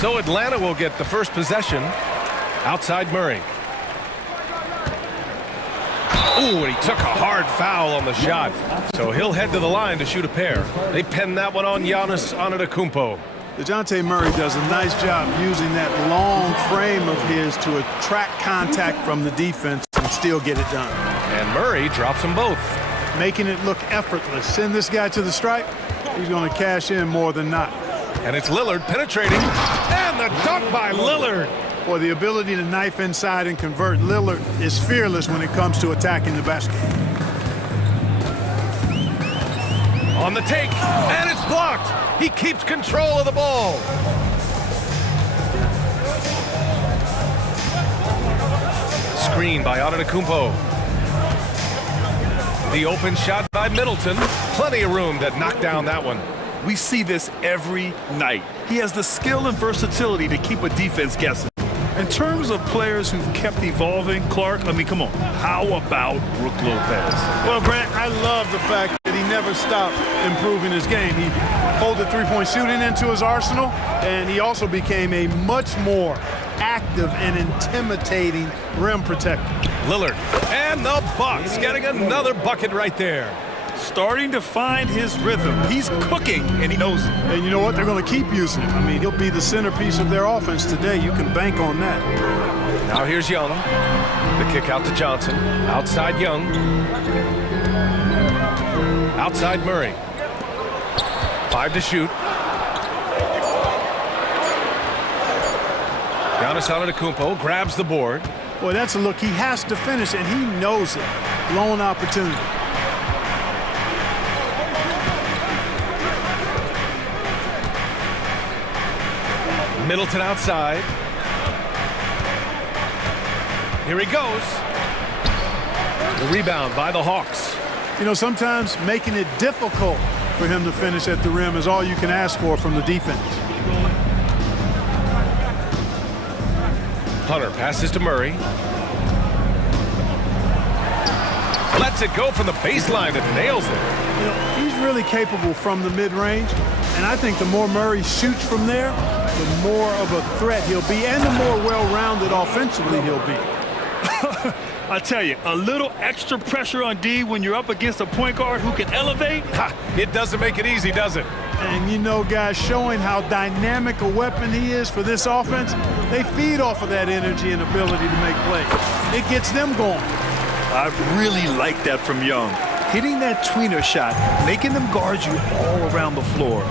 So Atlanta will get the first possession. Outside Murray. Ooh, and he took a hard foul on the shot. So he'll head to the line to shoot a pair. They pen that one on Giannis Antetokounmpo. DeJounte Murray does a nice job using that long frame of his to attract contact from the defense and still get it done. And Murray drops them both. Making it look effortless. Send this guy to the stripe, he's going to cash in more than not. And it's Lillard penetrating. And the dunk by Lillard. For the ability to knife inside and convert, Lillard is fearless when it comes to attacking the basket. On the take, and it's blocked. He keeps control of the ball. Screen by Antetokounmpo. The open shot by Middleton. Plenty of room to knock down that one. We see this every night. He has the skill and versatility to keep a defense guessing. In terms of players who've kept evolving, Clark, I mean, come on. How about Brook Lopez? Well, Grant, I love the fact that he never stopped improving his game. He folded three-point shooting into his arsenal, and he also became a much more active and intimidating rim protector. Lillard and the Bucks getting another bucket right there. Starting to find his rhythm. He's cooking, and he knows it. And you know what? They're going to keep using him. I mean, he'll be the centerpiece of their offense today. You can bank on that. Now here's Young. The kick out to Johnson. Outside Young. Outside Murray. 5 to shoot. Giannis Antetokounmpo grabs the board. Boy, that's a look he has to finish, and he knows it. Lone opportunity. Middleton outside. Here he goes. The rebound by the Hawks. You know, sometimes making it difficult for him to finish at the rim is all you can ask for from the defense. Hunter passes to Murray. Lets it go from the baseline and nails it. You know, he's really capable from the mid-range, and I think the more Murray shoots from there, the more of a threat he'll be, and the more well-rounded offensively he'll be. I tell you, a little extra pressure on D when you're up against a point guard who can elevate. Ha, it doesn't make it easy, does it? And you know, guys, showing how dynamic a weapon he is for this offense, they feed off of that energy and ability to make plays. It gets them going. I really like that from Young. Hitting that tweener shot, making them guard you all around the floor.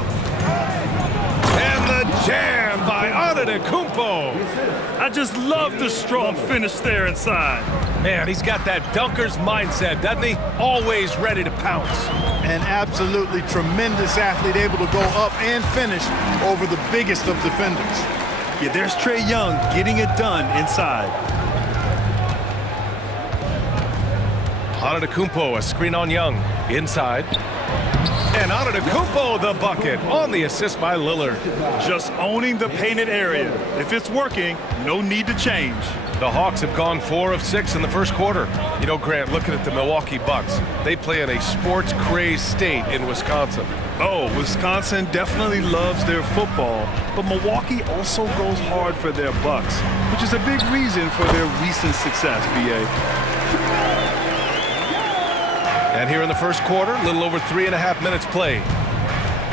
And the jam by Antetokounmpo. I just love the strong finish there inside. Man, he's got that dunker's mindset, doesn't he? Always ready to pounce. An absolutely tremendous athlete, able to go up and finish over the biggest of defenders. Yeah, there's Trae Young getting it done inside. Antetokounmpo, a screen on Young. Inside. And Antetokounmpo the bucket on the assist by Lillard. Just owning the painted area. If it's working, no need to change. The Hawks have gone 4 of 6 in the first quarter. You know, Grant, looking at the Milwaukee Bucks, they play in a sports-crazed state in Wisconsin. Oh, Wisconsin definitely loves their football, but Milwaukee also goes hard for their Bucks, which is a big reason for their recent success, B.A. And here in the first quarter, a little over 3.5 minutes played.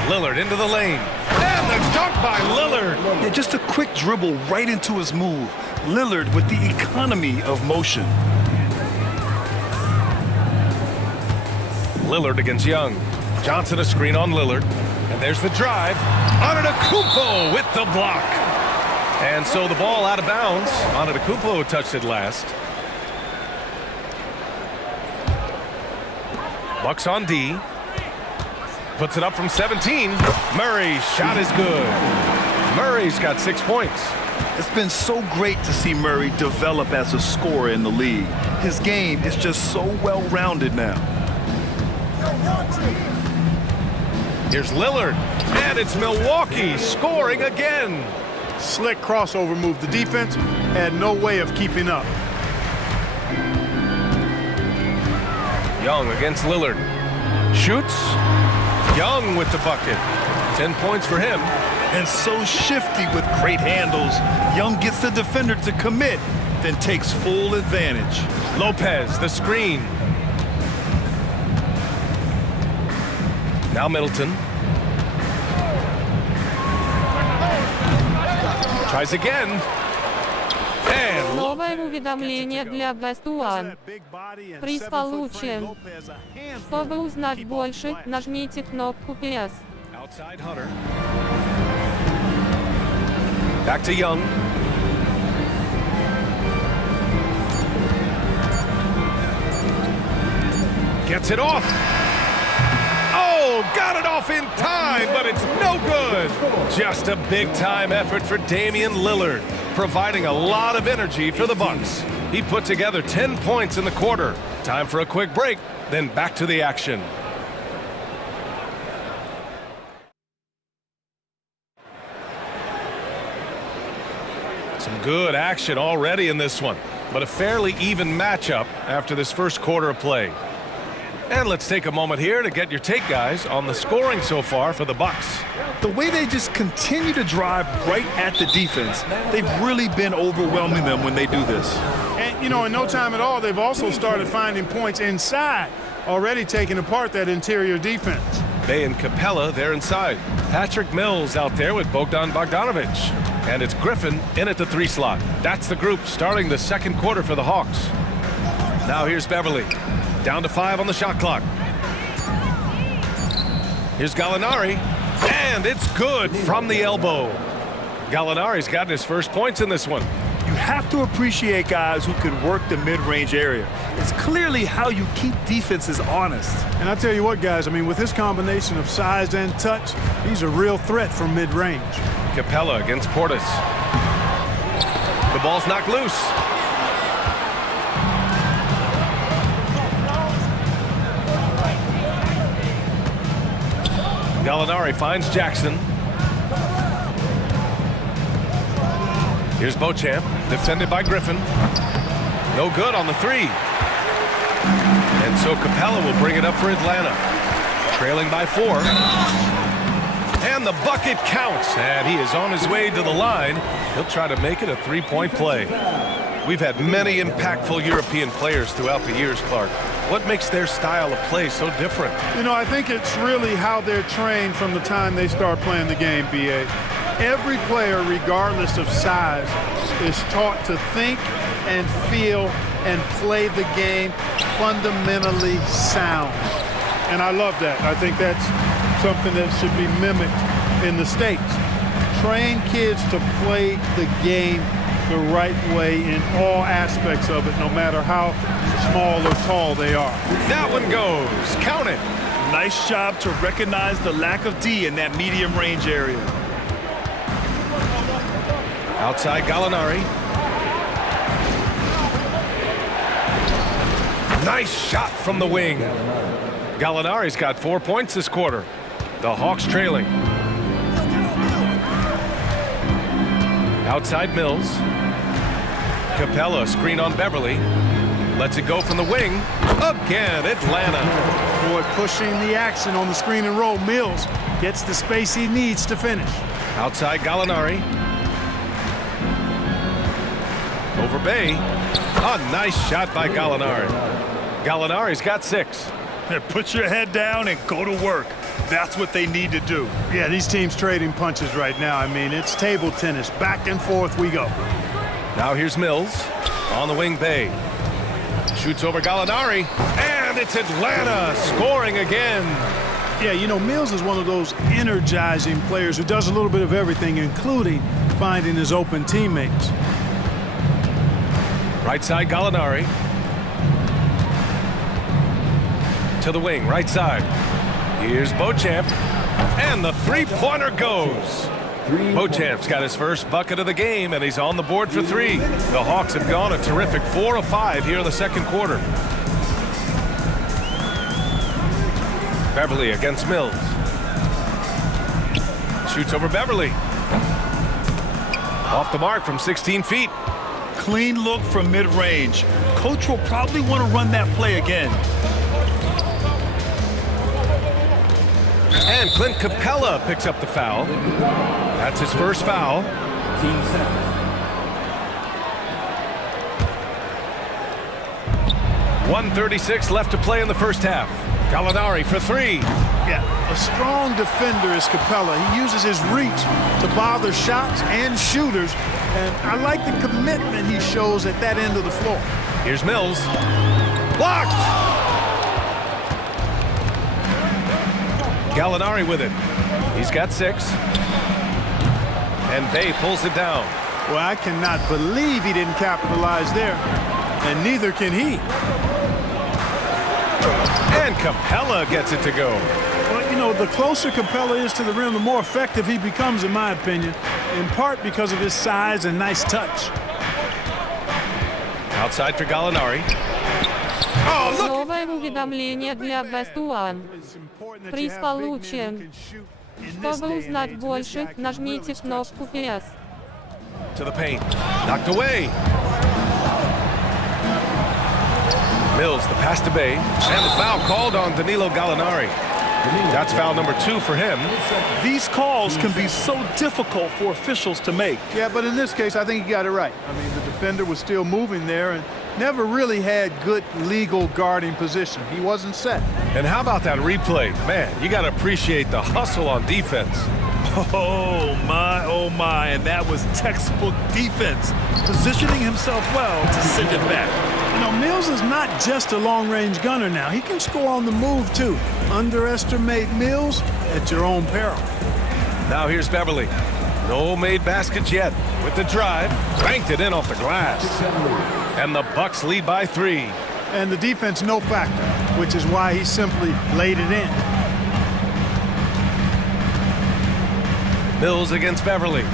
Lillard into the lane. And the dunk by Lillard. Yeah, just a quick dribble right into his move. Lillard with the economy of motion. Lillard against Young. Johnson a screen on Lillard. And there's the drive. Antetokounmpo with the block. And so the ball out of bounds. Antetokounmpo touched it last. Bucks on D. Puts it up from 17. Murray's shot is good. Murray's got 6 points. It's been so great to see Murray develop as a scorer in the league. His game is just so well-rounded now. Here's Lillard. And it's Milwaukee scoring again. Slick crossover move. The defense had no way of keeping up. Young against Lillard. Shoots. Young with the bucket. 10 points for him. And so shifty with great handles. Young gets the defender to commit, then takes full advantage. Lopez, the screen. Now Middleton. Tries again. And Новое уведомление для Best One. Приз получен. Чтобы узнать больше, нажмите кнопку PS. outside Hunter. Back to Young. Gets it off. Oh, got it off in time, but it's no good. Just a big-time effort for Damian Lillard, providing a lot of energy for the Bucks. He put together 10 points in the quarter. Time for a quick break, then back to the action. Some good action already in this one, but a fairly even matchup after this first quarter of play. And let's take a moment here to get your take, guys, on the scoring so far for the Bucks. The way they just continue to drive right at the defense, they've really been overwhelming them when they do this. And, you know, in no time at all, they've also started finding points inside, already taking apart that interior defense. Bay and Capella, they're inside. Patrick Mills out there with Bogdan Bogdanovic. And it's Griffin in at the 3 slot. That's the group starting the second quarter for the Hawks. Now here's Beverly. Down to 5 on the shot clock. Here's Gallinari. And it's good from the elbow. Gallinari's gotten his first points in this one. You have to appreciate guys who can work the mid-range area. It's clearly how you keep defenses honest. And I tell you what, guys, I mean, with this combination of size and touch, he's a real threat from mid-range. Capella against Portis. The ball's knocked loose. Gallinari finds Jackson. Here's Beauchamp, defended by Griffin. No good on the 3. And so Capella will bring it up for Atlanta. Trailing by 4. And the bucket counts, and he is on his way to the line. He'll try to make it a 3-point play. We've had many impactful European players throughout the years, Clark. What makes their style of play so different? You know, I think it's really how they're trained from the time they start playing the game, B.A. Every player, regardless of size, is taught to think and feel and play the game fundamentally sound. And I love that. I think that's something that should be mimicked in the States. Train kids to play the game the right way in all aspects of it, no matter how small or tall they are. That one goes. Count it. Nice job to recognize the lack of D in that medium range area. Outside Gallinari. Nice shot from the wing. Gallinari's got 4 points this quarter. The Hawks trailing. Outside Mills. Capella, screen on Beverly. Lets it go from the wing. Again, Atlanta. Boy, pushing the action on the screen and roll. Mills gets the space he needs to finish. Outside Gallinari. Over Bay. A nice shot by Gallinari. Gallinari's got 6. Put your head down and go to work. That's what they need to do. Yeah, these teams trading punches right now. I mean, it's table tennis. Back and forth we go. Now here's Mills. On the wing, Bay. Shoots over Gallinari. And it's Atlanta scoring again. Yeah, you know, Mills is one of those energizing players who does a little bit of everything, including finding his open teammates. Right side, Gallinari. To the wing, right side. Here's Beauchamp. And the 3-pointer goes. Beauchamp's got his first bucket of the game, and he's on the board for 3. The Hawks have gone a terrific 4 of 5 here in the second quarter. Beverly against Mills. Shoots over Beverly. Off the mark from 16 feet. Clean look from mid-range. Coach will probably want to run that play again. And Clint Capella picks up the foul. That's his first foul. Team 7. 1:36 left to play in the first half. Gallinari for three. Yeah, a strong defender is Capella. He uses his reach to bother shots and shooters, and I like the commitment he shows at that end of the floor. Here's Mills. Blocked! Gallinari with it. He's got 6. And Bay pulls it down. Well, I cannot believe he didn't capitalize there, and neither can he. And Capella gets it to go. Well, you know, the closer Capella is to the rim, the more effective he becomes, in my opinion, in part because of his size and nice touch. Outside for Gallinari. Oh, look! Новое уведомление для Best One. Приз получен. Чтобы узнать больше, нажмите кнопку PS. To the paint. Knocked away. Mills, the pass to Bay. And the foul called on Danilo Gallinari. That's foul number 2 for him. These calls can be so difficult for officials to make. Yeah, but in this case, I think he got it right. I mean, the defender was still moving there and never really had good legal guarding position. He wasn't set. And how about that replay? Man, you got to appreciate the hustle on defense. Oh my, and that was textbook defense. Positioning himself well to send it back. You know, Mills is not just a long-range gunner now. He can score on the move, too. Underestimate Mills at your own peril. Now here's Beverly. No made baskets yet. With the drive, banked it in off the glass. And the Bucks lead by 3. And the defense no factor, which is why he simply laid it in. Mills against Beverly.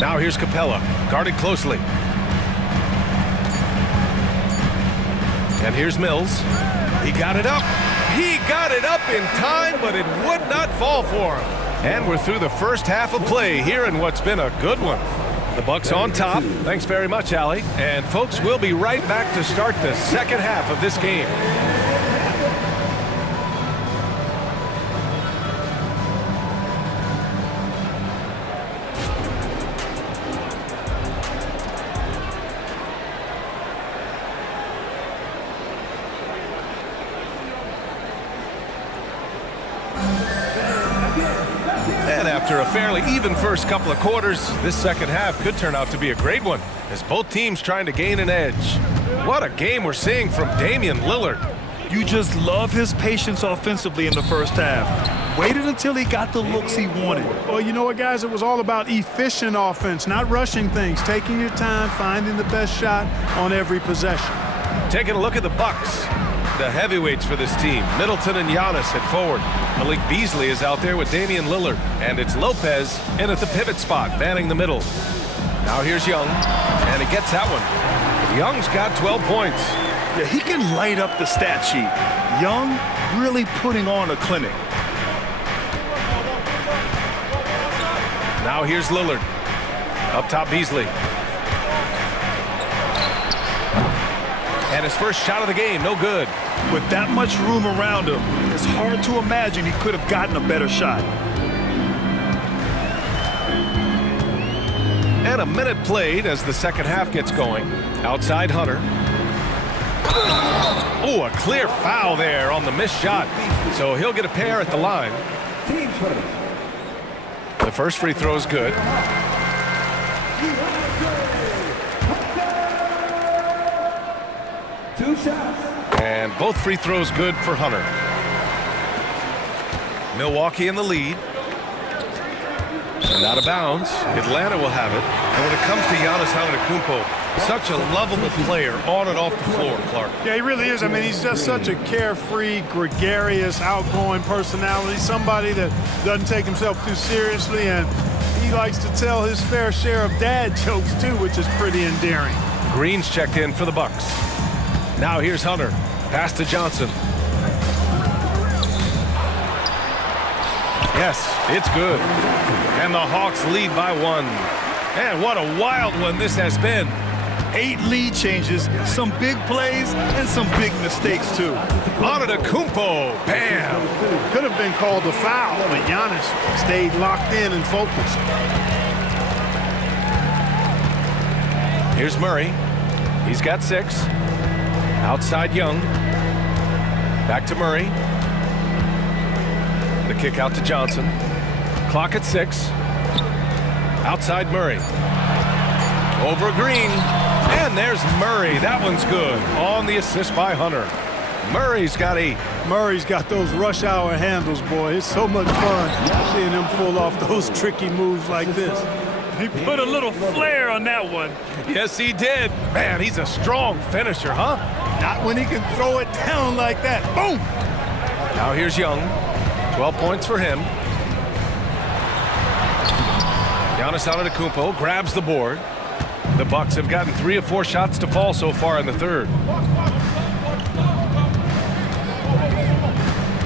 Now here's Capella, guarded closely. And here's Mills. He got it up. He got it up in time, but it would not fall for him. And we're through the first half of play here in what's been a good one. The Bucks on top. Thanks very much, Allie. And folks, we'll be right back to start the second half of this game. And after a fairly even first couple of quarters, this second half could turn out to be a great one, as both teams trying to gain an edge. What a game we're seeing from Damian Lillard. You just love his patience offensively in the first half. Waited until he got the looks he wanted. Well, you know what, guys? It was all about efficient offense, not rushing things, taking your time, finding the best shot on every possession. Taking a look at the Bucks. The heavyweights for this team, Middleton and Giannis at forward. Malik Beasley is out there with Damian Lillard, and it's Lopez in at the pivot spot, manning the middle. Now here's Young, and he gets that one. Young's got 12 points. Yeah, he can light up the stat sheet. Young really putting on a clinic. Now here's Lillard. Up top, Beasley. And his first shot of the game, no good. With that much room around him, it's hard to imagine he could have gotten a better shot. And a minute played as the second half gets going. Outside Hunter. Oh, a clear foul there on the missed shot. So he'll get a pair at the line. The first free throw is good. Two shots. And both free throws good for Hunter. Milwaukee in the lead. And out of bounds. Atlanta will have it. And when it comes to Giannis Antetokounmpo, such a lovable player on and off the floor, Clark. Yeah, he really is. I mean, he's just such a carefree, gregarious, outgoing personality. Somebody that doesn't take himself too seriously, and he likes to tell his fair share of dad jokes too, which is pretty endearing. Green's checked in for the Bucks. Now here's Hunter. Pass to Johnson. Yes, it's good. And the Hawks lead by 1. And what a wild one this has been. 8 lead changes, some big plays, and some big mistakes, too. Antetokounmpo, bam! Could have been called a foul, but Giannis stayed locked in and focused. Here's Murray. He's got 6. Outside Young. Back to Murray. The kick out to Johnson. Clock at 6. Outside Murray. Over Green. And there's Murray. That one's good. On the assist by Hunter. Murray's got 8. Murray's got those rush hour handles, boy. It's so much fun seeing him pull off those tricky moves like this. He put a little flair on that one. Yes, he did. Man, he's a strong finisher, huh? Not when he can throw it down like that. Boom! Now here's Young. 12 points for him. Giannis Antetokounmpo grabs the board. The Bucks have gotten 3 of 4 shots to fall so far in the third.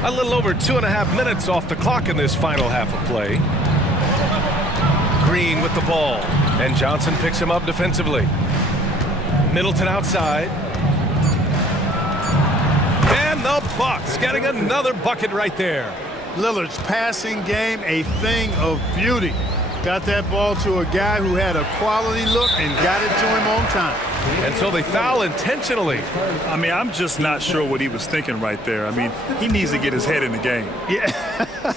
A little over 2.5 minutes off the clock in this final half of play. Green with the ball, and Johnson picks him up defensively. Middleton outside. And the Bucks getting another bucket right there. Lillard's passing game, a thing of beauty. Got that ball to a guy who had a quality look and got it to him on time. And so they foul intentionally. I mean, I'm just not sure what he was thinking right there. I mean, he needs to get his head in the game. Yeah,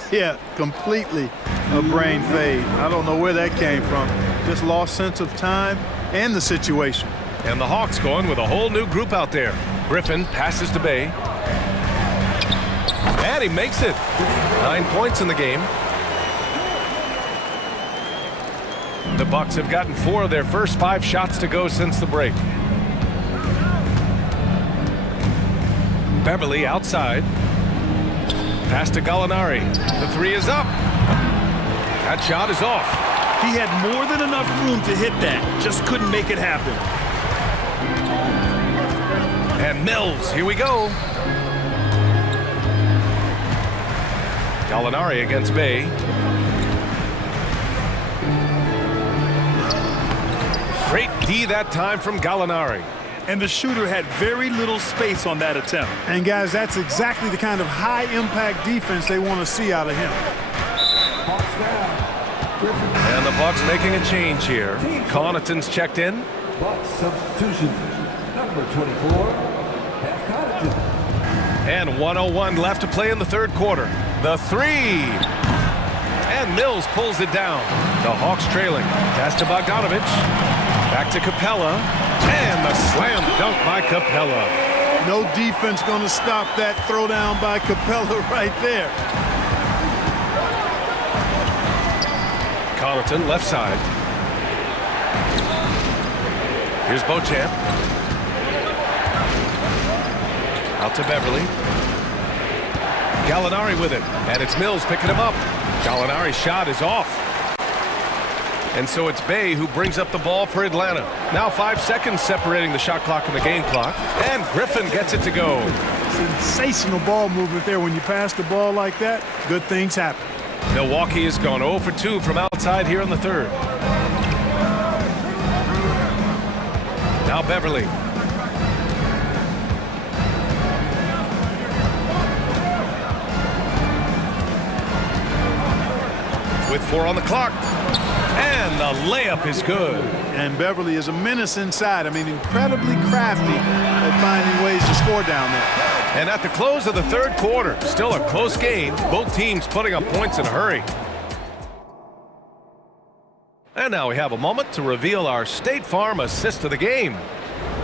yeah, completely a brain fade. I don't know where that came from. Just lost sense of time and the situation. And the Hawks going with a whole new group out there. Griffin passes to Bay. And he makes it. 9 points in the game. The Bucks have gotten 4 of their first 5 shots to go since the break. Beverly outside. Pass to Gallinari. The 3 is up. That shot is off. He had more than enough room to hit that. Just couldn't make it happen. And Mills, here we go. Gallinari against Bay. Great D that time from Gallinari. And the shooter had very little space on that attempt. And guys, that's exactly the kind of high-impact defense they want to see out of him. And the Bucks making a change here. Connaughton's checked in. Bucks substitution. Number 24, Connaughton. And 1:01 left to play in the third quarter. The 3. And Mills pulls it down. The Hawks trailing. Pass to Bogdanovich. Back to Capella. And the slam dunk by Capella. No defense going to stop that throwdown by Capella right there. Connaughton left side. Here's Beauchamp. Out to Beverly. Gallinari with it. And it's Mills picking him up. Gallinari's shot is off. And so it's Bay who brings up the ball for Atlanta. Now 5 seconds separating the shot clock and the game clock. And Griffin gets it to go. Sensational ball movement there. When you pass the ball like that, good things happen. Milwaukee has gone 0 for 2 from outside here in the third. Now Beverly. With 4 on the clock. And the layup is good. And Beverly is a menace inside. I mean, incredibly crafty at finding ways to score down there. And at the close of the third quarter, still a close game. Both teams putting up points in a hurry. And now we have a moment to reveal our State Farm assist of the game.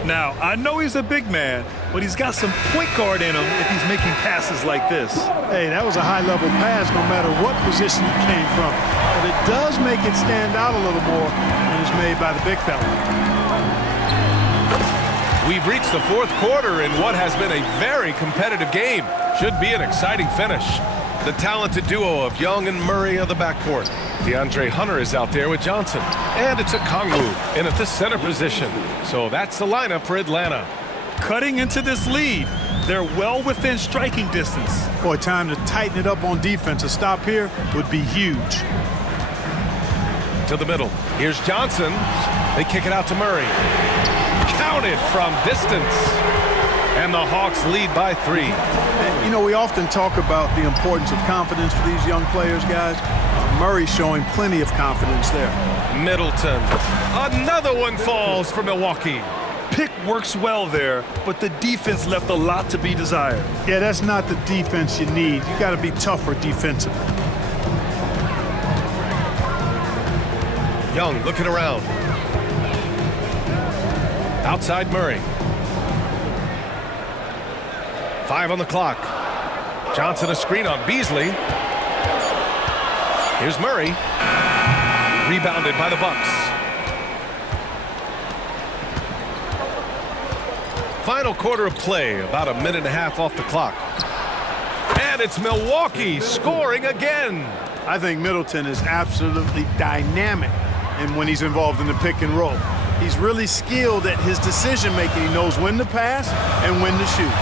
Now, I know he's a big man, but he's got some point guard in him if he's making passes like this. Hey, that was a high-level pass no matter what position it came from. But it does make it stand out a little more when it's made by the big fella. We've reached the fourth quarter in what has been a very competitive game. Should be an exciting finish. The talented duo of Young and Murray of the backcourt. DeAndre Hunter is out there with Johnson. And it's a Kongwu in at the center position. So that's the lineup for Atlanta. Cutting into this lead. They're well within striking distance. Boy, time to tighten it up on defense. A stop here would be huge. To the middle. Here's Johnson. They kick it out to Murray. Counted from distance. And the Hawks lead by 3. You know, we often talk about the importance of confidence for these young players, guys. Murray's showing plenty of confidence there. Middleton. Another one falls for Milwaukee. Pick works well there, but the defense left a lot to be desired. Yeah, that's not the defense you need. You got to be tougher defensively. Young looking around. Outside Murray. 5 on the clock. Johnson a screen on Beasley. Here's Murray. Rebounded by the Bucks. Final quarter of play, about a minute and a half off the clock. And it's Milwaukee scoring again. I think Middleton is absolutely dynamic and when he's involved in the pick and roll. He's really skilled at his decision-making. He knows when to pass and when to shoot.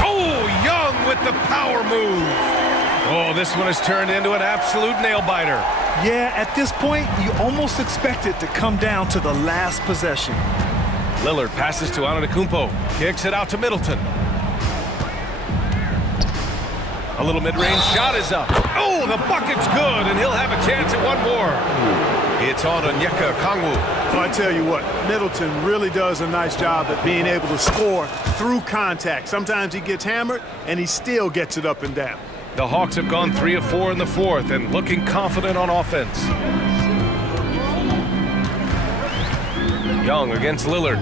Oh, Young with the power move. Oh, this one has turned into an absolute nail-biter. Yeah, at this point, you almost expect it to come down to the last possession. Lillard passes to Antetokounmpo. Kicks it out to Middleton. A little mid-range shot is up. Oh, the bucket's good, and he'll have a chance at one more. It's on Onyeka Okongwu. So I tell you what, Middleton really does a nice job at being able to score through contact. Sometimes he gets hammered, and he still gets it up and down. The Hawks have gone 3 of 4 in the fourth and looking confident on offense. Young against Lillard.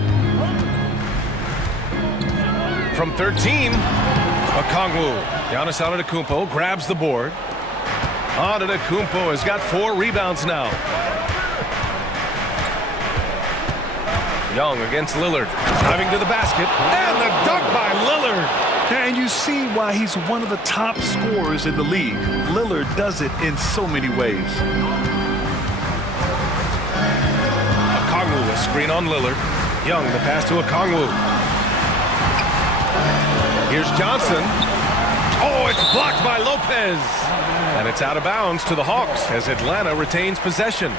From 13, Okongwu. Giannis Antetokounmpo grabs the board. Antetokounmpo has got 4 rebounds now. Young against Lillard. Driving to the basket. And the dunk by Lillard. And you see why he's one of the top scorers in the league. Lillard does it in so many ways. Okongwu, a screen on Lillard. Young, the pass to Okongwu. Here's Johnson. Oh, it's blocked by Lopez. And it's out of bounds to the Hawks as Atlanta retains possession.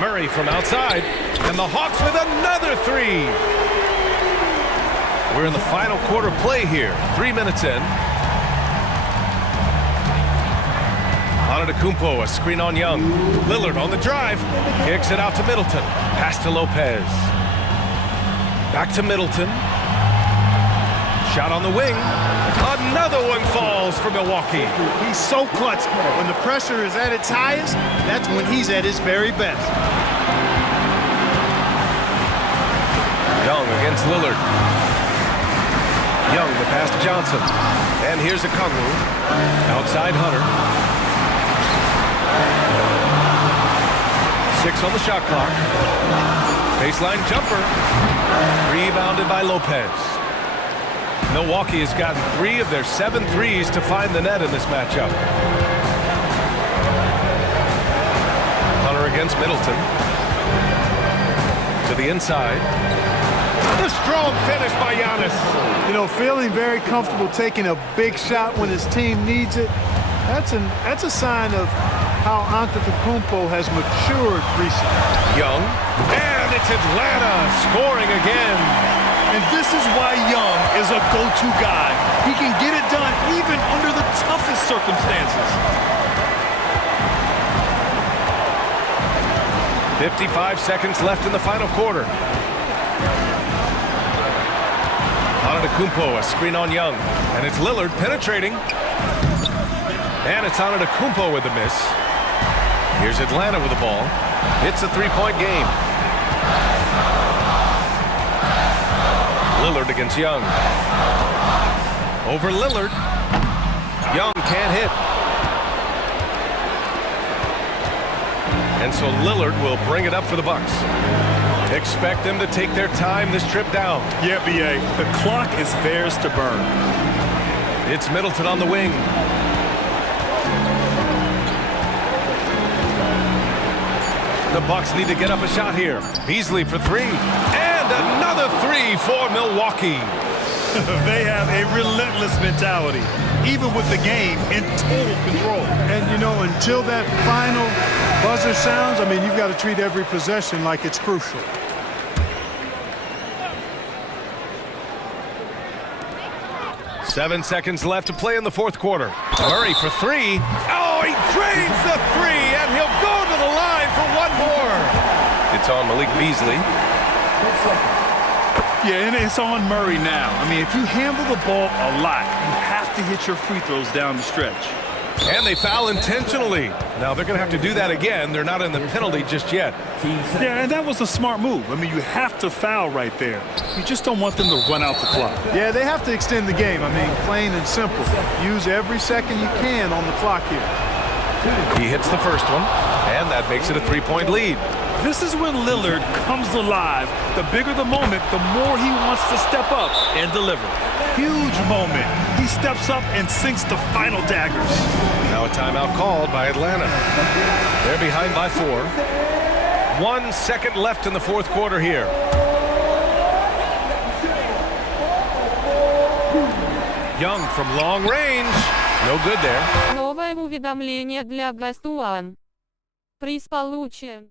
Murray from outside. And the Hawks with another 3. We're in the final quarter play here. 3 minutes in. Antetokounmpo, a screen on Young. Lillard on the drive. Kicks it out to Middleton. Pass to Lopez. Back to Middleton. Shot on the wing. Another one falls for Milwaukee. He's so clutch. When the pressure is at its highest, that's when he's at his very best. Young against Lillard. Young, the pass to Johnson. And here's Okongwu. Outside Hunter. 6 on the shot clock. Baseline jumper. Rebounded by Lopez. Milwaukee has gotten 3 of their 7 threes to find the net in this matchup. Hunter against Middleton. To the inside. The strong finish by Giannis. You know, feeling very comfortable taking a big shot when his team needs it. That's a sign of how Antetokounmpo has matured recently. Young. And it's Atlanta scoring again. And this is why Young is a go-to guy. He can get it done even under the toughest circumstances. 55 seconds left in the final quarter. Antetokounmpo, a screen on Young. And it's Lillard penetrating. And it's Antetokounmpo with the miss. Here's Atlanta with the ball. It's a 3-point game. Lillard against Young. Over Lillard. Young can't hit. And so Lillard will bring it up for the Bucks. Expect them to take their time this trip down. Yeah, B.A. The clock is theirs to burn. It's Middleton on the wing. The Bucks need to get up a shot here. Beasley for 3. And another 3 for Milwaukee. They have a relentless mentality, even with the game in total control. And, you know, until that final buzzer sounds, I mean, you've got to treat every possession like it's crucial. Seven seconds left to play in the fourth quarter. Murray for three. Oh, he drains the three, and he'll go to the line for one more. It's on Malik Beasley. Yeah, and it's on Murray now. I mean, if you handle the ball a lot, you have to hit your free throws down the stretch. And they foul intentionally. Now they're going to have to do that again. They're not in the penalty just yet. Yeah, and that was a smart move. I mean, you have to foul right there. You just don't want them to run out the clock. Yeah, they have to extend the game. I mean, plain and simple. Use every second you can on the clock here. He hits the first one, and that makes it a three-point lead. This is when Lillard comes alive. The bigger the moment, the more he wants to step up and deliver. Huge moment. He steps up and sinks the final daggers. Now a timeout called by Atlanta. They're behind by 4. 1 second left in the fourth quarter here. Young from long range. No good there. Новое уведомление для Best One. Приз получен.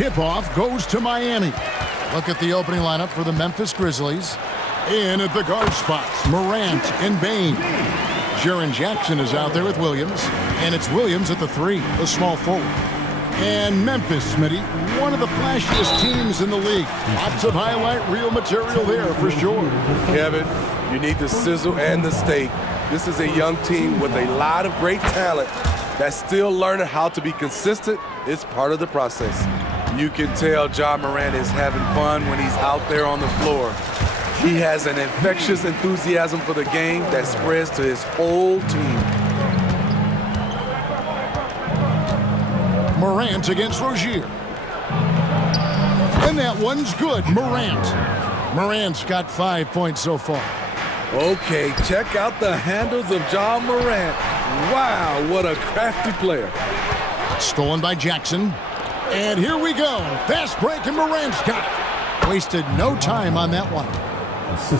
tip-off goes to Miami. Look at the opening lineup for the Memphis Grizzlies. In at the guard spots, Morant and Bain. Jaren Jackson is out there with Williams, and it's Williams at the 3, the small forward. And Memphis, Smitty, one of the flashiest teams in the league. Lots of highlight reel material there for sure. Kevin, you need the sizzle and the steak. This is a young team with a lot of great talent that's still learning how to be consistent. It's part of the process. You can tell John Morant is having fun when he's out there on the floor. He has an infectious enthusiasm for the game that spreads to his whole team. Morant against Rozier. And that one's good, Morant. Morant's got 5 points so far. Okay, check out the handles of John Morant. Wow, what a crafty player. Stolen by Jackson. And here we go. Fast break, and Morant's got it. Wasted no time on that one.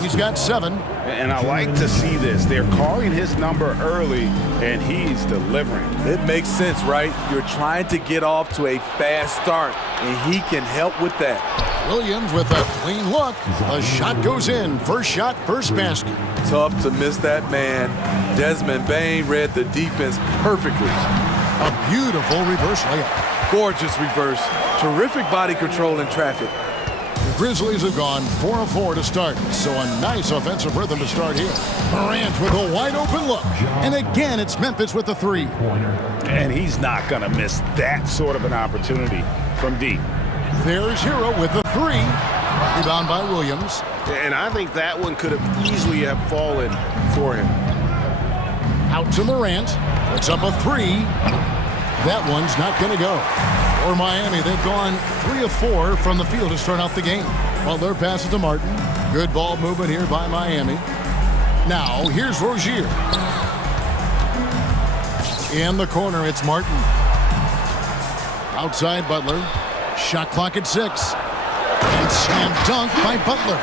He's got 7. And I like to see this. They're calling his number early, and he's delivering. It makes sense, right? You're trying to get off to a fast start, and he can help with that. Williams with a clean look. The shot goes in. First shot, first basket. Tough to miss that man. Desmond Bain read the defense perfectly. A beautiful reverse layup. Gorgeous reverse. Terrific body control in traffic. The Grizzlies have gone 4 of 4 to start, so a nice offensive rhythm to start here. Morant with a wide open look. And again, it's Memphis with the 3. And he's not going to miss that sort of an opportunity from deep. There's Hero with the 3. Rebound by Williams. And I think that one could have easily have fallen for him. Out to Morant. Puts up a 3. That one's not going to go. For Miami, they've gone 3 of 4 from the field to start out the game. Butler passes to Martin. Good ball movement here by Miami. Now, here's Rozier. In the corner, it's Martin. Outside Butler. Shot clock at 6. And slam dunk by Butler.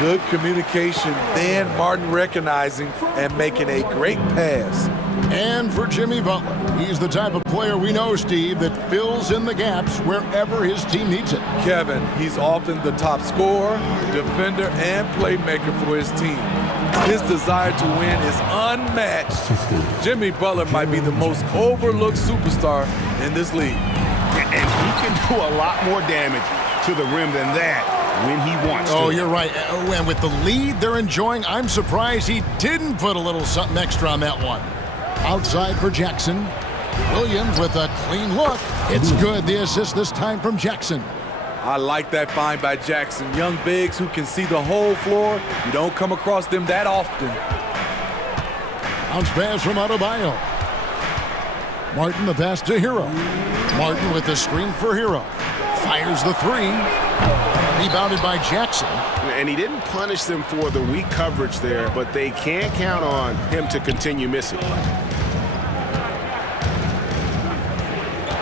Good communication, then Martin recognizing and making a great pass. And for Jimmy Butler, he's the type of player we know, Steve, that fills in the gaps wherever his team needs it. Kevin, he's often the top scorer, defender, and playmaker for his team. His desire to win is unmatched. Jimmy Butler might be the most overlooked superstar in this league. And he can do a lot more damage to the rim than that when he wants to. Oh, you're right. And with the lead they're enjoying, I'm surprised he didn't put a little something extra on that one. Outside for Jackson. Williams with a clean look. It's good. The assist this time from Jackson. I like that find by Jackson. Young bigs who can see the whole floor. You don't come across them that often. Bounce pass from Adebayo. Martin the pass to Hero. Martin with the screen for Hero. Fires the 3. Rebounded by Jackson. And he didn't punish them for the weak coverage there, but they can't count on him to continue missing.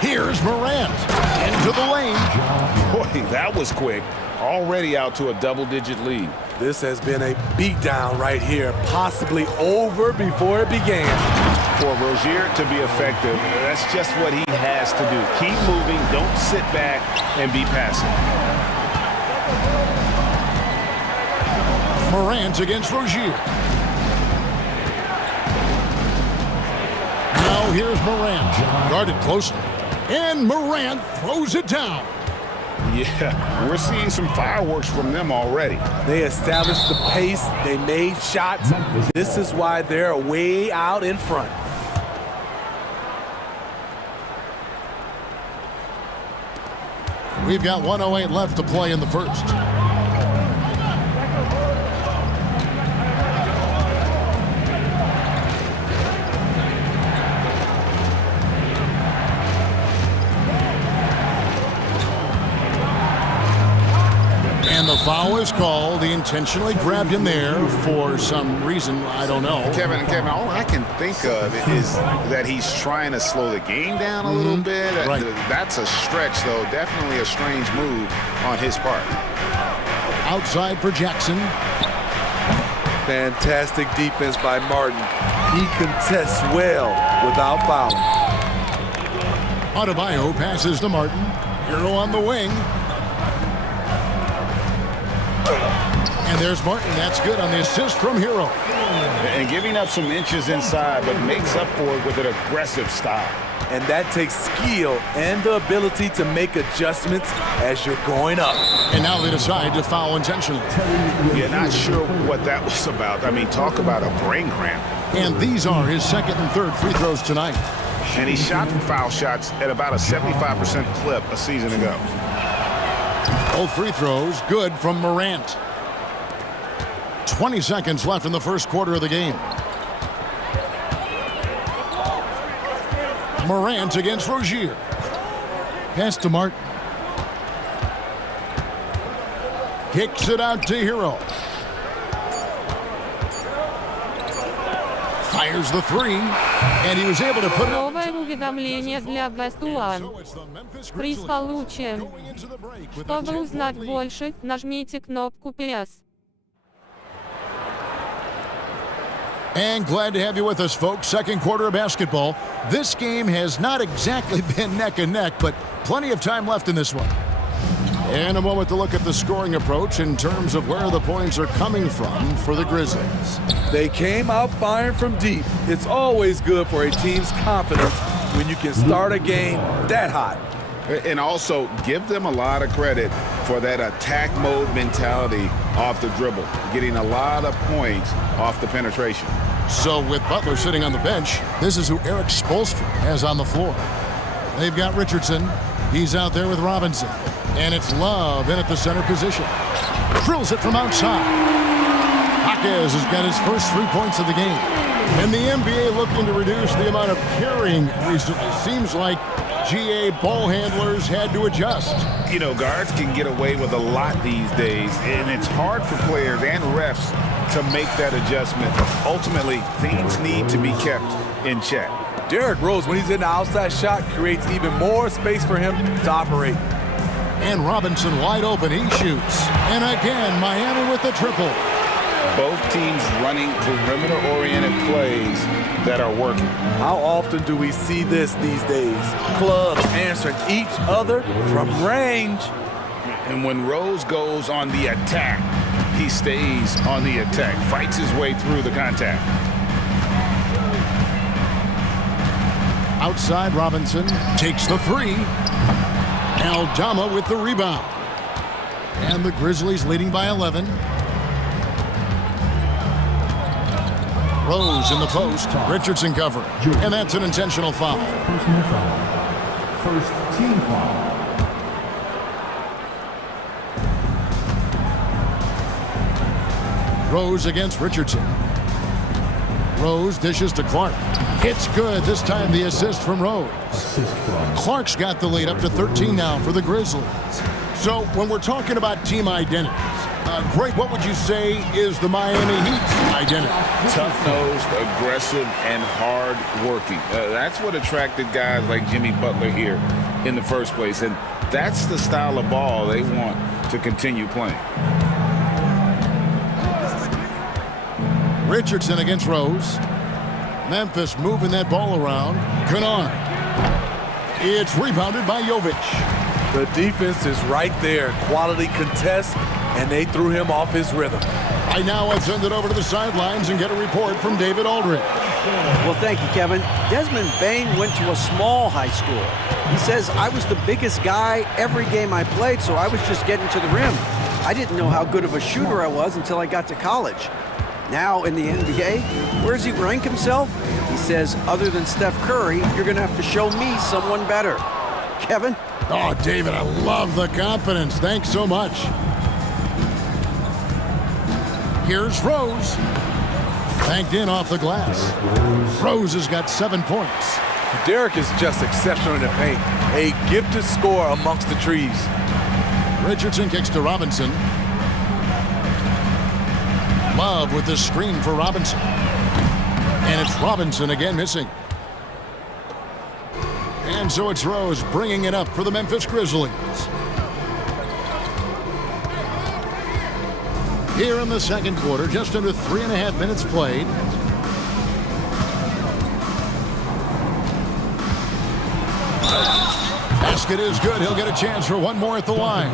Here's Morant into the lane. Boy, that was quick. Already out to a double-digit lead. This has been a beatdown right here, possibly over before it began. For Rozier to be effective, that's just what he has to do. Keep moving, don't sit back and be passive. Morant against Rozier. Now here's Morant, guarded closely. And Morant throws it down. Yeah, we're seeing some fireworks from them already. They established the pace, they made shots. This is why they're way out in front. We've got 1:08 left to play in the first. And the foul is called. He intentionally grabbed him there for some reason. I don't know. Kevin, all I can think of is that he's trying to slow the game down a little bit. Right. That's a stretch, though. Definitely a strange move on his part. Outside for Jackson. Fantastic defense by Martin. He contests well without fouling. Adebayo passes to Martin. Hero on the wing. And there's Martin. That's good on the assist from Hero. And giving up some inches inside, but makes up for it with an aggressive style. And that takes skill and the ability to make adjustments as you're going up. And now they decide to foul intentionally. You're not sure what that was about. I mean, talk about a brain cramp. And these are his second and third free throws tonight. And he shot foul shots at about a 75% clip a season ago. Both free throws good from Morant. 20 seconds left in the first quarter of the game. Morant against Rozier. Pass to Martin. Kicks it out to Hero. Fires the three, and he was able to put it up. Новое уведомление для Best One. Приз получен. Чтобы узнать больше, нажмите кнопку PS. And glad to have you with us, folks. Second quarter of basketball. This game has not exactly been neck and neck, but plenty of time left in this one. And a moment to look at the scoring approach in terms of where the points are coming from for the Grizzlies. They came out firing from deep. It's always good for a team's confidence when you can start a game that hot. And also, give them a lot of credit for that attack mode mentality off the dribble, getting a lot of points off the penetration. So with Butler sitting on the bench, this is who Eric Spoelstra has on the floor. They've got Richardson. He's out there with Robinson. And it's Love in at the center position. Drills it from outside. Jaquez has got his first 3 points of the game. And the NBA looking to reduce the amount of carrying recently. Seems like GA ball handlers had to adjust. You know, guards can get away with a lot these days, and it's hard for players and refs to make that adjustment. Ultimately, things need to be kept in check. Derrick Rose, when he's in the outside shot, creates even more space for him to operate. And Robinson wide open, he shoots. And again, Miami with the triple. Both teams running perimeter-oriented plays that are working. How often do we see this these days? Clubs answering each other from range. And when Rose goes on the attack, he stays on the attack, fights his way through the contact. Outside, Robinson takes the three. Aldama with the rebound. And the Grizzlies leading by 11. Rose in the post. Richardson coverage. And that's an intentional foul. Personal foul. First team foul. Rose against Richardson. Rose dishes to Clark. It's good. This time the assist from Rose. Clark's got the lead up to 13 now for the Grizzlies. So when we're talking about team identities, Greg, what would you say is the Miami Heat's identity? Tough-nosed, aggressive, and hard-working. That's what attracted guys like Jimmy Butler here in the first place. And that's the style of ball they want to continue playing. Richardson against Rose. Memphis moving that ball around. Kennard. It's rebounded by Jovic. The defense is right there. Quality contest, and they threw him off his rhythm. I now have sent it over to the sidelines and get a report from David Aldridge. Well, thank you, Kevin. Desmond Bain went to a small high school. He says, I was the biggest guy every game I played, so I was just getting to the rim. I didn't know how good of a shooter I was until I got to college. Now in the NBA, where does he rank himself? He says, other than Steph Curry, you're going to have to show me someone better. Kevin? Oh, David, I love the confidence. Thanks so much. Here's Rose. Banked in off the glass. Rose has got 7 points. Derrick is just exceptional in the paint. A gifted scorer amongst the trees. Richardson kicks to Robinson. Love with the screen for Robinson. And it's Robinson again missing. And so it's Rose bringing it up for the Memphis Grizzlies. Here in the second quarter, just under 3.5 minutes played. Basket is good. He'll get a chance for one more at the line.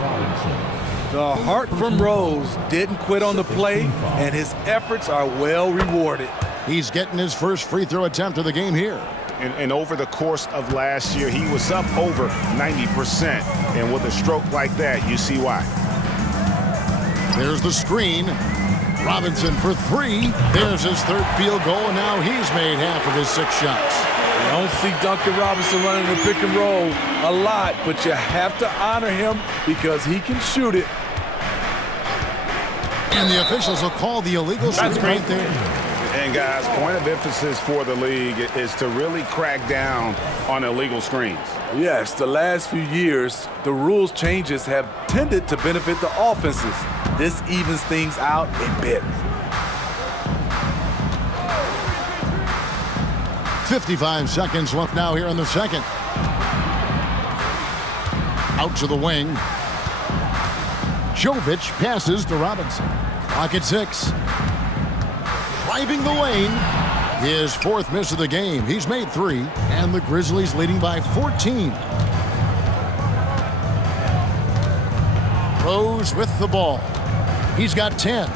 The heart from Rose didn't quit on the play, and his efforts are well rewarded. He's getting his first free throw attempt of the game here. And over the course of last year, he was up over 90%. And with a stroke like that, you see why. There's the screen. Robinson for three. There's his third field goal, and now he's made half of his 6 shots. You don't see Duncan Robinson running the pick and roll a lot, but you have to honor him because he can shoot it. And the officials will call the illegal shooting right there. And guys, point of emphasis for the league is to really crack down on illegal screens. Yes, the last few years, the rules changes have tended to benefit the offenses. This evens things out a bit. 55 seconds left now here in the second. Out to the wing. Jovic passes to Robinson. Clock at 6. Driving the lane. His 4th miss of the game. He's made 3, and the Grizzlies leading by 14. Rose with the ball. He's got 10.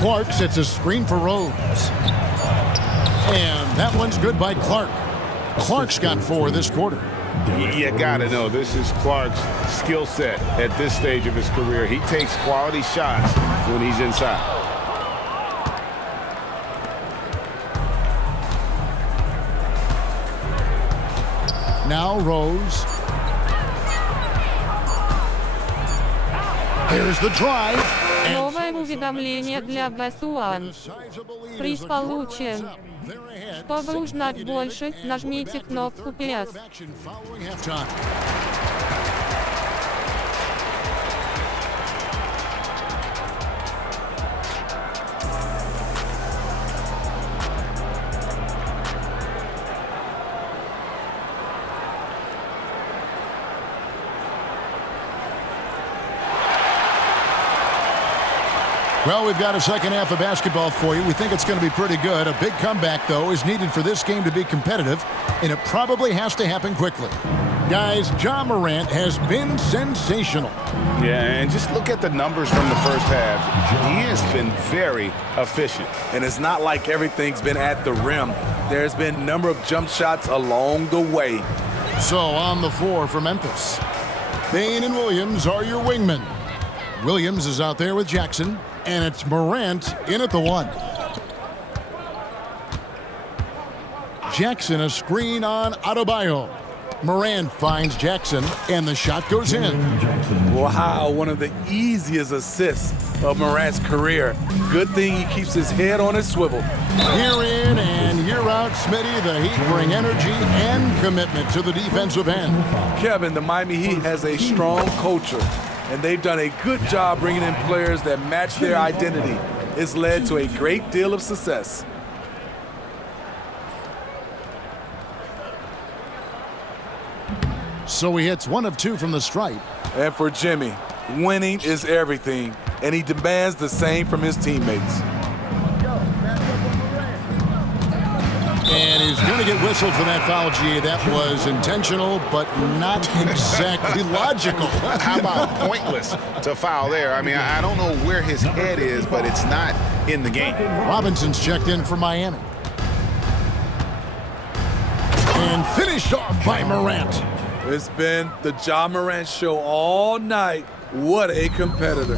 Clark sets a screen for Rose. And that one's good by Clark. Clark's got 4 this quarter. You gotta know, this is Clark's skill set at this stage of his career. He takes quality shots when he's inside. Now Rose. Here's the drive. Новое уведомление для Best One. Приз получен. Чтобы узнать больше, нажмите кнопку PS. Well, we've got a second half of basketball for you. We think it's going to be pretty good. A big comeback, though, is needed for this game to be competitive, and it probably has to happen quickly. Guys, Ja Morant has been sensational. Yeah, and just look at the numbers from the first half. He has been very efficient. And it's not like everything's been at the rim. There's been a number of jump shots along the way. So, on the floor for Memphis, Bane and Williams are your wingmen. Williams is out there with Jackson. And it's Morant in at the 1. Jackson a screen on Adebayo. Morant finds Jackson, and the shot goes in. Wow, one of the easiest assists of Morant's career. Good thing he keeps his head on his swivel. Year in and year out, Smitty, the Heat bring energy and commitment to the defensive end. Kevin, the Miami Heat has a strong culture, and they've done a good job bringing in players that match their identity. It's led to a great deal of success. So he hits 1 of 2 from the stripe. And for Jimmy, winning is everything, and he demands the same from his teammates. And he's going to get whistled for that foul, G. That was intentional, but not exactly logical. How about pointless to foul there? I mean, I don't know where his head is, but it's not in the game. Robinson's checked in for Miami. And finished off by Morant. It's been the Ja Morant show all night. What a competitor.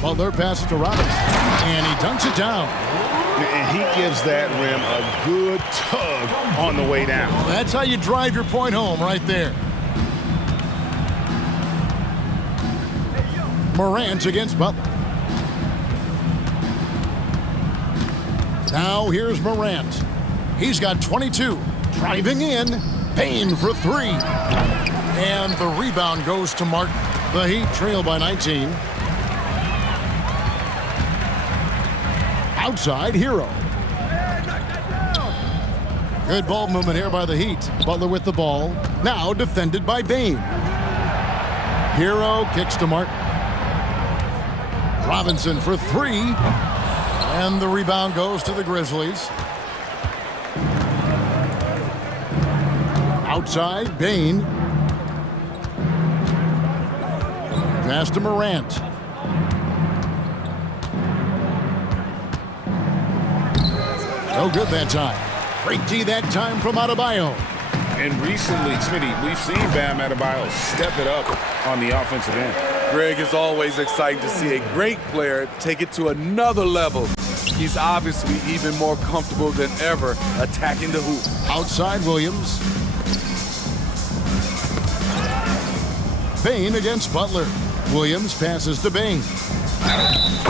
Butler passes to Robinson, and he dunks it down. And he gives that rim a good tug on the way down. That's how you drive your point home right there. Morant against Butler. Now here's Morant. He's got 22. Driving in. Payne for 3. And the rebound goes to Martin. The Heat trail by 19. Outside, Hero. Good ball movement here by the Heat. Butler with the ball. Now defended by Bane. Hero kicks to Martin. Robinson for 3. And the rebound goes to the Grizzlies. Outside, Bain. Pass to Morant. No good that time. Great D that time from Adebayo. And recently, Smitty, we've seen Bam Adebayo step it up on the offensive end. Greg, is always exciting to see a great player take it to another level. He's obviously even more comfortable than ever attacking the hoop. Outside, Williams. Bain against Butler. Williams passes to Bain.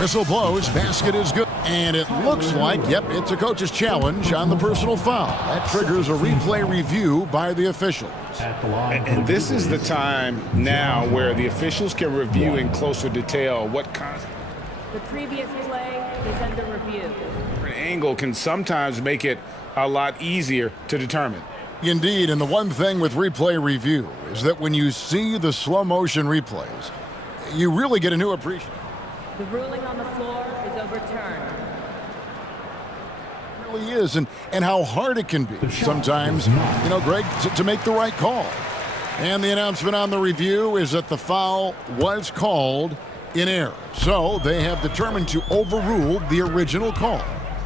Whistle blows, basket is good. And it looks like, yep, it's a coach's challenge on the personal foul. That triggers a replay review by the officials. And this is the time now where the officials can review in closer detail what the previous play is under review. An angle can sometimes make it a lot easier to determine. Indeed, and the one thing with replay review is that when you see the slow motion replays, you really get a new appreciation. The ruling on the floor is overturned. It really is, and how hard it can be sometimes, you know, Greg, to make the right call. And the announcement on the review is that the foul was called in error. So they have determined to overrule the original call.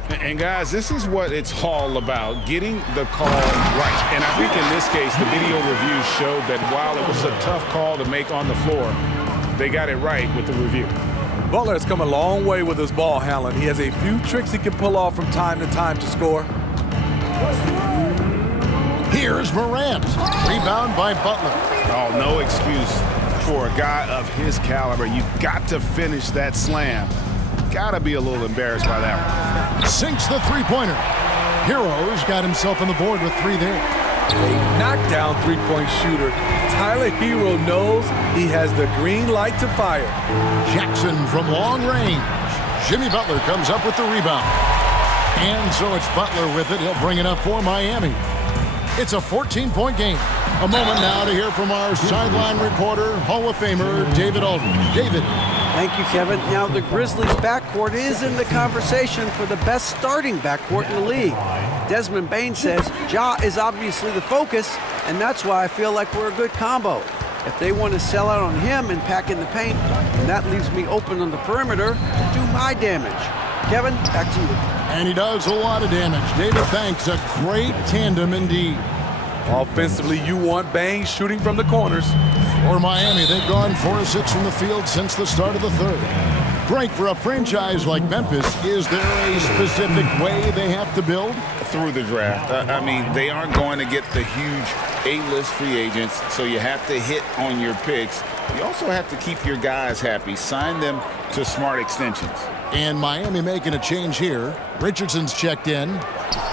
And guys, this is what it's all about, getting the call right. And I think in this case, the video review showed that while it was a tough call to make on the floor, they got it right with the review. Butler has come a long way with his ball handling. He has a few tricks he can pull off from time to time to score. Here's Morant. Rebound by Butler. Oh, no excuse for a guy of his caliber. You've got to finish that slam. Gotta be a little embarrassed by that one. Sinks the three-pointer. Heroes got himself on the board with three there. A knockdown three-point shooter. Tyler Hero knows he has the green light to fire. Jackson from long range. Jimmy Butler comes up with the rebound. And so it's Butler with it. He'll bring it up for Miami. It's a 14-point game. A moment now to hear from our sideline reporter, Hall of Famer David Aldridge. David. Thank you, Kevin. Now, the Grizzlies' backcourt is in the conversation for the best starting backcourt in the league. Desmond Bain says Ja is obviously the focus, and that's why I feel like we're a good combo. If they want to sell out on him and pack in the paint, and that leaves me open on the perimeter to do my damage. Kevin, back to you. And he does a lot of damage. David, thanks. A great tandem indeed. Offensively, you want Bain shooting from the corners. For Miami, they've gone 4 of 6 from the field since the start of the third. Frank, for a franchise like Memphis, is there a specific way they have to build? Through the draft. I mean, they aren't going to get the huge A-list free agents, so you have to hit on your picks. You also have to keep your guys happy. Sign them to smart extensions. And Miami making a change here. Richardson's checked in,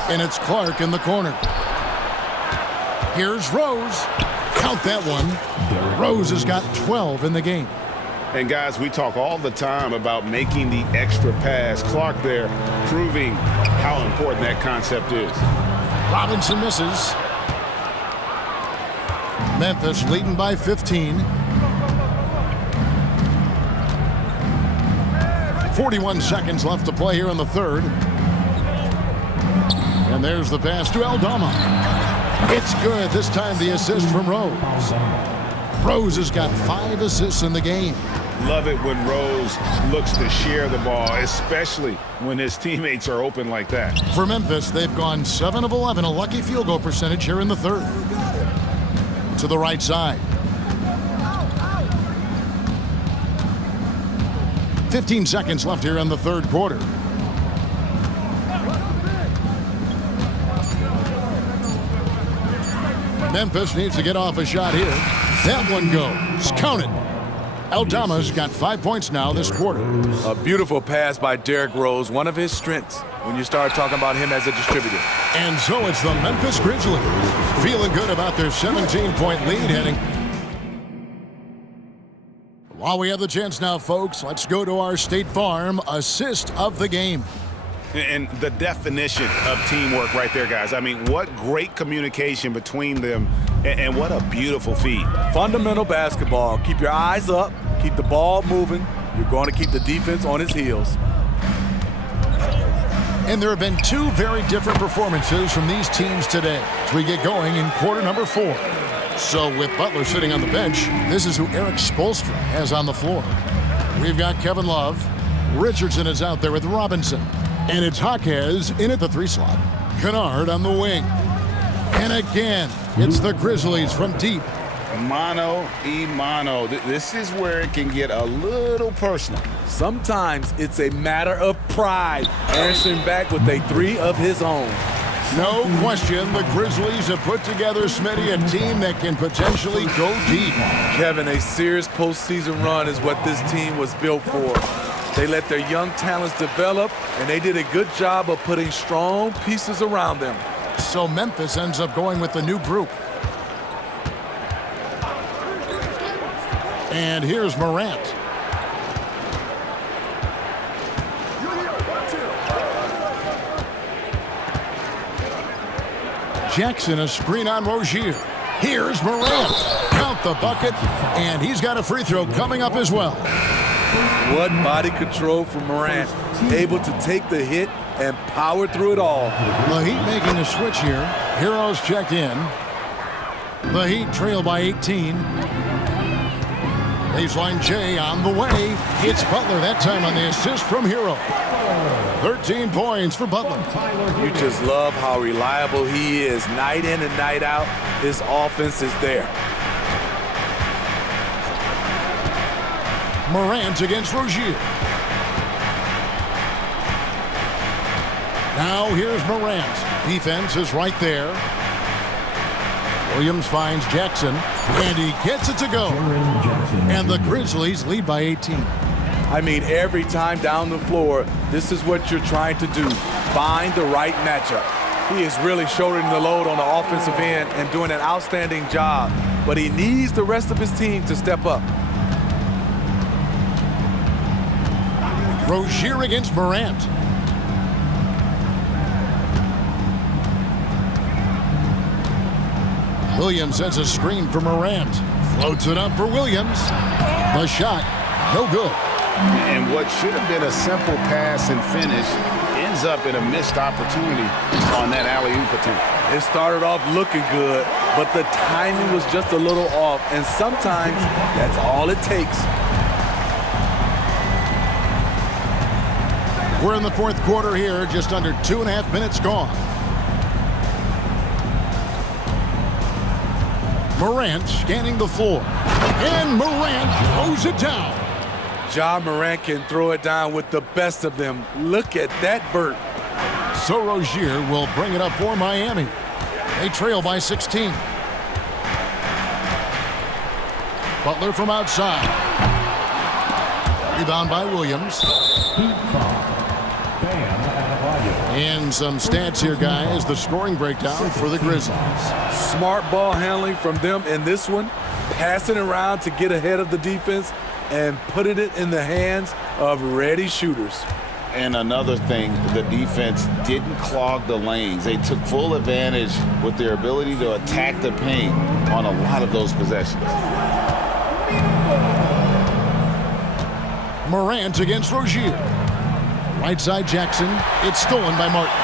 and it's Clark in the corner. Here's Rose. Count that one. Rose has got 12 in the game. And guys, we talk all the time about making the extra pass. Clark there proving how important that concept is. Robinson misses. Memphis leading by 15. 41 seconds left to play here in the third. And there's the pass to Aldama. It's good. This time the assist from Rose. Rose has got 5 assists in the game. Love it when Rose looks to share the ball, especially when his teammates are open like that. For Memphis, they've gone 7 of 11, a lucky field goal percentage here in the third. To the right side. 15 seconds left here in the third quarter. Memphis needs to get off a shot here. That one goes. Count it. Aldama's got 5 points now this quarter. A beautiful pass by Derrick Rose, one of his strengths when you start talking about him as a distributor. And so it's the Memphis Grizzlies feeling good about their 17-point lead heading. While we have the chance now, folks, let's go to our State Farm assist of the game. And the definition of teamwork right there, guys. I mean, what great communication between them, and what a beautiful feed. Fundamental basketball. Keep your eyes up. Keep the ball moving. You're going to keep the defense on its heels. And there have been two very different performances from these teams today as we get going in quarter number 4. So with Butler sitting on the bench, this is who Eric Spoelstra has on the floor. We've got Kevin Love. Richardson is out there with Robinson. And it's Jaquez in at the 3 slot. Kennard on the wing. And again, it's the Grizzlies from deep. Mano y mano. This is where it can get a little personal. Sometimes it's a matter of pride, answering back with a 3 of his own. No question, the Grizzlies have put together, Smitty, a team that can potentially go deep. Kevin, a serious postseason run is what this team was built for. They let their young talents develop, and they did a good job of putting strong pieces around them. So Memphis ends up going with the new group. And here's Morant. Jackson, a screen on Rozier. Here's Morant. Count the bucket, and he's got a free throw coming up as well. What body control from Morant. Able to take the hit and power through it all. The Heat making a switch here. Heroes check in. The Heat trail by 18. Baseline J on the way. It's Butler that time on the assist from Hero. 13 points for Butler. You just love how reliable he is. Night in and night out, his offense is there. Morant against Rozier. Now here's Morant. Defense is right there. Williams finds Jackson, and he gets it to go. And the Grizzlies lead by 18. I mean, every time down the floor, this is what you're trying to do. Find the right matchup. He is really shouldering the load on the offensive end and doing an outstanding job. But he needs the rest of his team to step up. Rozier against Morant. Williams sends a screen for Morant. Floats it up for Williams. The shot, no good. And what should have been a simple pass and finish ends up in a missed opportunity on that alley-oop attempt. It started off looking good, but the timing was just a little off, and sometimes that's all it takes. We're in the 4th quarter here, just under 2.5 minutes gone. Morant scanning the floor. And Morant throws it down. Ja Morant can throw it down with the best of them. Look at that vert. So Rozier will bring it up for Miami. They trail by 16. Butler from outside. Rebound by Williams. And some stats here, guys. The scoring breakdown for the Grizzlies. Smart ball handling from them in this one. Passing around to get ahead of the defense and putting it in the hands of ready shooters. And another thing, the defense didn't clog the lanes. They took full advantage with their ability to attack the paint on a lot of those possessions. Morant against Rozier. Right side Jackson. It's stolen by Martin.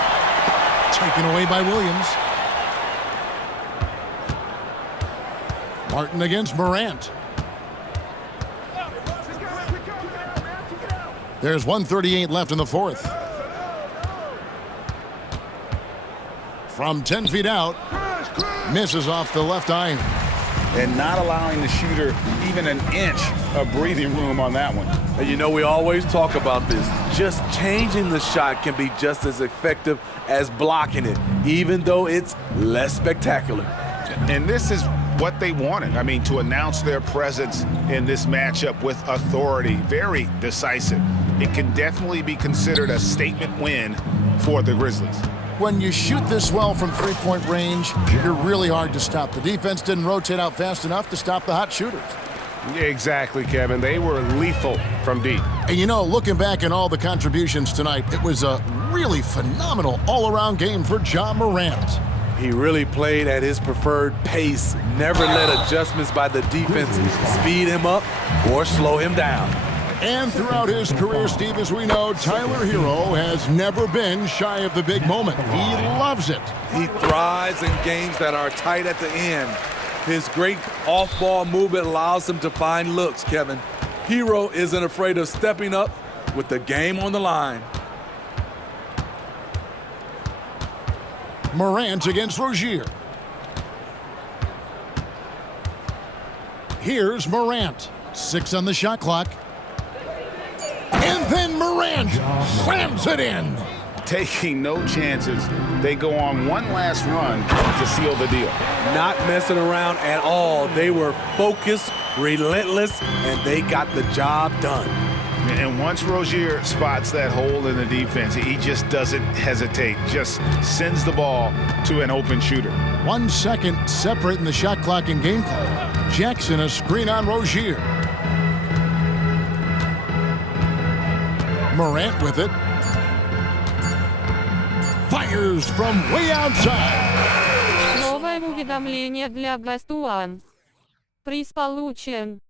Taken away by Williams. Martin against Morant. There's 1:38 left in the 4th. From 10 feet out. Misses off the left iron. And not allowing the shooter even an inch of breathing room on that one. And you know, we always talk about this. Just changing the shot can be just as effective as blocking it, even though it's less spectacular. And this is what they wanted. I mean, to announce their presence in this matchup with authority, very decisive. It can definitely be considered a statement win for the Grizzlies. When you shoot this well from three-point range, you're really hard to stop. The defense didn't rotate out fast enough to stop the hot shooters. Exactly, Kevin. They were lethal from deep. And you know, looking back at all the contributions tonight, it was a really phenomenal all-around game for Ja Morant. He really played at his preferred pace, never let adjustments by the defense speed him up or slow him down. And throughout his career, Steve, as we know, Tyler Hero has never been shy of the big moment. He loves it. He thrives in games that are tight at the end. His great off-ball movement allows him to find looks, Kevin. Hero isn't afraid of stepping up with the game on the line. Morant against Rozier. Here's Morant. 6 on the shot clock. And then Morant slams it in. Taking no chances. They go on one last run to seal the deal. Not messing around at all. They were focused, relentless, and they got the job done. And once Rozier spots that hole in the defense, he just doesn't hesitate, just sends the ball to an open shooter. 1 second separating the shot clock and game clock. Jackson a screen on Rozier. Morant with it. Fires from way outside. Новое уведомление для Best One. Приз получен.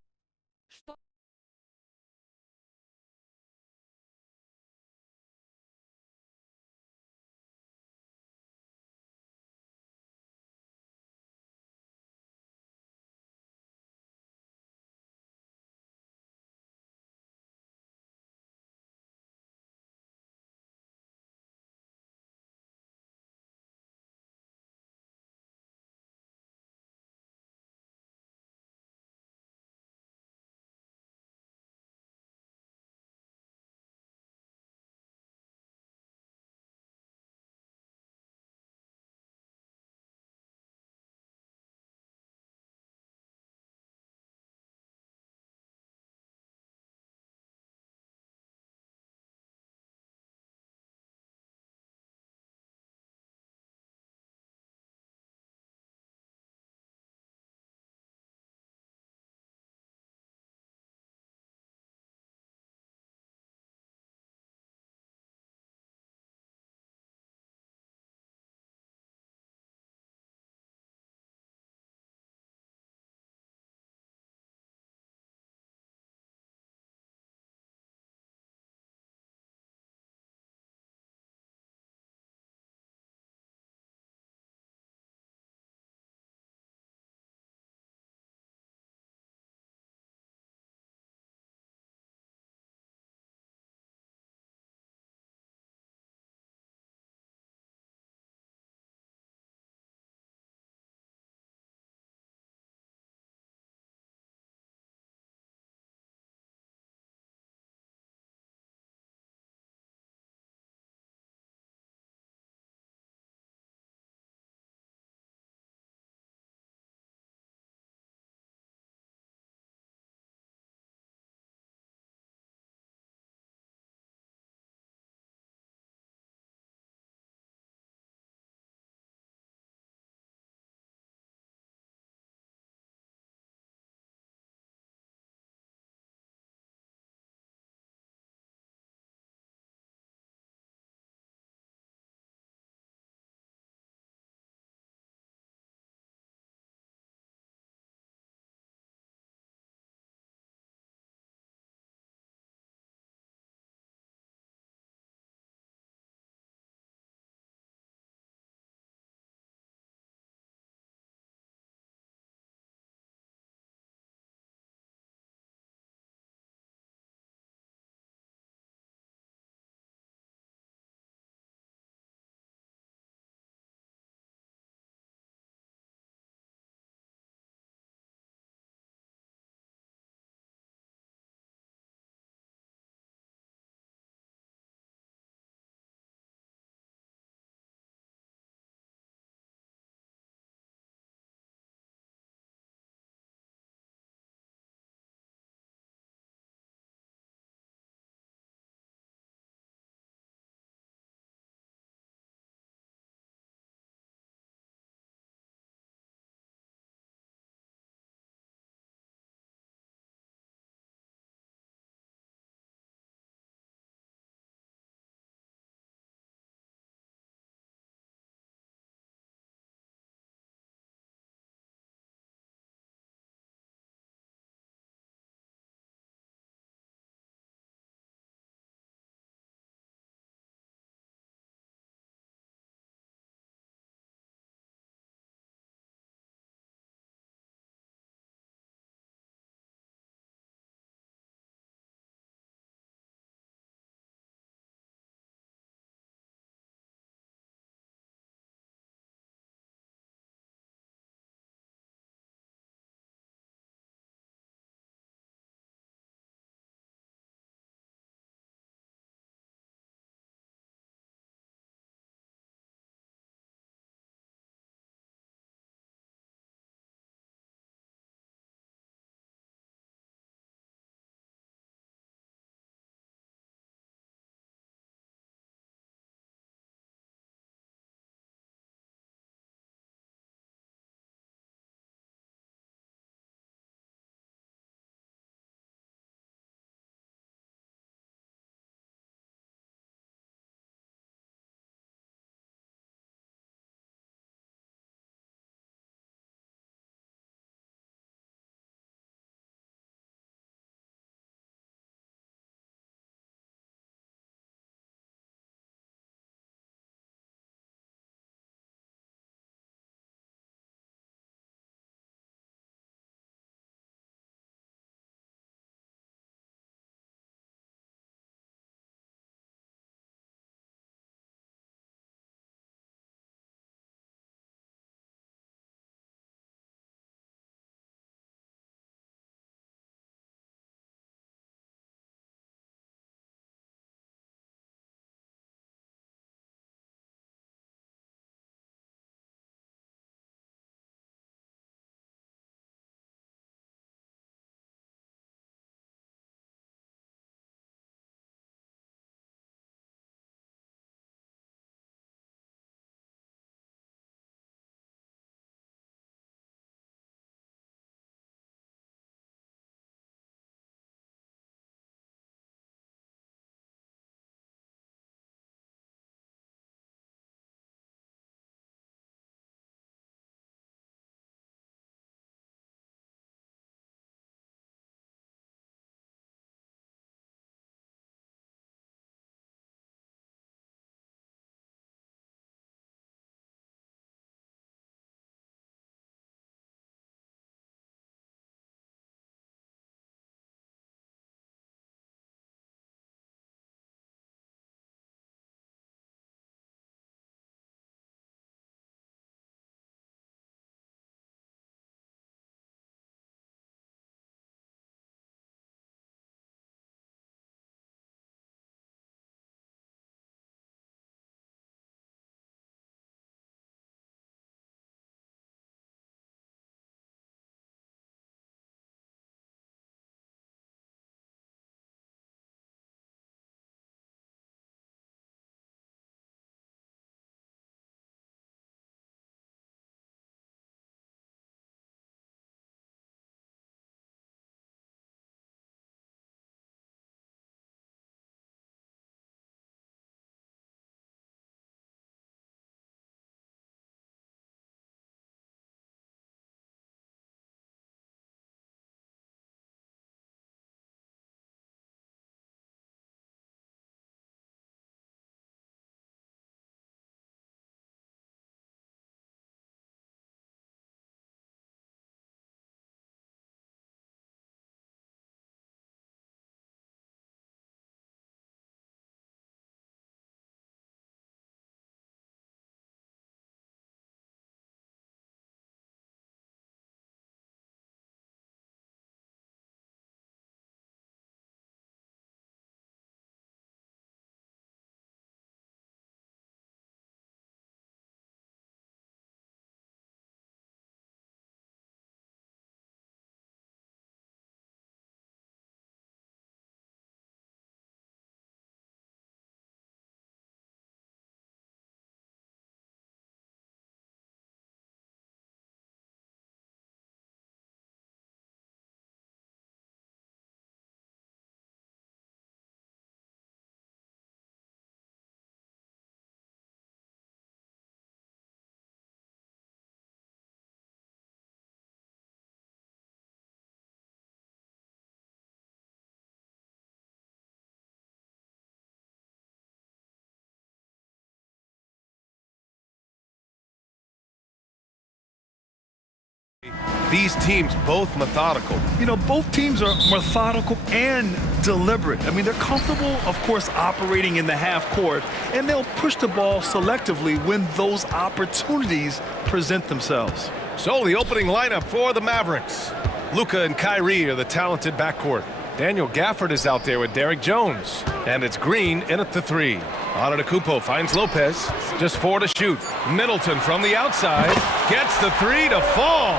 these teams both methodical. You know, both teams are methodical and deliberate. I mean, they're comfortable, of course, operating in the half court, and they'll push the ball selectively when those opportunities present themselves. So the opening lineup for the Mavericks. Luka and Kyrie are the talented backcourt. Daniel Gafford is out there with Derek Jones. And it's Green in at the three. Antetokounmpo finds Lopez. Just 4 to shoot. Middleton from the outside gets the three to fall.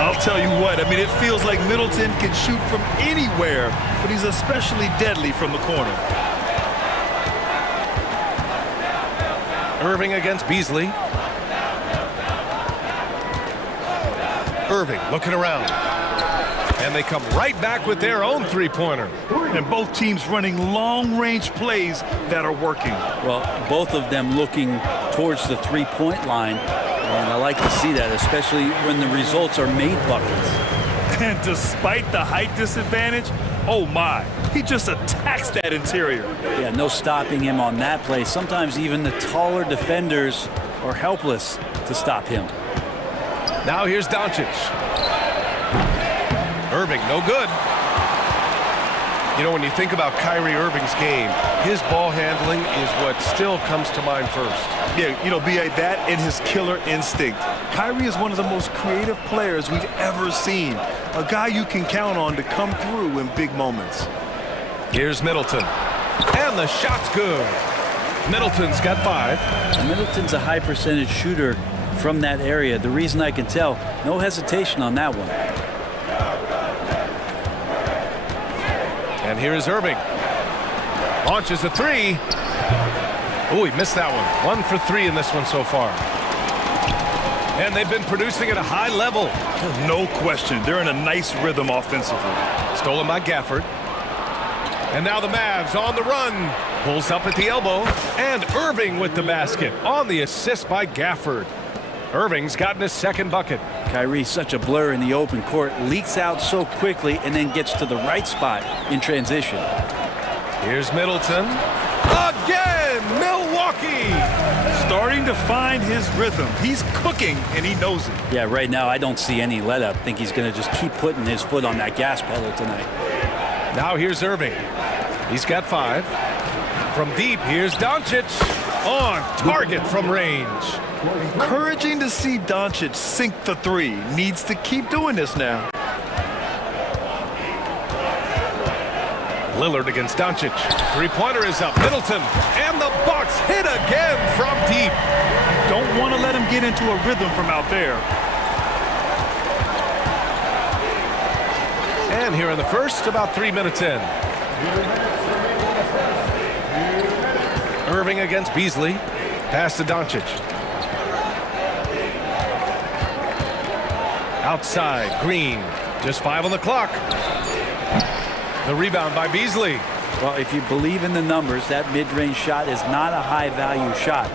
I'll tell you what, I mean, it feels like Middleton can shoot from anywhere, but he's especially deadly from the corner. Irving against Beasley. Irving looking around. And they come right back with their own three-pointer. And both teams running long-range plays that are working. Well, both of them looking towards the three-point line. And I like to see that, especially when the results are made buckets. And despite the height disadvantage, oh my, he just attacks that interior. Yeah, no stopping him on that play. Sometimes even the taller defenders are helpless to stop him. Now here's Doncic. Irving, no good. You know, when you think about Kyrie Irving's game, his ball handling is what still comes to mind first. Yeah, you know, B.A., that and his killer instinct. Kyrie is one of the most creative players we've ever seen. A guy you can count on to come through in big moments. Here's Middleton. And the shot's good. Middleton's got 5. Middleton's a high percentage shooter from that area. The reason I can tell, no hesitation on that one. And here is Irving. Launches a three. Oh, he missed that one. 1 for 3 in this one so far. And they've been producing at a high level. No question. They're in a nice rhythm offensively. Stolen by Gafford. And now the Mavs on the run. Pulls up at the elbow. And Irving with the basket on the assist by Gafford. Irving's gotten his second bucket. Kyrie's such a blur in the open court, leaks out so quickly and then gets to the right spot in transition. Here's Middleton. Again, Milwaukee! Starting to find his rhythm. He's cooking, and he knows it. Yeah, right now I don't see any let up. I think he's going to just keep putting his foot on that gas pedal tonight. Now here's Irving. He's got 5. From deep, here's Doncic. On target from range. Encouraging to see Doncic sink the three. Needs to keep doing this now. Lillard against Doncic. Three-pointer is up. Middleton. And the Bucks hit again from deep. Don't want to let him get into a rhythm from out there. And here in the first, about 3 minutes in. Irving against Beasley. Pass to Doncic. Outside, Green. Just 5 on the clock. The rebound by Beasley. Well, if you believe in the numbers, that mid-range shot is not a high-value shot,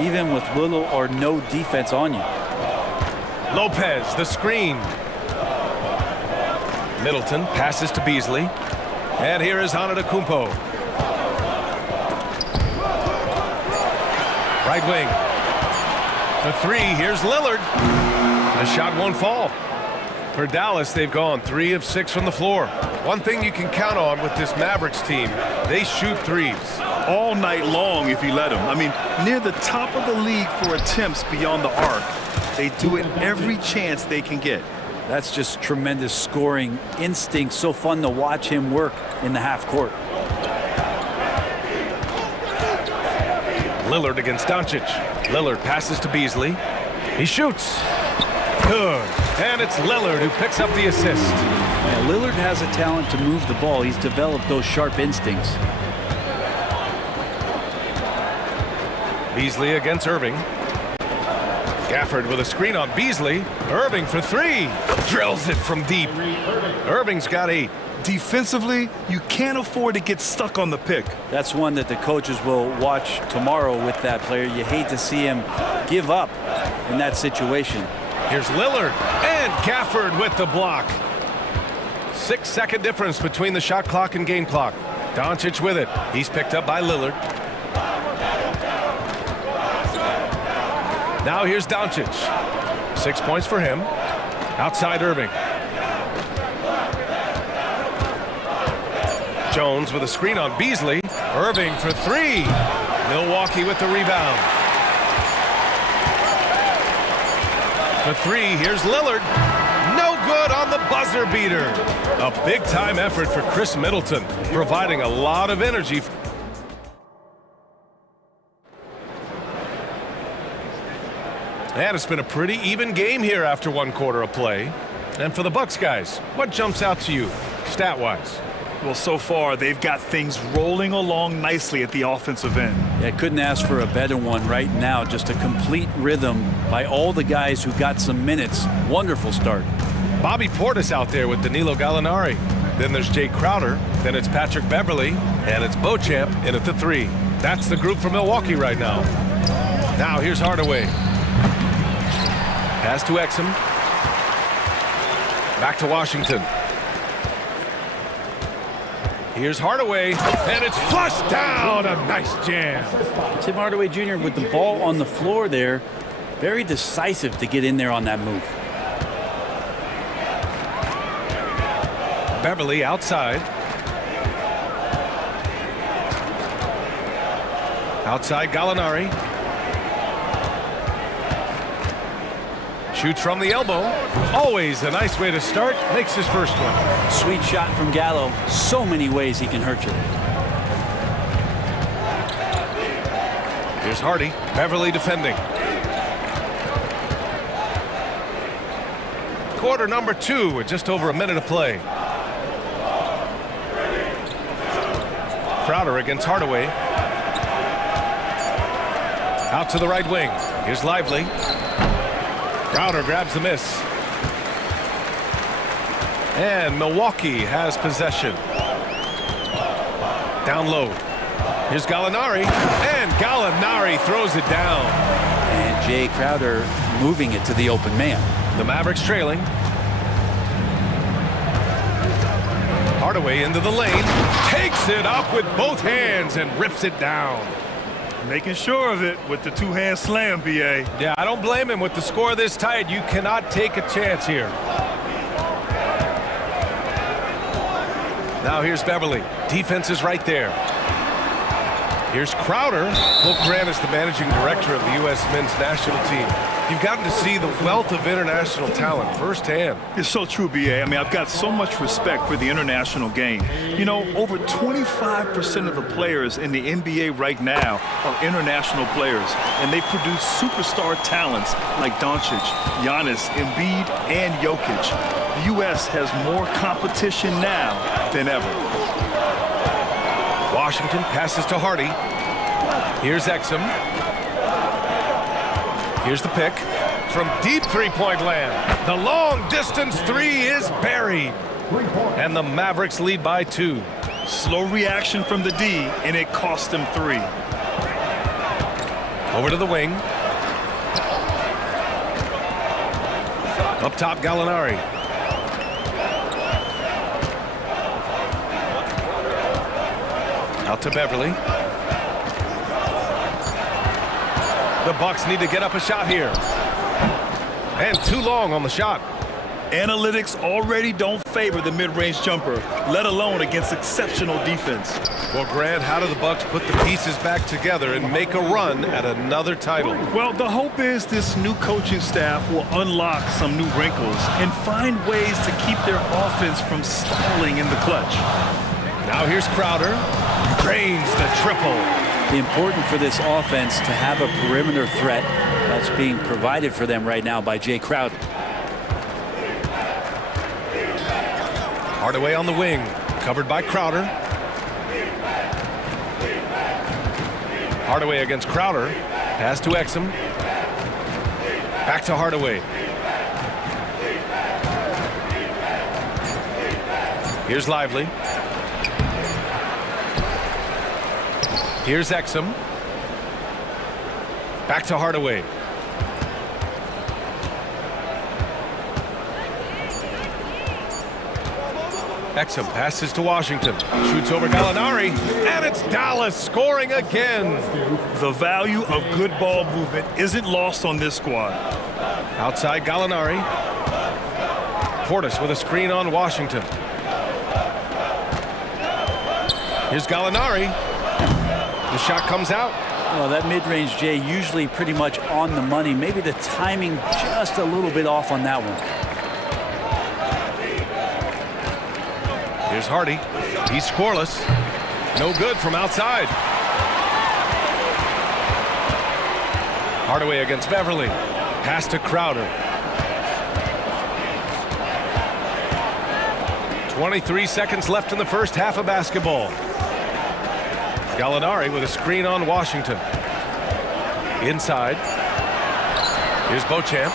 even with little or no defense on you. Lopez, the screen. Middleton passes to Beasley. And here is Antetokounmpo. Right wing. For 3, here's Lillard. The shot won't fall. For Dallas, they've gone 3 of 6 from the floor. One thing you can count on with this Mavericks team, they shoot threes. All night long if you let them. I mean, near the top of the league for attempts beyond the arc. They do it every chance they can get. That's just tremendous scoring instinct. So fun to watch him work in the half court. Lillard against Doncic. Lillard passes to Beasley. He shoots. Good. And it's Lillard who picks up the assist. Yeah, Lillard has a talent to move the ball. He's developed those sharp instincts. Beasley against Irving. Gafford with a screen on Beasley. Irving for 3. Drills it from deep. Irving's got 8. Defensively, you can't afford to get stuck on the pick. That's one that the coaches will watch tomorrow with that player. You hate to see him give up in that situation. Here's Lillard and Gafford with the block. 6-second difference between the shot clock and game clock. Doncic with it. He's picked up by Lillard. Now here's Doncic. 6 points for him. Outside Irving. Jones with a screen on Beasley. Irving for three. Milwaukee with the rebound. For three, here's Lillard. No good on the buzzer beater. A big-time effort for Chris Middleton, providing a lot of energy. And it's been a pretty even game here after one quarter of play. And for the Bucks guys, what jumps out to you, stat-wise? Well, so far, they've got things rolling along nicely at the offensive end. Yeah, couldn't ask for a better one right now. Just a complete rhythm by all the guys who got some minutes. Wonderful start. Bobby Portis out there with Danilo Gallinari. Then there's Jay Crowder. Then it's Patrick Beverly. And it's Beauchamp in at the three. That's the group for Milwaukee right now. Now here's Hardaway. Pass to Exum. Back to Washington. Here's Hardaway, and it's flushed down. A nice jam. Tim Hardaway Jr. with the ball on the floor there. Very decisive to get in there on that move. Beverly outside. Outside Gallinari. Shoots from the elbow. Always a nice way to start. Makes his first one. Sweet shot from Gallo. So many ways he can hurt you. Here's Hardy. Beverly defending. Quarter number 2 with just over a minute of play. Crowder against Hardaway. Out to the right wing. Here's Lively. Crowder grabs the miss. And Milwaukee has possession. Down low. Here's Gallinari. And Gallinari throws it down. And Jay Crowder moving it to the open man. The Mavericks trailing. Hardaway into the lane. Takes it up with both hands and rips it down. Making sure of it with the two-hand slam, B.A. Yeah, I don't blame him. With the score this tight, you cannot take a chance here. Now here's Beverly. Defense is right there. Here's Crowder. Will Grant is the managing director of the U.S. men's national team. You've gotten to see the wealth of international talent firsthand. It's so true, B.A. I mean, I've got so much respect for the international game. You know, over 25% of the players in the NBA right now are international players, and they produce superstar talents like Doncic, Giannis, Embiid, and Jokic. The U.S. has more competition now than ever. Washington passes to Hardy. Here's Exum. Here's the pick from deep three-point land. The long-distance three is buried. And the Mavericks lead by 2. Slow reaction from the D, and it cost them 3. Over to the wing. Up top, Gallinari. Out to Beverly. The Bucks need to get up a shot here. And too long on the shot. Analytics already don't favor the mid-range jumper, let alone against exceptional defense. Well, Grant, how do the Bucks put the pieces back together and make a run at another title? Well, the hope is this new coaching staff will unlock some new wrinkles and find ways to keep their offense from stalling in the clutch. Now here's Crowder. Drains the triple. Important for this offense to have a perimeter threat that's being provided for them right now by Jay Crowder. Hardaway on the wing, covered by Crowder. Hardaway against Crowder. Pass to Exum. Back to Hardaway. Here's Lively. Here's Exum. Back to Hardaway. Exum passes to Washington. Shoots over Gallinari. And it's Dallas scoring again. The value of good ball movement isn't lost on this squad. Outside Gallinari. Portis with a screen on Washington. Here's Gallinari. The shot comes out. Well, that mid-range, Jay, usually pretty much on the money. Maybe the timing just a little bit off on that one. Here's Hardy. He's scoreless. No good from outside. Hardaway against Beverly. Pass to Crowder. 23 seconds left in the first half of basketball. Gallinari with a screen on Washington. Inside. Here's Beauchamp.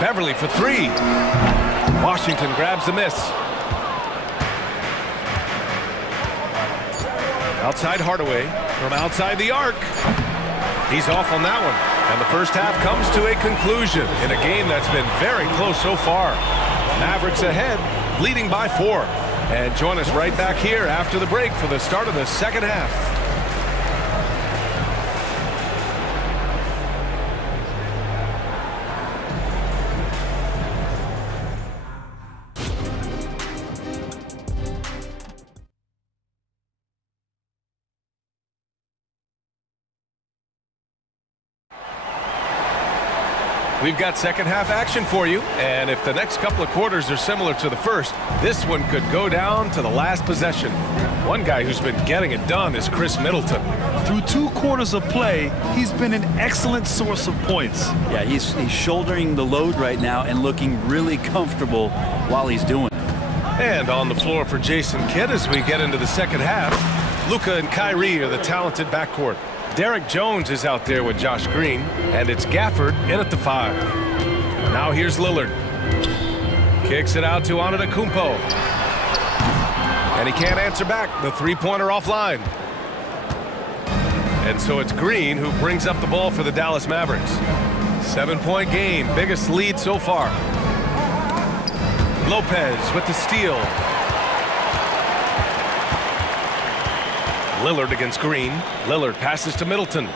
Beverly for three. Washington grabs the miss. Outside Hardaway from outside the arc. He's off on that one. And the first half comes to a conclusion in a game that's been very close so far. Mavericks ahead, leading by 4. And join us right back here after the break for the start of the second half. We've got second half action for you, and if the next couple of quarters are similar to the first, this one could go down to the last possession. One guy who's been getting it done is Chris Middleton. Through 2 quarters of play, he's been an excellent source of points. Yeah, he's shouldering the load right now and looking really comfortable while he's doing it. And on the floor for Jason Kidd as we get into the second half, Luka and Kyrie are the talented backcourt. Derek Jones is out there with Josh Green, and it's Gafford in at the 5. Now here's Lillard. Kicks it out to Antetokounmpo. And he can't answer back. The three-pointer offline. And so it's Green who brings up the ball for the Dallas Mavericks. 7-point game, biggest lead so far. Lopez with the steal. Lillard against Green. Lillard passes to Middleton.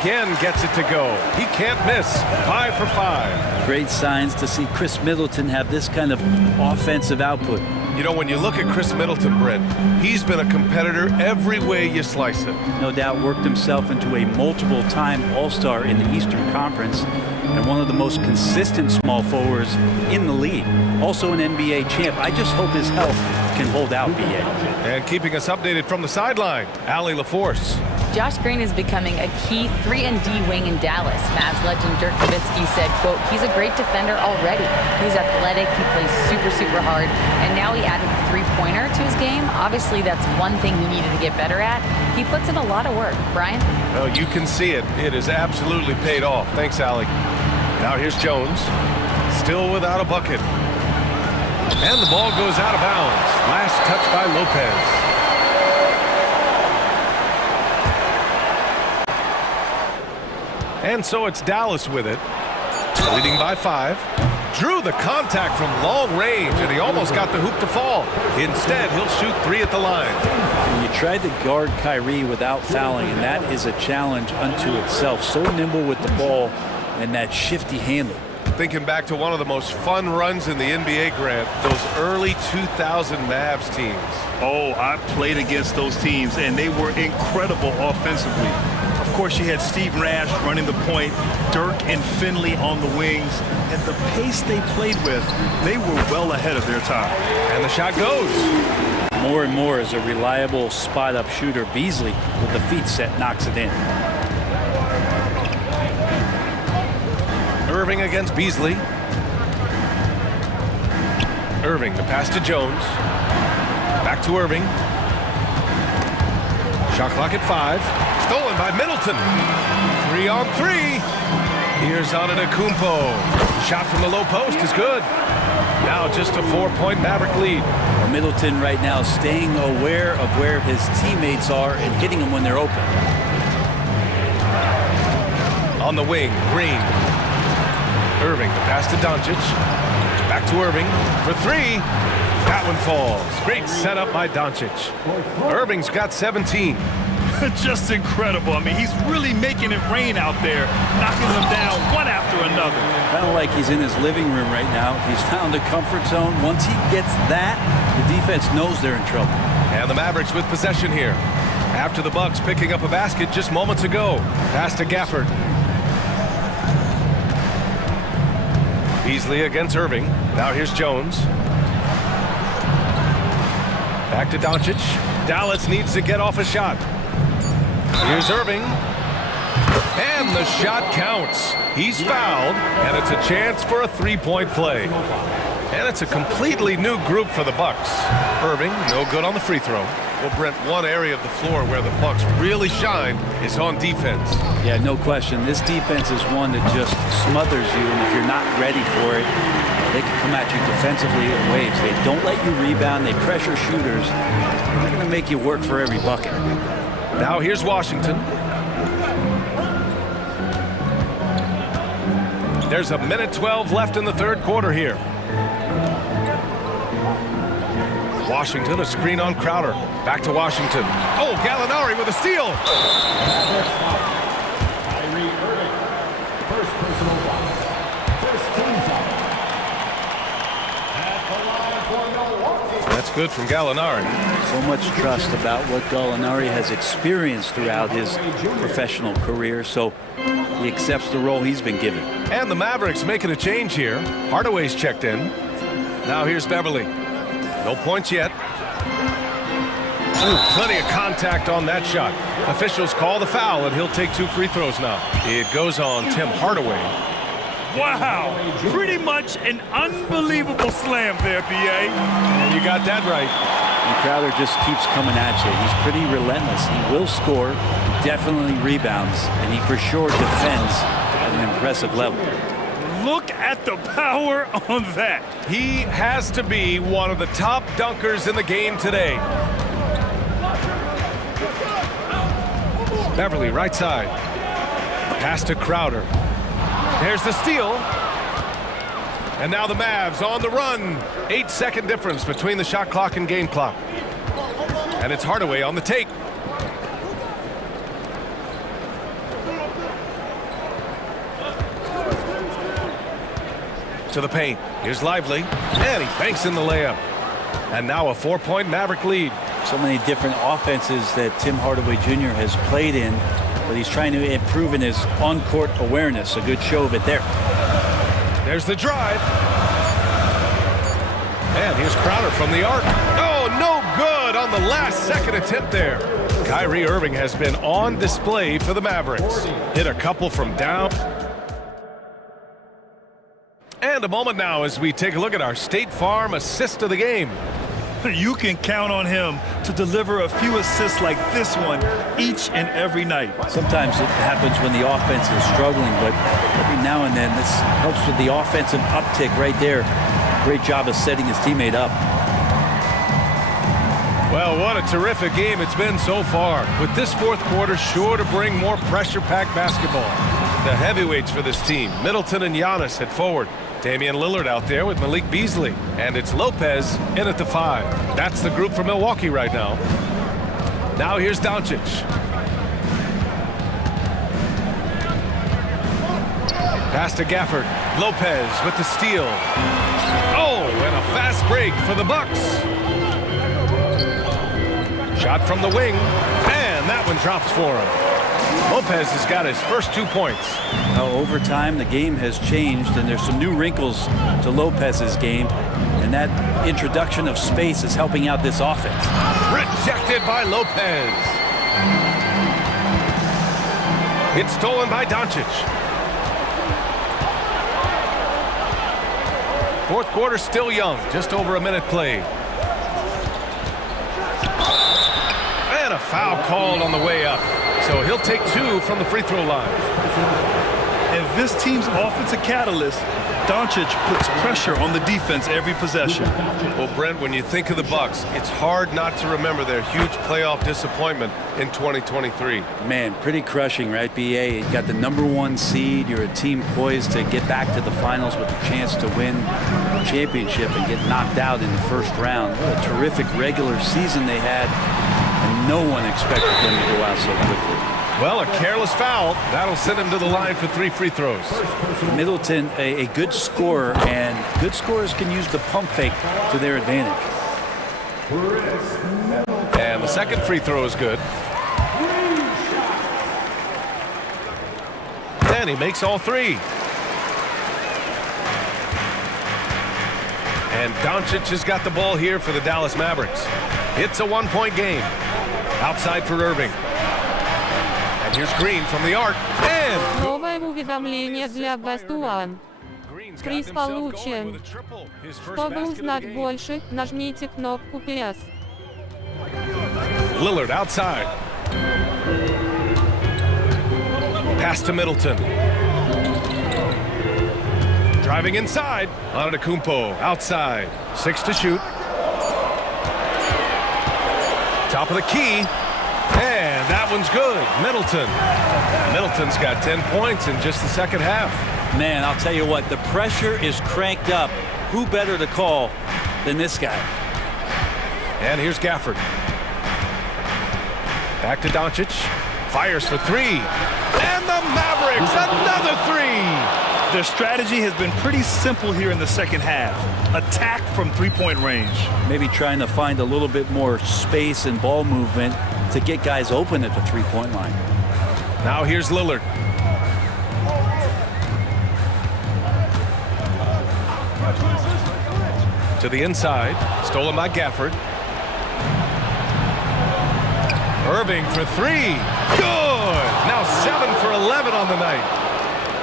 Again gets it to go. He can't miss. 5 for 5. Great signs to see Chris Middleton have this kind of offensive output. You know, when you look at Chris Middleton, Brent, he's been a competitor every way you slice it. No doubt worked himself into a multiple-time All-Star in the Eastern Conference and one of the most consistent small forwards in the league. Also an NBA champ. I just hope his health can hold out, B.A. And keeping us updated from the sideline, Allie LaForce. Josh Green is becoming a key 3-and-D wing in Dallas. Mavs legend Dirk Nowitzki said, quote, he's a great defender already. He's athletic, he plays super, super hard, and now he added the three-pointer to his game. Obviously, that's one thing he needed to get better at. He puts in a lot of work. Brian? Well, you can see it. It has absolutely paid off. Thanks, Allie. Now here's Jones, still without a bucket. And the ball goes out of bounds. Last touch by Lopez. And so it's Dallas with it, leading by 5. Drew the contact from long range, and he almost got the hoop to fall. Instead, he'll shoot 3 at the line. You tried to guard Kyrie without fouling, and that is a challenge unto itself. So nimble with the ball and that shifty handle. Thinking back to one of the most fun runs in the NBA, Grant, those early 2000 Mavs teams. Oh, I played against those teams, and they were incredible offensively. Of course, you had Steve Nash running the point, Dirk and Finley on the wings, and the pace they played with, they were well ahead of their time. And the shot goes. More and more as a reliable spot-up shooter, Beasley, with the feet set, knocks it in. Irving against Beasley. Irving, the pass to Jones. Back to Irving. Shot clock at 5. Stolen by Middleton. 3 on 3. Here's Antetokounmpo. Shot from the low post is good. Now just a 4-point Maverick lead. Middleton right now staying aware of where his teammates are and hitting them when they're open. On the wing, Green. Irving, the pass to Doncic. Back to Irving for 3. That one falls. Great setup by Doncic. Irving's got 17. Just incredible. I mean, he's really making it rain out there, knocking them down one after another. Kind of like he's in his living room right now. He's found a comfort zone. Once he gets that, the defense knows they're in trouble. And the Mavericks with possession here. After the Bucks picking up a basket just moments ago. Pass to Gafford. Beasley against Irving. Now here's Jones. Back to Doncic. Dallas needs to get off a shot. Here's Irving. And the shot counts. He's fouled, and it's a chance for a three-point play. And it's a completely new group for the Bucks. Irving, no good on the free throw. Well, Brent, one area of the floor where the Bucks really shine is on defense. Yeah, no question. This defense is one that just smothers you, and if you're not ready for it, they can come at you defensively in waves. They don't let you rebound. They pressure shooters. They're going to make you work for every bucket. Now here's Washington. There's a minute 12 left in the third quarter here. Washington, a screen on Crowder. Back to Washington. Oh, Gallinari with a steal. First personal foul. First team foul. At the line for Milwaukee. That's good from Gallinari. So much trust about what Gallinari has experienced throughout his professional career, so he accepts the role he's been given. And the Mavericks making a change here. Hardaway's checked in. Now here's Beverly. No points yet. Ooh, plenty of contact on that shot. Officials call the foul, and he'll take 2 free throws now. It goes on Tim Hardaway. Wow, pretty much an unbelievable slam there, B.A. And you got that right. And Crowder just keeps coming at you. He's pretty relentless. He will score, definitely rebounds, and he for sure defends at an impressive level. Look at the power on that. He has to be one of the top dunkers in the game today. Beverly, right side. Pass to Crowder. There's the steal. And now the Mavs on the run. 8-second difference between the shot clock and game clock. And it's Hardaway on the take. To the paint. Here's Lively. And he banks in the layup. And now a 4-point Maverick lead. So many different offenses that Tim Hardaway Jr. has played in, but he's trying to improve in his on-court awareness. A good show of it there. There's the drive. And here's Crowder from the arc. Oh, no good on the last second attempt there. Kyrie Irving has been on display for the Mavericks. Hit a couple from down. And a moment now as we take a look at our State Farm assist of the game. You can count on him to deliver a few assists like this one each and every night. Sometimes it happens when the offense is struggling, but every now and then this helps with the offensive uptick right there. Great job of setting his teammate up. Well, what a terrific game it's been so far. With this fourth quarter sure to bring more pressure-packed basketball. The heavyweights for this team, Middleton and Giannis at forward. Damian Lillard out there with Malik Beasley. And it's Lopez in at the 5. That's the group for Milwaukee right now. Now here's Doncic. Pass to Gafford. Lopez with the steal. Oh, and a fast break for the Bucks. Shot from the wing. And that one drops for him. Lopez has got his first 2 points. Now, over time, the game has changed, and there's some new wrinkles to Lopez's game, and that introduction of space is helping out this offense. Rejected by Lopez. It's stolen by Doncic. Fourth quarter still young, just over a minute played. And a foul called on the way up. So he'll take 2 from the free throw line. And this team's offensive catalyst, Doncic puts pressure on the defense every possession. Well, Brent, when you think of the Bucks, it's hard not to remember their huge playoff disappointment in 2023. Man, pretty crushing, right, B.A.? You got the #1 seed. You're a team poised to get back to the finals with a chance to win the championship and get knocked out in the first round. What a terrific regular season they had. and no one expected them to go out so quickly. Well, a careless foul. That'll send him to the line for 3 free throws. Middleton, a good scorer, and good scorers can use the pump fake to their advantage. And the second free throw is good. And he makes all 3. And Doncic has got the ball here for the Dallas Mavericks. It's a 1-point game. Outside for Irving. And here's Green from the arc. And Новое уведомление для Best One. Приз получен. Чтобы узнать больше, нажмите кнопку PS. Lillard outside. Pass to Middleton. Driving inside. Antetokounmpo outside. 6 to shoot. Top of the key. And that one's good. Middleton. Middleton's got 10 points in just the second half. Man, I'll tell you what, the pressure is cranked up. Who better to call than this guy? And here's Gafford. Back to Doncic. Fires for 3. And the Mavericks, another 3. Their strategy has been pretty simple here in the second half. Attack from three-point range. Maybe trying to find a little bit more space and ball movement to get guys open at the three-point line. Now here's Lillard. To the inside, stolen by Gafford. Irving for 3. Good! Now 7 for 11 on the night.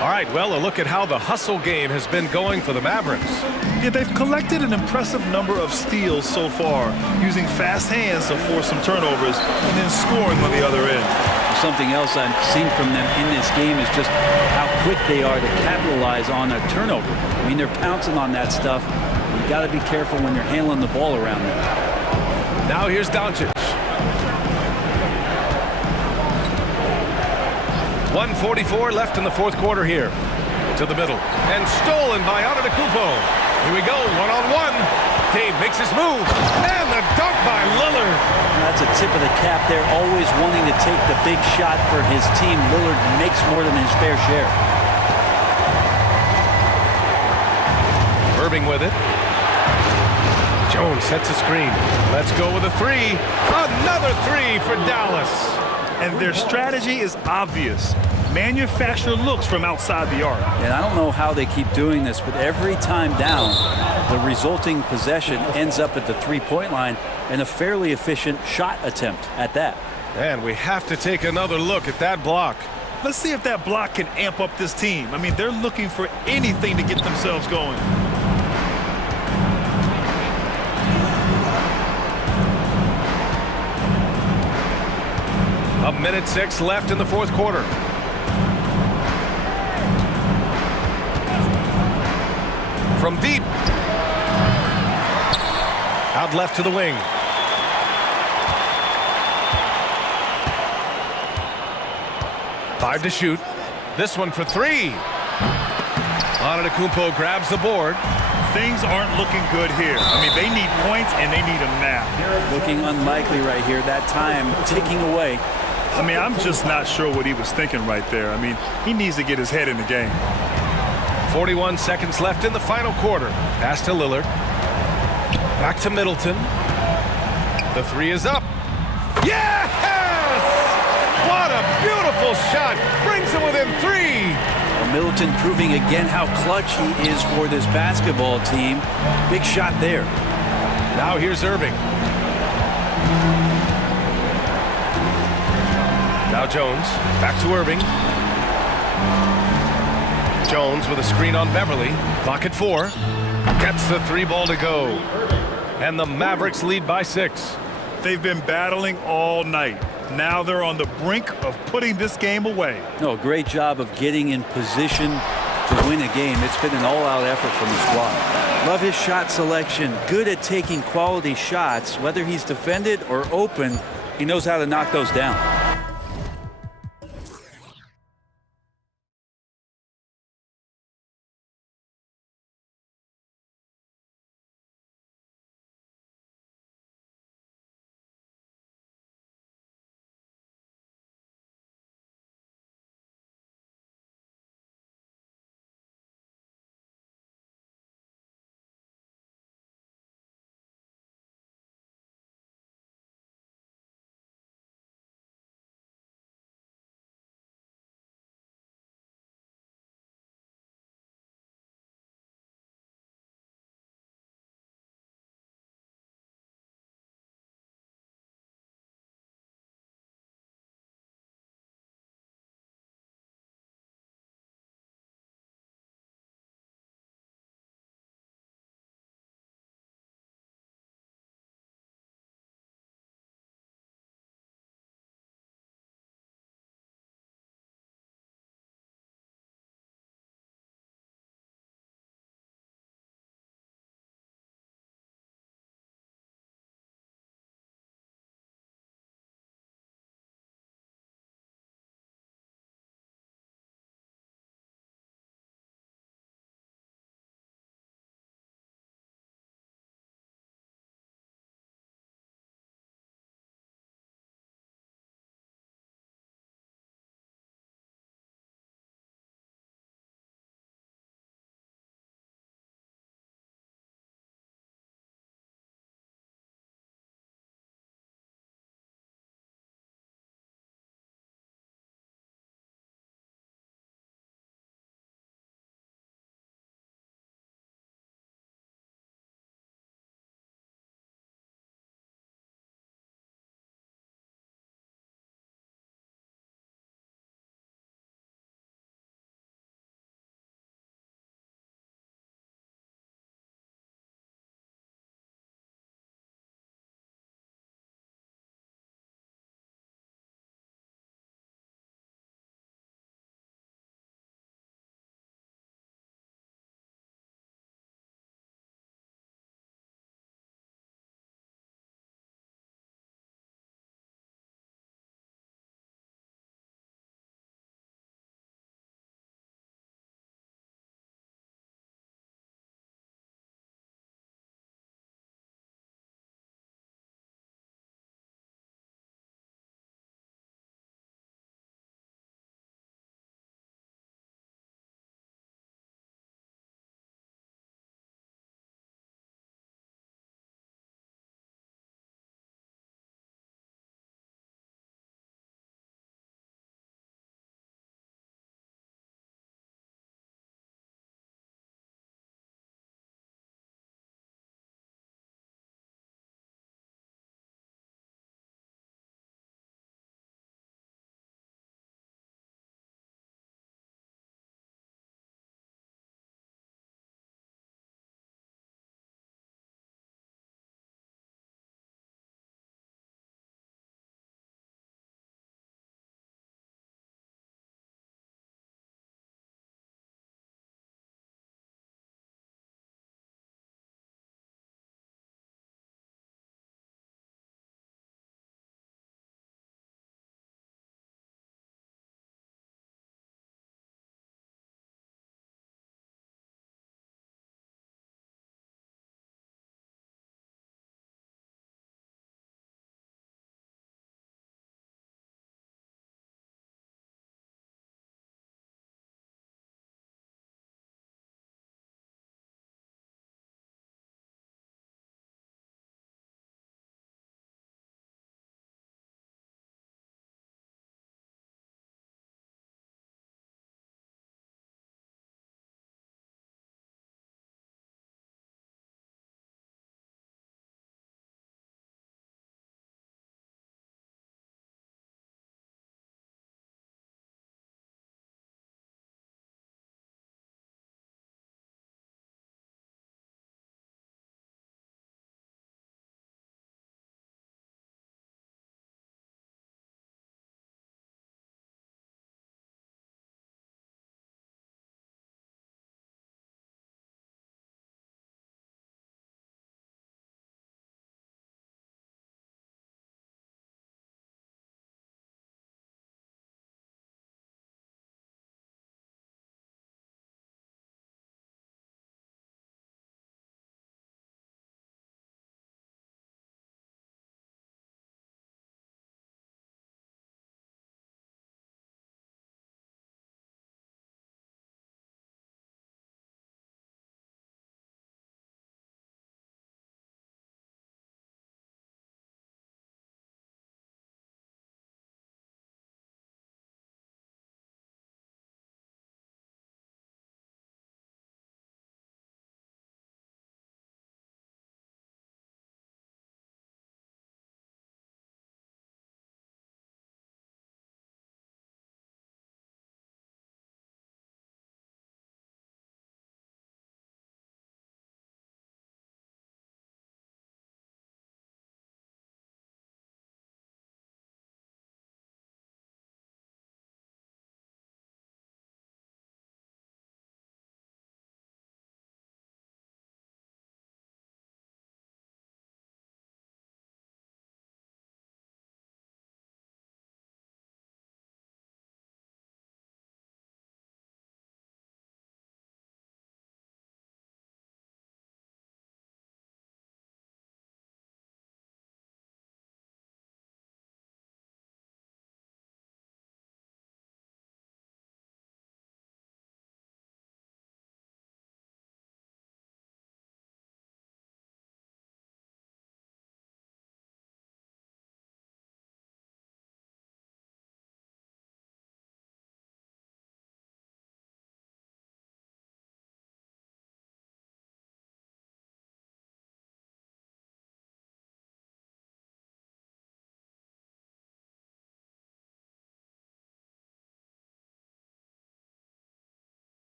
All right, well, a look at how the hustle game has been going for the Mavericks. Yeah, they've collected an impressive number of steals so far, using fast hands to force some turnovers and then scoring on the other end. Something else I've seen from them in this game is just how quick they are to capitalize on a turnover. I mean, they're pouncing on that stuff. You got to be careful when you're handling the ball around them. Now here's Doncic. 1:44 left in the fourth quarter here. To the middle. And stolen by Antetokounmpo. Here we go, one-on-one. Dave makes his move. And the dunk by Lillard. That's a tip of the cap there. Always wanting to take the big shot for his team. Lillard makes more than his fair share. Irving with it. Jones sets a screen. Let's go with a 3. Another 3 for Dallas. And their strategy is obvious. Manufacture looks from outside the arc. And I don't know how they keep doing this, but every time down, the resulting possession ends up at the three-point line and a fairly efficient shot attempt at that. And we have to take another look at that block. Let's see if that block can amp up this team. I mean, they're looking for anything to get themselves going. A minute 6 left in the fourth quarter. From deep. Out left to the wing. Five to shoot. This one for 3. Antetokounmpo grabs the board. Things aren't looking good here. I mean, they need points and they need them now. Looking unlikely right here. That time ticking away. I mean, I'm just not sure what he was thinking right there. I mean, he needs to get his head in the game. 41 seconds left in the final quarter. Pass to Lillard. Back to Middleton. The 3 is up. Yes! What a beautiful shot. Brings him within 3. Well, Middleton proving again how clutch he is for this basketball team. Big shot there. Now here's Irving. Now Jones, back to Irving. Jones with a screen on Beverly. Clock at 4. Gets the 3 ball to go. And the Mavericks lead by 6. They've been battling all night. Now they're on the brink of putting this game away. No, great job of getting in position to win a game. It's been an all-out effort from the squad. Love his shot selection. Good at taking quality shots. Whether he's defended or open, he knows how to knock those down.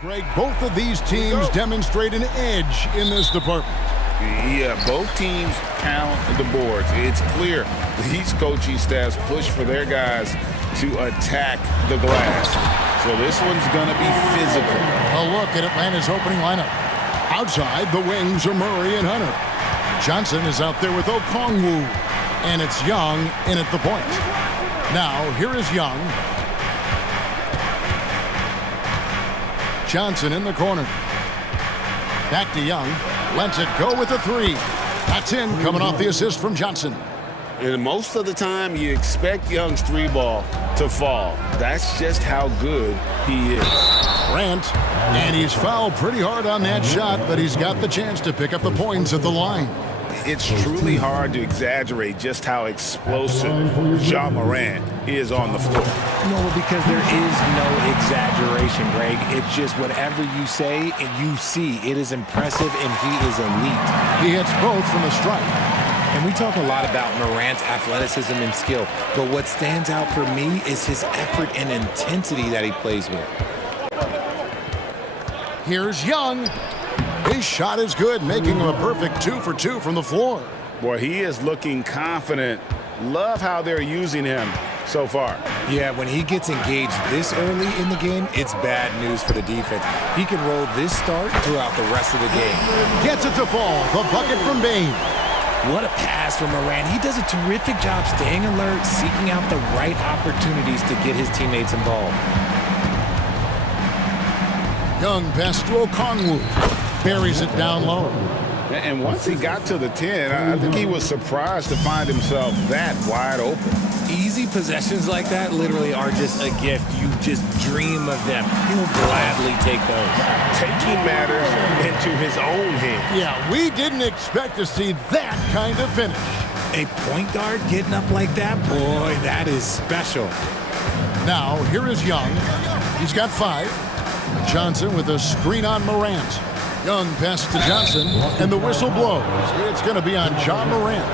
Greg, both of these teams demonstrate an edge in this department. Yeah, both teams pound the boards. It's clear these coaching staffs push for their guys to attack the glass. So this one's going to be physical. A look at Atlanta's opening lineup. Outside, the wings are Murray and Hunter. Johnson is out there with Okongwu. And it's Young in at the point. Now, here is Young. Johnson in the corner. Back to Young. Lets it go with a three. That's in, coming off the assist from Johnson. And most of the time, you expect Young's three ball to fall. That's just how good he is. Grant, and he's fouled pretty hard on that shot, but he's got the chance to pick up the points at the line. It's truly hard to exaggerate just how explosive Ja Morant is on the floor. No, because there is no exaggeration, Greg. It's just whatever you say and you see. It is impressive, and he is elite. He hits both from the stripe. And we talk a lot about Morant's athleticism and skill, but what stands out for me is his effort and intensity that he plays with. Here's Young. His shot is good, making him a perfect 2 for 2 from the floor. Boy, he is looking confident. Love how they're using him so far. Yeah, when he gets engaged this early in the game, it's bad news for the defense. He can roll this start throughout the rest of the game. Gets it to fall. The bucket from Bain. What a pass from Morant. He does a terrific job staying alert, seeking out the right opportunities to get his teammates involved. Young pass to Okongwu. Buries it down low. And once he got to the 10, I think he was surprised to find himself that wide open. Easy possessions like that literally are just a gift. You just dream of them. He'll gladly take those. Taking matters into his own hands. Yeah, we didn't expect to see that kind of finish. A point guard getting up like that, boy, that is special. Now, here is Young. He's got 5. Johnson with a screen on Morant. Young pass to Johnson, and the whistle blows. It's going to be on Ja Morant.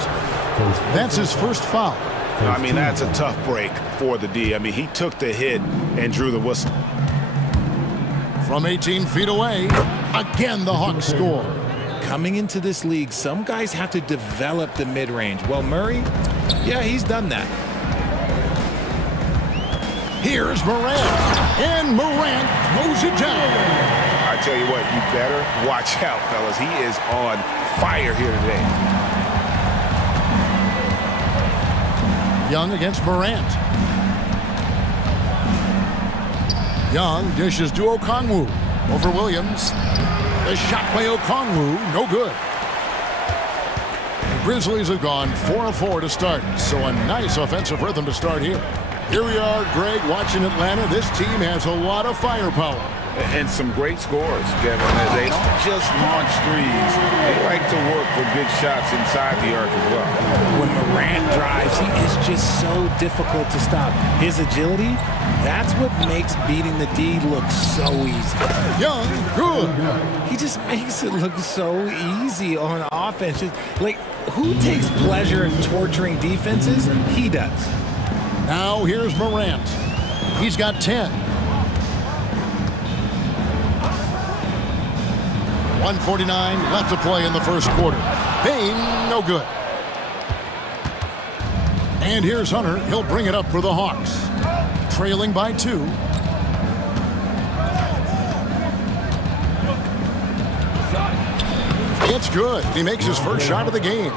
That's his first foul. I mean, that's a tough break for the D. I mean, he took the hit and drew the whistle. From 18 feet away, again the Hawks score. Coming into this league, some guys have to develop the mid-range. Well, Murray, yeah, he's done that. Here's Morant, and Morant throws it down. I tell you what, you better watch out, fellas. He is on fire here today. Young against Morant. Young dishes to Okongwu over Williams. The shot by Okongwu, no good. The Grizzlies have gone 4 of 4 to start, so a nice offensive rhythm to start here. Here we are, Greg, watching Atlanta. This team has a lot of firepower. And some great scores, Kevin. They don't just launch threes. They like to work for good shots inside the arc as well. When Morant drives, he is just so difficult to stop. His agility, that's what makes beating the D look so easy. Young, good. He just makes it look so easy on offense. Like, who takes pleasure in torturing defenses? He does. Now here's Morant. He's got 10. 1:49 left to play in the first quarter. Bain, no good. And here's Hunter. He'll bring it up for the Hawks. Trailing by 2. It's good. He makes his first shot of the game.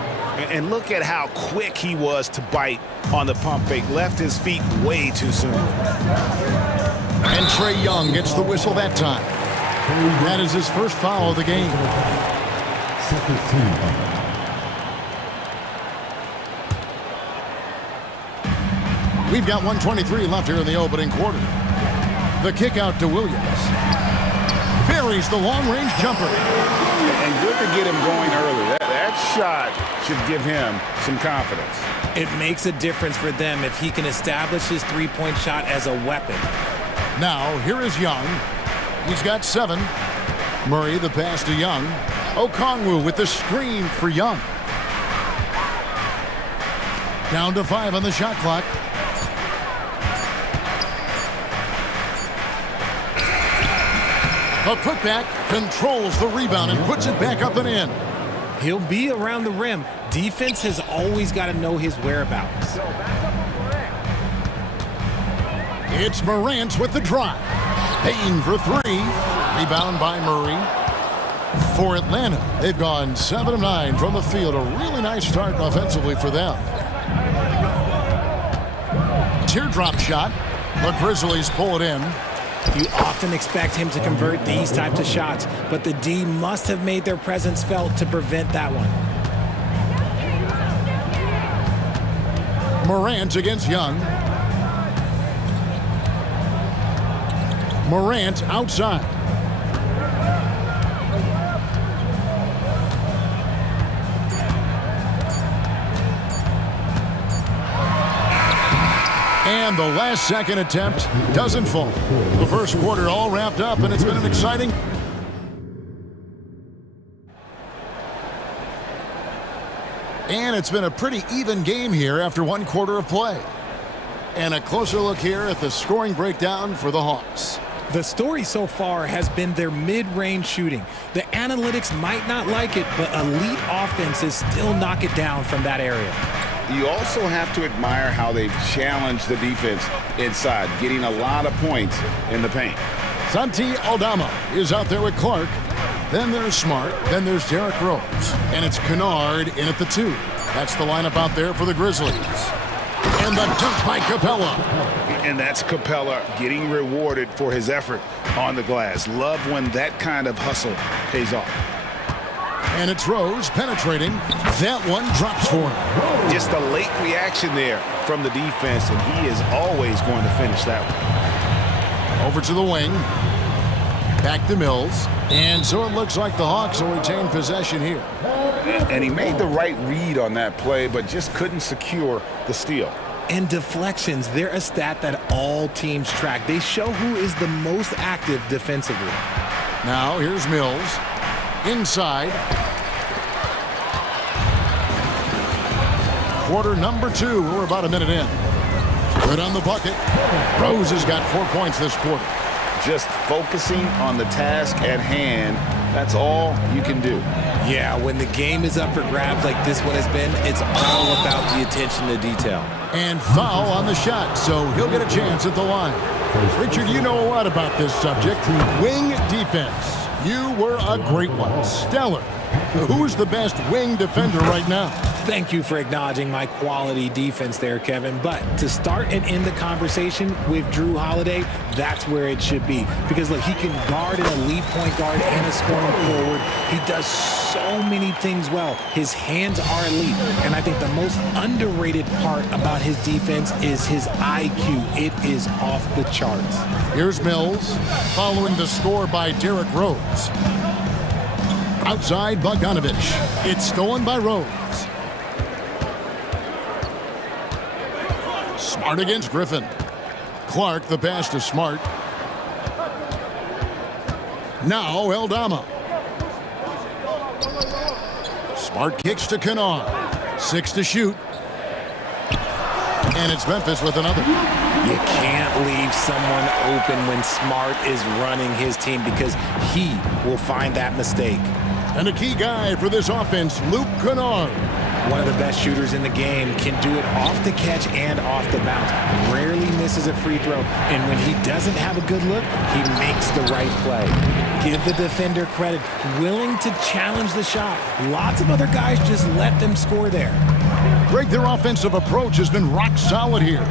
And look at how quick he was to bite on the pump fake. Left his feet way too soon. And Trae Young gets the whistle that time. That is his first foul of the game. Second team foul. We've got 1:23 left here in the opening quarter. The kick out to Williams. Buries the long-range jumper. And good to get him going early. That shot should give him some confidence. It makes a difference for them if he can establish his three-point shot as a weapon. Now, here is Young. He's got 7. Murray, the pass to Young. Okongwu with the screen for Young. Down to 5 on the shot clock. A putback, controls the rebound and puts it back up and in. He'll be around the rim. Defense has always got to know his whereabouts. It's Morant with the drive. Payne for three. Rebound by Murray. For Atlanta, they've gone 7 of 9 from the field. A really nice start offensively for them. Teardrop shot. The Grizzlies pull it in. You often expect him to convert these types of shots, but the D must have made their presence felt to prevent that one. Morant against Young. Morant outside. And the last second attempt doesn't fall. The first quarter all wrapped up, and it's been an exciting... And it's been a pretty even game here after one quarter of play. And a closer look here at the scoring breakdown for the Hawks. The story so far has been their mid-range shooting. The analytics might not like it, but elite offenses still knock it down from that area. You also have to admire how they've challenged the defense inside, getting a lot of points in the paint. Santi Aldama is out there with Clark. Then there's Smart. Then there's Derrick Rose. And it's Kennard in at the 2. That's the lineup out there for the Grizzlies. And the dunk by Capella. And that's Capella getting rewarded for his effort on the glass. Love when that kind of hustle pays off. And it's Rose penetrating. That one drops for him. Just a late reaction there from the defense, and he is always going to finish that one. Over to the wing. Back to Mills. And so it looks like the Hawks will retain possession here. And he made the right read on that play, but just couldn't secure the steal. And deflections, they're a stat that all teams track. They show who is the most active defensively. Now here's Mills. Inside. Quarter number 2. We're about a minute in. Good on the bucket. Rose has got 4 points this quarter. Just focusing on the task at hand, that's all you can do. Yeah, when the game is up for grabs like this one has been, it's all about the attention to detail. And foul on the shot, so he'll get a chance at the line. Richard, you know a lot about this subject. Wing defense. You were a great one. Stellar. Who's the best wing defender right now? Thank you for acknowledging my quality defense there, Kevin. But to start and end the conversation with Drew Holiday, that's where it should be. Because, look, he can guard an elite point guard and a scoring forward. He does so many things well. His hands are elite. And I think the most underrated part about his defense is his IQ. It is off the charts. Here's Mills following the score by Derrick Rose. Outside Bogdanovich. It's stolen by Rose. Smart against Griffin. Clark, the pass to Smart. Now Eldama. Smart kicks to Kennard. 6 to shoot. And it's Memphis with another. You can't leave someone open when Smart is running his team because he will find that mistake. And a key guy for this offense, Luke Kennard. One of the best shooters in the game, can do it off the catch and off the bounce. Rarely misses a free throw, and when he doesn't have a good look, he makes the right play. Give the defender credit, willing to challenge the shot. Lots of other guys just let them score there. Greg, their offensive approach has been rock solid here.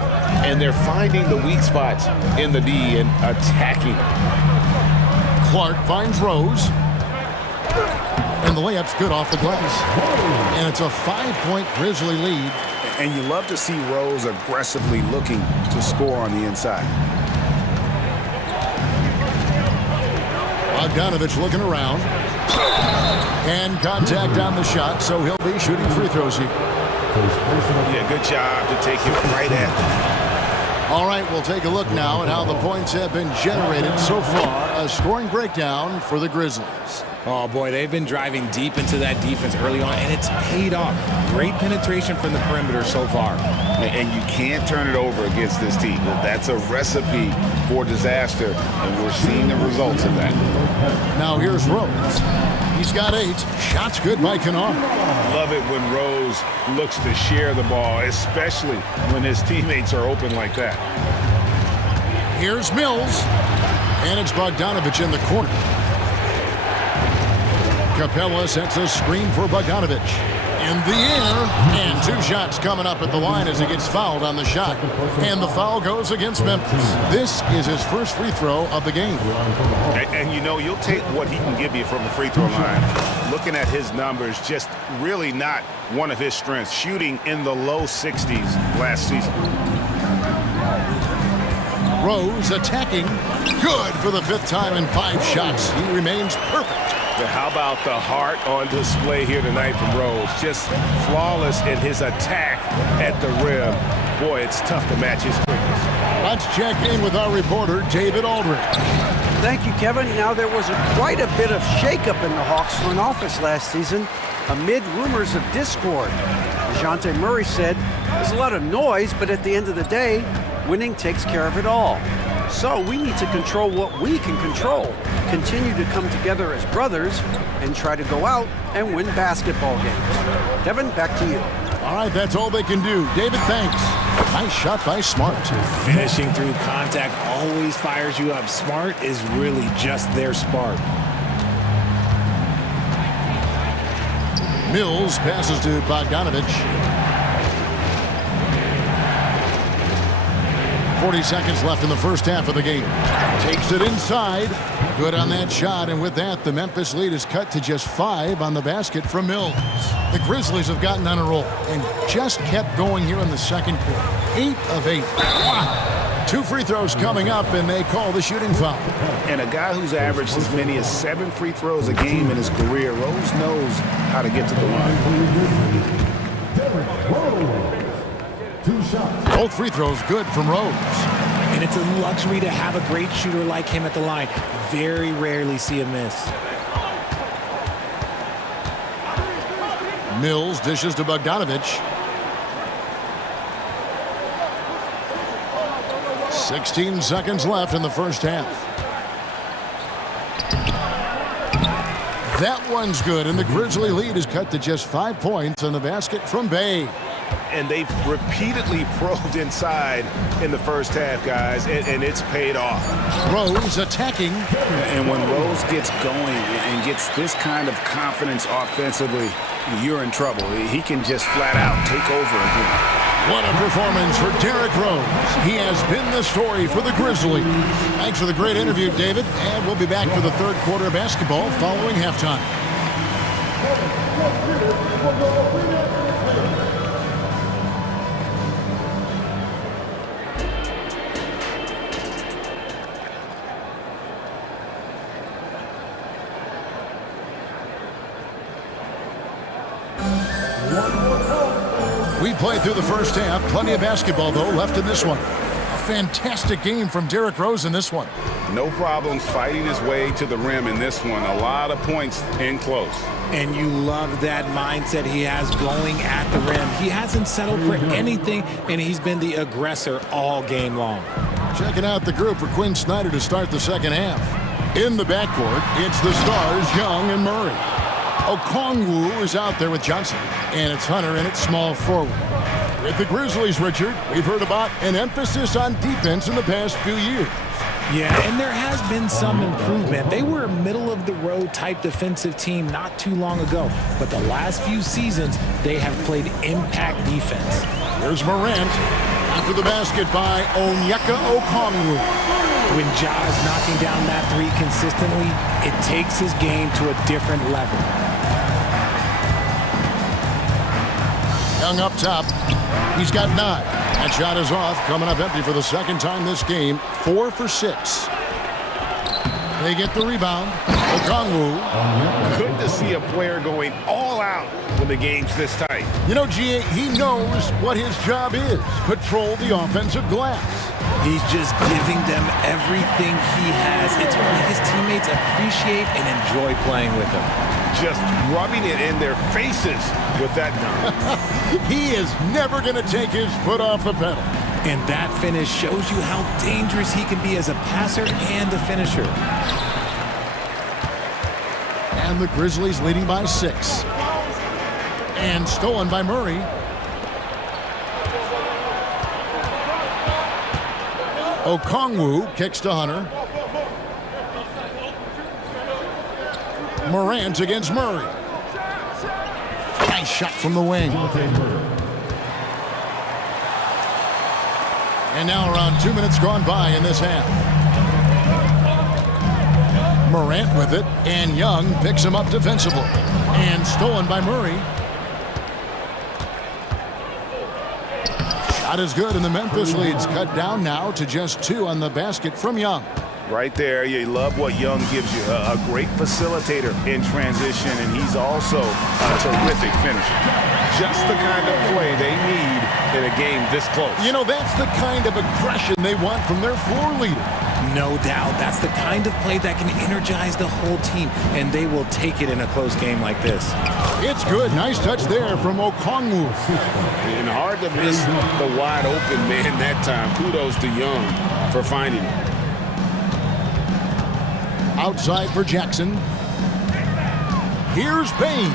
And they're finding the weak spots in the D and attacking them. Clark finds Rose. And the layup's good off the glass. And it's a 5-point Grizzly lead. And you love to see Rose aggressively looking to score on the inside. Bogdanovich looking around. And contact on the shot, so he'll be shooting free throws here. Yeah, good job to take it right at them. All right, we'll take a look now at how the points have been generated so far. A scoring breakdown for the Grizzlies. Oh, boy, they've been driving deep into that defense early on, and it's paid off. Great penetration from the perimeter so far. And you can't turn it over against this team. That's a recipe for disaster, and we're seeing the results of that. Now here's Rose. He's got 8. Shots good by Kennard. Love it when Rose looks to share the ball, especially when his teammates are open like that. Here's Mills. And it's Bogdanovich in the corner. Capella sets a screen for Bogdanovich. In the air, and 2 shots coming up at the line as he gets fouled on the shot. And the foul goes against Memphis. This is his first free throw of the game. And you know, you'll take what he can give you from the free throw line. Looking at his numbers, just really not one of his strengths. Shooting in the low 60s last season. Rose attacking. Good for the 5th time in 5 shots. He remains perfect. How about the heart on display here tonight from Rose? Just flawless in his attack at the rim. Boy, it's tough to match his quickness. Let's check in with our reporter, David Aldridge. Thank you, Kevin. Now, there was quite a bit of shakeup in the Hawks front office last season amid rumors of discord. DeJounte Murray said, there's a lot of noise, but at the end of the day, winning takes care of it all. So we need to control what we can control, continue to come together as brothers, and try to go out and win basketball games. Kevin, back to you. All right, that's all they can do. David, thanks. Nice shot by Smart. Finishing through contact always fires you up. Smart is really just their spark. Mills passes to Bogdanovich. 40 seconds left in the first half of the game. Takes it inside. Good on that shot, and with that, the Memphis lead is cut to just 5 on the basket from Mills. The Grizzlies have gotten on a roll and just kept going here in the second quarter. 8 of 8. Wow. 2 free throws coming up, and they call the shooting foul. And a guy who's averaged as many as 7 free throws a game in his career, Rose knows how to get to the line. 2 shots. Both free throws good from Rose. And it's a luxury to have a great shooter like him at the line. Very rarely see a miss. Mills dishes to Bogdanovich. 16 seconds left in the first half. That one's good, and the Grizzly lead is cut to just 5 points on the basket from Bay. And they've repeatedly probed inside in the first half, guys, and it's paid off. Rose attacking. And when Rose gets going and gets this kind of confidence offensively, you're in trouble. He can just flat out take over again. What a performance for Derrick Rose. He has been the story for the Grizzlies. Thanks for the great interview, David, and we'll be back for the third quarter of basketball following halftime. We played through the first half. Plenty of basketball, though, left in this one. A fantastic game from Derrick Rose in this one. No problems fighting his way to the rim in this one. A lot of points in close. And you love that mindset he has going at the rim. He hasn't settled for anything, and he's been the aggressor all game long. Checking out the group for Quinn Snyder to start the second half. In the backcourt, it's the stars, Young and Murray. Okongwu is out there with Johnson, and it's Hunter in at small forward. With the Grizzlies, Richard, we've heard about an emphasis on defense in the past few years. Yeah, and there has been some improvement. They were a middle-of-the-road type defensive team not too long ago, but the last few seasons, they have played impact defense. Here's Morant after the basket by Onyeka Okongwu. When Ja's knocking down that three consistently, it takes his game to a different level. Young up top. He's got 9. That shot is off, coming up empty for the second time this game. 4 for 6. They get the rebound. Okongwu. Good to see a player going all out when the game's this tight. You know, GA, he knows what his job is. Patrol the offensive glass. He's just giving them everything he has. It's why his teammates appreciate and enjoy playing with him. Just rubbing it in their faces with that dunk. He is never going to take his foot off the pedal. And that finish shows you how dangerous he can be as a passer and a finisher. And the Grizzlies leading by 6. And stolen by Murray. Okongwu kicks to Hunter. Morant against Murray. Nice shot from the wing. And now around 2 minutes gone by in this half. Morant with it, and Young picks him up defensively. And stolen by Murray. Shot is good, and the Memphis lead's cut down now to just 2 on the basket from Young. Right there, you love what Young gives you. A great facilitator in transition, and he's also a terrific finisher. Just the kind of play they need in a game this close. You know, that's the kind of aggression they want from their floor leader. No doubt. That's the kind of play that can energize the whole team, and they will take it in a close game like this. It's good. Nice touch there from Okongwu. And hard to miss the wide open man that time. Kudos to Young for finding it. Outside for Jackson. Here's Bain.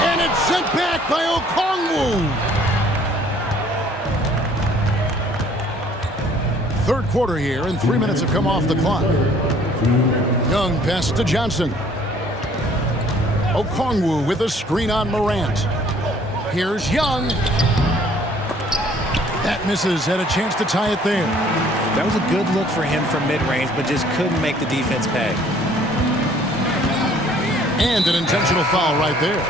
And it's sent back by Okongwu. Third quarter here, and 3 minutes have come off the clock. Young pass to Johnson. Okongwu with a screen on Morant. Here's Young. That misses. Had a chance to tie it there. That was a good look for him from mid-range, but just couldn't make the defense pay. And an intentional foul right there.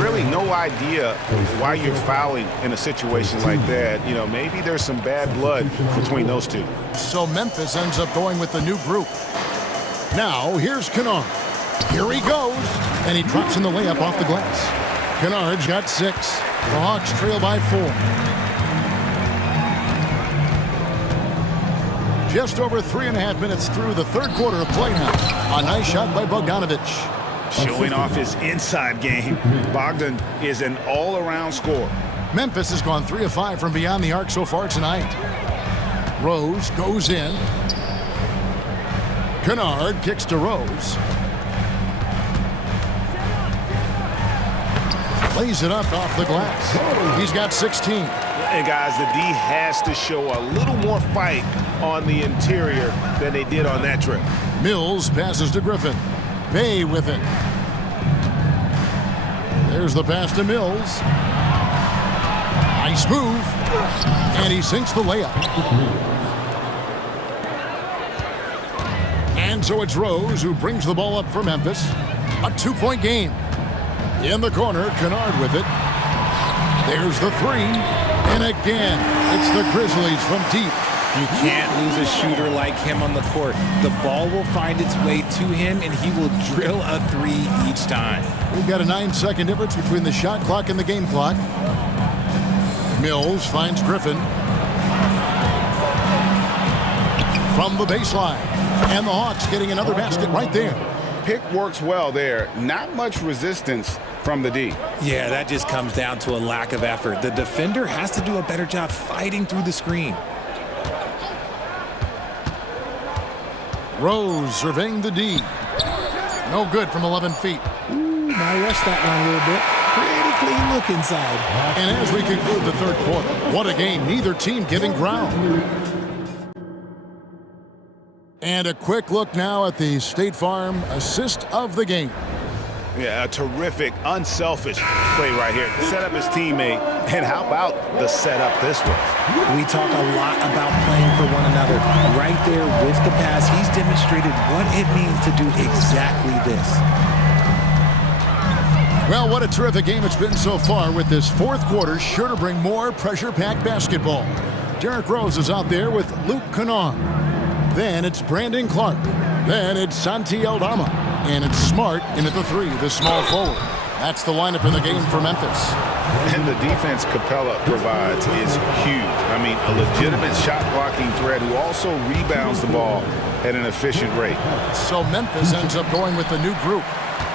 Really no idea why you're fouling in a situation like that. You know, maybe there's some bad blood between those two. So Memphis ends up going with the new group. Now, here's Kennard. Here he goes. And he drops in the layup off the glass. Kennard's got 6. The Hawks trail by 4. Just over 3.5 minutes through the third quarter of play now. A nice shot by Bogdanovic. Showing off his inside game. Bogdan is an all-around scorer. Memphis has gone 3 of 5 from beyond the arc so far tonight. Rose goes in. Kennard kicks to Rose. Lays it up off the glass. He's got 16. And guys, the D has to show a little more fight on the interior than they did on that trip. Mills passes to Griffin. Bay with it. There's the pass to Mills. Nice move. And he sinks the layup. And so it's Rose who brings the ball up for Memphis. A 2-point game. In the corner, Kennard with it. There's the 3. And again, it's the Grizzlies from deep. You can't lose a shooter like him on the court. The ball will find its way to him, and he will drill a 3 each time. We've got a 9-second difference between the shot clock and the game clock. Mills finds Griffin. From the baseline. And the Hawks getting another basket right there. Pick works well there. Not much resistance from the D. Yeah, that just comes down to a lack of effort. The defender has to do a better job fighting through the screen. Rose surveying the D. No good from 11 feet. Ooh, now rest that one a little bit. Pretty clean look inside. And as we conclude the third quarter, what a game. Neither team giving ground. And a quick look now at the State Farm assist of the game. Yeah, a terrific, unselfish play right here. Set up his teammate, and how about the setup this was? We talk a lot about playing for one another. Right there with the pass, he's demonstrated what it means to do exactly this. Well, what a terrific game it's been so far, with this fourth quarter sure to bring more pressure-packed basketball. Derrick Rose is out there with Luke Kennard. Then it's Brandon Clark. Then it's Santi Aldama. And it's Smart in at the 3, the small forward. That's the lineup in the game for Memphis. And the defense Capella provides is huge. I mean, a legitimate shot-blocking threat who also rebounds the ball at an efficient rate. So Memphis ends up going with the new group.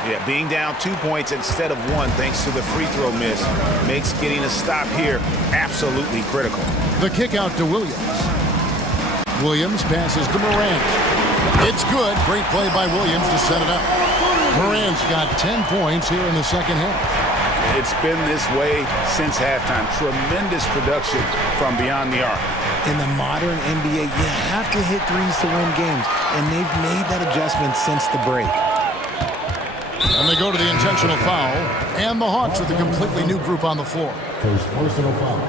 Yeah, being down 2 points instead of 1 thanks to the free throw miss makes getting a stop here absolutely critical. The kick out to Williams. Williams passes to Morant. It's good. Great play by Williams to set it up. Morant's got 10 points here in the second half. It's been this way since halftime. Tremendous production from beyond the arc. In the modern NBA, you have to hit threes to win games, and they've made that adjustment since the break. And they go to the intentional foul, and the Hawks with a completely new group on the floor. First personal foul.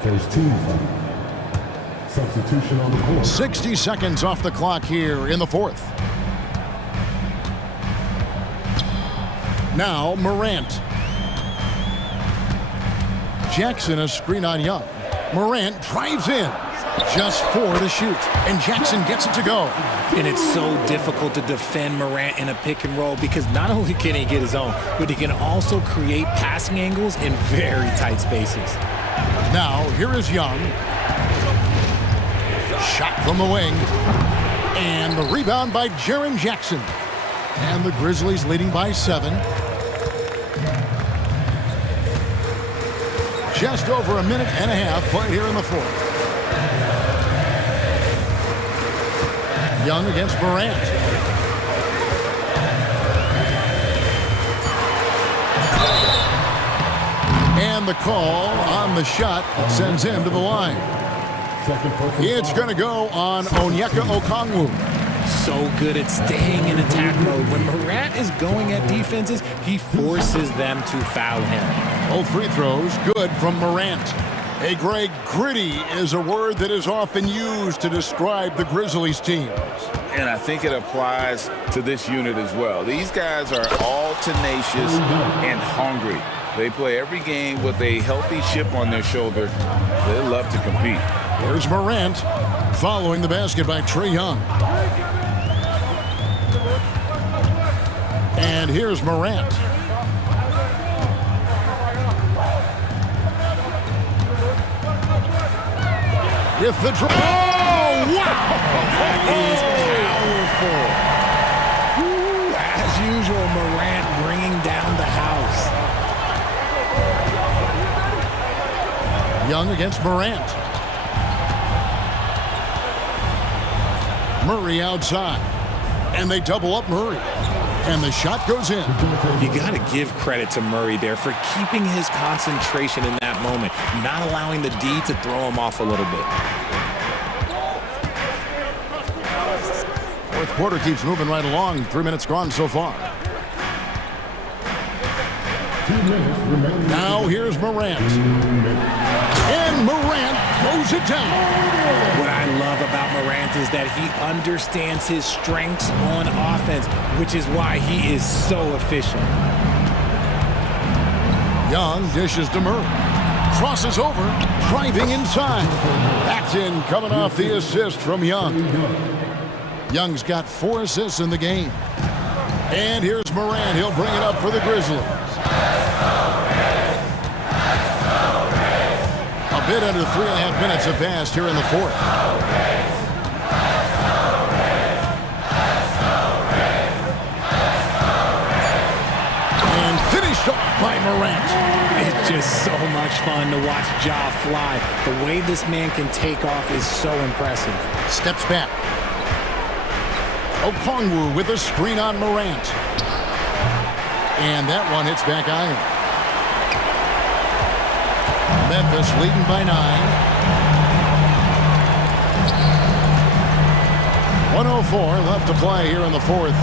First team foul. Substitution on the court. 60 seconds off the clock here in the fourth. Now Morant. Jackson a screen on Young. Morant drives in. Just 4 to shoot. And Jackson gets it to go. And it's so difficult to defend Morant in a pick and roll because not only can he get his own, but he can also create passing angles in very tight spaces. Now, here is Young. Shot from the wing. And the rebound by Jaren Jackson. And the Grizzlies leading by 7. Just over a minute and a half played here in the fourth. Young against Morant. And the call on the shot sends him to the line. It's going to go on Onyeka Okongwu. So good at staying in attack mode. When Morant is going at defenses, he forces them to foul him. Both free throws good from Morant. Hey, Greg, gritty is a word that is often used to describe the Grizzlies team. And I think it applies to this unit as well. These guys are all tenacious and hungry. They play every game with a healthy chip on their shoulder. They love to compete. Here's Morant following the basket by Trae Young. And here's Morant. With the draw. Oh, wow! That is powerful. Ooh, as usual, Morant bringing down the house. Young against Morant. Murray outside. And they double up Murray. And the shot goes in. You got to give credit to Murray there for keeping his concentration in that moment, not allowing the D to throw him off a little bit. Fourth quarter keeps moving right along. 3 minutes gone so far. 2 minutes remaining. Now here's Morant. And Morant throws it down. What I love about Morant is that he understands his strengths on offense, which is why he is so efficient. Young dishes to Murray. Crosses over, driving inside. That's in, coming off the assist from Young. Young's got 4 assists in the game. And here's Morant. He'll bring it up for the Grizzlies. A bit under 3.5 minutes have passed here in the fourth. And finished off by Morant. It's just so much fun to watch Ja fly. The way this man can take off is so impressive. Steps back. Okongwu with a screen on Morant. And that one hits back iron. Memphis leading by 9. 1:04 left to play here in the fourth.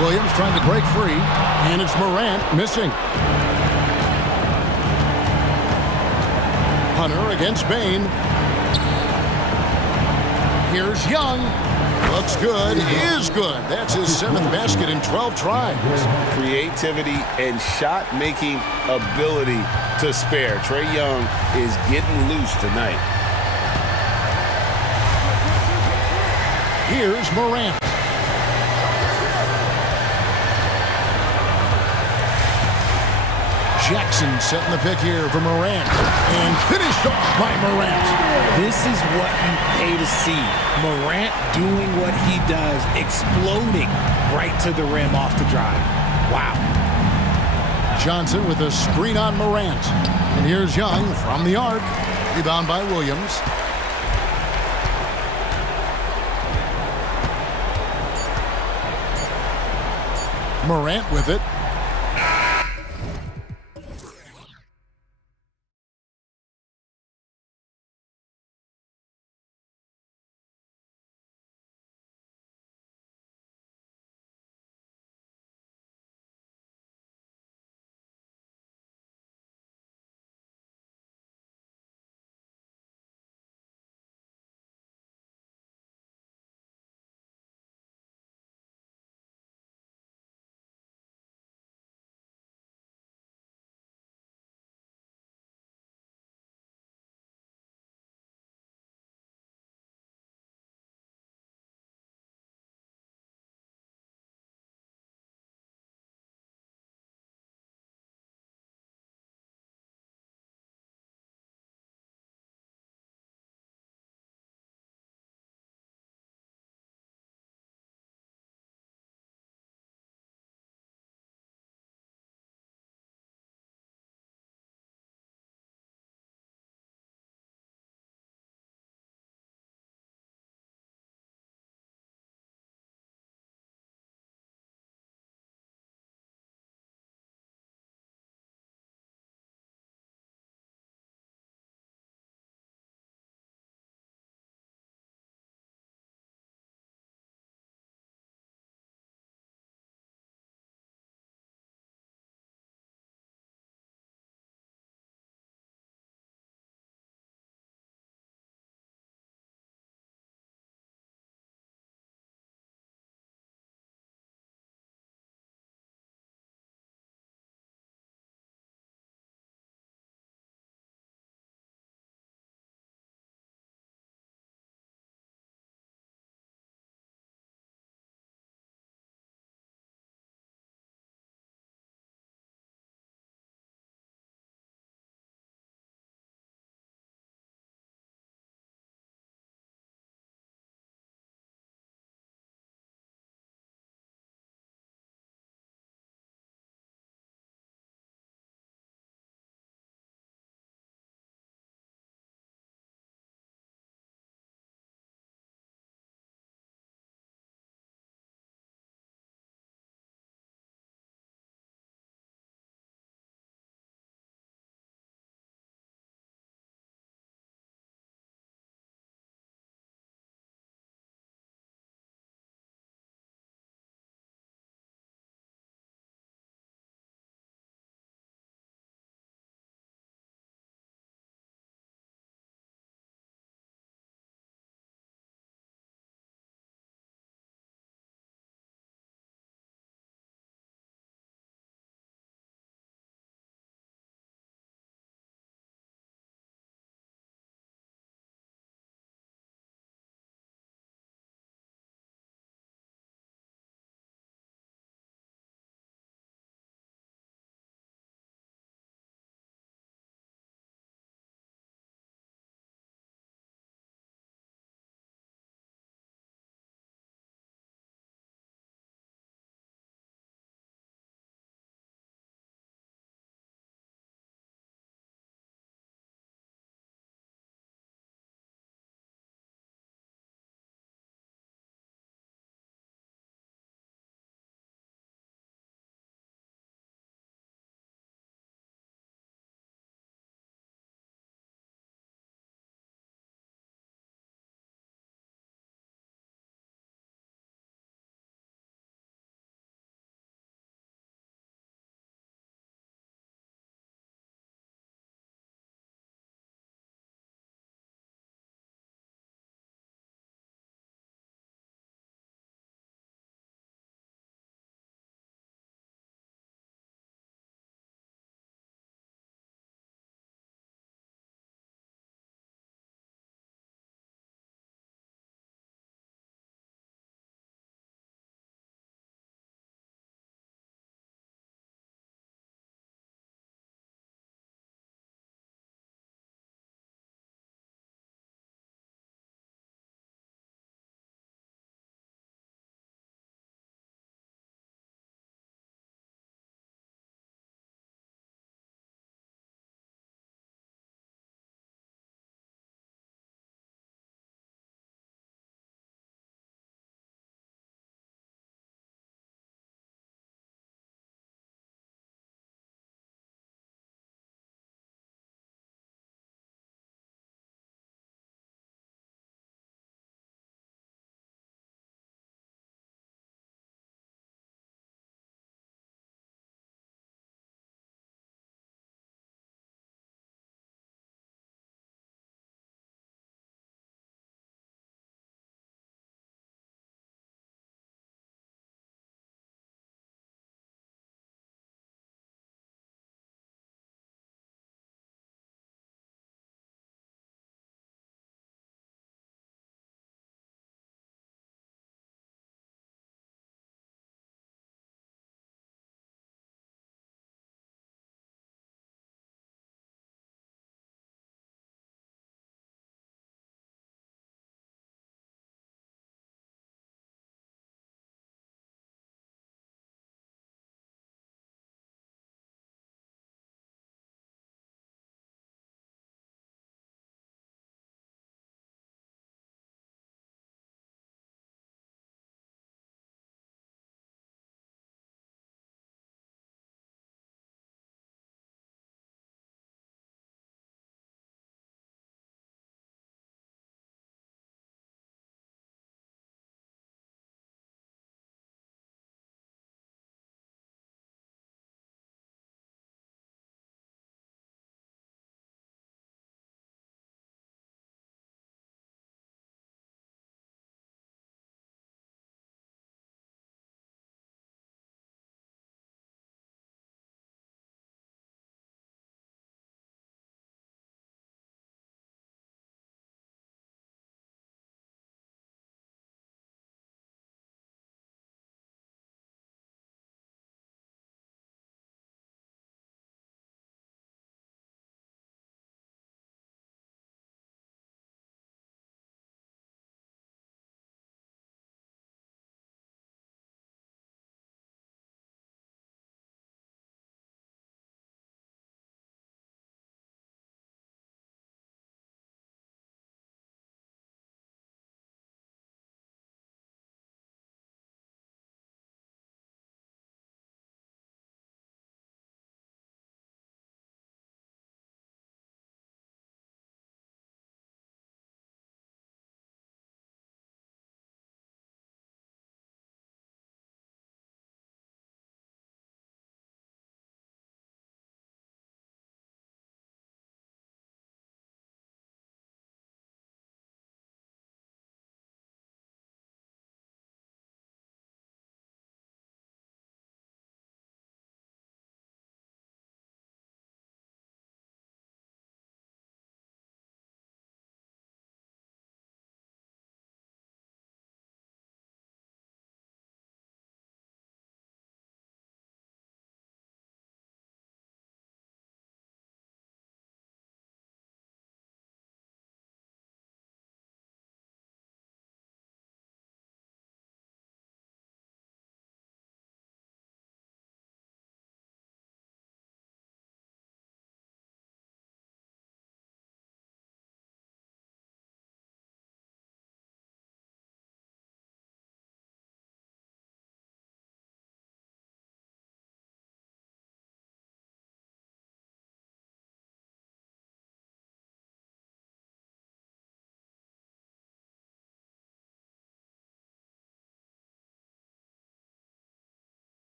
Williams trying to break free, and it's Morant missing. Hunter against Bain. Here's Young. Looks good, is good. That's his 7th basket in 12 tries. Creativity and shot-making ability to spare. Trae Young is getting loose tonight. Here's Morant. Jackson setting the pick here for Morant. And finished off by Morant. This is what you pay to see. Morant doing what he does, exploding right to the rim off the drive. Wow. Johnson with a screen on Morant. And here's Young from the arc. Rebound by Williams. Morant with it.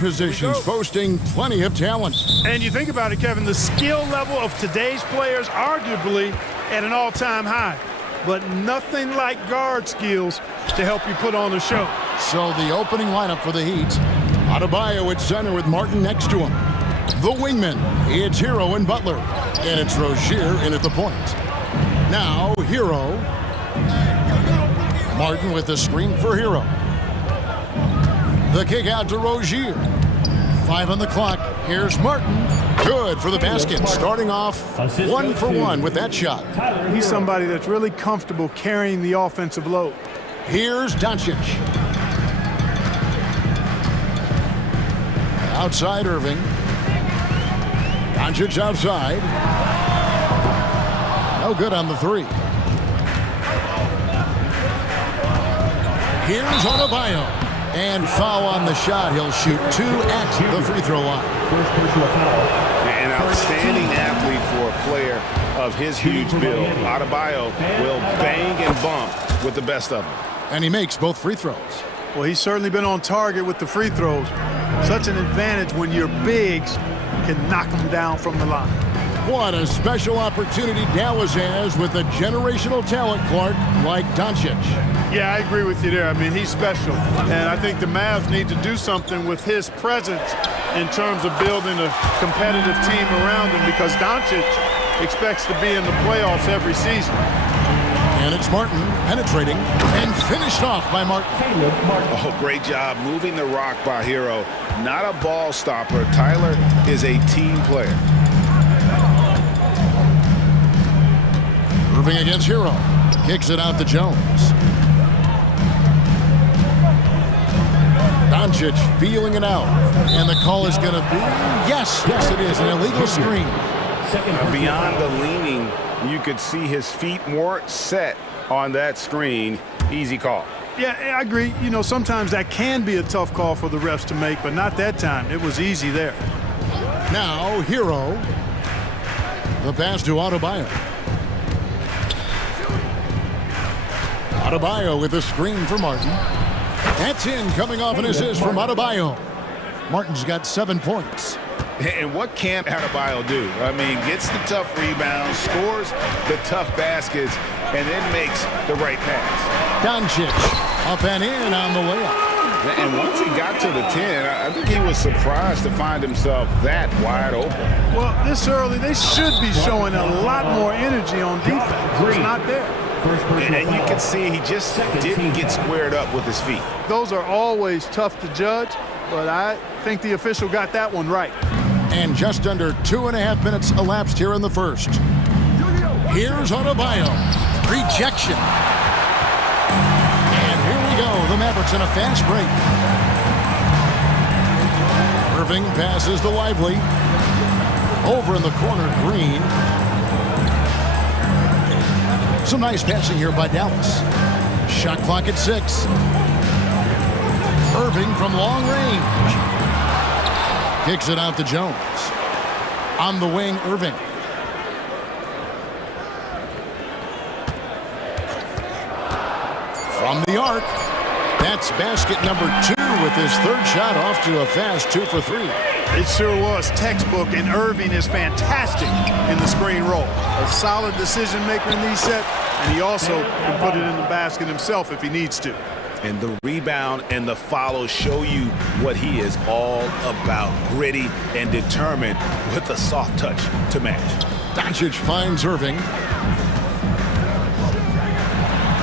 positions, boasting plenty of talent. And you think about it, Kevin, the skill level of today's players arguably at an all-time high, but nothing like guard skills to help you put on a show. So the opening lineup for the Heat, Adebayo at center with Martin next to him. The wingman, it's Hero and Butler, and it's Rozier in at the point. Now Hero, Martin with the screen for Hero. The kick out to Rozier. 5 on the clock. Here's Martin. Good for the basket. Starting off 1 for 1 with that shot. He's somebody that's really comfortable carrying the offensive load. Here's Doncic. Outside Irving. Doncic outside. No good on the three. Here's Adebayo. And foul on the shot. He'll shoot 2 at the free throw line. An outstanding athlete for a player of his huge build. Adebayo will bang and bump with the best of them. And he makes both free throws. Well, he's certainly been on target with the free throws. Such an advantage when your bigs can knock them down from the line. What a special opportunity Dallas has with a generational talent, Clark, like Doncic. Yeah, I agree with you there. I mean, he's special. And I think the Mavs need to do something with his presence in terms of building a competitive team around him, because Doncic expects to be in the playoffs every season. And it's Martin penetrating and finished off by Martin. Oh, great job moving the rock by Hero. Not a ball stopper. Tyler is a team player. Irving against Hero. Kicks it out to Jones. Doncic feeling it out. And the call is going to be, yes, it is, an illegal screen. Beyond the leaning, you could see his feet more set on that screen. Easy call. Yeah, I agree. You know, sometimes that can be a tough call for the refs to make, but not that time. It was easy there. Now, Hero. The pass to Adebayo. Adebayo with a screen for Martin. That's in, coming off an assist from Adebayo. Martin's got 7 points. And what can't Adebayo do? I mean, gets the tough rebounds, scores the tough baskets, and then makes the right pass. Doncic up and in on the layup. And once he got to the 10, I think he was surprised to find himself that wide open. Well, this early, they should be showing a lot more energy on defense. It's not there. And you can see he just didn't get squared up with his feet. Those are always tough to judge, but I think the official got that one right. And just under 2.5 minutes elapsed here in the first. Here's Adebayo. Rejection. And here we go. The Mavericks in a fast break. Irving passes to Lively. Over in the corner, Green. Some nice passing here by Dallas. Shot clock at 6. Irving from long range. Kicks it out to Jones. On the wing, Irving. From the arc. That's basket number 2 with his third shot off to a fast 2 for 3. It sure was textbook, and Irving is fantastic in the screen roll. A solid decision maker in these sets, and he also can put it in the basket himself if he needs to. And the rebound and the follow show you what he is all about. Gritty and determined with a soft touch to match. Doncic finds Irving.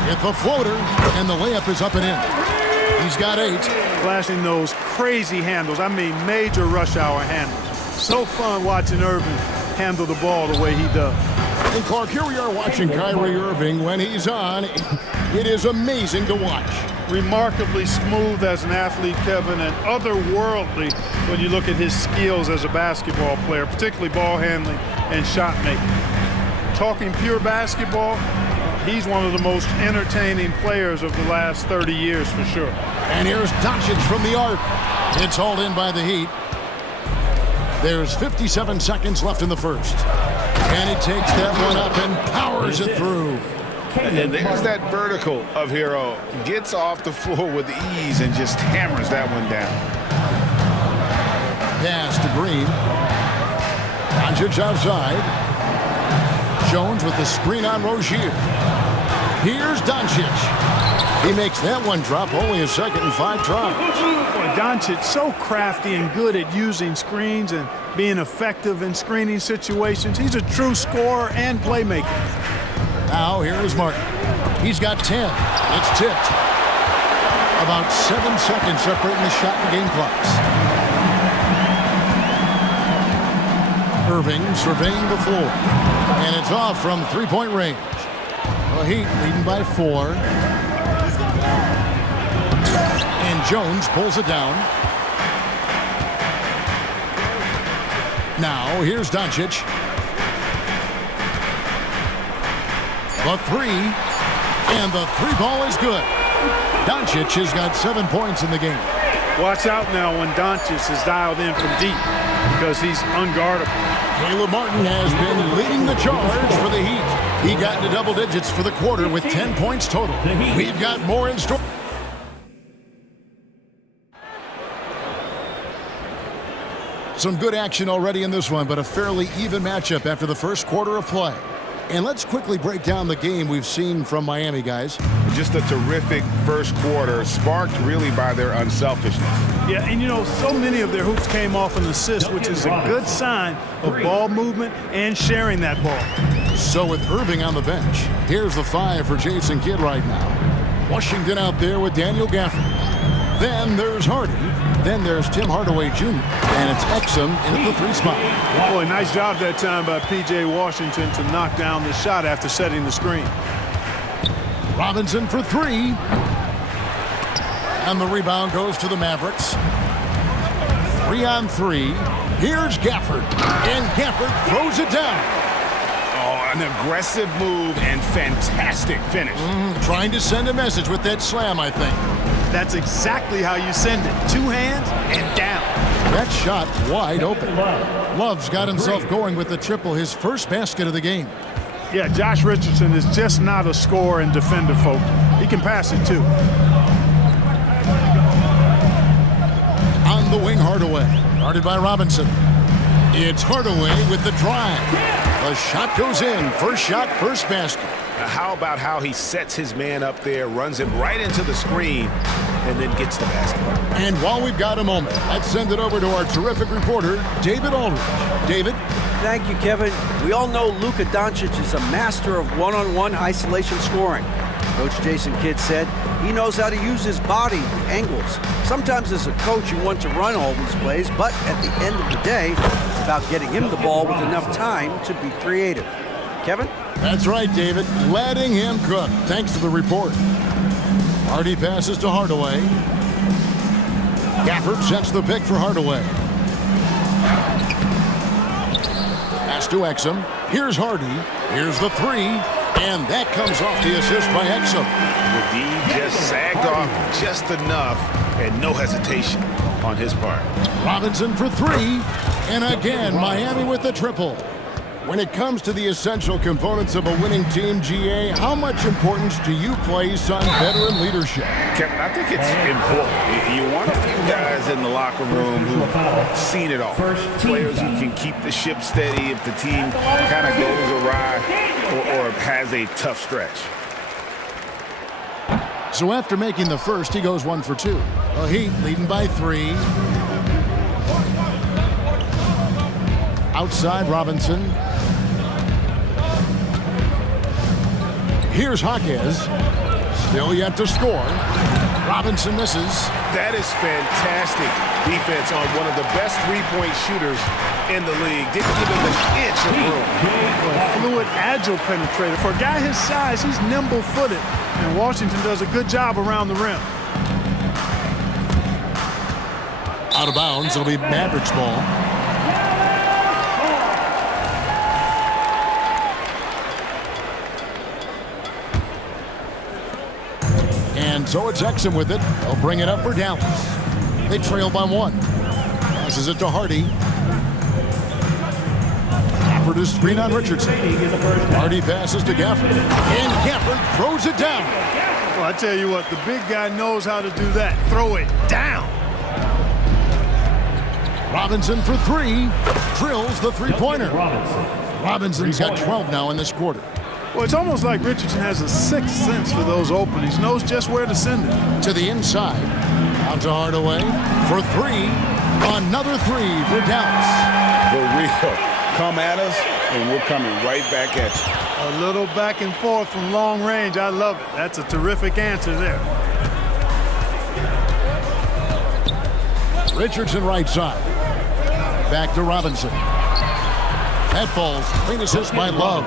Hit the floater, and the layup is up and in. He's got 8. Flashing those crazy handles. I mean, major rush hour handles. So fun watching Irving handle the ball the way he does. And Clark, here we are watching Kyrie Irving. When he's on, it is amazing to watch. Remarkably smooth as an athlete, Kevin, and otherworldly when you look at his skills as a basketball player, particularly ball handling and shot making. Talking pure basketball, he's one of the most entertaining players of the last 30 years for sure. And here's Doncic from the arc. It's hauled in by the Heat. There's 57 seconds left in the first. And he takes that one up and powers it through. And there's that vertical of Hero. Gets off the floor with ease and just hammers that one down. Pass to Green. Doncic outside. Jones with the screen on Rozier. Here's Doncic. He makes that one drop, only a second and 5 tries. Boy, Doncic so crafty and good at using screens and being effective in screening situations. He's a true scorer and playmaker. Now here is Martin. He's got 10. It's tipped. About 7 seconds separating the shot and game clocks. Irving surveying the floor. And it's off from three-point range. The Heat leading by 4. And Jones pulls it down. Now here's Doncic. The 3. And the 3 ball is good. Doncic has got 7 points in the game. Watch out now when Doncic is dialed in from deep because he's unguardable. Caleb Martin has been leading the charge for the Heat. He got into double digits for the quarter with 10 points total. We've got more in store. Some good action already in this one, but a fairly even matchup after the first quarter of play. And let's quickly break down the game we've seen from Miami, guys. Just a terrific first quarter, sparked really by their unselfishness. Yeah, and you know, so many of their hoops came off an assist, which is a good sign of ball movement and sharing that ball. So with Irving on the bench, here's the 5 for Jason Kidd right now. Washington out there with Daniel Gafford. Then there's Hardy. Then there's Tim Hardaway Jr. And it's Exum in at the 3 spot. Boy, nice job that time by P.J. Washington to knock down the shot after setting the screen. Robinson for 3. And the rebound goes to the Mavericks. 3 on 3. Here's Gafford. And Gafford throws it down. Oh, an aggressive move and fantastic finish. Trying to send a message with that slam, I think. That's exactly how you send it. 2 hands and down. That shot wide open. Love's got himself going with the triple, his first basket of the game. Yeah, Josh Richardson is just not a scorer and defender, folks. He can pass it, too. On the wing, Hardaway. Guarded by Robinson. It's Hardaway with the drive. The shot goes in. First shot, first basket. How about how he sets his man up there, runs him right into the screen, and then gets the basket. And while we've got a moment, let's send it over to our terrific reporter, David Aldridge. David? Thank you, Kevin. We all know Luka Doncic is a master of one-on-one isolation scoring. Coach Jason Kidd said he knows how to use his body, the angles. Sometimes as a coach you want to run all these plays, but at the end of the day, it's about getting him the ball with enough time to be creative. Kevin? That's right, David. Letting him cook. Thanks to the report. Hardy passes to Hardaway. Gafford sets the pick for Hardaway. Pass to Exum. Here's Hardy. Here's the 3. And that comes off the assist by Exum. The D just sagged off just enough and no hesitation on his part. Robinson for 3. And again, Miami with the triple. When it comes to the essential components of a winning team, GA, how much importance do you place on veteran leadership? Kevin, I think it's important. You want a few guys in the locker room who've seen it all. Players who can keep the ship steady if the team kind of goes awry or has a tough stretch. So after making the first, he goes 1 for 2. The Heat leading by 3. Outside Robinson. Here's Jaquez. Still yet to score. Robinson misses. That is fantastic defense on one of the best three-point shooters in the league. Didn't give him an inch of room. Fluid, agile penetrator. For a guy his size, he's nimble-footed. And Washington does a good job around the rim. Out of bounds. It'll be Mavericks ball. And so it's Exum with it. They'll bring it up for Dallas. They trail by 1. Passes it to Hardy. Gafford is screen on Richardson. Hardy passes to Gafford. And Gafford throws it down. Well, I tell you what, the big guy knows how to do that. Throw it down. Robinson for three. Drills the three-pointer. Robinson's got 12 now in this quarter. Well, it's almost like Richardson has a sixth sense for those openings. Knows just where to send it. To the inside. Out to Hardaway for three. Another three for Dallas. The real. Come at us, and we're coming right back at you. A little back and forth from long range. I love it. That's a terrific answer there. Richardson right side. Back to Robinson. That falls. Clean assist by Love.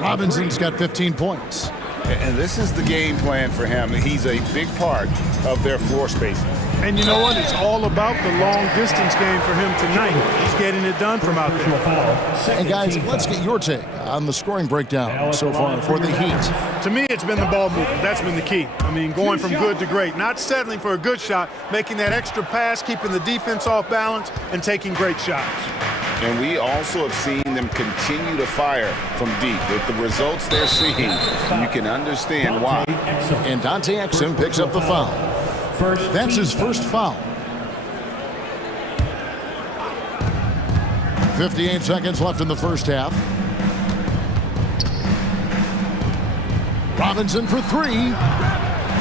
Robinson's got 15 points. And this is the game plan for him. He's a big part of their floor spacing. And you know what? It's all about the long distance game for him tonight. He's getting it done from out there. And guys, let's get your take on the scoring breakdown so far for the Heat. To me, it's been the ball movement. That's been the key. I mean, going from good to great. Not settling for a good shot, making that extra pass, keeping the defense off balance, and taking great shots. And we also have seen them continue to fire from deep. With the results they're seeing, you can understand why. And Dante Exum picks up the foul. That's his first foul. 58 seconds left in the first half. Robinson for three.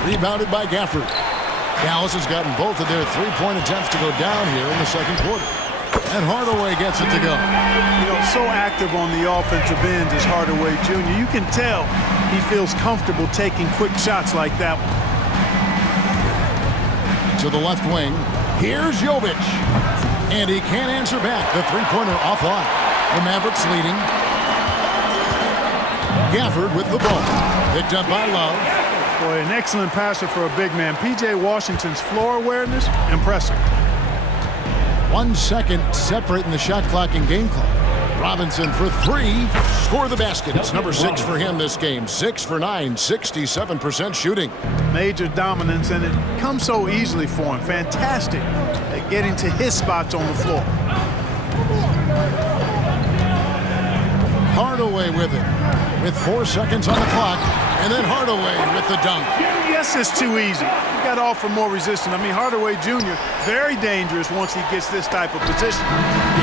Rebounded by Gafford. Dallas has gotten both of their three-point attempts to go down here in the second quarter. And Hardaway gets it to go. You know, so active on the offensive end is Hardaway Jr. You can tell he feels comfortable taking quick shots like that one. To the left wing, here's Jovic. And he can't answer back. The three-pointer offline. The Mavericks leading. Gafford with the ball. Picked up by Love. Boy, an excellent passer for a big man. P.J. Washington's floor awareness, impressive. 1 second separating the shot clock and game clock. Robinson for three. Score the basket. It's number 6 for him this game. 6 for 9, 67% shooting. Major dominance, and it comes so easily for him. Fantastic at getting to his spots on the floor. Hardaway with it. With 4 seconds on the clock. And then Hardaway with the dunk. Yes, it's too easy. You got to offer more resistance. I mean, Hardaway Jr., very dangerous once he gets this type of position.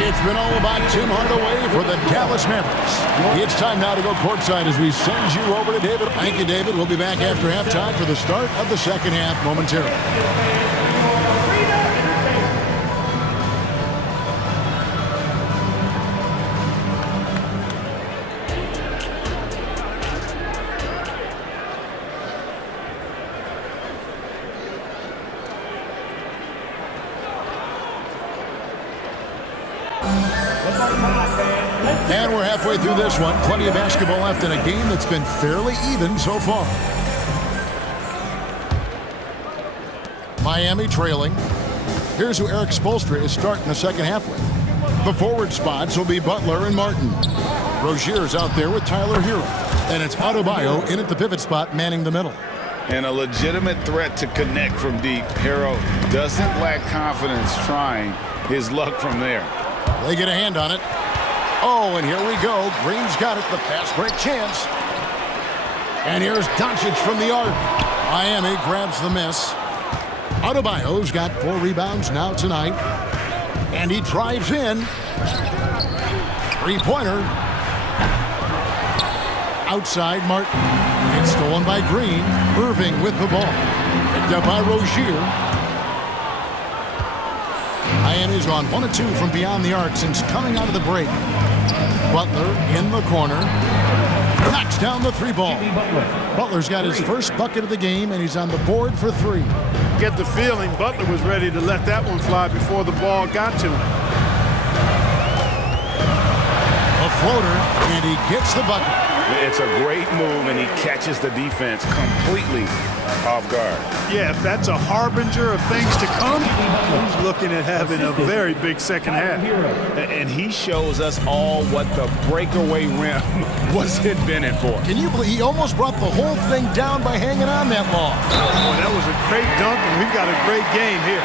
It's been all about Tim Hardaway for the Dallas Mavericks. It's time now to go courtside as we send you over to David. Thank you, David. We'll be back after halftime for the start of the second half momentarily. And we're halfway through this one. Plenty of basketball left in a game that's been fairly even so far. Miami trailing. Here's who Eric Spoelstra is starting the second half with. The forward spots will be Butler and Martin. Rozier's out there with Tyler Hero. And it's Adebayo in at the pivot spot, manning the middle. And a legitimate threat to connect from deep. Hero doesn't lack confidence trying his luck from there. They get a hand on it. Oh, and here we go. Green's got it. The fast break chance. And here's Doncic from the arc. Miami grabs the miss. Adebayo's got 4 rebounds now tonight. And he drives in. Three-pointer. Outside Martin. It's stolen by Green. Irving with the ball. Picked up by Rozier. Miami's gone 1 of 2 from beyond the arc since coming out of the break. Butler in the corner. Knocks down the 3-ball. Butler's got his first bucket of the game, and he's on the board for 3. Get the feeling Butler was ready to let that one fly before the ball got to him. A floater, and he gets the bucket. It's a great move, and he catches the defense completely off guard. Yeah, if that's a harbinger of things to come, he's looking at having a very big second half. And he shows us all what the breakaway rim was invented for. Can you believe he almost brought the whole thing down by hanging on that long? Boy, that was a great dunk, and we've got a great game here.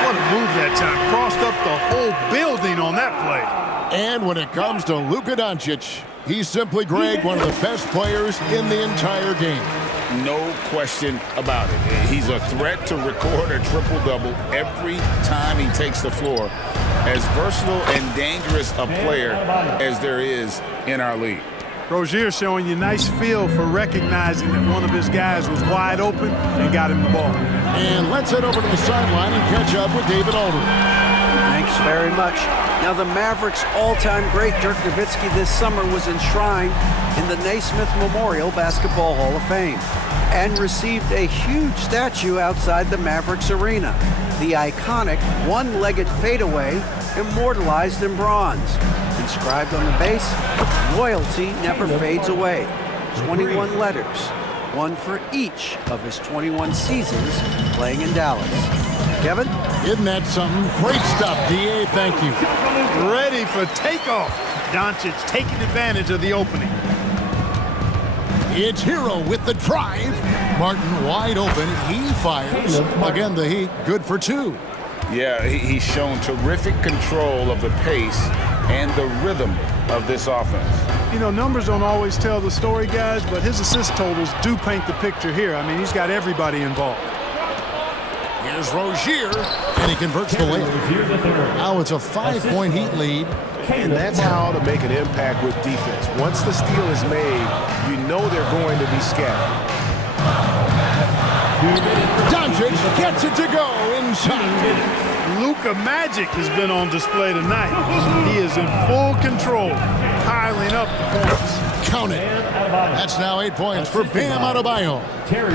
What a move that time. Crossed up the whole building on that play. And when it comes to Luka Doncic, he's simply, Greg, one of the best players in the entire game. No question about it. He's a threat to record a triple-double every time he takes the floor. as versatile and dangerous a player as there is in our league. Rozier showing you nice feel for recognizing that one of his guys was wide open and got him the ball. And let's head over to the sideline and catch up with David Aldridge. Thanks very much. Now, the Mavericks' all-time great Dirk Nowitzki this summer was enshrined in the Naismith Memorial Basketball Hall of Fame and received a huge statue outside the Mavericks arena. The iconic one-legged fadeaway immortalized in bronze. Inscribed on the base, loyalty never fades away. 21 letters, one for each of his 21 seasons playing in Dallas. Kevin? Isn't that something? Great stuff, D.A. Thank you. Ready for takeoff. Doncic taking advantage of the opening. It's Hero with the drive. Martin wide open. He fires. Again, the Heat good for two. Yeah, he's shown terrific control of the pace and the rhythm of this offense. You know, numbers don't always tell the story, guys, but his assist totals do paint the picture here. I mean, he's got everybody involved. Here's Rozier, and he converts the layup. Now it's a 5-point Heat lead. And that's how to make an impact with defense. Once the steal is made, you know they're going to be scattered. Doncic gets it to go inside. Luka Magic has been on display tonight. He is in full control, piling up the points. Count it. That's now 8 points for Bam Adebayo.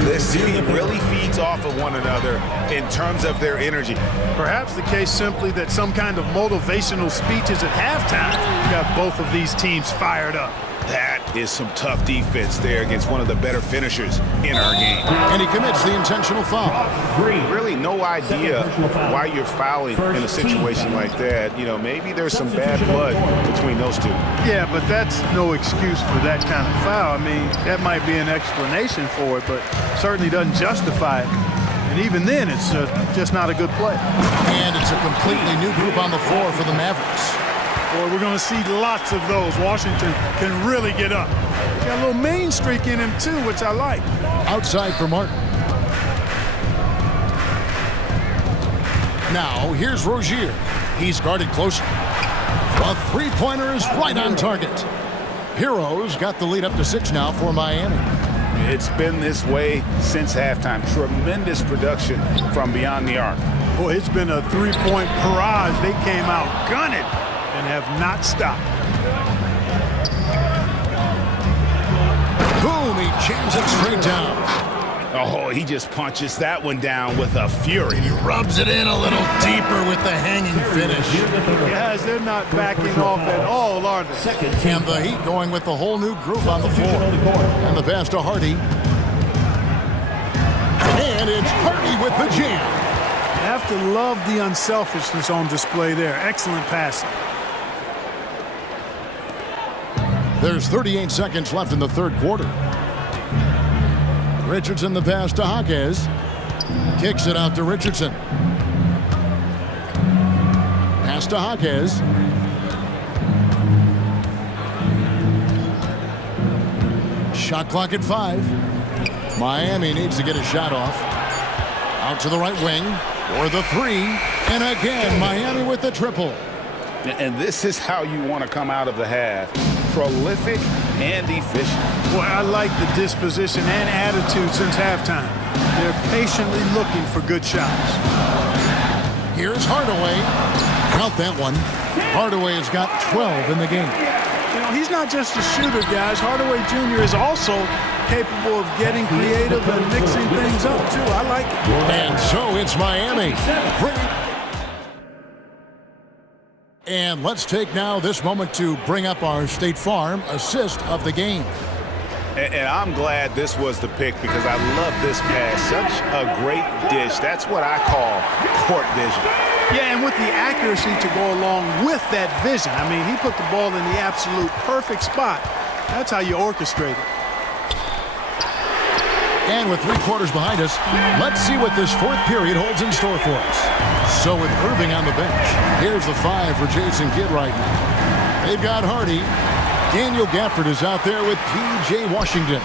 This team really feeds off of one another in terms of their energy. Perhaps the case simply that some kind of motivational speeches at halftime got both of these teams fired up. That is some tough defense there against one of the better finishers in our game. And he commits the intentional foul. Really no idea why you're fouling in a situation like that. You know, maybe there's some bad blood between those two. Yeah, but that's no excuse for that kind of foul. I mean, that might be an explanation for it, but certainly doesn't justify it. And even then, it's just not a good play. And it's a completely new group on the floor for the Mavericks. Boy, we're going to see lots of those. Washington can really get up. He's got a little main streak in him, too, which I like. Outside for Martin. Now, here's Rozier. He's guarded closer. A three-pointer is right on target. Heroes got the lead up to 6 now for Miami. It's been this way since halftime. Tremendous production from beyond the arc. Boy, it's been a three-point barrage. They came out gunning and have not stopped. Boom, he jams it straight down. Oh, he just punches that one down with a fury. He rubs it in a little deeper with the hanging finish. Guys, they're not backing off at all, are they? And the Heat going with the whole new group on the floor. And the pass to Hardy. And it's Hardy with the jam. You have to love the unselfishness on display there. Excellent passing. There's 38 seconds left in the third quarter. Richardson the pass to Hawkes. Kicks it out to Richardson. Pass to Hawkes. Shot clock at 5. Miami needs to get a shot off. Out to the right wing. For the 3. And again, Miami with the triple. And this is how you want to come out of the half. Prolific and efficient. Boy, I like the disposition and attitude since halftime. They're patiently looking for good shots. Here's Hardaway. Count that one. Hardaway has got 12 in the game. You know, he's not just a shooter, guys. Hardaway Jr. is also capable of getting creative and mixing things up, too. I like it. And so it's Miami. And let's take now this moment to bring up our State Farm assist of the game. And I'm glad this was the pick because I love this pass. Such a great dish. That's what I call court vision. Yeah, and with the accuracy to go along with that vision. I mean, he put the ball in the absolute perfect spot. That's how you orchestrate it. And with 3 quarters behind us, let's see what this fourth period holds in store for us. So with Irving on the bench, here's the 5 for Jason Kidd right now. They've got Hardy. Daniel Gafford is out there with P.J. Washington.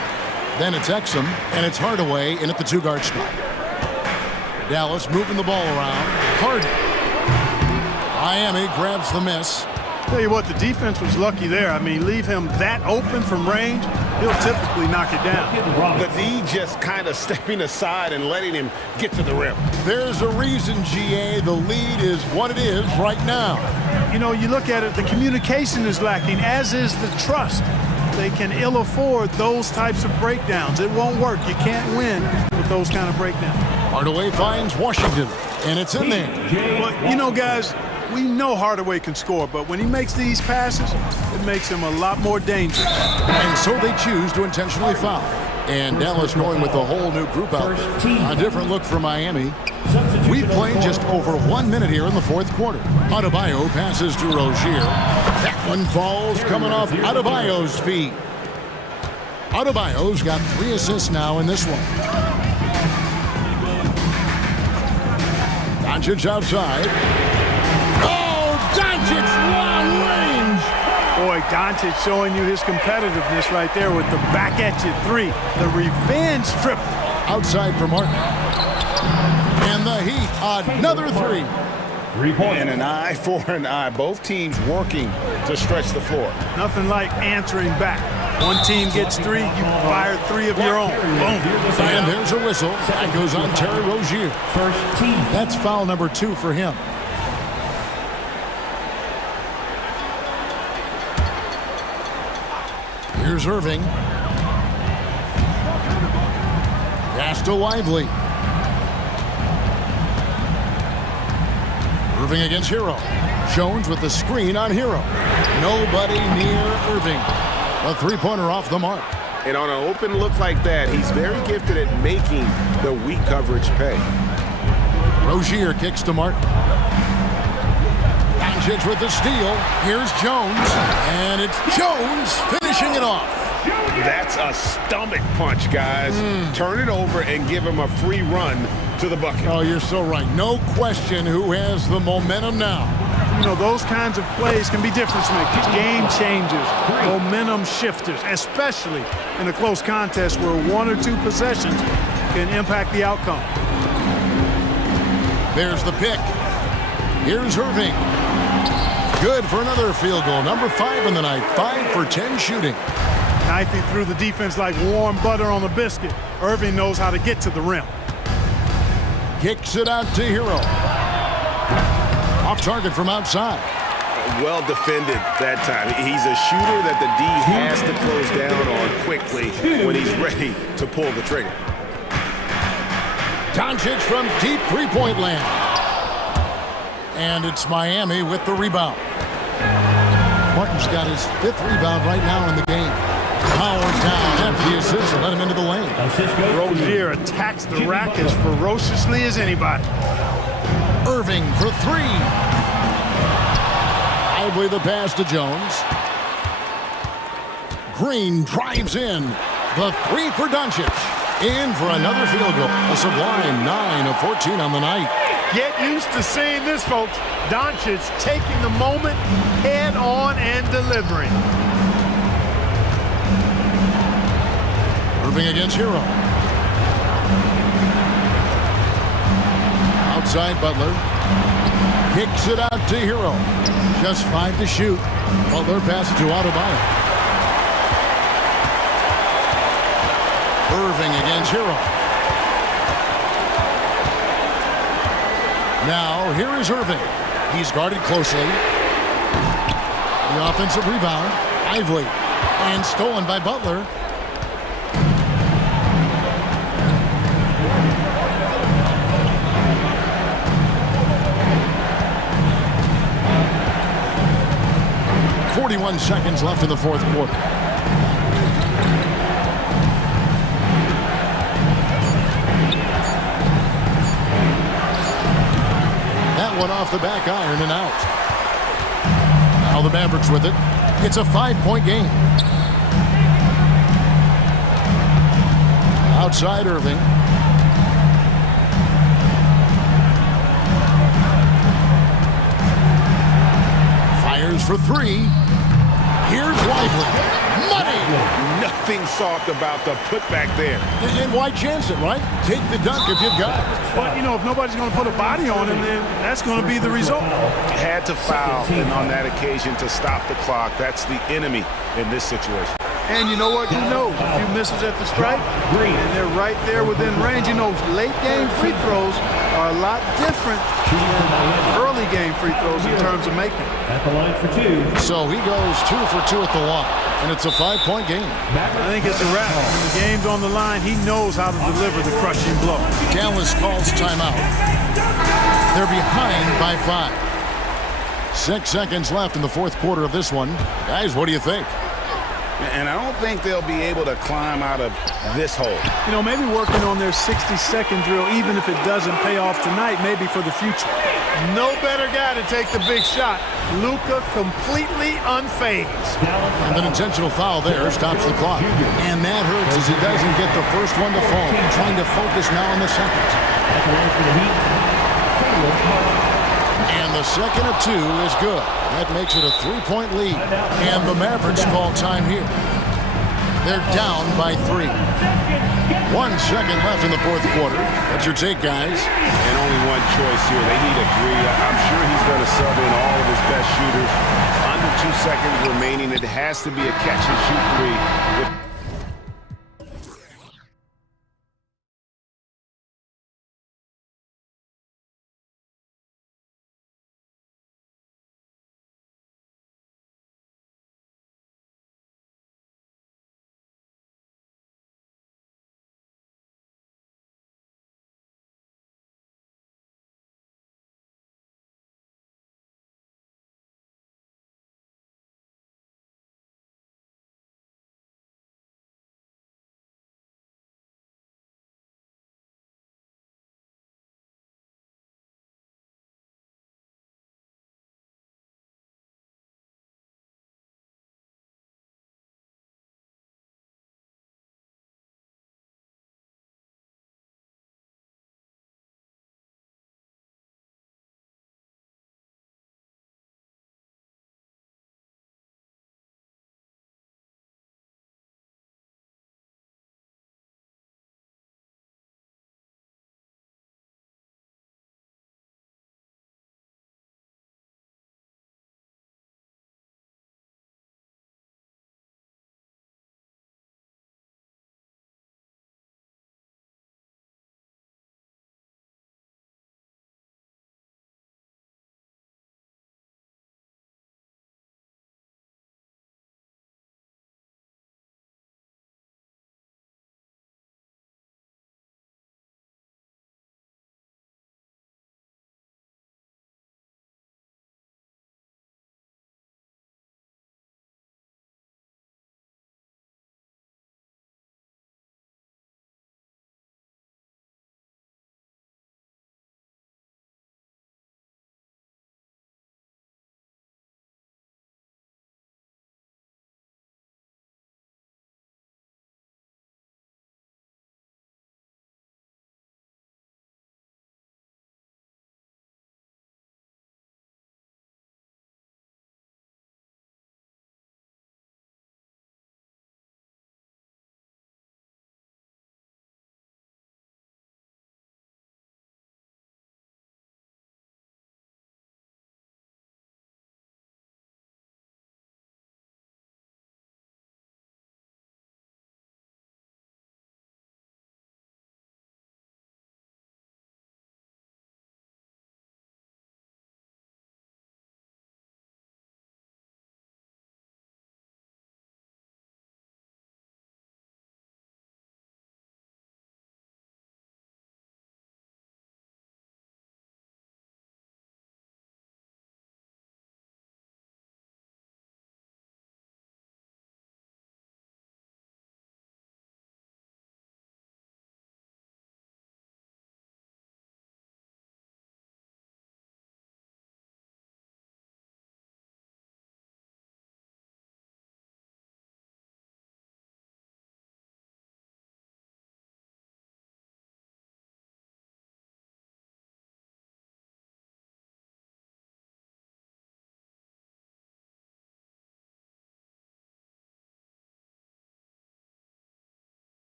Then it's Exum, and it's Hardaway in at the 2-guard spot. Dallas moving the ball around. Hardy. Miami grabs the miss. Tell you what, the defense was lucky there. I mean, leave him that open from range, he'll typically knock it down. The D just kind of stepping aside and letting him get to the rim. There's a reason, GA, the lead is what it is right now. You know, you look at it, the communication is lacking, as is the trust. They can ill afford those types of breakdowns. It won't work. You can't win with those kind of breakdowns. Hardaway finds Washington, and it's in there. But, you know, guys, we know Hardaway can score, but when he makes these passes, it makes him a lot more dangerous. And so they choose to intentionally foul. And Dallas going with the whole new group out there. A different look for Miami. We've played just over 1 minute here in the fourth quarter. Adebayo passes to Rozier. That one falls coming off Adebayo's feet. Adebayo's got 3 assists now in this one. Doncic outside. Oh, Doncic long range. Boy, Doncic showing you his competitiveness right there with the back at you 3. The revenge triple. Outside for Martin. And the Heat, another 3. And an eye for an eye. Both teams working to stretch the floor. Nothing like answering back. One team gets 3, you fire 3 of your own. Boom. And there's a whistle. That goes on Terry Rozier. That's foul number 2 for him. Here's Irving. Pass to Lively. Irving against Hero. Jones with the screen on Hero. Nobody near Irving. A 3-pointer off the mark. And on an open look like that, he's very gifted at making the weak coverage pay. Rozier kicks to Martin. Doncic with the steal. Here's Jones. And it's Jones finishing it off. That's a stomach punch, guys. Turn it over and give him a free run to the bucket. Oh, you're so right. No question who has the momentum now. You know, those kinds of plays can be difference makers, game changers, momentum shifters, especially in a close contest where 1 or 2 possessions can impact the outcome. There's the pick. Here's Irving. Good for another field goal. Number 5 in the night. 5 for 10 shooting. Knifing through the defense like warm butter on a biscuit. Irving knows how to get to the rim. Kicks it out to Hero. Off target from outside. Well defended that time. He's a shooter that the D has to close down on quickly when he's ready to pull the trigger. Doncic from deep 3-point land. And it's Miami with the rebound. Martin's got his 5th rebound right now in the game. Powers down after the assist and let him into the lane. Rozier attacks the rack as ferociously as anybody. Irving for 3. Lively the pass to Jones. Green drives in. The 3 for Doncic. In for another field goal. A sublime 9 of 14 on the night. Get used to seeing this, folks. Doncic taking the moment head on and delivering. Irving against Hero. Outside Butler. Kicks it out to Hero. Just 5 to shoot. Butler passes to Adebayo. Irving against Hero. Now, here is Irving. He's guarded closely. The offensive rebound. Lively. And stolen by Butler. .41 seconds left in the fourth quarter. That one off the back iron and out. Now the Mavericks with it. It's a 5-point game. Outside Irving. Fires for 3. Here's Lively. Money! No nothing soft about the putback there. And why chance it, right? Take the dunk if you've got it. But, you know, if nobody's going to put a body on him, then that's going to be the result. Had to foul, and on that occasion to stop the clock. That's the enemy in this situation. And you know what? Who knows? A few misses at the stripe, and they're right there within range. You know, late game free throws are a lot different than early game free throws in terms of making. At the line for two. So he goes 2 for 2 at the line, and it's a 5-point game. I think it's a wrap. When the game's on the line, he knows how to deliver the crushing blow. Dallas calls timeout. They're behind by 5. 6 seconds left in the fourth quarter of this one. Guys, what do you think? And I don't think they'll be able to climb out of this hole. You know, maybe working on their 60-second drill, even if it doesn't pay off tonight, maybe for the future. No better guy to take the big shot. Luka completely unfazed. And an intentional foul there stops the clock. And that hurts as he doesn't get the first one to fall. Trying to focus now on the second. At the line for the Heat, And the second of 2 is good. That makes it a 3-point lead. And the Mavericks call time here. They're down by 3. 1 second left in the fourth quarter. What's your take, guys? And only one choice here. They need a 3. I'm sure he's going to sub in all of his best shooters. Under 2 seconds remaining. It has to be a catch-and-shoot 3.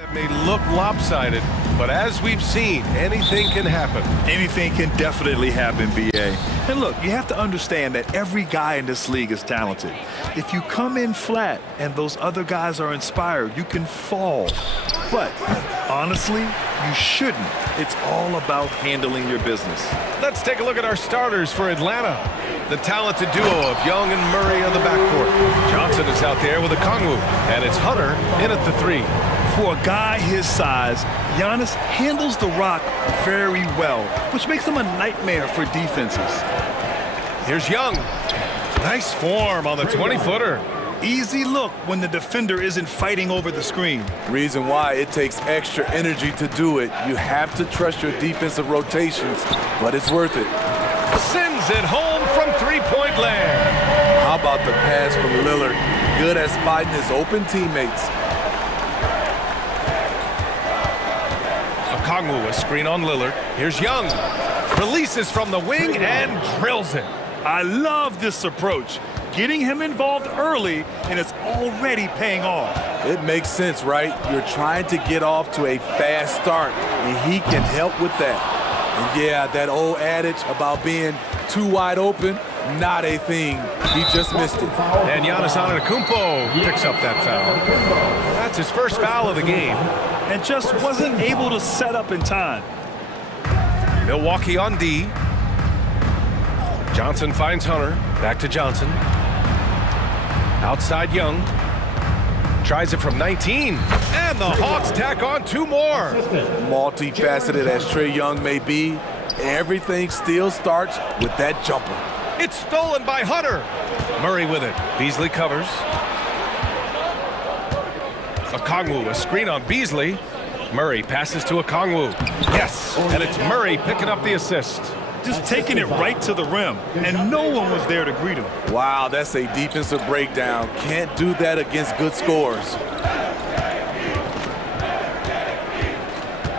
That may look lopsided, but as we've seen, anything can happen. Anything can definitely happen, BA. And look, you have to understand that every guy in this league is talented. If you come in flat and those other guys are inspired, you can fall. But honestly, you shouldn't. It's all about handling your business. Let's take a look at our starters for Atlanta. The talented duo of Young and Murray on the backcourt. Johnson is out there with a Kongwu, and it's Hunter in at the 3. For a guy his size, Giannis handles the rock very well, which makes him a nightmare for defenses. Here's Young. Nice form on the 20-footer. Easy look when the defender isn't fighting over the screen. Reason why it takes extra energy to do it. You have to trust your defensive rotations, but it's worth it. Sends it home from three-point land. How about the pass from Lillard? Good at spotting his open teammates. Kongwu, a screen on Lillard. Here's Young. Releases from the wing and drills it. I love this approach. Getting him involved early, and it's already paying off. It makes sense, right? You're trying to get off to a fast start, and he can help with that. And yeah, that old adage about being too wide open, not a thing. He just missed it. And Giannis Antetokounmpo picks up that foul. That's his first foul of the game. And just wasn't able to set up in time. Milwaukee on D. Johnson finds Hunter. Back to Johnson. Outside Young. Tries it from 19. And the Hawks tack on 2 more. Multifaceted as Trae Young may be, everything still starts with that jumper. It's stolen by Hunter. Murray with it. Beasley covers. Okongwu, a screen on Beasley. Murray passes to Okongwu. Yes, and it's Murray picking up the assist. Just taking it right to the rim, and no one was there to greet him. Wow, that's a defensive breakdown. Can't do that against good scores.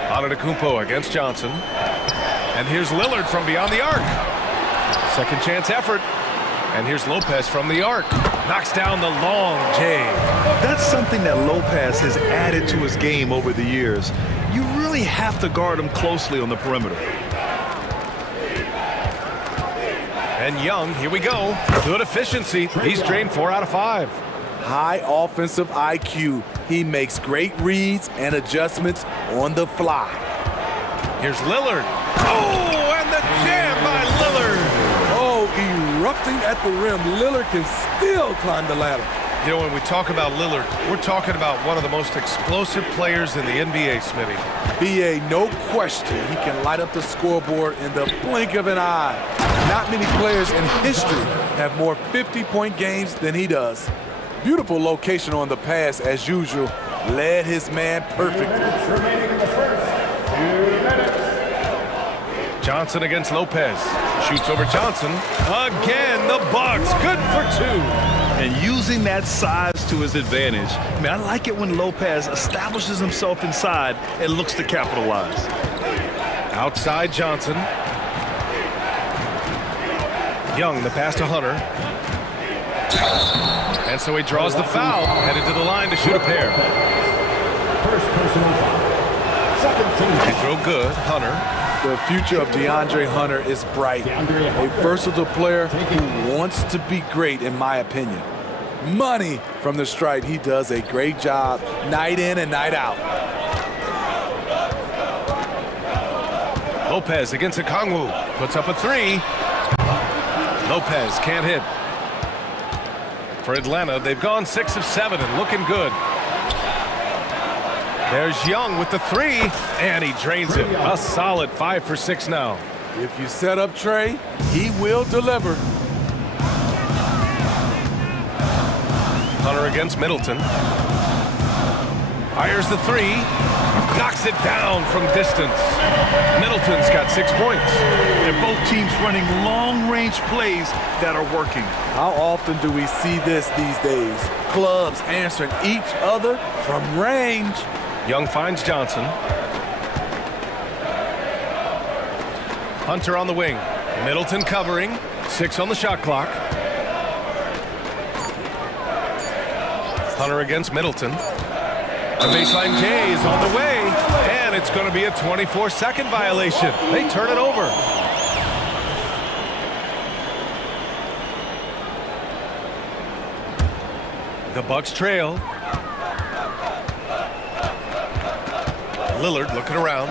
Antetokounmpo against Johnson. And here's Lillard from beyond the arc. Second chance effort. And here's Lopez from the arc. Knocks down the long J. That's something that Lopez has added to his game over the years. You really have to guard him closely on the perimeter. And Young, here we go. Good efficiency. He's drained 4 out of 5. High offensive IQ. He makes great reads and adjustments on the fly. Here's Lillard. Oh, and the jam by Lillard. Erupting at the rim, Lillard can still climb the ladder. You know, when we talk about Lillard, we're talking about one of the most explosive players in the NBA, Smitty. BA, no question, he can light up the scoreboard in the blink of an eye. Not many players in history have more 50-point games than he does. Beautiful location on the pass, as usual. Led his man perfectly. Johnson against Lopez. Shoots over Johnson. Again, the Bucks. Good for 2. And using that size to his advantage. I mean, I like it when Lopez establishes himself inside and looks to capitalize. Outside Johnson. Young, the pass to Hunter. And so he draws the foul. Headed to the line to shoot a pair. First personal foul. Second team. They throw good. Hunter. The future of DeAndre Hunter is bright. A versatile player who wants to be great, in my opinion. Money from the stripe. He does a great job night in and night out. Lopez against Okongwu. Puts up a 3. Lopez can't hit. For Atlanta, they've gone 6 of 7 and looking good. There's Young with the 3, and he drains it. A solid 5 for 6 now. If you set up Trae, he will deliver. Hunter against Middleton. Fires the 3. Knocks it down from distance. Middleton's got 6 points. And both teams running long-range plays that are working. How often do we see this these days? Clubs answering each other from range. Young finds Johnson. Hunter on the wing. Middleton covering. 6 on the shot clock. Hunter against Middleton. The baseline J is on the way, and it's going to be a 24-second violation. They turn it over. The Bucks trail. Lillard looking around.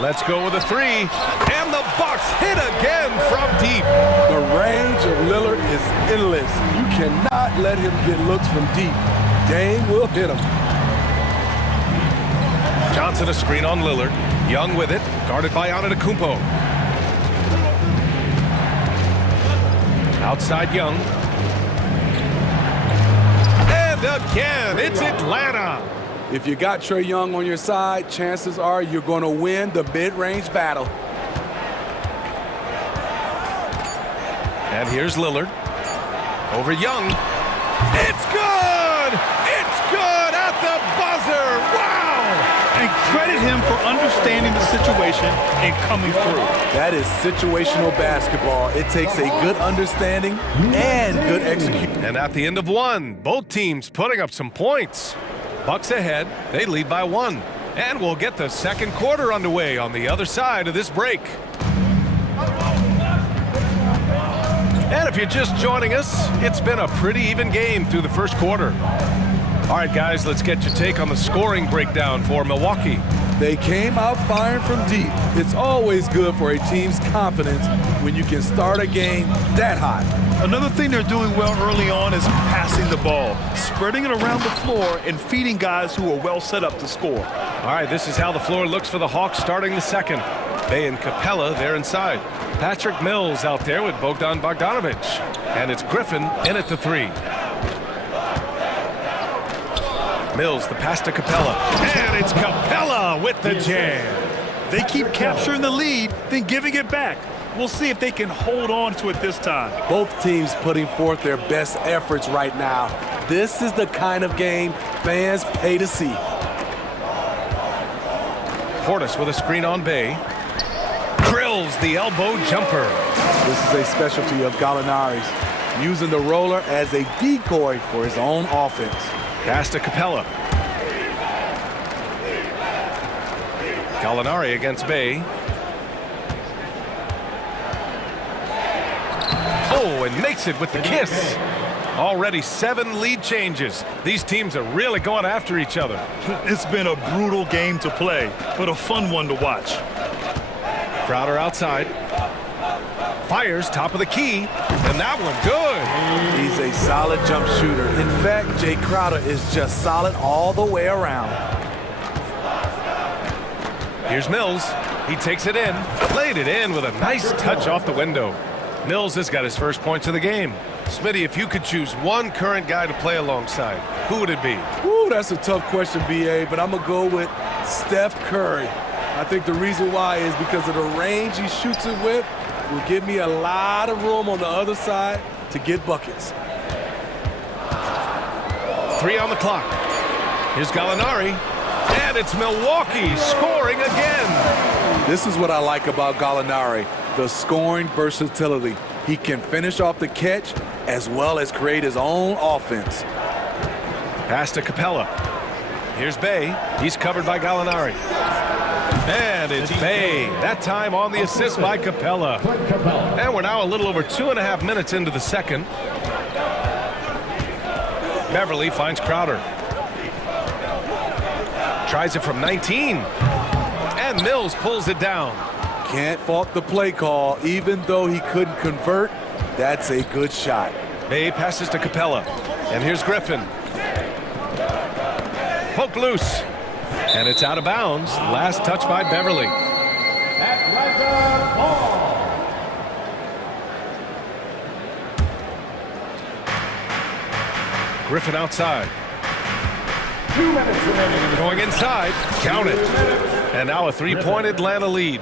Let's go with a three, and the Bucks hit again from deep. The range of Lillard is endless. You cannot let him get looks from deep. Dame will hit him. Johnson a screen on Lillard. Young with it, guarded by Antetokounmpo. Outside Young. And again, it's Atlanta. If you got Trae Young on your side, chances are you're going to win the mid-range battle. And here's Lillard. Over Young. It's good! It's good at the buzzer! Wow! And credit him for understanding the situation and coming through. That is situational basketball. It takes a good understanding and good execution. And at the end of one, both teams putting up some points. Bucks ahead, they lead by 1. And we'll get the second quarter underway on the other side of this break. And if you're just joining us, it's been a pretty even game through the first quarter. All right, guys, let's get your take on the scoring breakdown for Milwaukee. They came out firing from deep. It's always good for a team's confidence when you can start a game that hot. Another thing they're doing well early on is passing the ball, spreading it around the floor and feeding guys who are well set up to score. All right, this is how the floor looks for the Hawks starting the second. Bay and Capella there inside. Patrick Mills out there with Bogdan Bogdanovic. And it's Griffin in at the 3. Mills, the pass to Capella. And it's Capella with the jam. They keep capturing the lead, then giving it back. We'll see if they can hold on to it this time. Both teams putting forth their best efforts right now. This is the kind of game fans pay to see. Portis with a screen on Bay. Drills the elbow jumper. This is a specialty of Gallinari's, using the roller as a decoy for his own offense. Pass to Capella. Gallinari against Bay. Oh, and makes it with the kiss. Already 7 lead changes. These teams are really going after each other. It's been a brutal game to play, but a fun one to watch. Crowder outside. Fires top of the key, and that one good. He's a solid jump shooter. In fact, Jay Crowder is just solid all the way around. Here's Mills. He takes it in, laid it in with a nice touch off the window. Mills has got his first points of the game. Smitty, if you could choose one current guy to play alongside, who would it be? Ooh, that's a tough question, B.A., but I'm going to go with Steph Curry. I think the reason why is because of the range he shoots it with will give me a lot of room on the other side to get buckets. 3 on the clock. Here's Gallinari, and it's Milwaukee scoring again. This is what I like about Gallinari, the scoring versatility. He can finish off the catch as well as create his own offense. Pass to Capella. Here's Bay. He's covered by Gallinari. And it's Bay. That time on the assist by Capella. And we're now a little over 2.5 minutes into the second. Beverly finds Crowder. Tries it from 19. And Mills pulls it down. Can't fault the play call. Even though he couldn't convert, that's a good shot. Bay passes to Capella. And here's Griffin. Poke loose. And it's out of bounds. Last touch by Beverly. Griffin outside. 2 minutes remaining. Going inside. Count it. And now a 3-point Atlanta lead.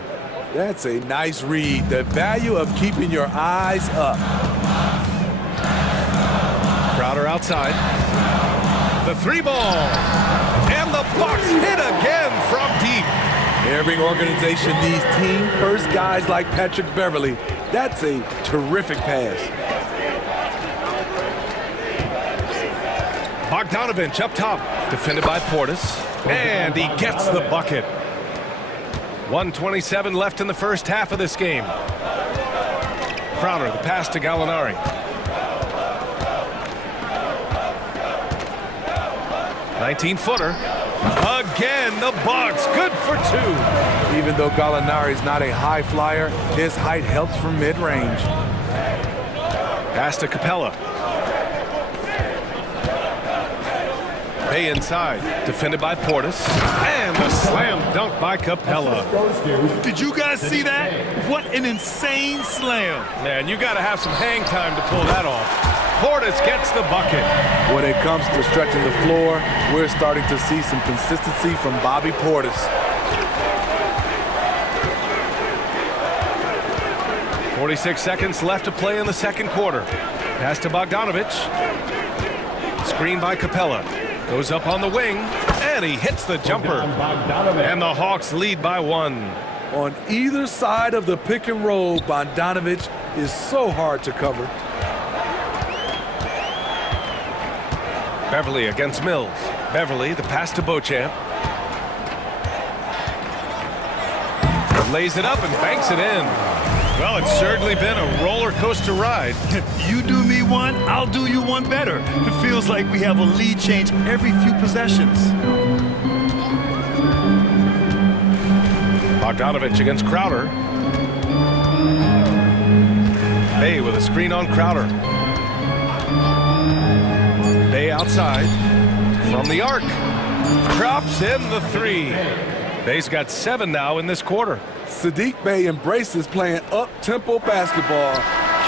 That's a nice read. The value of keeping your eyes up. Crowder outside. The 3-ball. And the Bucks hit again from deep. Every organization needs team-first guys like Patrick Beverly. That's a terrific pass. Bogdanovich up top, defended by Portis, and he gets the bucket. 1:27 left in the first half of this game. Crowder, the pass to Gallinari. 19-footer. Again, the Bucks. Good for two. Even though Gallinari is not a high flyer, his height helps from mid-range. Pass to Capella. Bay inside, defended by Portis, and the slam dunk by Capella. Did you guys see that? What an insane slam. Man, you got to have some hang time to pull that off. Portis gets the bucket. When it comes to stretching the floor, we're starting to see some consistency from Bobby Portis. 46 seconds left to play in the second quarter. Pass to Bogdanovich. Screen by Capella. Goes up on the wing, and he hits the jumper. And the Hawks lead by one. On either side of the pick and roll, Bogdanovich is so hard to cover. Beverly against Mills. Beverly, the pass to Beauchamp. Lays it up and banks it in. Well, it's certainly been a roller coaster ride. You do me one, I'll do you one better. It feels like we have a lead change every few possessions. Bogdanovich against Crowder. Bay with a screen on Crowder. Bay outside from the arc. Drops in the three. Bay's got 7 now in this quarter. Saddiq Bey embraces playing up-tempo basketball,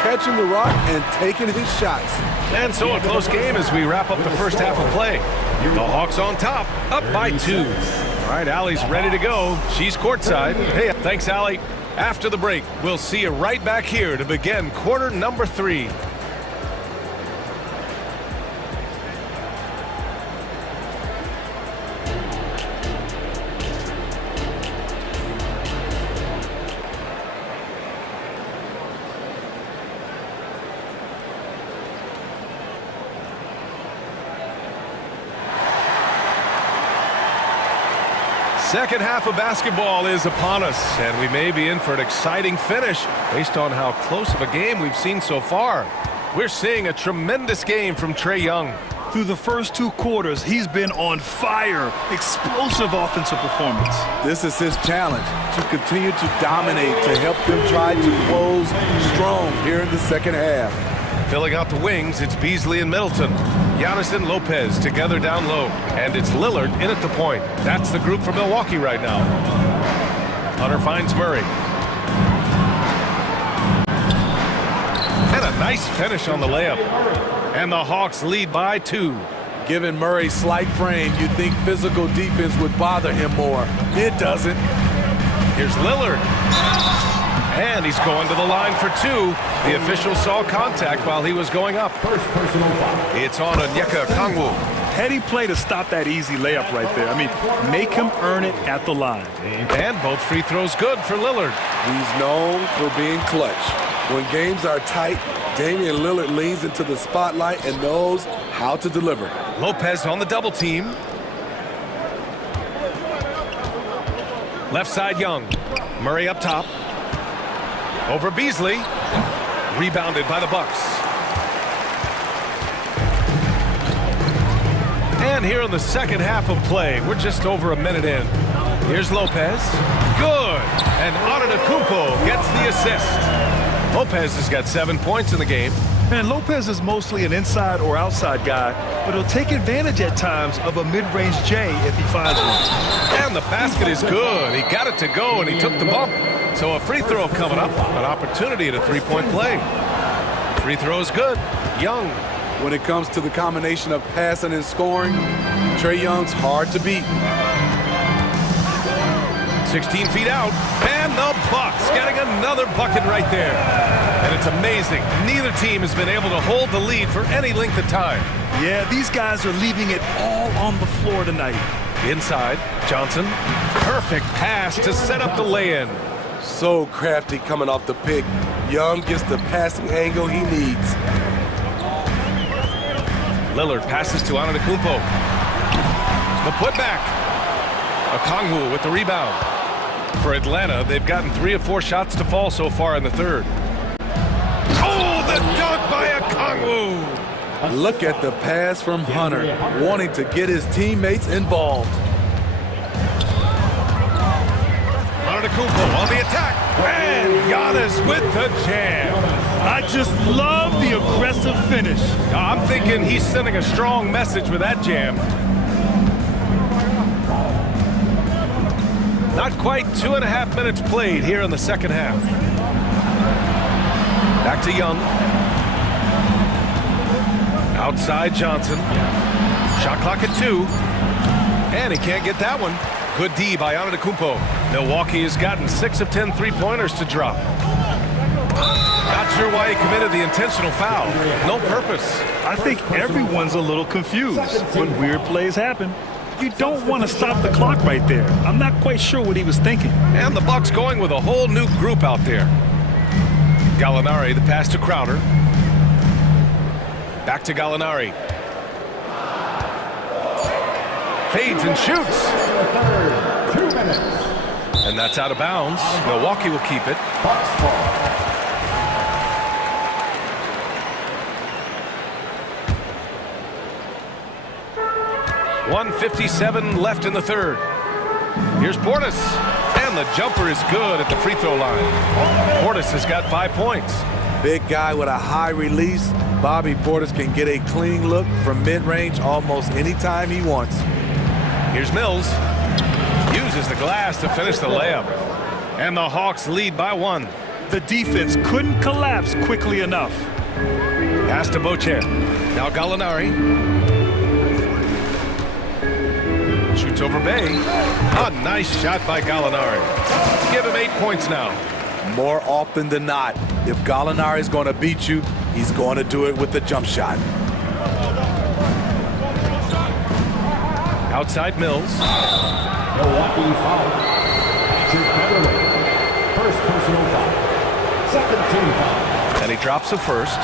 catching the rock and taking his shots. And so a close game as we wrap up the first half of play. The Hawks on top, up by 2. All right, Allie's ready to go. She's courtside. Hey, thanks, Allie. After the break, we'll see you right back here to begin quarter number 3. Second half of basketball is upon us, and we may be in for an exciting finish based on how close of a game we've seen so far. We're seeing a tremendous game from Trae Young. Through the first 2 quarters, he's been on fire. Explosive offensive performance. This is his challenge, to continue to dominate, to help them try to close strong here in the second half. Filling out the wings, it's Beasley and Middleton. Giannis and Lopez together down low. And it's Lillard in at the point. That's the group for Milwaukee right now. Hunter finds Murray. And a nice finish on the layup. And the Hawks lead by 2. Given Murray's slight frame, you'd think physical defense would bother him more. It doesn't. Here's Lillard. And he's going to the line for 2. The official saw contact while he was going up. First personal foul. It's on Onyeka Okongwu. Heady play to stop that easy layup right there. I mean, make him earn it at the line. And both free throws good for Lillard. He's known for being clutch. When games are tight, Damian Lillard leans into the spotlight and knows how to deliver. Lopez on the double team. Left side Young. Murray up top. Over Beasley. Rebounded by the Bucks. And here in the second half of play, we're just over a minute in. Here's Lopez. Good. And Antetokounmpo gets the assist. Lopez has got 7 points in the game. And Lopez is mostly an inside or outside guy, but he'll take advantage at times of a mid-range J if he finds one. And the basket is good. He got it to go, and he took the bump. So a free throw coming up, an opportunity at a 3-point play. Free throw is good. Young. When it comes to the combination of passing and scoring, Trae Young's hard to beat. 16 feet out, and the Bucks getting another bucket right there. And it's amazing. Neither team has been able to hold the lead for any length of time. Yeah, these guys are leaving it all on the floor tonight. Inside, Johnson. Perfect pass to set up the lay-in. So crafty coming off the pick. Young gets the passing angle he needs. Lillard passes to Antetokounmpo. The putback. Okongwu with the rebound. For Atlanta, they've gotten 3 of 4 shots to fall so far in the third. Oh, the dunk by Okongwu! Look at the pass from Hunter, wanting to get his teammates involved. Antetokounmpo on the attack, and Giannis with the jam. I just love the aggressive finish. I'm thinking he's sending a strong message with that jam. Not quite 2.5 minutes played here in the second half. Back to Young. Outside Johnson. Shot clock at 2. And he can't get that one. Good D by Antetokounmpo. Milwaukee has gotten 6 of 10 three-pointers to drop. Not sure why he committed the intentional foul. No purpose. I think everyone's a little confused when weird plays happen. You don't want to stop the clock right there. I'm not quite sure what he was thinking. And the Bucks going with a whole new group out there. Gallinari, the pass to Crowder. Back to Gallinari. Fades and shoots. 2 minutes. And that's out of bounds. Milwaukee will keep it. Bucks ball. .157 left in the third. Here's Portis. And the jumper is good at the free throw line. Portis has got 5 points. Big guy with a high release. Bobby Portis can get a clean look from mid-range almost any time he wants. Here's Mills. Uses the glass to finish the layup. And the Hawks lead by 1. The defense couldn't collapse quickly enough. Pass to Beauchamp. Now Gallinari. Shoots over Bay. A nice shot by Gallinari. Give him 8 points now. More often than not, if Gallinari is going to beat you, he's going to do it with the jump shot. Outside Mills. Milwaukee foul. First personal foul. Second team foul. And he drops the first.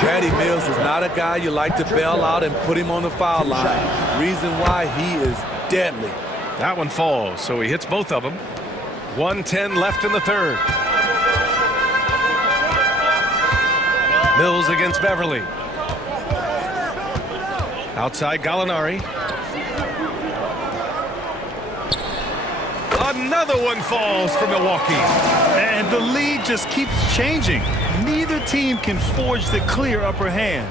Patty Mills is not a guy you like to bail out and put him on the foul line. Reason why, he is deadly. That one falls, so he hits both of them. 1:10 left in the third. Mills against Beverly. Outside Gallinari. Another one falls for Milwaukee. And the lead just keeps changing. Neither team can forge the clear upper hand.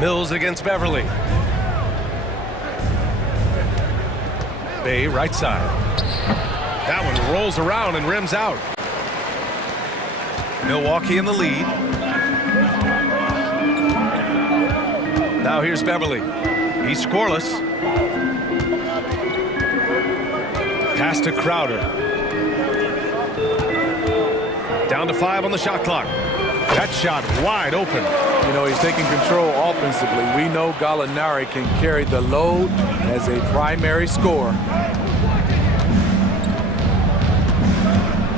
Mills against Beverly. Bay right side. That one rolls around and rims out. Milwaukee in the lead. Now here's Beverly. He's scoreless. Pass to Crowder. Down to 5 on the shot clock. That shot wide open. You know, he's taking control offensively. We know Gallinari can carry the load as a primary scorer.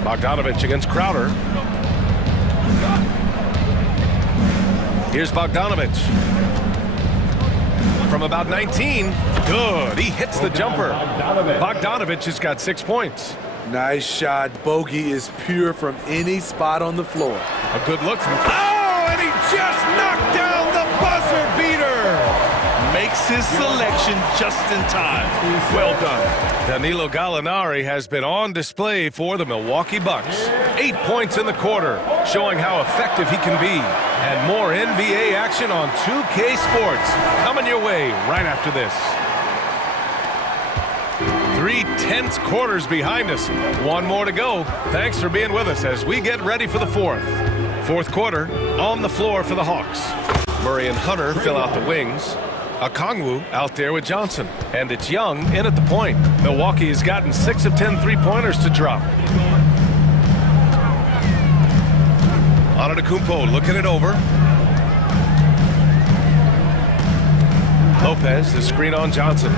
Bogdanovich against Crowder. Here's Bogdanovich. From about 19. Good. He hits the jumper. Bogdanovich has got 6 points. Nice shot. Bogey is pure from any spot on the floor. A good look from... Oh, and he just knocked down the buzzer beater. Makes his selection just in time. Well done. Danilo Gallinari has been on display for the Milwaukee Bucks. 8 points in the quarter, showing how effective he can be. And more NBA action on 2K Sports coming your way right after this. 3 tense quarters behind us. 1 more to go. Thanks for being with us as we get ready for the fourth. Fourth quarter on the floor for the Hawks. Murray and Hunter fill out the wings. Okongwu out there with Johnson. And it's Young in at the point. Milwaukee has gotten 6 of 10 three-pointers to drop. Antetokounmpo looking it over. Lopez, the screen on Johnson.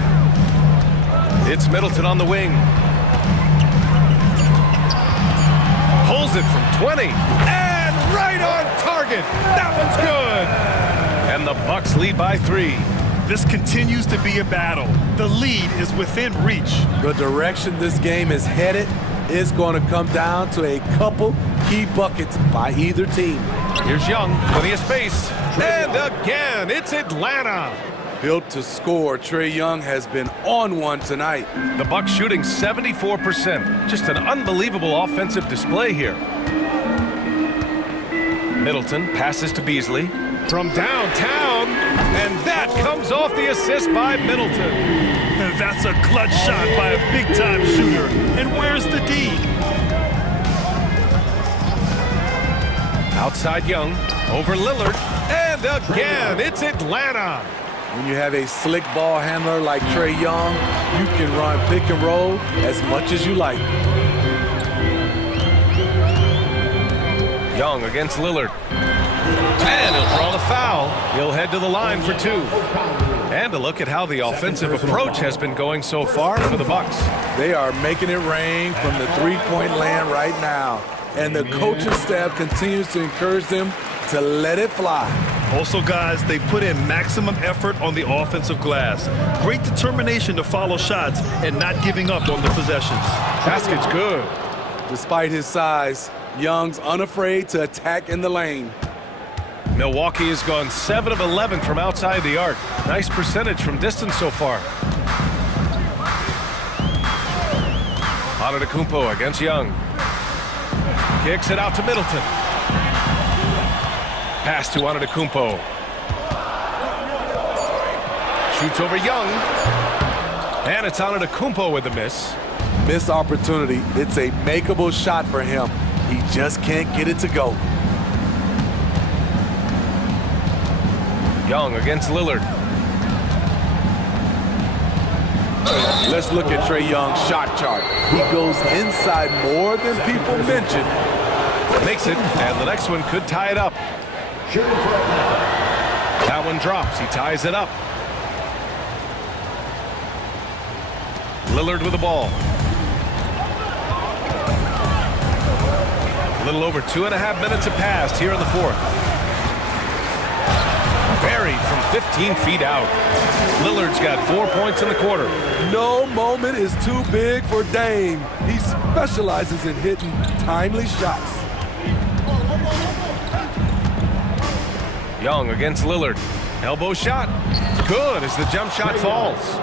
It's Middleton on the wing. Pulls it from 20. And right on target. target. That one's good. And the Bucks lead by 3. This continues to be a battle. The lead is within reach. The direction this game is headed is going to come down to a couple key buckets by either team. Here's Young, plenty of space. And again, it's Atlanta. Built to score, Trae Young has been on one tonight. The Bucks shooting 74%. Just an unbelievable offensive display here. Middleton passes to Beasley from downtown, and that comes off the assist by Middleton. That's a clutch shot by a big-time shooter. And where's the D? Outside Young, over Lillard, and again, it's Atlanta. When you have a slick ball handler like Trae Young, you can run pick and roll as much as you like. Young against Lillard. And he'll draw the foul. He'll head to the line for 2. And a look at how the offensive approach has been going so far for the Bucks. They are making it rain from the three-point land right now. And the coaching staff continues to encourage them to let it fly. Also, guys, they put in maximum effort on the offensive glass. Great determination to follow shots and not giving up on the possessions. Basket's good. Despite his size, Young's unafraid to attack in the lane. Milwaukee has gone 7 of 11 from outside the arc. Nice percentage from distance so far. Antetokounmpo against Young. Kicks it out to Middleton. Pass to Antetokounmpo. Shoots over Young. And it's Antetokounmpo with the miss. Missed opportunity. It's a makeable shot for him. He just can't get it to go. Young against Lillard. Let's look at Trae Young's shot chart. He goes inside more than people mention. Makes it, and the next one could tie it up. That one drops. He ties it up. Lillard with the ball. A little over 2.5 minutes have passed here in the fourth. Buried from 15 feet out. Lillard's got 4 points in the quarter. No moment is too big for Dame. He specializes in hitting timely shots. Young against Lillard. Elbow shot. Good as the jump shot falls.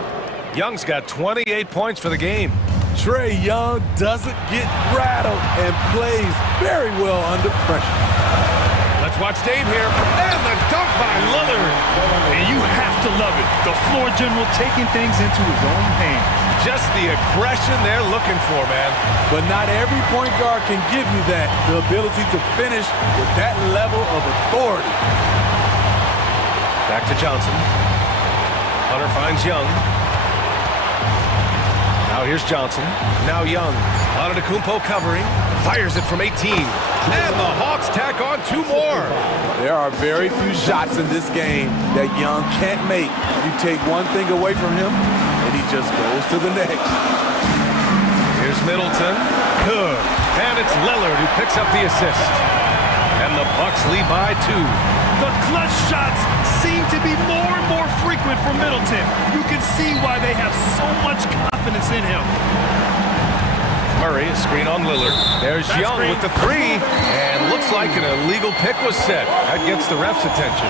Young's got 28 points for the game. Trae Young doesn't get rattled and plays very well under pressure. Let's watch Dame here. And the dunk by Lillard. And you have to love it. The floor general taking things into his own hands. Just the aggression they're looking for, man. But not every point guard can give you that. The ability to finish with that level of authority. Back to Johnson. Hunter finds Young. Now here's Johnson. Now Young. Antetokounmpo covering. Fires it from 18. And the Hawks tack on 2 more. There are very few shots in this game that Young can't make. You take one thing away from him, and he just goes to the next. Here's Middleton. Good. And it's Lillard who picks up the assist. And the Bucks lead by 2. The clutch shots seem to be more and more frequent for Middleton. You can see why they have so much confidence in him. Murray, a screen on Lillard. There's Young with the 3. And looks like an illegal pick was set. That gets the ref's attention.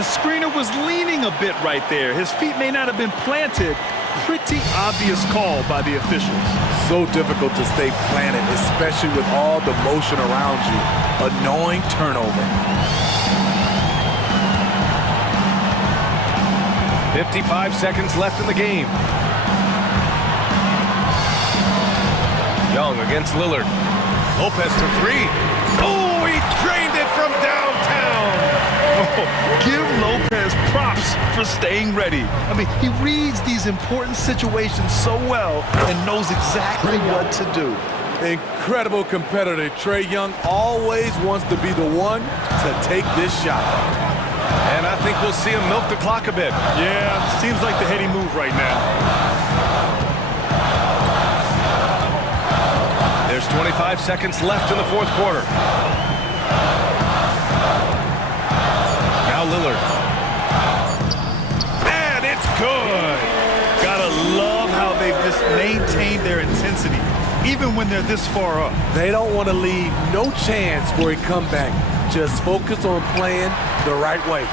The screener was leaning a bit right there. His feet may not have been planted. Pretty obvious call by the officials. So difficult to stay planted, especially with all the motion around you. Annoying turnover. 55 seconds left in the game. Young against Lillard. Lopez for 3. Oh, he drained it from downtown. Oh, give Lopez props for staying ready. I mean, he reads these important situations so well and knows exactly what to do. Incredible competitor. Trae Young always wants to be the one to take this shot. And I think we'll see him milk the clock a bit. Yeah, seems like the heady move right now. There's 25 seconds left in the fourth quarter. Now Lillard. And it's good. Gotta love how they've just maintained their intensity, even when they're this far up. They don't want to leave no chance for a comeback. Just focus on playing the right way.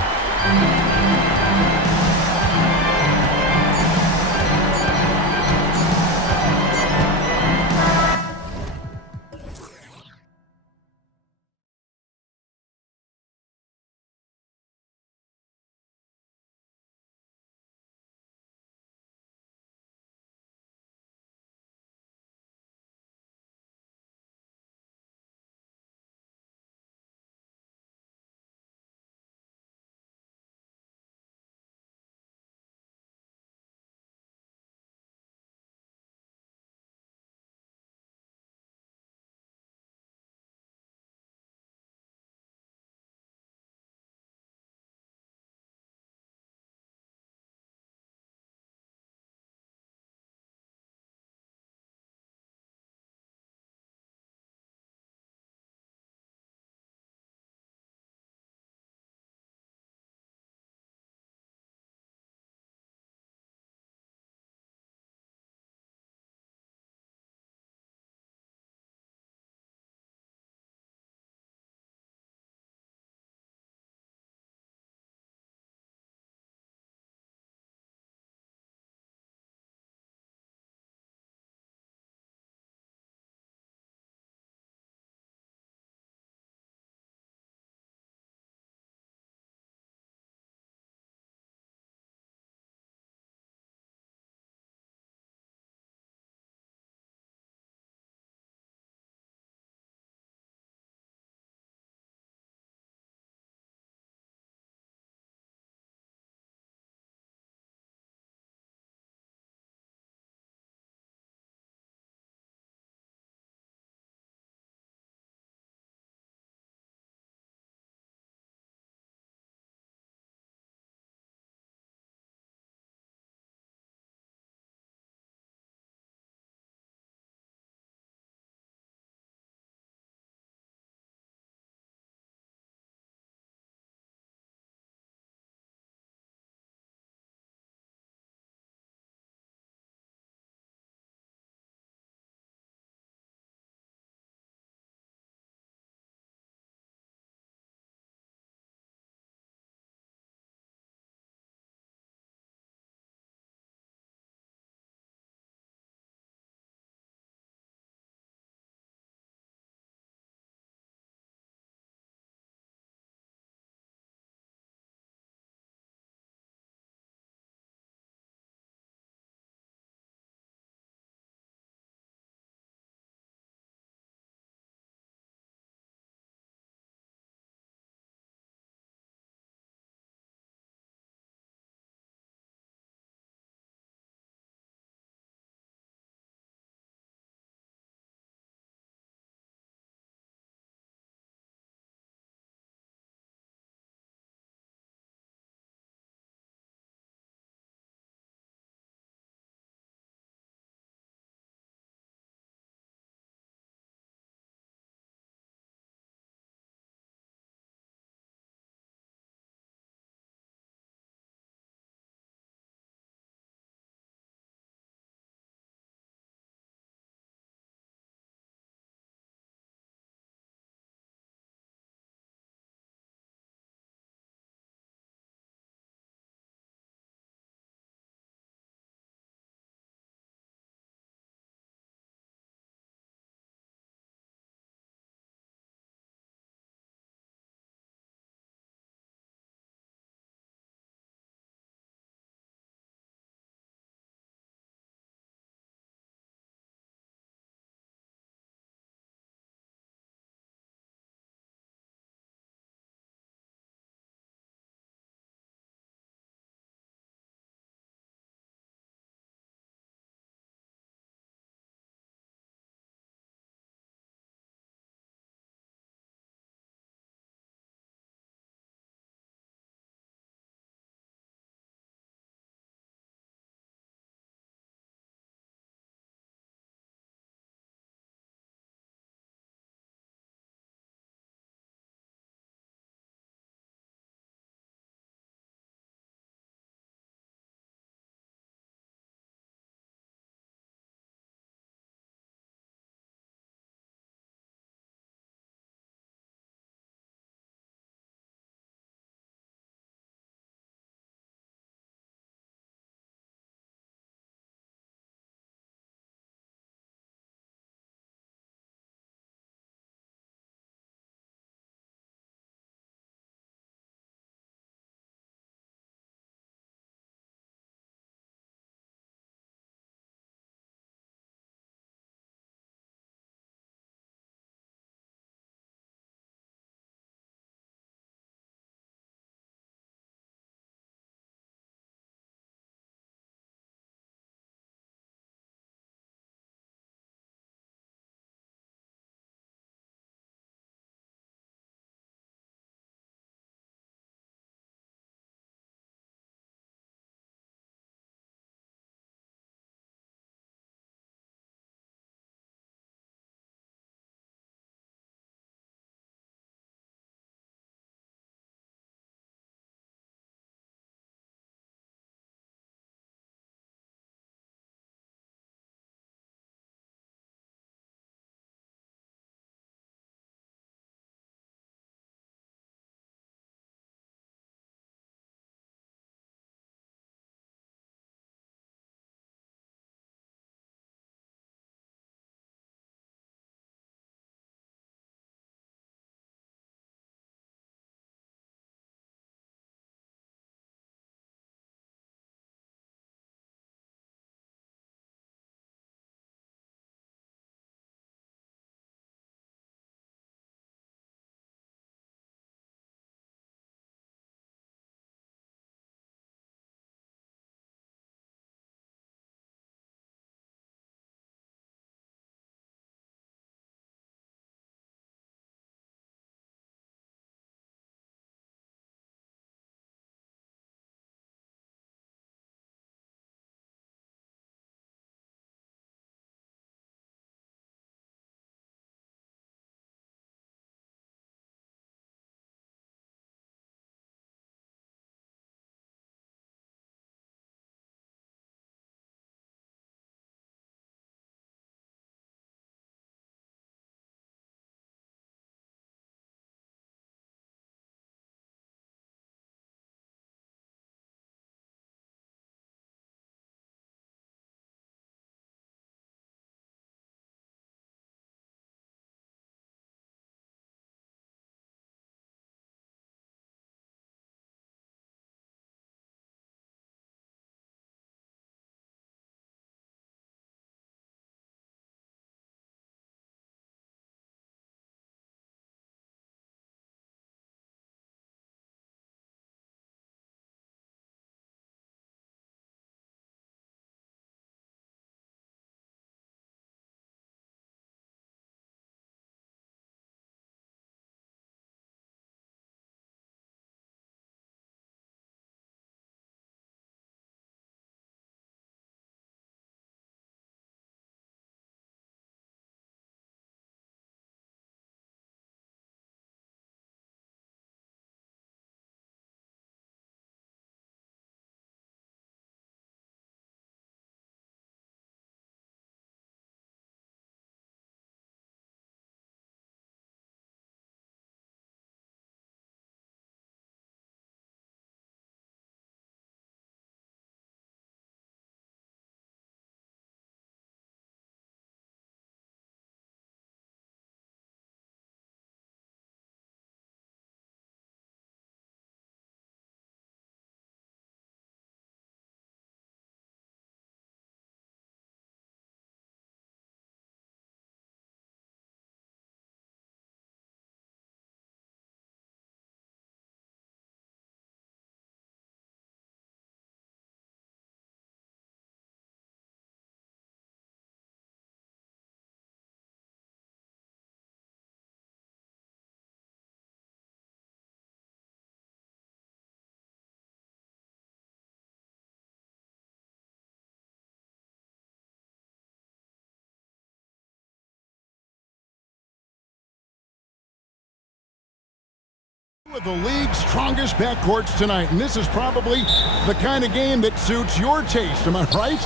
of the league's strongest backcourts tonight, and this is probably the kind of game that suits your taste. Am I right?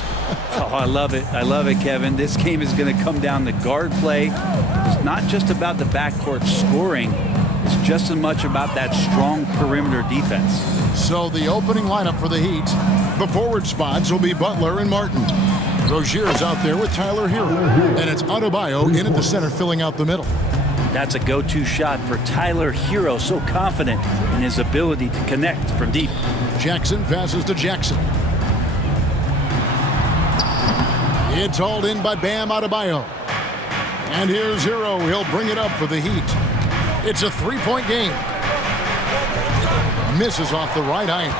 Oh, I love it. I love it, Kevin. This game is going to come down to guard play. It's not just about the backcourt scoring. It's just as much about that strong perimeter defense. So the opening lineup for the Heat, the forward spots will be Butler and Martin. Rozier is out there with Tyler Hero, and it's Adebayo in at the center filling out the middle. That's a go-to shot for Tyler Hero, so confident in his ability to connect from deep. Jackson passes to Jackson. It's hauled in by Bam Adebayo. And here's Hero. He'll bring it up for the Heat. It's a three-point game. Misses off the right iron.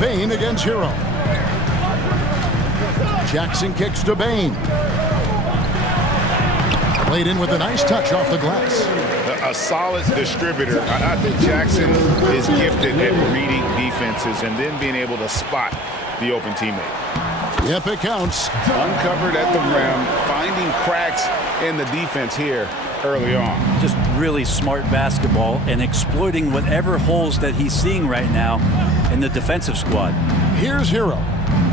Bain against Hero. Jackson kicks to Bain. Played in with a nice touch off the glass. A solid distributor. I think Jackson is gifted at reading defenses and then being able to spot the open teammate. Yep, it counts. Uncovered at the rim, finding cracks in the defense here early on. Just really smart basketball and exploiting whatever holes that he's seeing right now in the defensive squad. Here's Hero.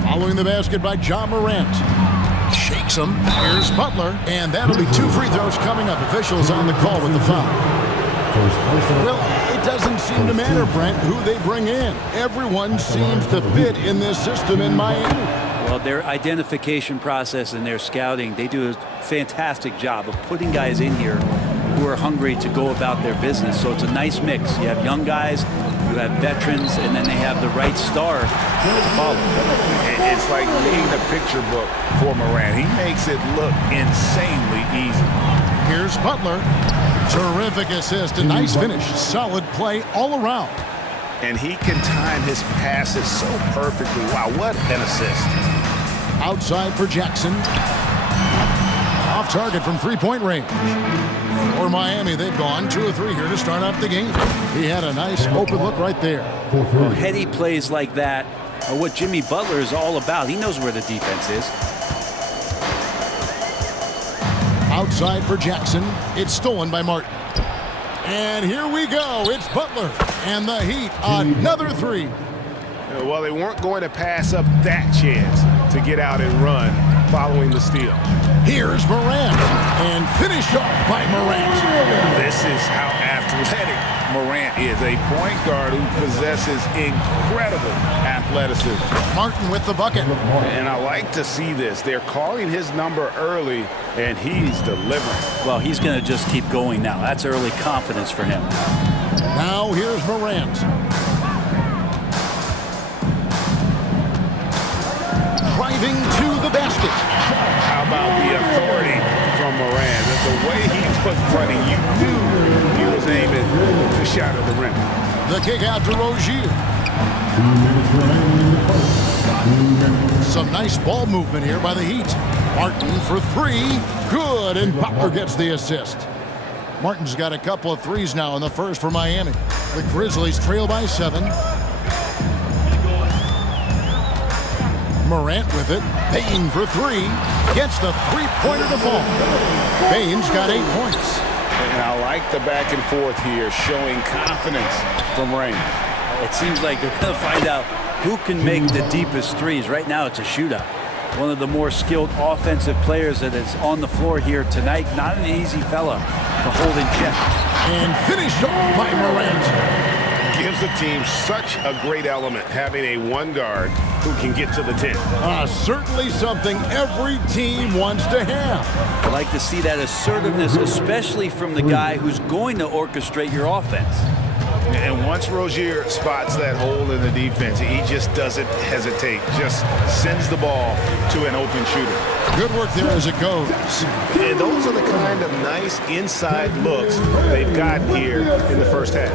Following the basket by John Morant. Shakes him. Here's Butler. And that'll be 2 free throws coming up. Officials on the call with the foul. Well, it doesn't seem to matter, Brent, who they bring in. Everyone seems to fit in this system in Miami. Well, their identification process and their scouting, they do a fantastic job of putting guys in here who are hungry to go about their business. So it's a nice mix. You have young guys, you have veterans, and then they have the right star to follow. It's like reading the picture book for Morant. He makes it look insanely easy. Here's Butler. Terrific assist, a nice finish. Solid play all around. And he can time his passes so perfectly. Wow, what an assist. Outside for Jackson. Off target from three-point range. For Miami, they've gone 2 of 3 here to start out the game. He had a nice open look right there. Well, heady plays like that are what Jimmy Butler is all about. He knows where the defense is. Outside for Jackson. It's stolen by Martin. And here we go. It's Butler. And the Heat, another 3. Well, they weren't going to pass up that chance to get out and run following the steal. Here's Morant. And finished off by Morant. This is how athletic Morant is. A point guard who possesses incredible athleticism. Martin with the bucket. And I like to see this. They're calling his number early, and he's delivering. Well, he's going to just keep going now. That's early confidence for him. Now here's Morant. Driving to the basket. How about the authority from Morant? The way he was running, you knew he was aiming to shot at the rim. The kick out to Rozier. 2 minutes. Some nice ball movement here by the Heat. Martin for 3. Good, and Butler gets the assist. Martin's got a couple of threes now in the first for Miami. The Grizzlies trail by 7. Morant with it. Bain for 3. Gets the three-pointer to fall. Bain's got 8 points. And I like the back and forth here, showing confidence from Morant. It seems like they're going to find out who can make the deepest threes. Right now, it's a shootout. One of the more skilled offensive players that is on the floor here tonight. Not an easy fella to hold in check. And finished off by Morant. Gives the team such a great element, having a one guard who can get to the 10. Certainly something every team wants to have. I like to see that assertiveness, especially from the guy who's going to orchestrate your offense. And once Rozier spots that hole in the defense, he just doesn't hesitate, just sends the ball to an open shooter. Good work there as it goes. And those are the kind of nice inside looks they've got here in the first half.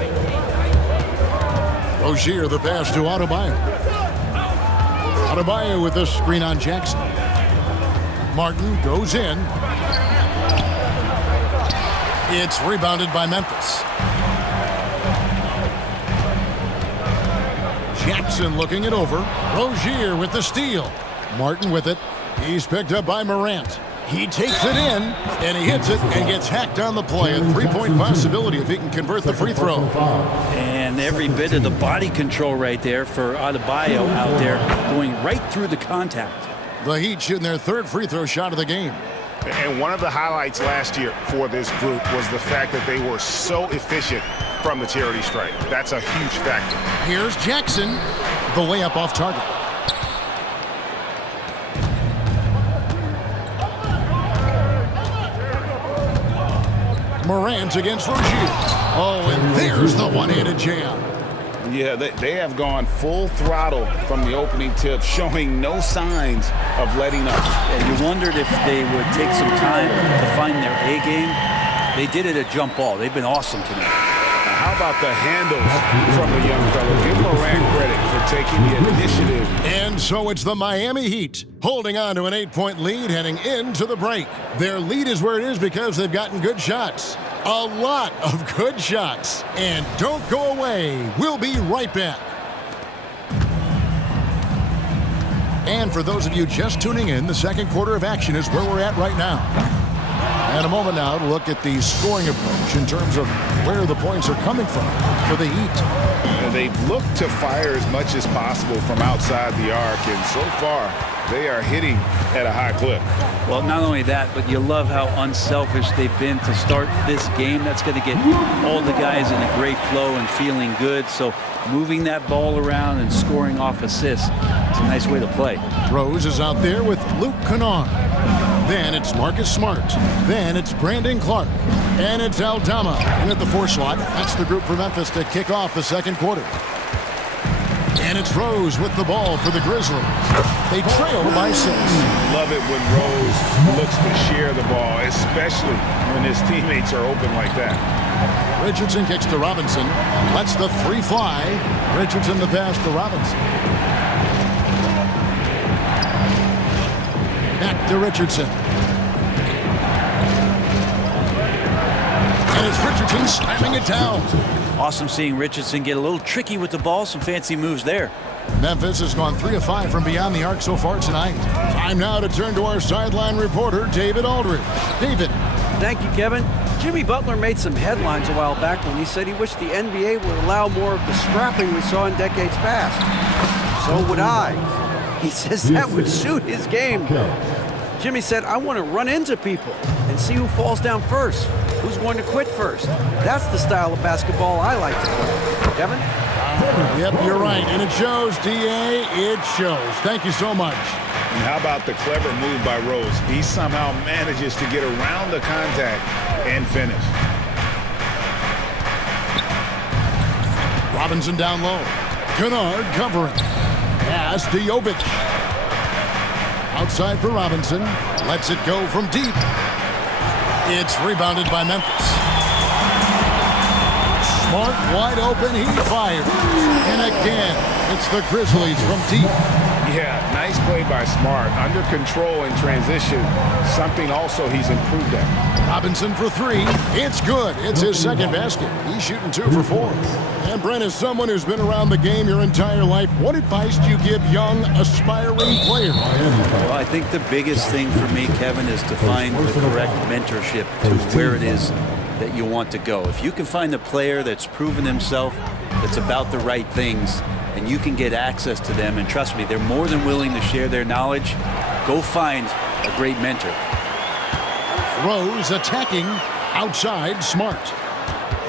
Rozier, the pass to Adebayo. Adebayo with the screen on Jackson. Martin goes in. It's rebounded by Memphis. Jackson looking it over. Rozier with the steal. Martin with it. He's picked up by Morant. He takes it in, and he hits it and gets hacked on the play. A three-point possibility if he can convert the free throw. And every bit of the body control right there for Adebayo out there, going right through the contact. The Heat shooting their third free throw shot of the game. And one of the highlights last year for this group was the fact that they were so efficient from the charity stripe. That's a huge factor. Here's Jackson, the layup off target. Morant against Rozier. Oh, and there's the one-handed jam. Yeah, they have gone full throttle from the opening tip, showing no signs of letting up. And you wondered if they would take some time to find their A game. They did it at jump ball. They've been awesome tonight. How about the handles from the young fellow? Give Morant credit for taking the initiative. And so it's the Miami Heat holding on to an 8-point lead heading into the break. Their lead is where it is because they've gotten good shots. A lot of good shots. And don't go away. We'll be right back. And for those of you just tuning in, the second quarter of action is where we're at right now. And a moment now to look at the scoring approach in terms of where the points are coming from for the Heat. And they've looked to fire as much as possible from outside the arc, and so far they are hitting at a high clip. Well, not only that, but you love how unselfish they've been to start this game. That's going to get all the guys in a great flow and feeling good. So moving that ball around and scoring off assists, it's a nice way to play. Rose is out there with Luke Kennard. Then it's Marcus Smart. Then it's Brandon Clark. And it's Aldama in at the 4 slot. That's the group for Memphis to kick off the second quarter. And it's Rose with the ball for the Grizzlies. They trail by 6. Love it when Rose looks to share the ball, especially when his teammates are open like that. Richardson kicks to Robinson. Lets the 3 fly. Richardson the pass to Robinson. Back to Richardson. And it's Richardson slamming it down. Awesome seeing Richardson get a little tricky with the ball. Some fancy moves there. Memphis has gone 3 of 5 from beyond the arc so far tonight. Time now to turn to our sideline reporter, David Aldridge. David. Thank you, Kevin. Jimmy Butler made some headlines a while back when he said he wished the NBA would allow more of the scrapping we saw in decades past. So would I. He says that would suit his game. Jimmy said, I want to run into people and see who falls down first, who's going to quit first. That's the style of basketball I like to play. Kevin? Yep, you're right. And it shows, D.A. It shows. Thank you so much. And how about the clever move by Rose? He somehow manages to get around the contact and finish. Robinson down low. Kennard covering. Pass to Jovic. Outside for Robinson. Lets it go from deep. It's rebounded by Memphis. Smart wide open. He fires. And again, it's the Grizzlies from deep. Yeah, nice play by Smart. Under control in transition. Something also he's improved at. Robinson for 3. It's good. It's his second basket. He's shooting 2 for 4. And Brent, as someone who's been around the game your entire life, what advice do you give young, aspiring players? Well, I think the biggest thing for me, Kevin, is to find the correct mentorship to where it is that you want to go. If you can find a player that's proven himself, that's about the right things, and you can get access to them, and trust me, they're more than willing to share their knowledge, go find a great mentor. Rose attacking outside Smart.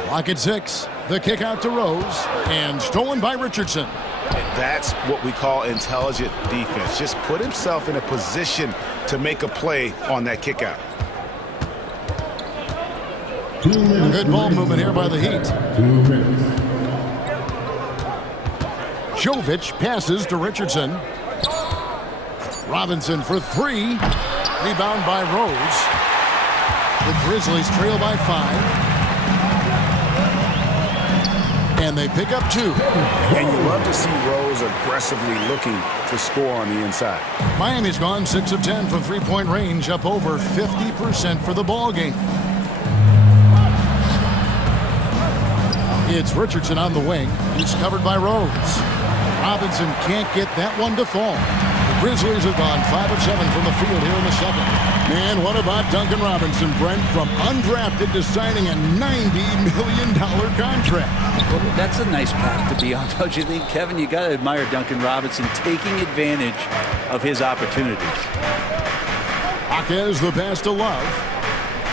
Clock at 6. The kick out to Rose and stolen by Richardson. And that's what we call intelligent defense. Just put himself in a position to make a play on that kick out. Good ball movement here by the Heat. 2 minutes. Jovic passes to Richardson. Robinson for 3. Rebound by Rose. The Grizzlies trail by 5. And they pick up 2. And you love to see Rose aggressively looking to score on the inside. Miami's gone 6 of 10 from three-point range, up over 50% for the ball game. It's Richardson on the wing. He's covered by Rose. Robinson can't get that one to fall. The Grizzlies have gone 5 of 7 from the field here in the second. And what about Duncan Robinson, Brent, from undrafted to signing a $90 million contract? Well, that's a nice path to be on, don't you think, Kevin? You got to admire Duncan Robinson taking advantage of his opportunities. Jaquez, the pass to Love.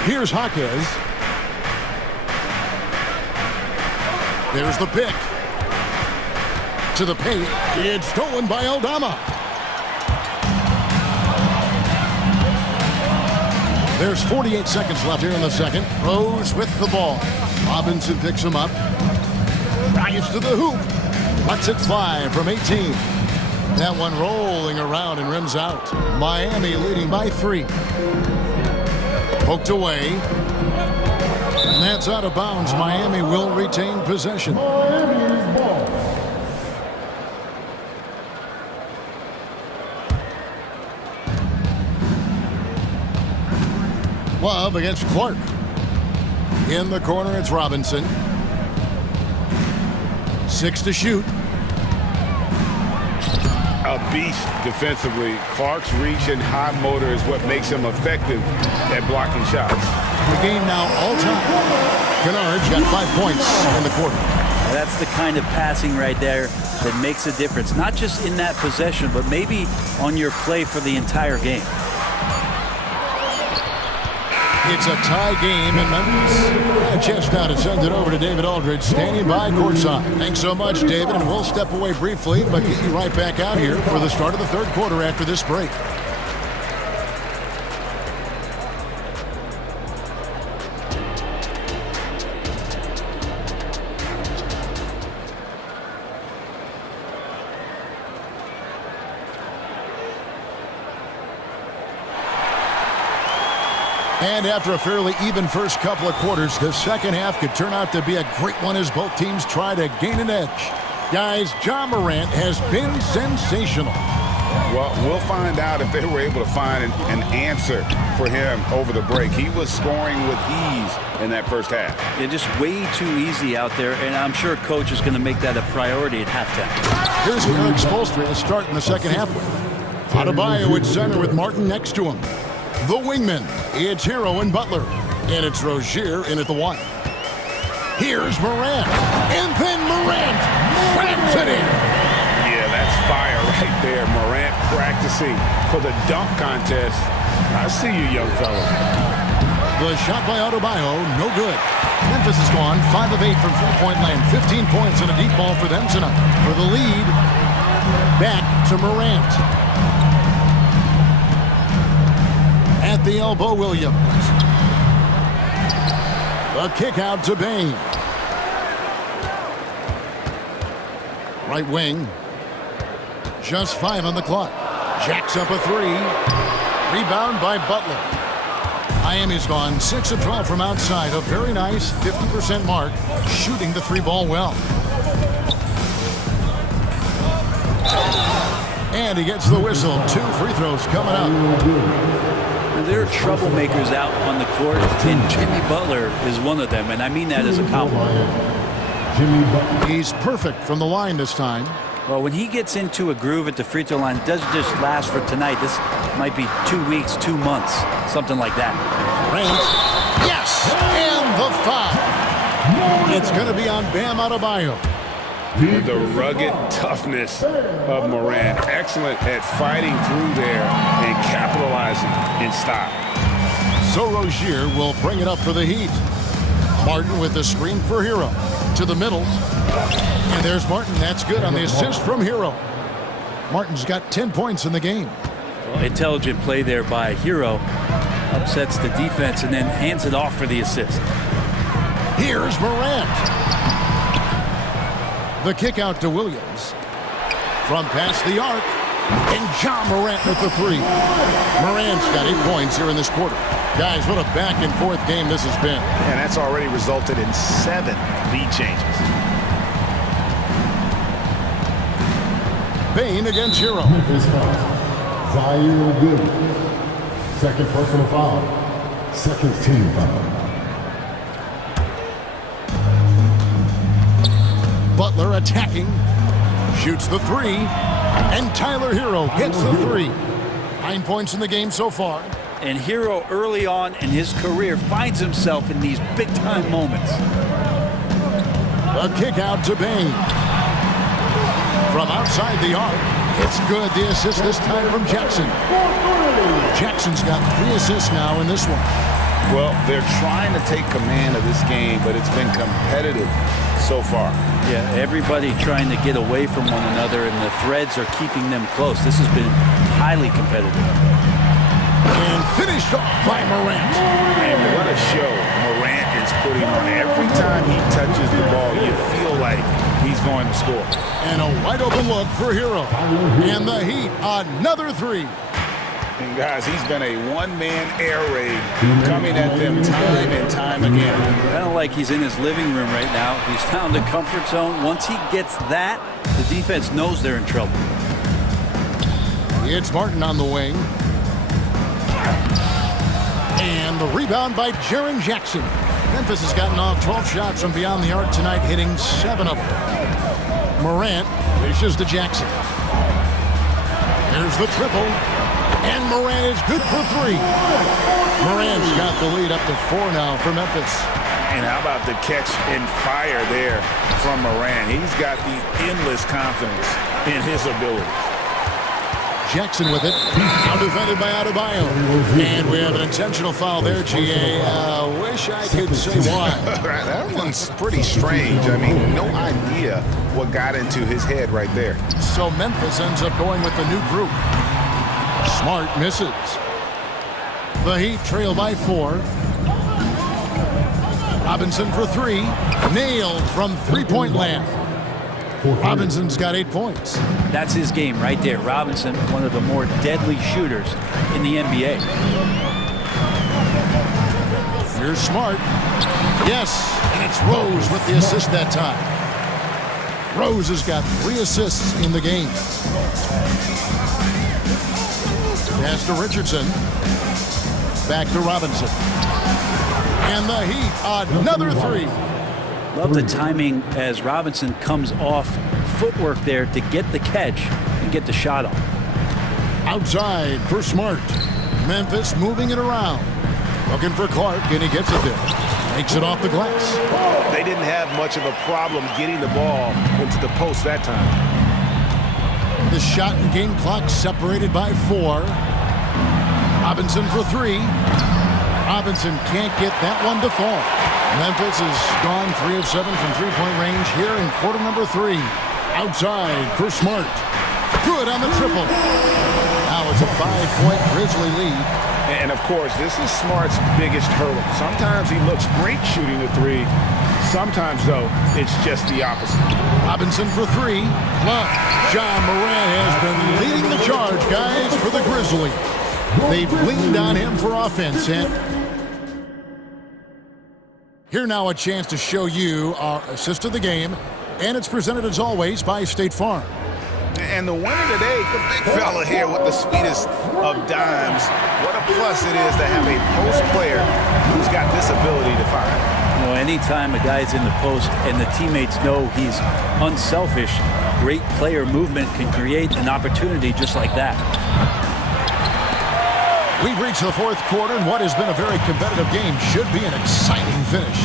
Here's Jaquez. There's the pick. To the paint. It's stolen by Aldama. There's 48 seconds left here in the second. Rose with the ball. Robinson picks him up. Drives to the hoop. Lets it fly from 18. That one rolling around and rims out. Miami leading by 3. Poked away. And that's out of bounds. Miami will retain possession. Love against Clark. In the corner, it's Robinson. 6 to shoot. A beast defensively. Clark's reach and high motor is what makes him effective at blocking shots. The game now all-time. Kennard's got 5 points in the quarter. That's the kind of passing right there that makes a difference, not just in that possession, but maybe on your play for the entire game. It's a tie game in Memphis. A chance now to send it over to David Aldridge, standing by courtside. Thanks so much, David, and we'll step away briefly, but get you right back out here for the start of the third quarter after this break. And after a fairly even first couple of quarters, the second half could turn out to be a great one as both teams try to gain an edge. Guys, Ja Morant has been sensational. Well, we'll find out if they were able to find an answer for him over the break. He was scoring with ease in that first half. Yeah, just way too easy out there, and I'm sure coach is going to make that a priority at halftime. Here's Eric Spoelstra to start in the second half with. Adebayo at center with Martin next to him. The wingman, it's Hero and Butler. And it's Rozier in at the 1. Here's Morant. And then Morant slams it in. Yeah, that's fire right there. Morant practicing for the dunk contest. I see you, young fella. The shot by Adebayo, no good. Memphis has gone 5 of 8 from three-point land. 15 points and a deep ball for them tonight. For the lead, back to Morant. At the elbow, Williams. A kick out to Bain. Right wing. Just 5 on the clock. Jacks up a 3. Rebound by Butler. Miami's gone 6 of 12 from outside. A very nice 50% mark. Shooting the 3-ball well. And he gets the whistle. 2 free throws coming up. There are troublemakers out on the court, and Jimmy Butler is one of them, and I mean that as a compliment. He's perfect from the line this time. Well, when he gets into a groove at the free throw line, it doesn't just last for tonight. This might be 2 weeks, 2 months, something like that. Rant. Yes! And the foul. It's going to be on Bam Adebayo. The rugged toughness of Morant. Excellent at fighting through there and capitalizing in style. So Rozier will bring it up for the Heat. Martin with the screen for Hero. To the middle. And there's Martin. That's good on the assist from Hero. Martin's got 10 points in the game. Well, intelligent play there by Hero. Upsets the defense and then hands it off for the assist. Here's Morant. The kick out to Williams. From past the arc. And Ja Morant with the 3. Morant's got 8 points here in this quarter. Guys, what a back-and-forth game this has been. And that's already resulted in 7 lead changes. Bain against Hero. Zaire Williams. Second personal foul. Second team foul. Butler attacking. Shoots the 3. And Tyler Hero gets the 3. 9 points in the game so far. And Hero, early on in his career, finds himself in these big-time moments. A kick out to Bain. From outside the arc, it's good. The assist this time from Jackson. Jackson's got 3 assists now in this one. Well, they're trying to take command of this game, but it's been competitive so far. Yeah, everybody trying to get away from one another, and the threads are keeping them close. This has been highly competitive. And finished off by Morant. And what a show Morant is putting on. Every time he touches the ball, you feel like he's going to score. And a wide open look for Hero. And the Heat, another 3. And guys, he's been a one-man air raid coming at them time and time again. Kind of like he's in his living room right now. He's found a comfort zone. Once he gets that, the defense knows they're in trouble. It's Martin on the wing. And the rebound by Jaren Jackson. Memphis has gotten off 12 shots from beyond the arc tonight, hitting 7 of them. Morant dishes to Jackson. There's the triple. And Morant is good for 3. Morant's got the lead up to 4 now for Memphis. And how about the catch and fire there from Morant? He's got the endless confidence in his ability. Jackson with it. Now defended by Adebayo. And we have an intentional foul there, GA. Wish I could say why. That one's pretty strange. I mean, no idea what got into his head right there. So Memphis ends up going with the new group. Smart misses. The Heat trail by 4. Robinson for 3. Nailed from 3-point land. Robinson's got 8 points. That's his game right there. Robinson, one of the more deadly shooters in the NBA. Here's Smart. Yes, and it's Rose with the assist that time. Rose has got 3 assists in the game. Pass to Richardson. Back to Robinson. And the Heat, another 3. Love the timing as Robinson comes off footwork there to get the catch and get the shot off. Outside for Smart. Memphis moving it around. Looking for Clark, and he gets it there. Makes it off the glass. They didn't have much of a problem getting the ball into the post that time. The shot and game clock separated by 4. Robinson for 3. Robinson can't get that one to fall. Memphis has gone 3 of 7 from 3-point range here in quarter number 3. Outside for Smart. Good on the triple. Now it's a 5-point Grizzly lead. And of course, this is Smart's biggest hurdle. Sometimes he looks great shooting the 3. Sometimes, though, it's just the opposite. Robinson for 3. Look, John Morant has been leading the charge, guys, for the Grizzlies. They've leaned on him for offense, and here now a chance to show you our assist of the game, and it's presented as always by State Farm. And the winner today, the big fella here with the sweetest of dimes. What a plus it is to have a post player who's got this ability to fire. You know, anytime a guy's in the post and the teammates know he's unselfish, great player movement can create an opportunity just like that. We've reached the 4th quarter, and what has been a very competitive game should be an exciting finish.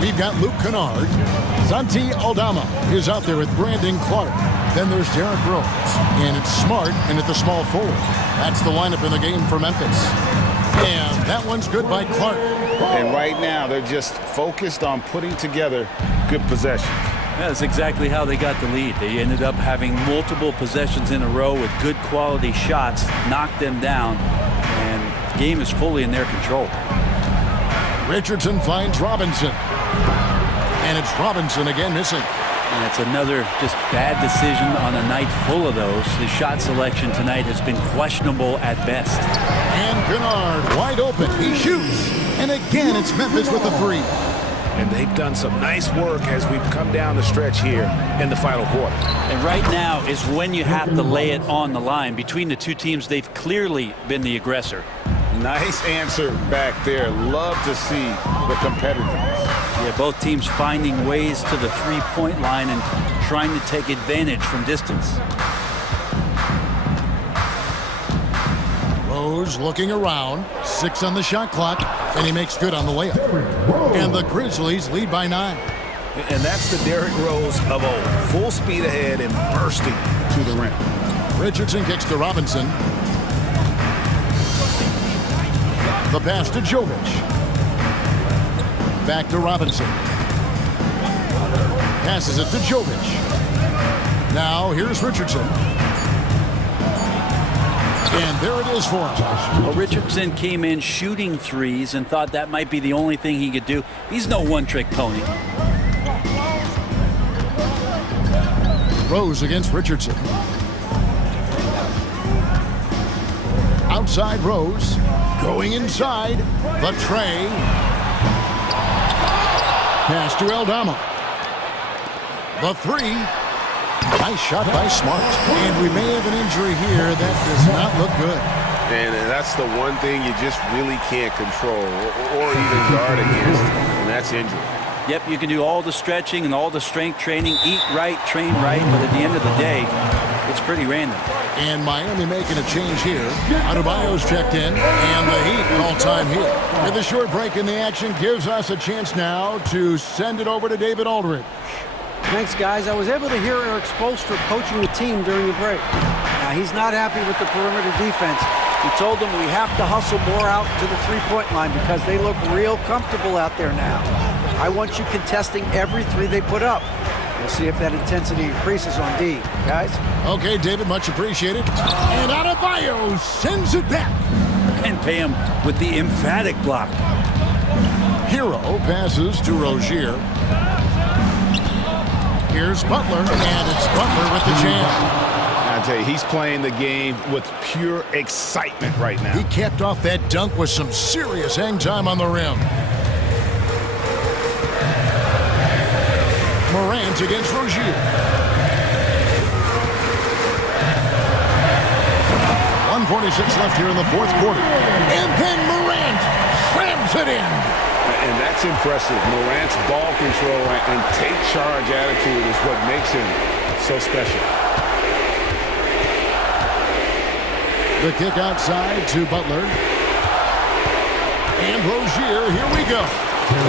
We've got Luke Kennard. Santi Aldama is out there with Brandon Clark. Then there's Derrick Rose. And it's Smart in at the small forward. That's the lineup in the game for Memphis. And that one's good by Clark. And right now, they're just focused on putting together good possessions. That's exactly how they got the lead. They ended up having multiple possessions in a row with good quality shots, knocked them down, and the game is fully in their control. Richardson finds Robinson. And it's Robinson again missing. And it's another just bad decision on a night full of those. His shot selection tonight has been questionable at best. And Kennard wide open. He shoots. And again, it's Memphis with the 3. And they've done some nice work as we've come down the stretch here in the final quarter. And right now is when you have to lay it on the line. Between the two teams, they've clearly been the aggressor. Nice answer back there. Love to see the competitiveness. Yeah, both teams finding ways to the 3-point line and trying to take advantage from distance. Rose looking around. 6 on the shot clock, and he makes good on the layup. And the Grizzlies lead by 9. And that's the Derrick Rose of old. Full speed ahead and bursting to the rim. Richardson kicks to Robinson. The pass to Jovic. Back to Robinson. Passes it to Jovic. Now here's Richardson. And there it is for him. Well, Richardson came in shooting threes and thought that might be the only thing he could do. He's no one-trick pony. Rose against Richardson. Outside Rose. Going inside. The tray. Pass to Aldama. The 3. Nice shot by Smart. And we may have an injury here that does not look good. And that's the one thing you just really can't control or even guard against, and that's injury. Yep, you can do all the stretching and all the strength training, eat right, train right, but at the end of the day, it's pretty random. And Miami making a change here. Adebayo's checked in, and the Heat all time here. And the short break in the action gives us a chance now to send it over to David Aldridge. Thanks, guys. I was able to hear Eric Spoelstra coaching the team during the break. Now, he's not happy with the perimeter defense. He told them we have to hustle more out to the three-point line because they look real comfortable out there now. I want you contesting every 3 they put up. We'll see if that intensity increases on D, guys. Okay, David, much appreciated. And Adebayo sends it back. And pay him with the emphatic block. Hero passes to Rozier. Here's Butler, and it's Butler with the jam. I tell you, he's playing the game with pure excitement right now. He capped off that dunk with some serious hang time on the rim. Morant against Rozier. 1:46 left here in the fourth quarter. And then Morant slams it in. And that's impressive. Morant's ball control and take charge attitude is what makes him so special. The kick outside to Butler. And Rozier, here we go.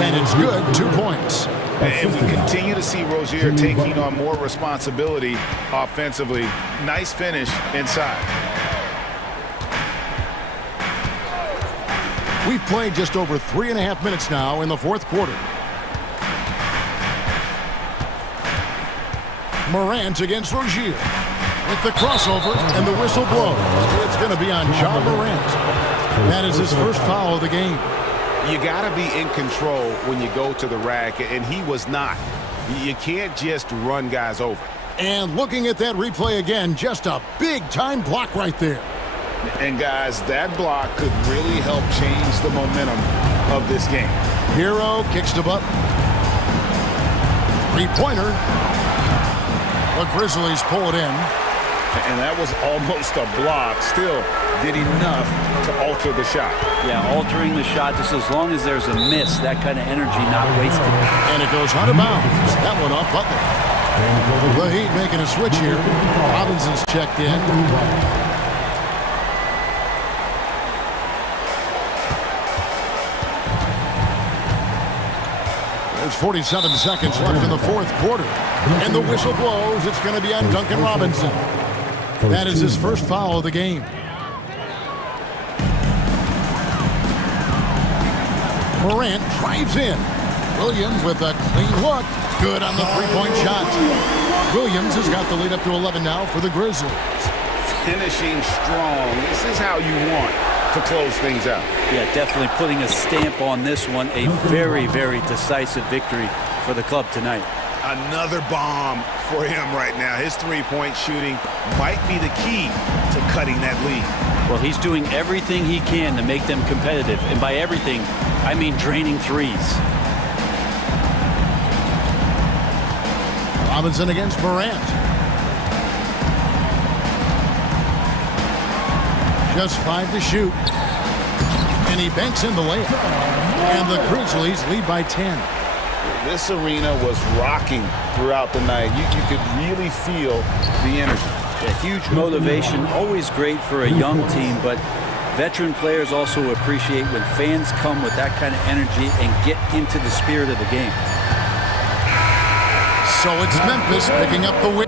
And it's good, 2 points. And we continue to see Rozier taking on more responsibility offensively. Nice finish inside. We've played just over 3.5 minutes now in the fourth quarter. Morant against Rozier. With the crossover and the whistle blows. It's going to be on John Morant. That is his first foul of the game. You got to be in control when you go to the rack, and he was not. You can't just run guys over. And looking at that replay again, just a big-time block right there. And, guys, that block could really help change the momentum of this game. Hero kicks to Butler. Three-pointer. The Grizzlies pull it in. And that was almost a block. Still did enough to alter the shot. Yeah, altering the shot just as long as there's a miss, that kind of energy not wasted. And it goes out of bounds. That one off Butler. The Heat making a switch here. Robinson's checked in. There's 47 seconds left in the fourth quarter. And the whistle blows. It's going to be on Duncan Robinson. That is his first foul of the game. Morant drives in. Williams with a clean look. Good on the three-point shot. Williams has got the lead up to 11 now for the Grizzlies. Finishing strong. This is how you want to close things out. Yeah, definitely putting a stamp on this one. A very, very decisive victory for the club tonight. Another bomb for him right now. His three-point shooting might be the key to cutting that lead. Well, he's doing everything he can to make them competitive. And by everything, I mean draining threes. Robinson against Morant. Just 5 to shoot. And he banks in the layup. And the Grizzlies lead by 10. This arena was rocking throughout the night. You could really feel the energy. A huge motivation, always great for a young team, but Veteran players also appreciate when fans come with that kind of energy and get into the spirit of the game. So it's Memphis picking up the win.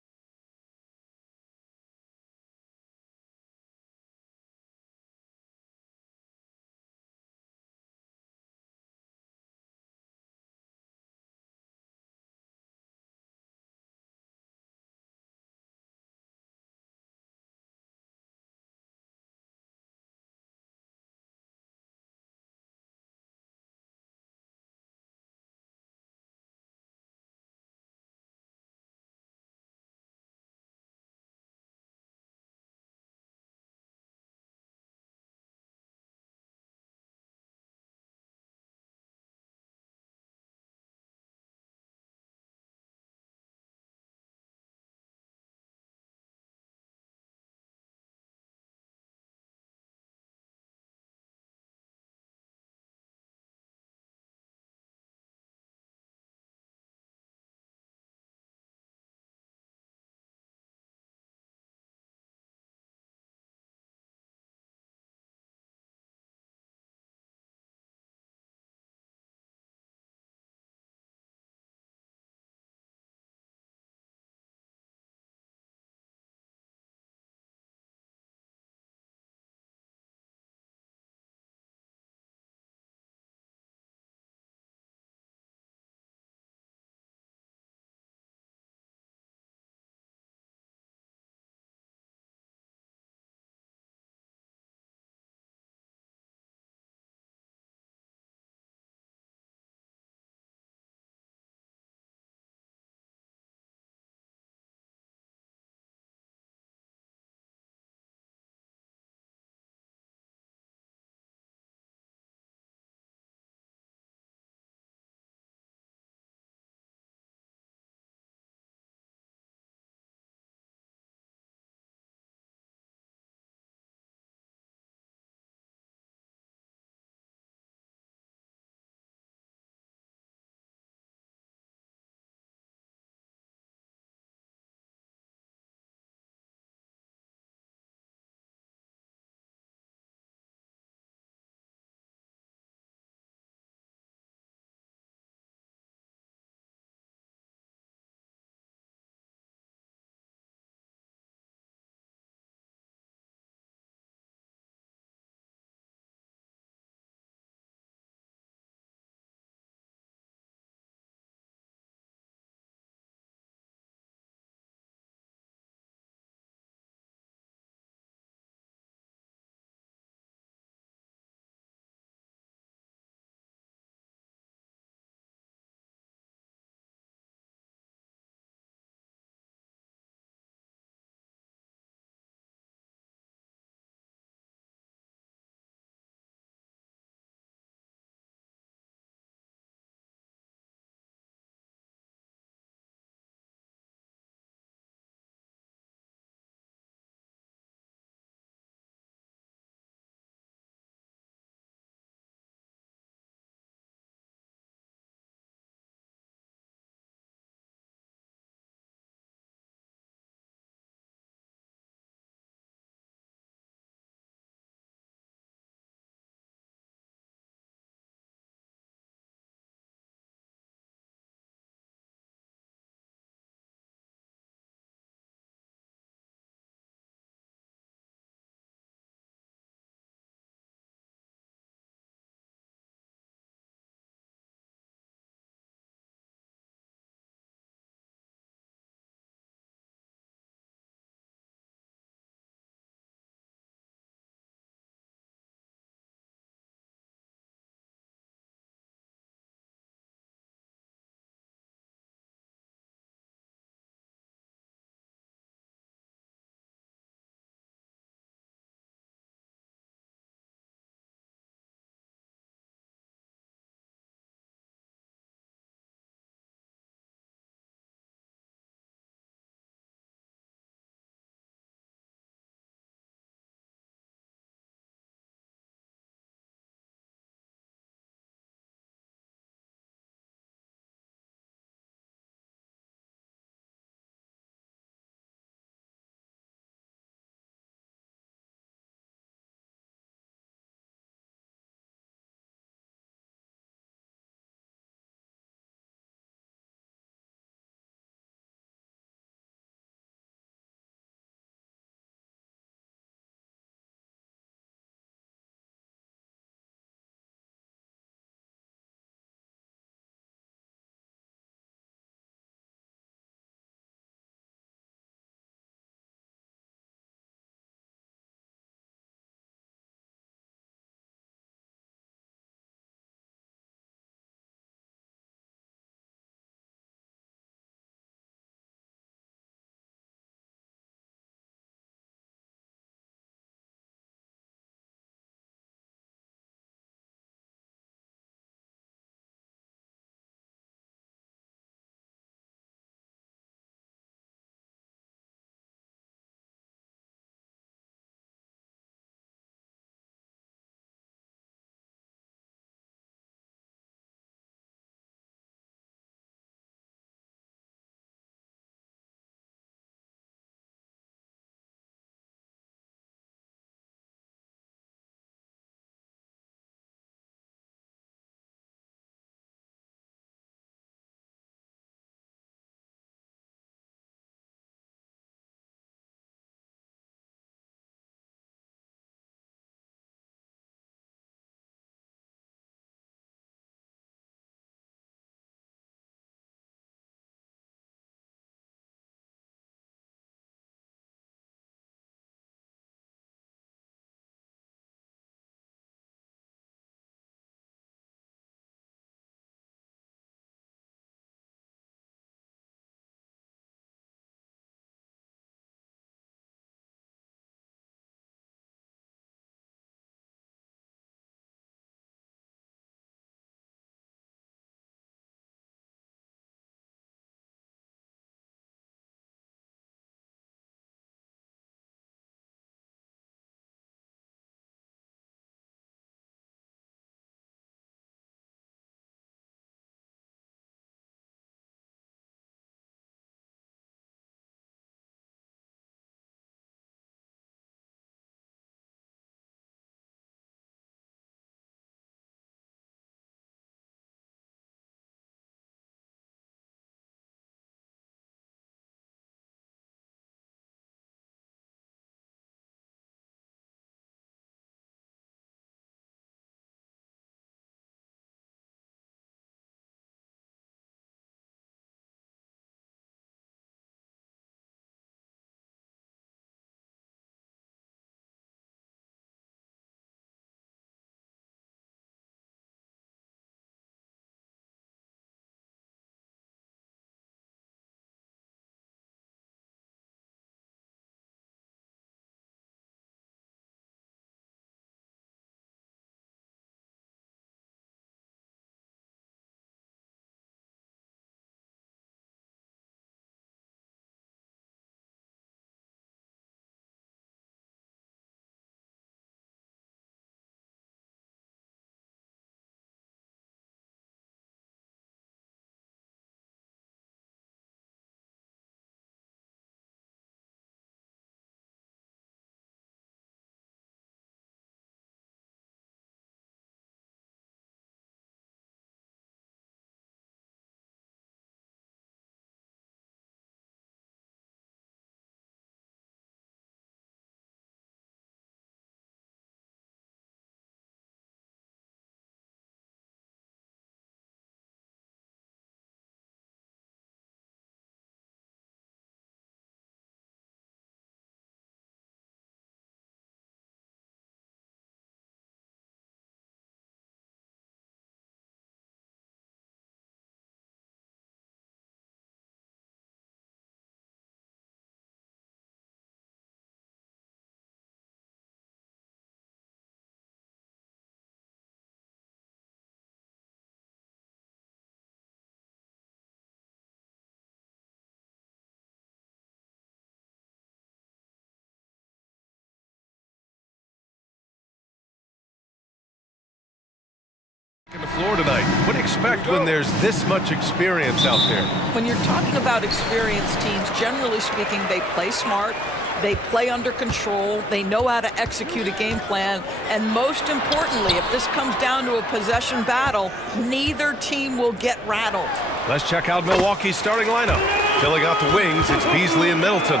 On the floor tonight. What do you expect when there's this much experience out there? When you're talking about experienced teams, generally speaking, they play smart, they play under control, they know how to execute a game plan, and most importantly, if this comes down to a possession battle, neither team will get rattled. Let's check out Milwaukee's starting lineup. Filling out the wings, it's Beasley and Middleton.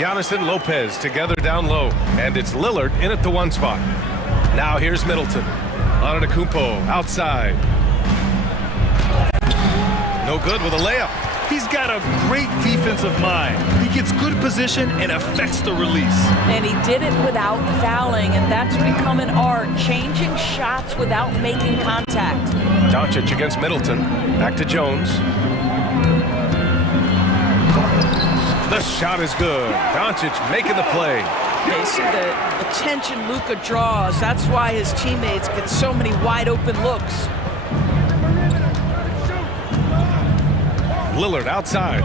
Giannis and Lopez together down low, and it's Lillard in at the 1 spot. Now here's Middleton. Antetokounmpo outside. No good with a layup. He's got a great defensive mind. He gets good position and affects the release. And he did it without fouling, and that's become an art, changing shots without making contact. Doncic against Middleton. Back to Jones. The shot is good. Doncic making the play. Okay, see the attention Luka draws. That's why his teammates get so many wide open looks. Lillard outside.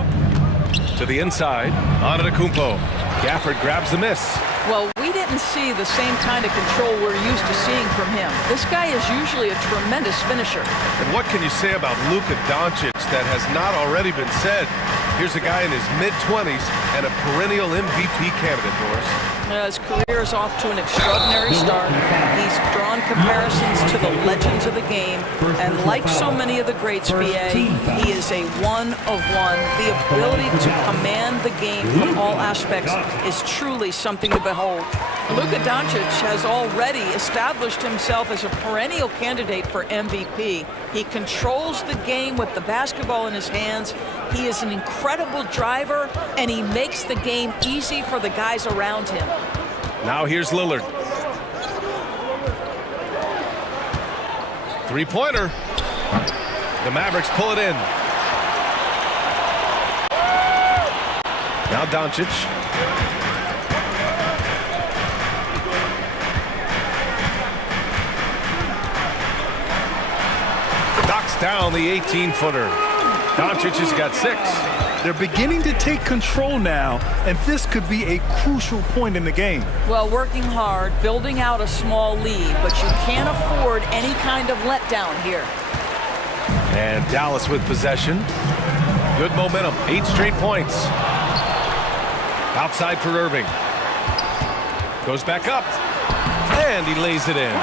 To the inside. Antetokounmpo. Gafford grabs the miss. Well, we didn't see the same kind of control we're used to seeing from him. This guy is usually a tremendous finisher. And what can you say about Luka Doncic that has not already been said? Here's a guy in his mid-20s and a perennial MVP candidate, Boris. His career is off to an extraordinary start. He's drawn comparisons to the legends of the game, and like so many of the greats, BA, he is a one-of-one. The ability to command the game from all aspects is truly something to behold. Luka Doncic has already established himself as a perennial candidate for MVP. He controls the game with the basketball in his hands. He is an incredible driver, and he makes the game easy for the guys around him. Now here's Lillard. Three-pointer. The Mavericks pull it in. Now Doncic. Knocks down the 18-footer. Doncic has got 6. They're beginning to take control now, and this could be a crucial point in the game. Well, working hard, building out a small lead, but you can't afford any kind of letdown here. And Dallas with possession. Good momentum, 8 straight points. Outside for Irving. Goes back up, and he lays it in.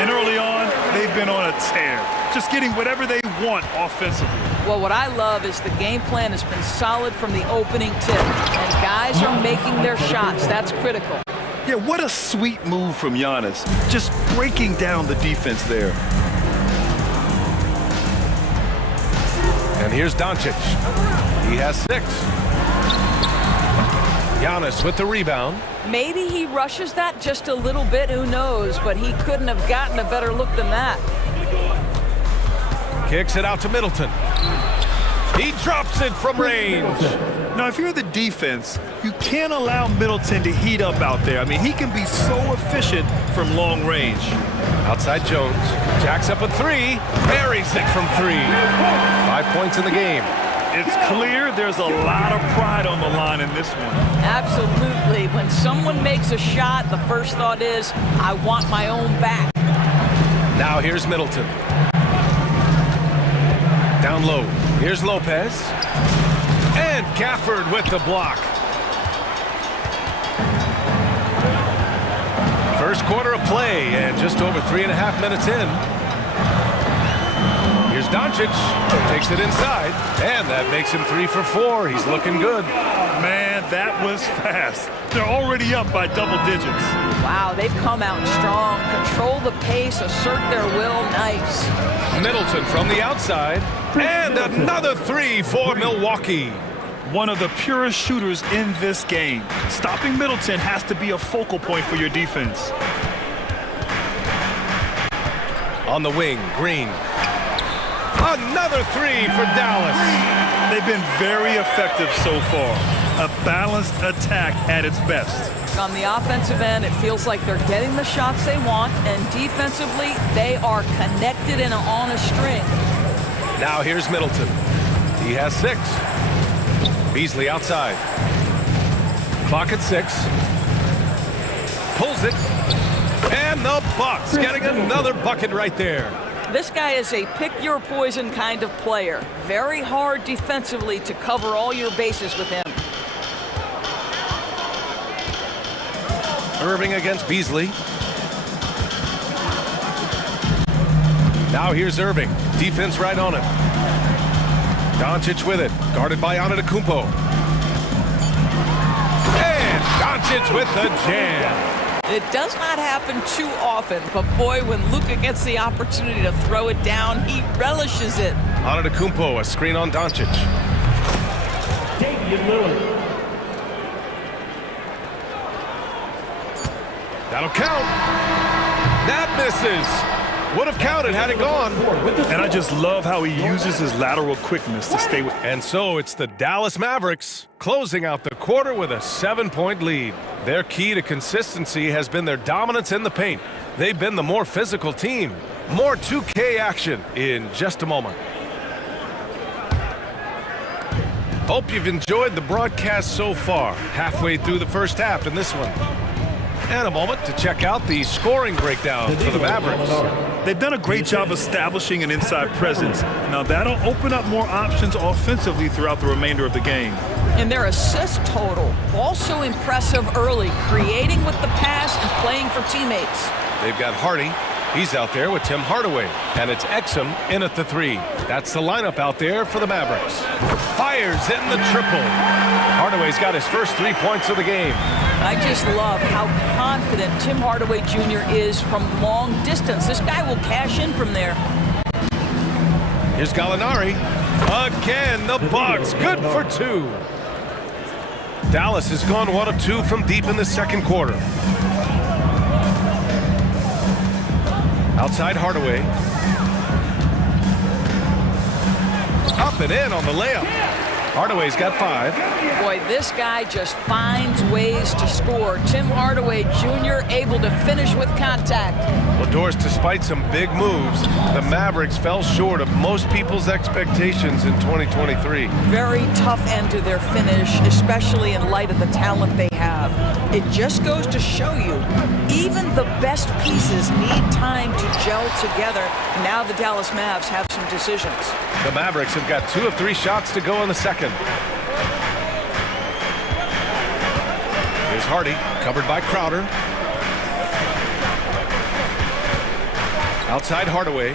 And early on, they've been on a tear, just getting whatever they want offensively. Well, what I love is the game plan has been solid from the opening tip, and guys are making their shots. That's critical. Yeah, what a sweet move from Giannis, just breaking down the defense there. And here's Doncic. He has 6. Giannis with the rebound. Maybe he rushes that just a little bit, who knows, but he couldn't have gotten a better look than that. Kicks it out to Middleton. He drops it from range. Now, if you're the defense, you can't allow Middleton to heat up out there. I mean, he can be so efficient from long range. Outside Jones. Jacks up a 3. Buries it from 3. 5 points in the game. It's clear there's a lot of pride on the line in this one. Absolutely. When someone makes a shot, the first thought is, I want my own back. Now here's Middleton. Down low. Here's Lopez. And Gafford with the block. First quarter of play, and just over 3.5 minutes in. Here's Doncic. Takes it inside, and that makes him 3 for 4. He's looking good. Man, that was fast. They're already up by double digits. Wow, they've come out strong. Control the pace, assert their will. Nice. Middleton from the outside. And another 3 for Milwaukee. One of the purest shooters in this game. Stopping Middleton has to be a focal point for your defense. On the wing, Green. Another 3 for Dallas. They've been very effective so far. A balanced attack at its best. On the offensive end, it feels like they're getting the shots they want, and defensively, they are connected and on a string. Now here's Middleton. He has 6. Beasley outside. Clock at 6. Pulls it. And the Bucks getting another bucket right there. This guy is a pick-your-poison kind of player. Very hard defensively to cover all your bases with him. Irving against Beasley. Now here's Irving. Defense right on him. Doncic with it. Guarded by Antetokounmpo. And Doncic with the jam. It does not happen too often, but boy, when Luka gets the opportunity to throw it down, he relishes it. Antetokounmpo, a screen on Doncic. That'll count. That misses. Would have counted had it gone. And I just love how he uses his lateral quickness to stay with. And so it's the Dallas Mavericks closing out the quarter with a 7-point lead. Their key to consistency has been their dominance in the paint. They've been the more physical team. More 2K action in just a moment. Hope you've enjoyed the broadcast so far. Halfway through the first half in this one. And a moment to check out the scoring breakdown for the Mavericks. They've done a great job establishing an inside presence. Now that'll open up more options offensively throughout the remainder of the game. And their assist total, also impressive early, creating with the pass and playing for teammates. They've got Hardy. He's out there with Tim Hardaway. And it's Exum in at the 3. That's the lineup out there for the Mavericks. Fires in the triple. Hardaway's got his first 3 points of the game. I just love how confident Tim Hardaway Jr. is from long distance. This guy will cash in from there. Here's Gallinari. Again, the Bucks. Good for 2. Dallas has gone 1 of 2 from deep in the second quarter. Outside Hardaway. Up and in on the layup. Hardaway's got 5. Boy, this guy just finds ways to score. Tim Hardaway Jr. able to finish with contact. Well, Doris, despite some big moves, the Mavericks fell short of most people's expectations in 2023. Very tough end to their finish, especially in light of the talent they have. It just goes to show you, even the best pieces need time to gel together. Now the Dallas Mavs have some decisions. The Mavericks have got 2 of 3 shots to go in the second. Here's Hardy, covered by Crowder. Outside Hardaway.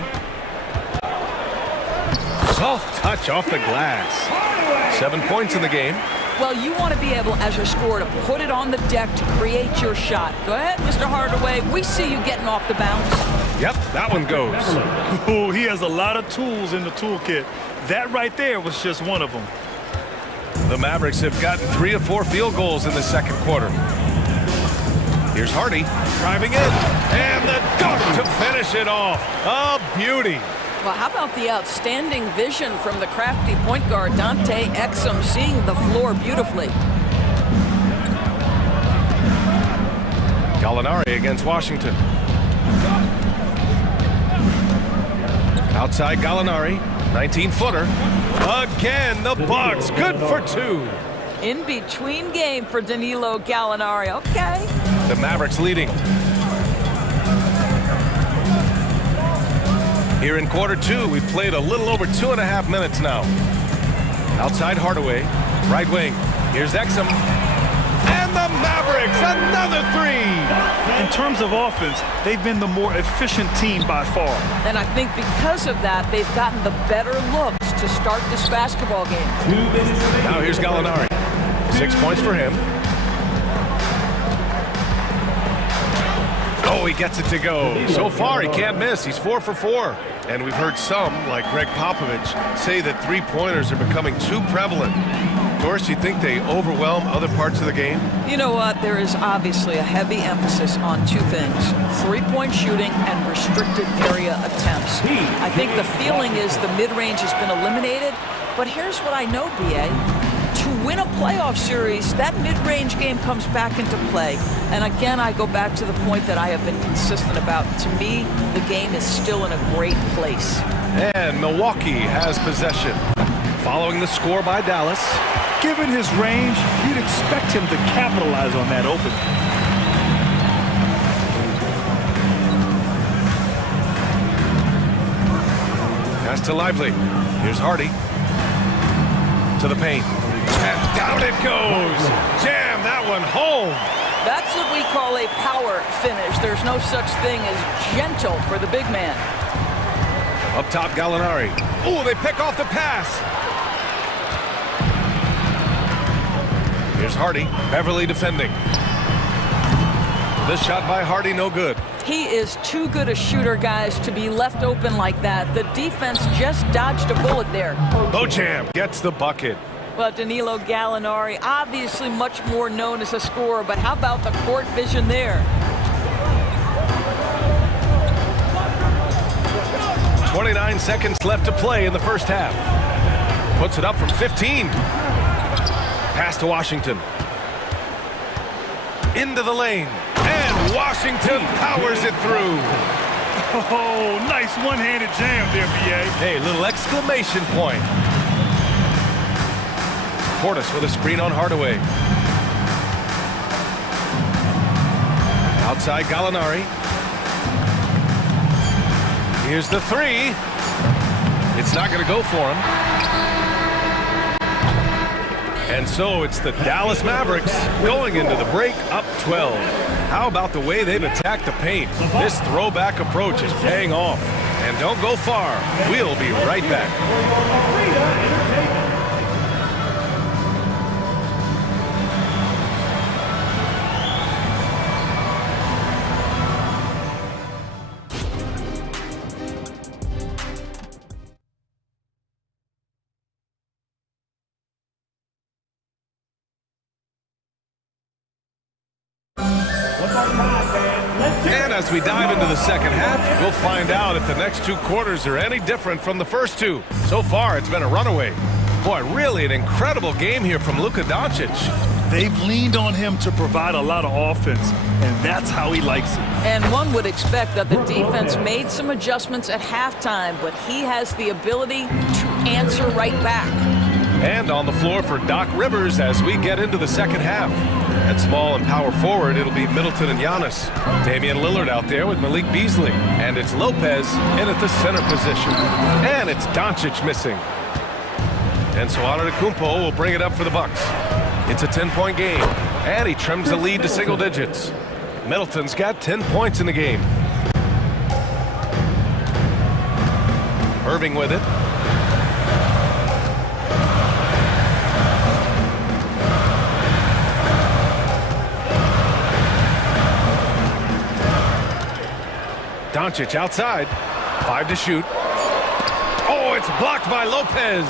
Soft touch off the glass. 7 points in the game. Well, you want to be able, as a scorer, to put it on the deck to create your shot. Go ahead, Mr. Hardaway. We see you getting off the bounce. Yep, that one goes. Oh, he has a lot of tools in the toolkit. That right there was just one of them. The Mavericks have gotten 3 of 4 field goals in the second quarter. Here's Hardy driving in, and the dunk to finish it off. A beauty. Well, how about the outstanding vision from the crafty point guard, Dante Exum, seeing the floor beautifully. Gallinari against Washington. Outside Gallinari, 19-footer. Again, the Bucks, good for 2. In between game for Danilo Gallinari, okay. The Mavericks leading. Here in quarter 2, we've played a little over 2.5 minutes now. Outside Hardaway, right wing. Here's Exum. And the Mavericks, another 3. In terms of offense, they've been the more efficient team by far. And I think because of that, they've gotten the better looks to start this basketball game. Now here's Gallinari. 6 points for him. Oh, he gets it to go. So far, he can't miss. He's 4 for 4. And we've heard some, like Greg Popovich, say that 3-pointers are becoming too prevalent. Doris, you think they overwhelm other parts of the game? You know what? There is obviously a heavy emphasis on 2 things. 3-point shooting and restricted area attempts. I think the feeling is the mid-range has been eliminated. But here's what I know, B.A. To win a playoff series, that mid-range game comes back into play. And again, I go back to the point that I have been consistent about. To me, the game is still in a great place. And Milwaukee has possession. Following the score by Dallas. Given his range, you'd expect him to capitalize on that opening. to Lively. Here's Hardy. To the paint. And down it goes. Jam that one home. That's what we call a power finish. There's no such thing as gentle for the big man. Up top, Gallinari. Oh, they pick off the pass. Here's Hardy. Beverly defending. This shot by Hardy, no good. He is too good a shooter, guys, to be left open like that. The defense just dodged a bullet there. Beauchamp gets the bucket. Well, Danilo Gallinari, obviously much more known as a scorer, but how about the court vision there? 29 seconds left to play in the first half. Puts it up from 15. Pass to Washington. Into the lane. And Washington powers it through. Oh, nice one-handed jam there, B.A. Hey, little exclamation point. Portis with a screen on Hardaway. Outside Gallinari. Here's the three. It's not going to go for him. And so it's the Dallas Mavericks going into the break up 12. How about the way they've attacked the paint? This throwback approach is paying off. And don't go far. We'll be right back. And as we dive into the second half, we'll find out if the next two quarters are any different from the first two. So far, it's been a runaway. Boy, really an incredible game here from Luka Doncic. They've leaned on him to provide a lot of offense, and that's how he likes it. And one would expect that the defense made some adjustments at halftime, but he has the ability to answer right back. And on the floor for Doc Rivers as we get into the second half. At small and power forward, it'll be Middleton and Giannis. Damian Lillard out there with Malik Beasley. And it's Lopez in at the center position. And it's Doncic missing. And so Antetokounmpo will bring it up for the Bucks. It's a 10-point game. And he trims the lead to single digits. Middleton's got 10 points in the game. Irving with it. Doncic outside. 5 to shoot. Oh, it's blocked by Lopez.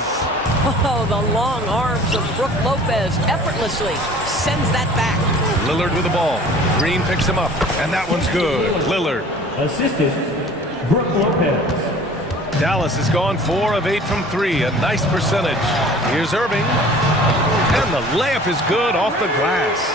Oh, the long arms of Brook Lopez effortlessly sends that back. Lillard with the ball. Green picks him up, and that one's good. Lillard. Assistant, Brook Lopez. Dallas has gone 4 of 8 from 3, a nice percentage. Here's Irving. And the layup is good off the glass.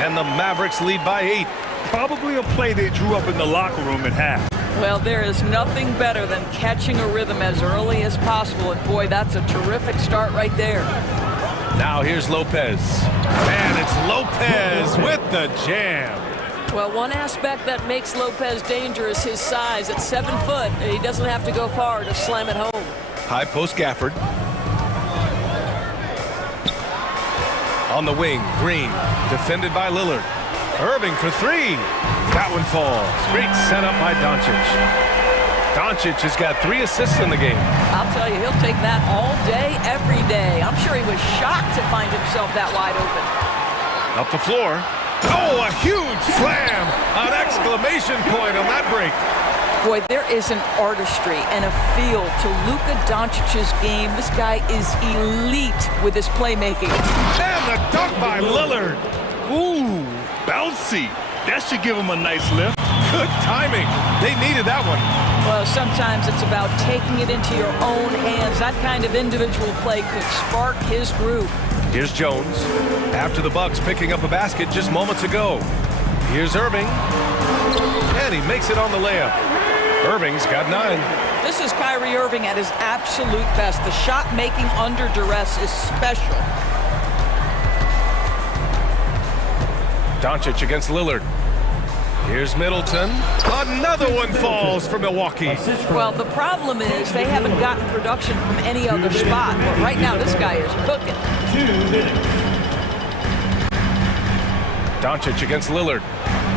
And the Mavericks lead by 8. Probably a play they drew up in the locker room at half. Well, there is nothing better than catching a rhythm as early as possible. And boy, that's a terrific start right there. Now here's Lopez. And it's Lopez with the jam. Well, one aspect that makes Lopez dangerous, his size. At 7 foot, he doesn't have to go far to slam it home. High post Gafford. On the wing, Green, defended by Lillard. Irving for 3. That one falls. Great setup by Doncic. Doncic has got 3 assists in the game. I'll tell you, he'll take that all day, every day. I'm sure he was shocked to find himself that wide open. Up the floor. Oh, a huge slam! An exclamation point on that break. Boy, there is an artistry and a feel to Luka Doncic's game. This guy is elite with his playmaking. And the dunk by Lillard. Ooh, bouncy. That should give him a nice lift. Good timing. They needed that one. Well, sometimes it's about taking it into your own hands. That kind of individual play could spark his groove. Here's Jones. After the Bucks picking up a basket just moments ago. Here's Irving. And he makes it on the layup. Irving's got 9. This is Kyrie Irving at his absolute best. The shot making under duress is special. Doncic against Lillard. Here's Middleton. Another one falls for Milwaukee. Well, the problem is they haven't gotten production from any other spot. But right now, this guy is cooking. 2 minutes. Doncic against Lillard.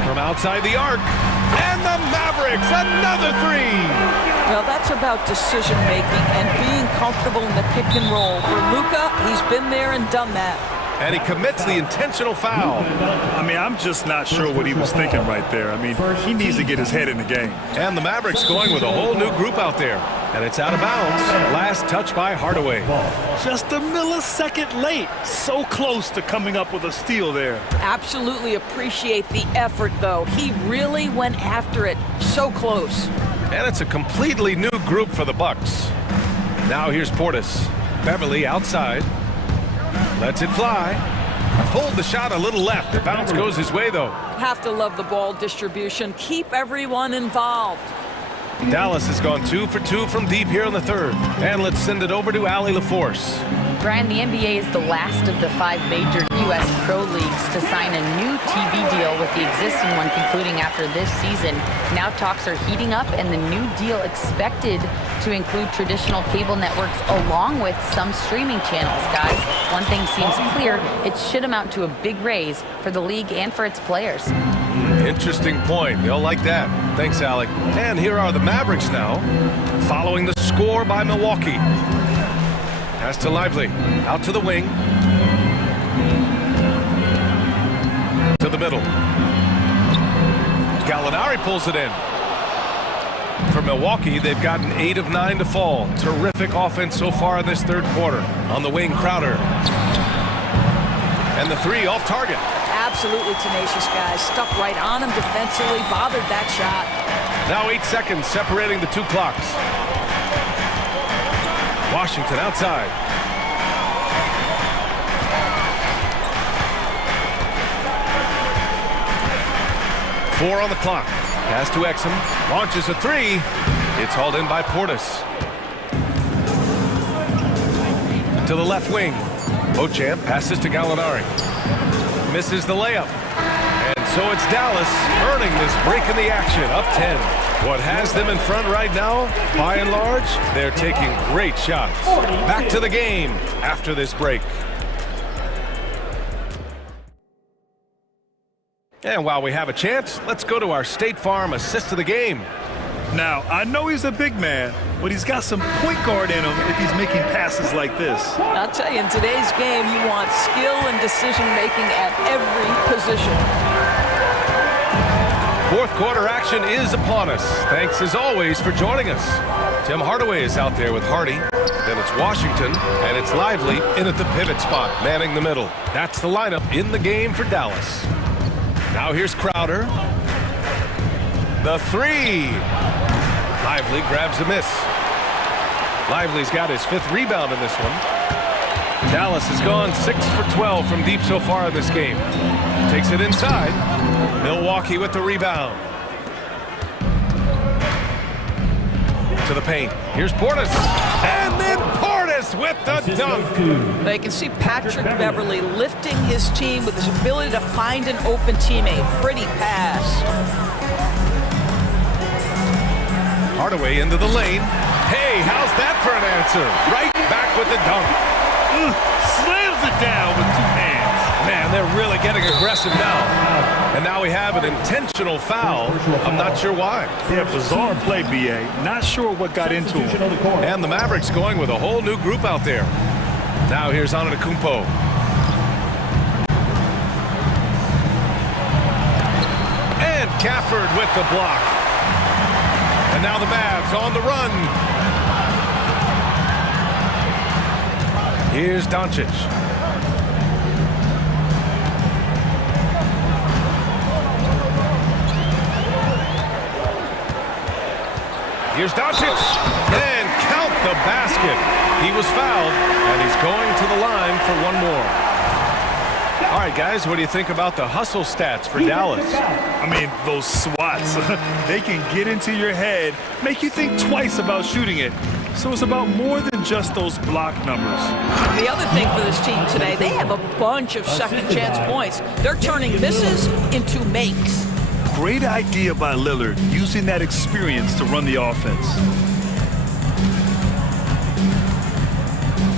From outside the arc. And the Mavericks, another three. Well, that's about decision-making and being comfortable in the pick and roll. For Luka, he's been there and done that. And he commits the intentional foul. I mean, I'm just not sure what he was thinking right there. I mean, he needs to get his head in the game. And the Mavericks going with a whole new group out there. And it's out of bounds. Last touch by Hardaway. Just a millisecond late. So close to coming up with a steal there. Absolutely appreciate the effort, though. He really went after it. So close. And it's a completely new group for the Bucks. Now here's Portis. Beverly outside. Lets it fly. Pulled the shot a little left. The bounce goes his way, though. Have to love the ball distribution. Keep everyone involved. Dallas has gone 2 for 2 from deep here in the third. And let's send it over to Allie LaForce. Brian, the NBA is the last of the 5 major U.S. pro leagues to sign a new TV deal, with the existing one concluding after this season. Now talks are heating up, and the new deal expected to include traditional cable networks along with some streaming channels. Guys, one thing seems clear: it should amount to a big raise for the league and for its players. Interesting point. They'll like that. Thanks, Allie. And here are the Mavericks now, following the score by Milwaukee. Pass to Lively. Out to the wing. To the middle. Gallinari pulls it in. For Milwaukee, they've gotten 8 of 9 to fall. Terrific offense so far in this third quarter. On the wing, Crowder. And the three off target. Absolutely tenacious, guys. Stuck right on him defensively, bothered that shot. Now 8 seconds separating the two clocks. Washington outside. Four on the clock. Pass to Exum. Launches a three. It's hauled in by Portis. To the left wing. Beauchamp passes to Gallinari. Misses the layup. And so it's Dallas earning this break in the action, up 10. What has them in front right now, by and large, they're taking great shots. Back to the game after this break. And while we have a chance, let's go to our State Farm assist of the game. Now, I know he's a big man, but he's got some point guard in him if he's making passes like this. I'll tell you, in today's game, you want skill and decision-making at every position. Fourth quarter action is upon us. Thanks, as always, for joining us. Tim Hardaway is out there with Hardy. Then it's Washington, and it's Lively in at the pivot spot, manning the middle. That's the lineup in the game for Dallas. Now here's Crowder. The three. Lively grabs a miss. Lively's got his 5th rebound in this one. Dallas has gone 6 for 12 from deep so far in this game. Takes it inside. Milwaukee with the rebound. To the paint. Here's Portis. And then Portis with the dunk. They can see Patrick Beverly lifting his team with his ability to find an open teammate. Pretty pass. Hardaway into the lane. Hey, how's that for an answer? Right back with the dunk. Slams it down with 2 hands. Man, they're really getting aggressive now. And now we have an intentional foul. I'm not sure why. Yeah, bizarre play, B.A. Not sure what got into him. And the Mavericks going with a whole new group out there. Now here's Antetokounmpo. And Gafford with the block. And now the Mavs on the run. Here's Doncic. Here's Doncic. And count the basket. He was fouled, and he's going to the line for one more. All right, guys, what do you think about the hustle stats for Dallas? I mean, those swats, they can get into your head, make you think twice about shooting it. So it's about more than just those block numbers. The other thing for this team today, they have a bunch of second chance points. They're turning misses into makes. Great idea by Lillard, using that experience to run the offense.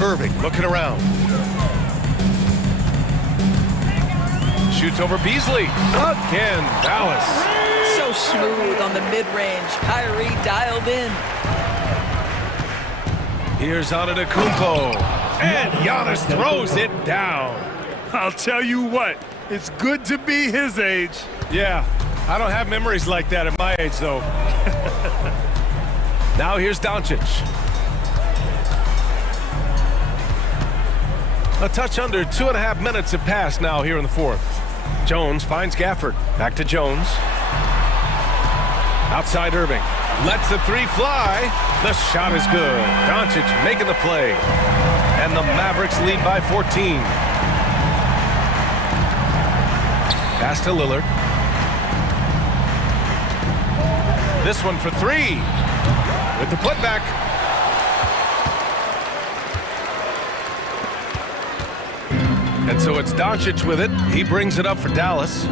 Irving looking around. Shoots over Beasley. Again, Dallas. So smooth on the mid-range. Kyrie dialed in. Here's Antetokounmpo. And Giannis throws it down. I'll tell you what, it's good to be his age. Yeah, I don't have memories like that at my age, though. Now here's Doncic. A touch under 2.5 minutes have passed now here in the fourth. Jones finds Gafford. Back to Jones. Outside Irving. Lets the three fly. The shot is good. Doncic making the play. And the Mavericks lead by 14. Pass to Lillard. This one for three. With the putback. And so it's Doncic with it. He brings it up for Dallas.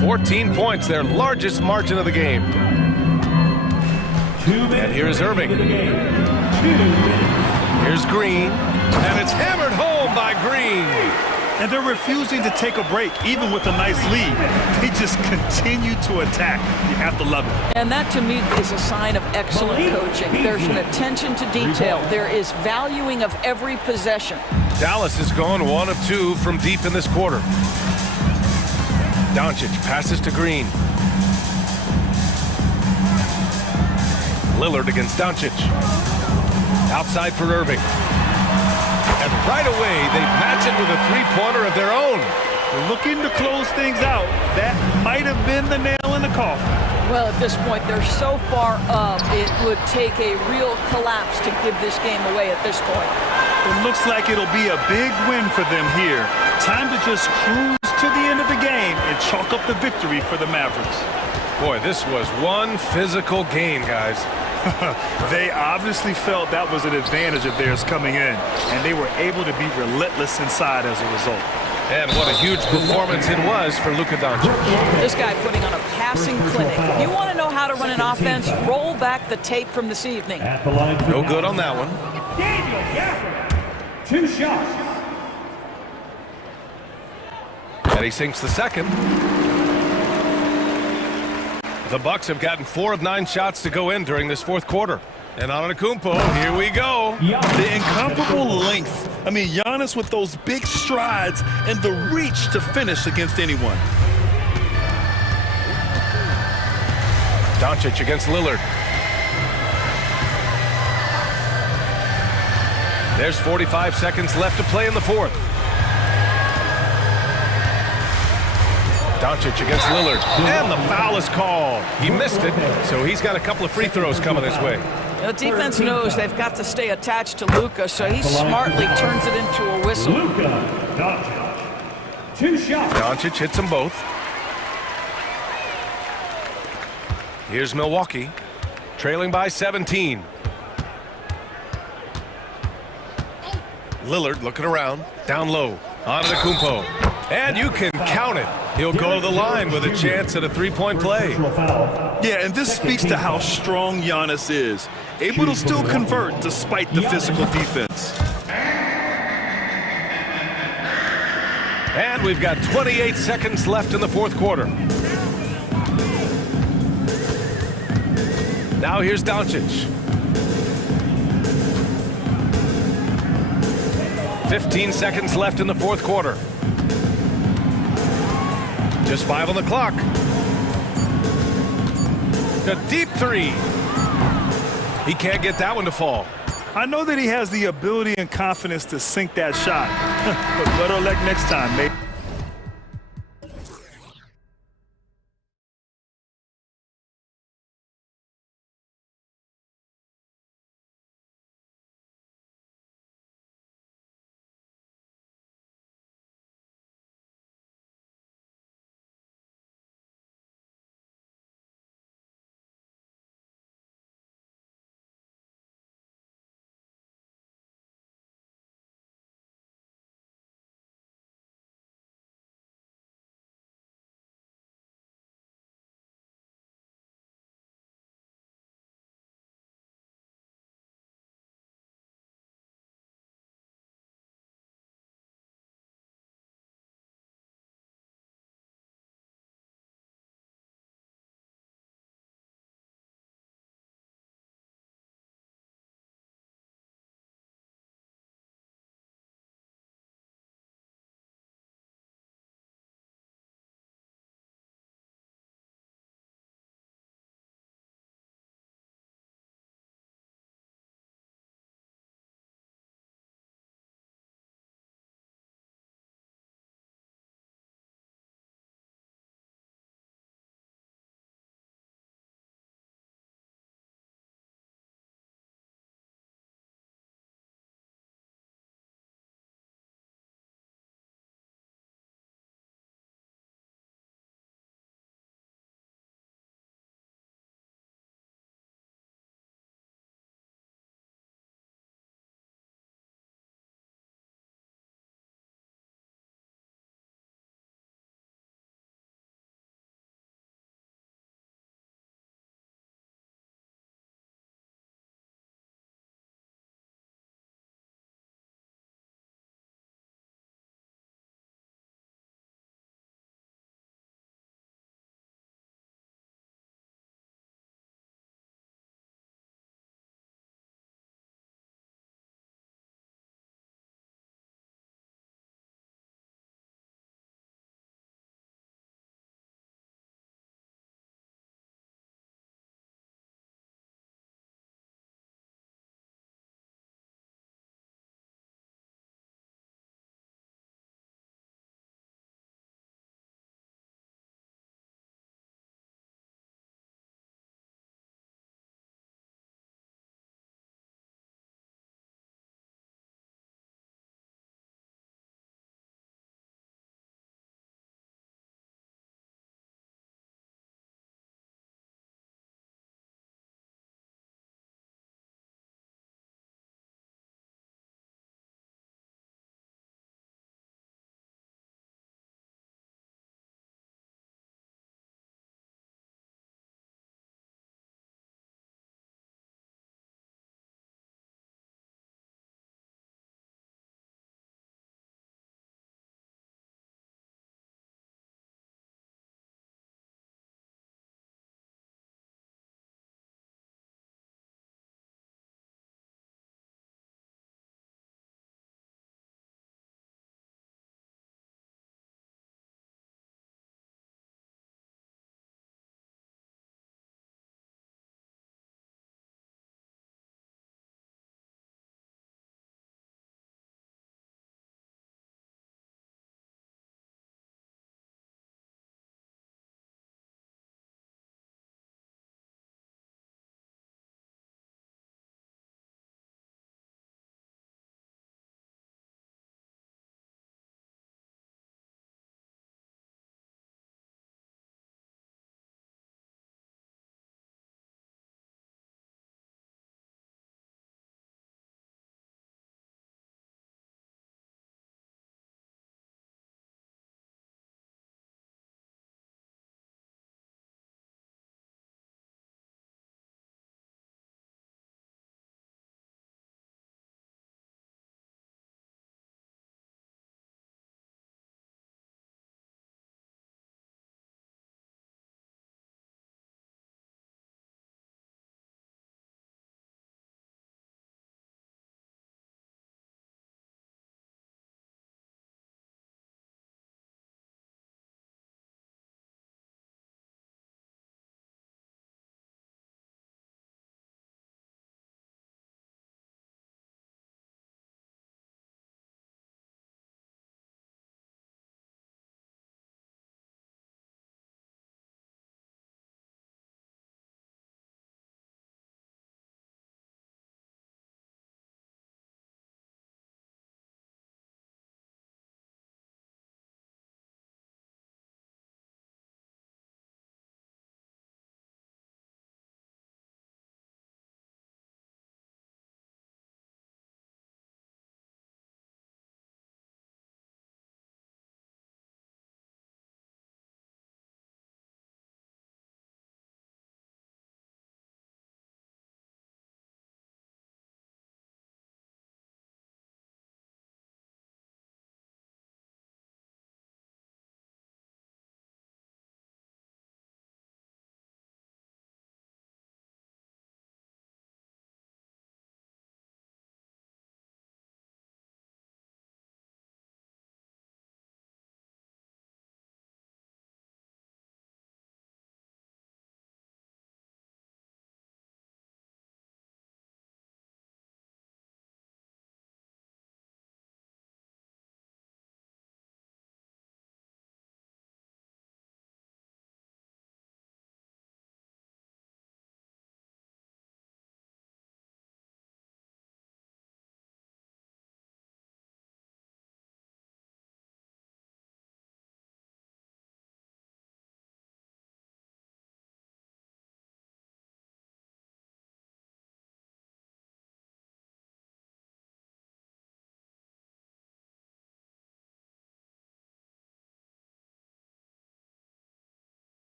14 points, their largest margin of the game. And here's Irving. Here's Green. And it's hammered home by Green. And they're refusing to take a break, even with a nice lead. They just continue to attack. You have to love it. And that, to me, is a sign of excellent coaching. There's an attention to detail. There is valuing of every possession. Dallas has gone 1 of 2 from deep in this quarter. Doncic passes to Green. Lillard against Doncic. Outside for Irving. And right away, they match it with a three-pointer of their own. Looking to close things out. That might have been the nail in the coffin. Well, at this point, they're so far up, it would take a real collapse to give this game away at this point. It looks like it'll be a big win for them here. Time to just cruise to the end of the game and chalk up the victory for the Mavericks. Boy, this was one physical game, guys. They obviously felt that was an advantage of theirs coming in, and they were able to be relentless inside as a result. And what a huge performance it was for Luka Doncic. This guy putting on a passing clinic. If you want to know how to run an offense, roll back the tape from this evening. No good on that one. 2 shots. And he sinks the second. The Bucks have gotten 4 of 9 shots to go in during this fourth quarter. And Antetokounmpo, here we go. The incomparable length. I mean, Giannis with those big strides and the reach to finish against anyone. Doncic against Lillard. There's 45 seconds left to play in the fourth. Doncic against Lillard. And the foul is called. He missed it, so he's got a couple of free throws coming his way. The defense knows they've got to stay attached to Luka, so he smartly turns it into a whistle. Doncic. 2 shots. Doncic hits them both. Here's Milwaukee, trailing by 17. Lillard looking around, down low, Antetokounmpo. And you can count it. He'll go to the line with a chance at a three-point play. Yeah, and this speaks to how strong Giannis is. Able to still convert despite the physical defense. And we've got 28 seconds left in the fourth quarter. Now here's Doncic. 15 seconds left in the fourth quarter. Just 5 on the clock. A deep three. He can't get that one to fall. I know that he has the ability and confidence to sink that shot. But better luck next time, mate.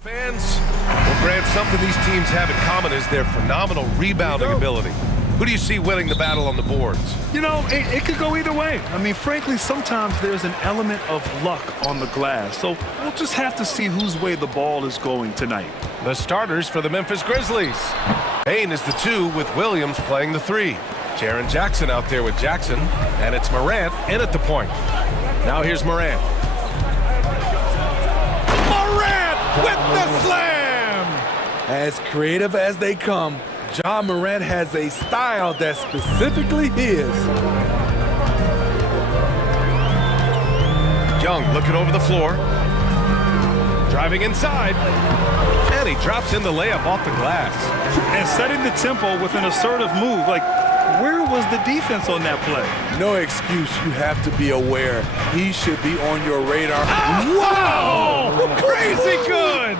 Fans will grant something these teams have in common is their phenomenal rebounding ability. Who do you see winning the battle on the boards? You know, it could go either way. I mean, frankly, sometimes there's an element of luck on the glass. So we'll just have to see whose way the ball is going tonight. The starters for the Memphis Grizzlies. Payne is the 2 with Williams playing the 3. Jaren Jackson out there with Jackson, and it's Morant in at the point. Now here's Morant. Morant with the slam! As creative as they come, Ja Morant has a style that's specifically his. Young looking over the floor. Driving inside. And he drops in the layup off the glass. And setting the tempo with an assertive move. Like, where was the defense on that play? No excuse. You have to be aware. He should be on your radar. Wow! Crazy good!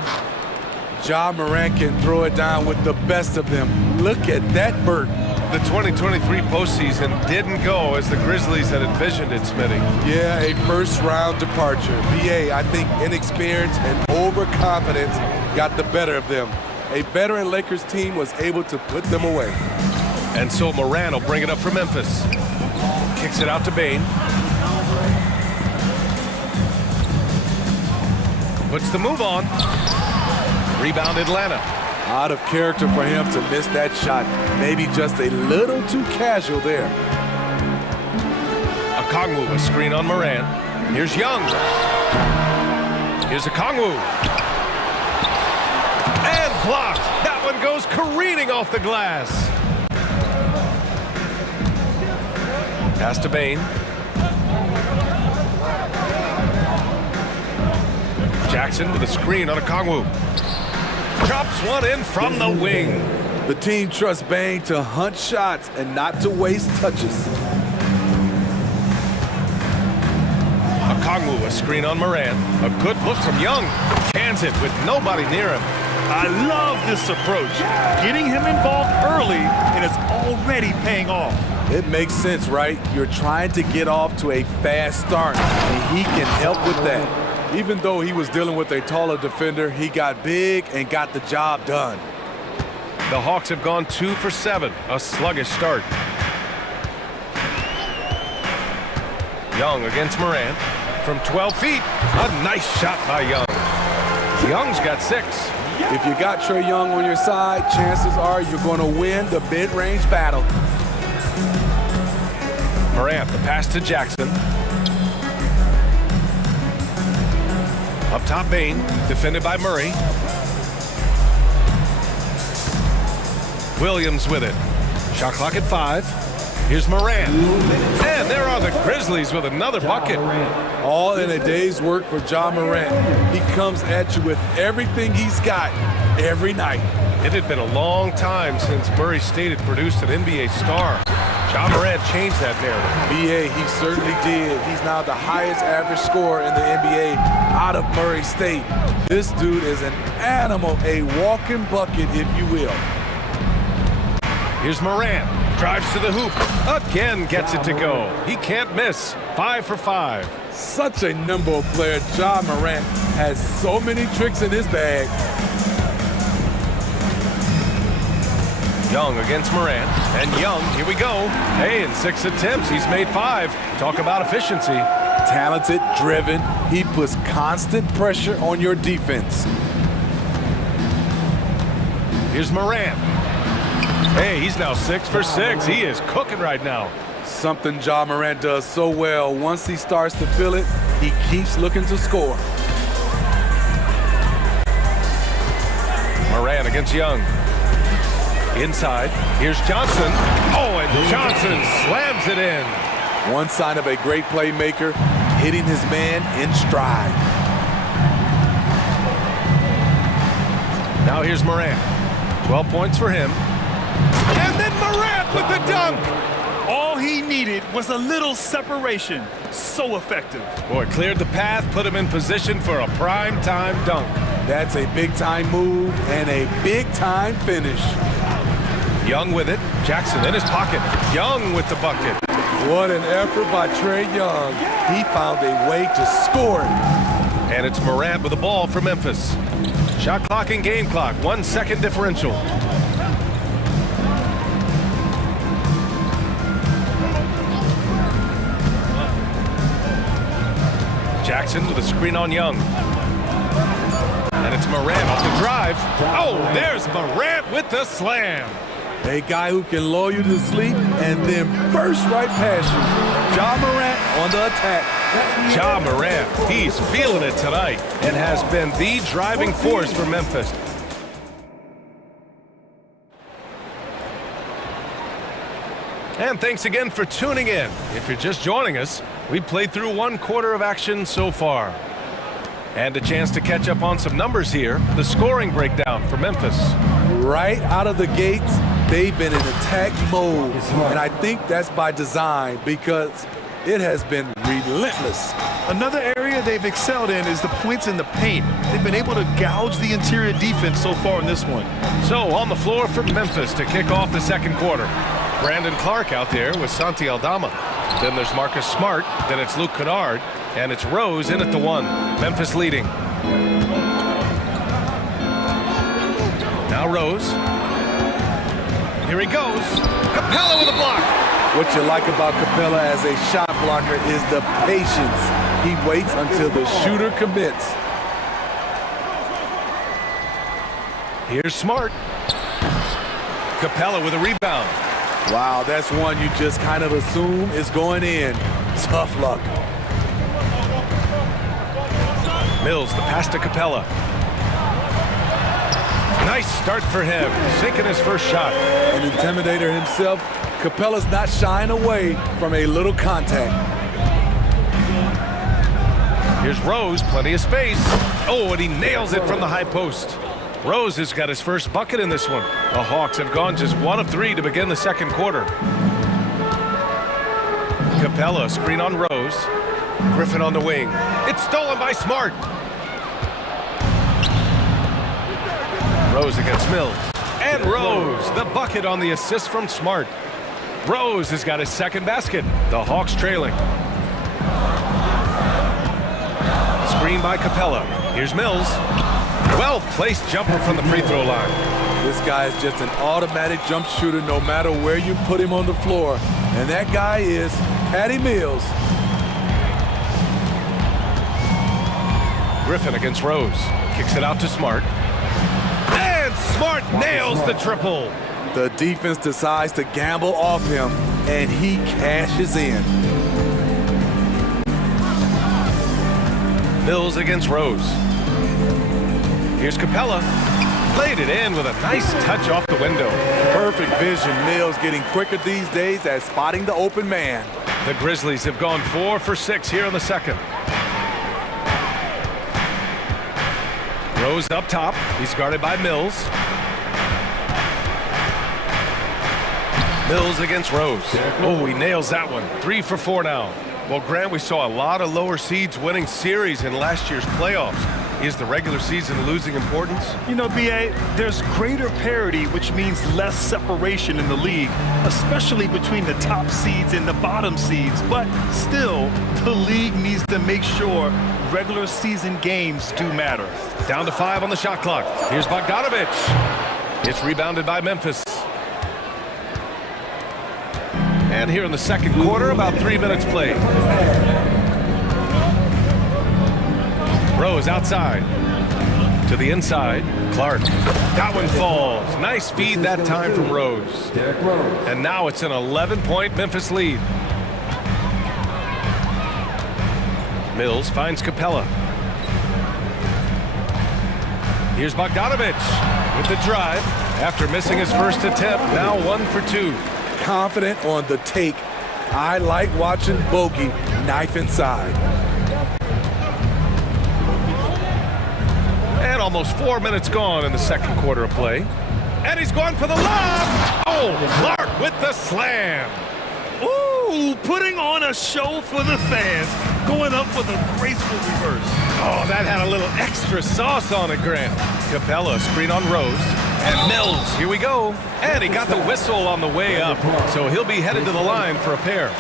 Ja Morant can throw it down with the best of them. Look at that vert. The 2023 postseason didn't go as the Grizzlies had envisioned it, Smitty. Yeah, a first-round departure. BA, I think inexperience and overconfidence got the better of them. A veteran Lakers team was able to put them away. And so Morant will bring it up for Memphis. Kicks it out to Bane. Puts the move on. Rebound Atlanta. Out of character for him to miss that shot. Maybe just a little too casual there. Okongwu, a screen on Morant. Here's Young. Here's Okongwu. And blocked. That one goes careening off the glass. Pass to Bane. Jackson with a screen on Okongwu. Drops one in from the wing. The team trusts Bane to hunt shots and not to waste touches. Okongwu, a screen on Morant. A good look from Young. Cans it with nobody near him. I love this approach. Getting him involved early, and it's already paying off. It makes sense, right? You're trying to get off to a fast start, and he can help with that. Even though he was dealing with a taller defender, he got big and got the job done. The Hawks have gone 2 for 7, a sluggish start. Young against Morant from 12 feet. A nice shot by Young. Young's got 6. If you got Trae Young on your side, chances are you're going to win the mid-range battle. Morant, the pass to Jackson. Up top, Bane, defended by Murray. Williams with it. Shot clock at 5. Here's Morant. And there are the Grizzlies with another bucket. All in a day's work for Ja Morant. He comes at you with everything he's got every night. It had been a long time since Murray State had produced an NBA star. Ja Morant changed that narrative. BA, he certainly did. He's now the highest average scorer in the NBA out of Murray State. This dude is an animal, a walking bucket, if you will. Here's Morant. Drives to the hoop. Again gets it to go. He can't miss. 5 for 5. Such a nimble player. Ja Morant has so many tricks in his bag. Young against Morant. And Young, here we go. Hey, in 6 attempts, he's made 5. Talk about efficiency. Talented, driven. He puts constant pressure on your defense. Here's Morant. Hey, he's now 6 for 6. He is cooking right now. Something Ja Morant does so well. Once he starts to feel it, he keeps looking to score. Morant against Young. Inside, here's Johnson. Oh, and Johnson slams it in. One sign of a great playmaker, hitting his man in stride. Now here's Morant. 12 points for him. And then Morant with the dunk. All he needed was a little separation. So effective. Boy, cleared the path, put him in position for a prime-time dunk. That's a big-time move and a big-time finish. Young with it. Jackson in his pocket. Young with the bucket. What an effort by Trae Young. He found a way to score it. And it's Morant with the ball for Memphis. Shot clock and game clock, 1 second differential. Jackson with a screen on Young. And it's Morant off the drive. Oh, there's Morant with the slam. A guy who can lull you to sleep and then burst right past you. Ja Morant on the attack. Ja Morant, he's feeling it tonight and has been the driving force for Memphis. And thanks again for tuning in. If you're just joining us, we played through 1 quarter of action so far. And a chance to catch up on some numbers here. The scoring breakdown for Memphis. Right out of the gates, they've been in attack mode. And I think that's by design because it has been relentless. Another area they've excelled in is the points in the paint. They've been able to gouge the interior defense so far in this one. So on the floor for Memphis to kick off the second quarter. Brandon Clark out there with Santi Aldama. Then there's Marcus Smart. Then it's Luke Kennard. And it's Rose in at the 1. Memphis leading. Now Rose. Here he goes. Capella with a block. What you like about Capella as a shot blocker is the patience. He waits until the shooter commits. Here's Smart. Capella with a rebound. Wow, that's one you just kind of assume is going in. Tough luck. Mills, the pass to Capella. Nice start for him, sinking his first shot. An intimidator himself, Capella's not shying away from a little contact. Here's Rose, plenty of space. Oh, and he nails it from the high post. Rose has got his first bucket in this one. The Hawks have gone just 1 of 3 to begin the second quarter. Capella, screen on Rose. Griffin on the wing. It's stolen by Smart. Rose against Mills. And Rose, the bucket on the assist from Smart. Rose has got his second basket. The Hawks trailing. Screen by Capella. Here's Mills. Well-placed jumper from the free throw line. This guy is just an automatic jump shooter no matter where you put him on the floor. And that guy is Patty Mills. Griffin against Rose. Kicks it out to Smart. And Smart nails the triple. The defense decides to gamble off him, and he cashes in. Mills against Rose. Here's Capella. Played it in with a nice touch off the window. Perfect vision. Mills getting quicker these days at spotting the open man. The Grizzlies have gone 4 for 6 here in the second. Rose up top. He's guarded by Mills. Mills against Rose. Oh, he nails that one. 3 for 4 now. Well, Grant, we saw a lot of lower seeds winning series in last year's playoffs. Is the regular season losing importance? You know, B.A., there's greater parity, which means less separation in the league, especially between the top seeds and the bottom seeds. But still, the league needs to make sure regular season games do matter. Down to 5 on the shot clock. Here's Bogdanovich. It's rebounded by Memphis. And here in the second quarter, about 3 minutes played. Rose outside. To the inside. Clark. That one falls. Nice feed that time from Rose. And now it's an 11-point Memphis lead. Mills finds Capella. Here's Bogdanovich with the drive. After missing his first attempt, now 1 for 2. Confident on the take. I like watching Bogey knife inside. And almost 4 minutes gone in the second quarter of play. And he's going for the lob. Oh, Clark with the slam. Ooh, putting on a show for the fans. Going up with a graceful reverse. Oh, that had a little extra sauce on it, Grant. Capella, screen on Rose. And Mills, here we go. And he got the whistle on the way up. So he'll be headed to the line for a pair.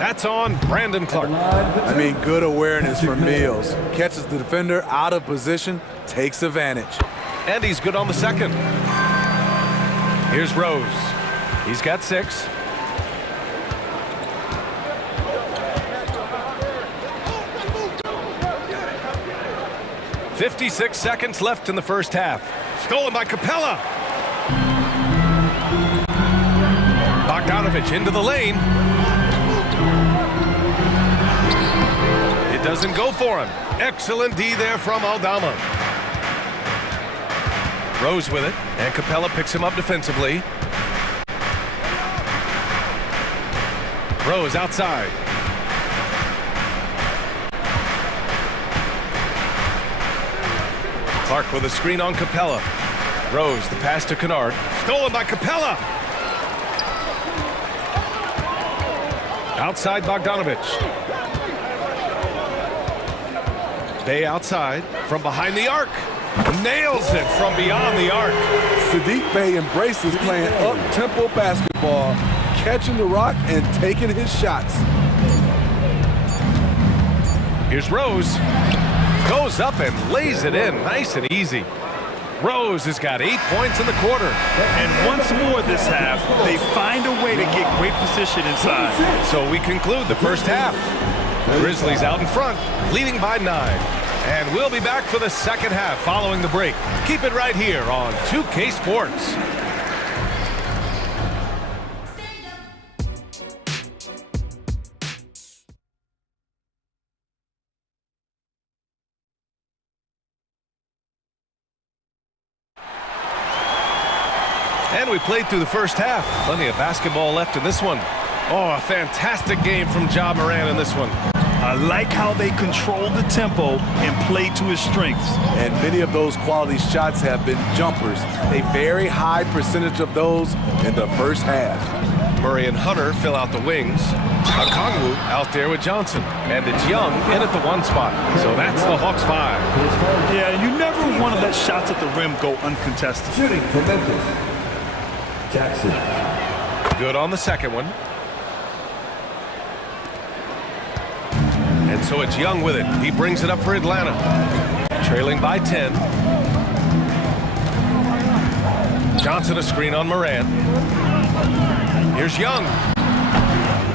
That's on Brandon Clark. I mean, good awareness from Mills. Catches the defender out of position, takes advantage. And he's good on the second. Here's Rose. He's got 6. "56 seconds left in the first half. Stolen by Capella. Bogdanovich into the lane. It doesn't go for him. Excellent D there from Aldama. Rose with it, and Capella picks him up defensively. Rose outside. Clark with a screen on Capella. Rose, the pass to Kennard. Stolen by Capella. Outside Bogdanovich. Bay outside from behind the arc. Nails it from beyond the arc. Sadiq Bey embraces playing up-tempo basketball, catching the rock and taking his shots. Here's Rose. Goes up and lays it in nice and easy. Rose has got 8 points in the quarter. And once more this half, they find a way to get great position inside. So we conclude the first half. Grizzlies out in front, leading by 9. And we'll be back for the second half following the break. Keep it right here on 2K Sports. And we played through the first half. Plenty of basketball left in this one. Oh, a fantastic game from Ja Morant in this one. I like how they controlled the tempo and played to his strengths. And many of those quality shots have been jumpers. A very high percentage of those in the first half. Murray and Hunter fill out the wings. Okongwu out there with Johnson. And it's Young in at the 1 spot. So that's the Hawks 5. Yeah, you never want to let shots at the rim go uncontested. Shooting for Memphis, Jackson. Good on the second one. And so it's Young with it. He brings it up for Atlanta. Trailing by 10. Johnson a screen on Morant. Here's Young.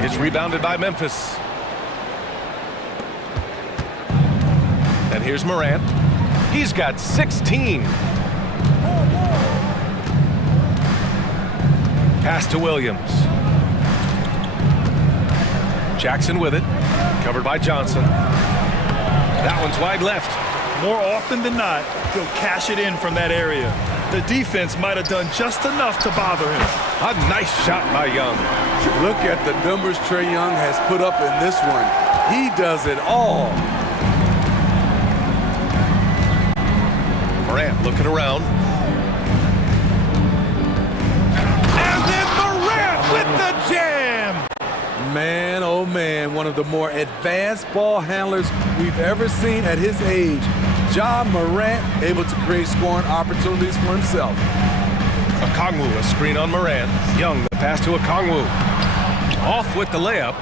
It's rebounded by Memphis. And here's Morant. He's got 16. Pass to Williams. Jackson with it. Covered by Johnson. That one's wide left. More often than not, he'll cash it in from that area. The defense might have done just enough to bother him. A nice shot by Young. Look at the numbers Trae Young has put up in this one. He does it all. Morant looking around. And then Morant with the jam! Man, oh man, one of the more advanced ball handlers we've ever seen at his age. Ja Morant able to create scoring opportunities for himself. Okongwu, a screen on Morant. Young, the pass to Okongwu. Off with the layup.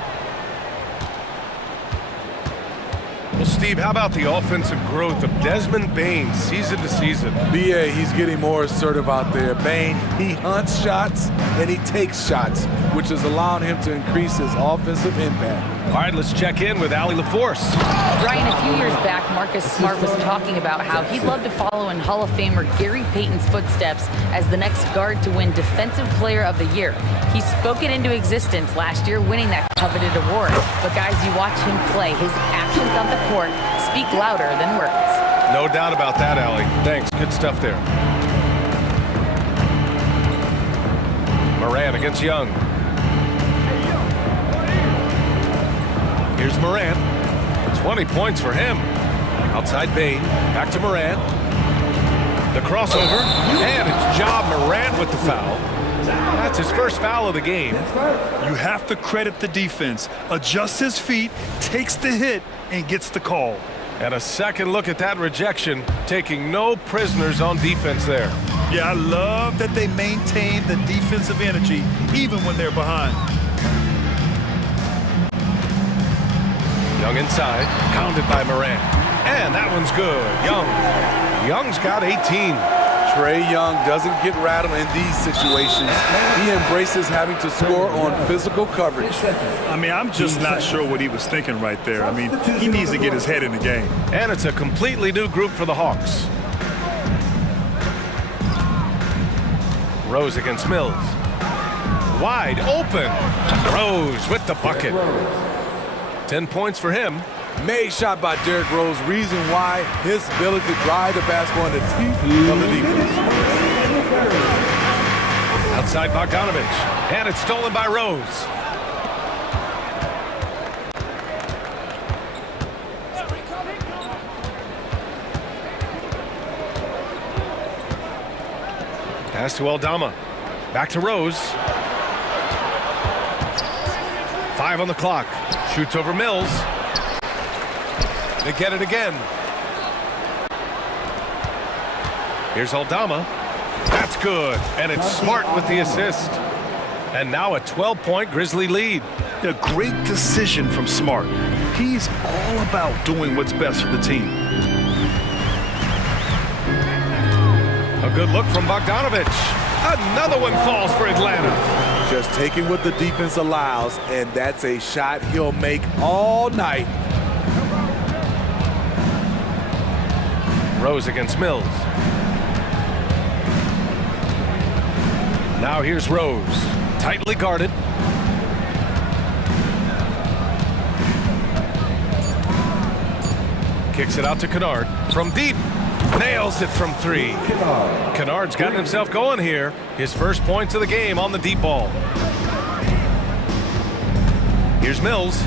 Well, Steve, how about the offensive growth of Desmond Bane season to season? BA, he's getting more assertive out there. Bane, he hunts shots and he takes shots, which has allowed him to increase his offensive impact. All right, let's check in with Allie LaForce. Ryan, a few years back, Marcus Smart was talking about how he'd love to follow in Hall of Famer Gary Payton's footsteps as the next guard to win Defensive Player of the Year. He spoke it into existence last year, winning that coveted award. But guys, you watch him play, his actions on the court speak louder than words. No doubt about that, Allie. Thanks, good stuff there. Morant against Young. Here's Morant. 20 points for him. Outside Bane. Back to Morant. The crossover. And it's Ja Morant with the foul. That's his first foul of the game. You have to credit the defense. Adjusts his feet, takes the hit, and gets the call. And a second look at that rejection, taking no prisoners on defense there. Yeah, I love that they maintain the defensive energy even when they're behind. Young inside, pounded by Morant. And that one's good. Young's got 18. Trae Young doesn't get rattled in these situations. He embraces having to score on physical coverage. I mean, I'm just not sure what he was thinking right there. I mean, he needs to get his head in the game. And it's a completely new group for the Hawks. Rose against Mills. Wide open. Rose with the bucket. 10 points for him. Made shot by Derrick Rose. Reason why his ability to drive the basketball in the teeth of the defense. Outside Bogdanovich. And it's stolen by Rose. Pass to Aldama. Back to Rose. 5 on the clock. Shoots over Mills. They get it again. Here's Aldama. That's good. And it's Smart with the assist. And now a 12-point Grizzly lead. A great decision from Smart. He's all about doing what's best for the team. A good look from Bogdanovich. Another one falls for Atlanta. Just taking what the defense allows, and that's a shot he'll make all night. Rose against Mills. Now here's Rose. Tightly guarded. Kicks it out to Kennard. From deep. Nails it from 3. Kennard's gotten himself going here. His first points of the game on the deep ball. Here's Mills.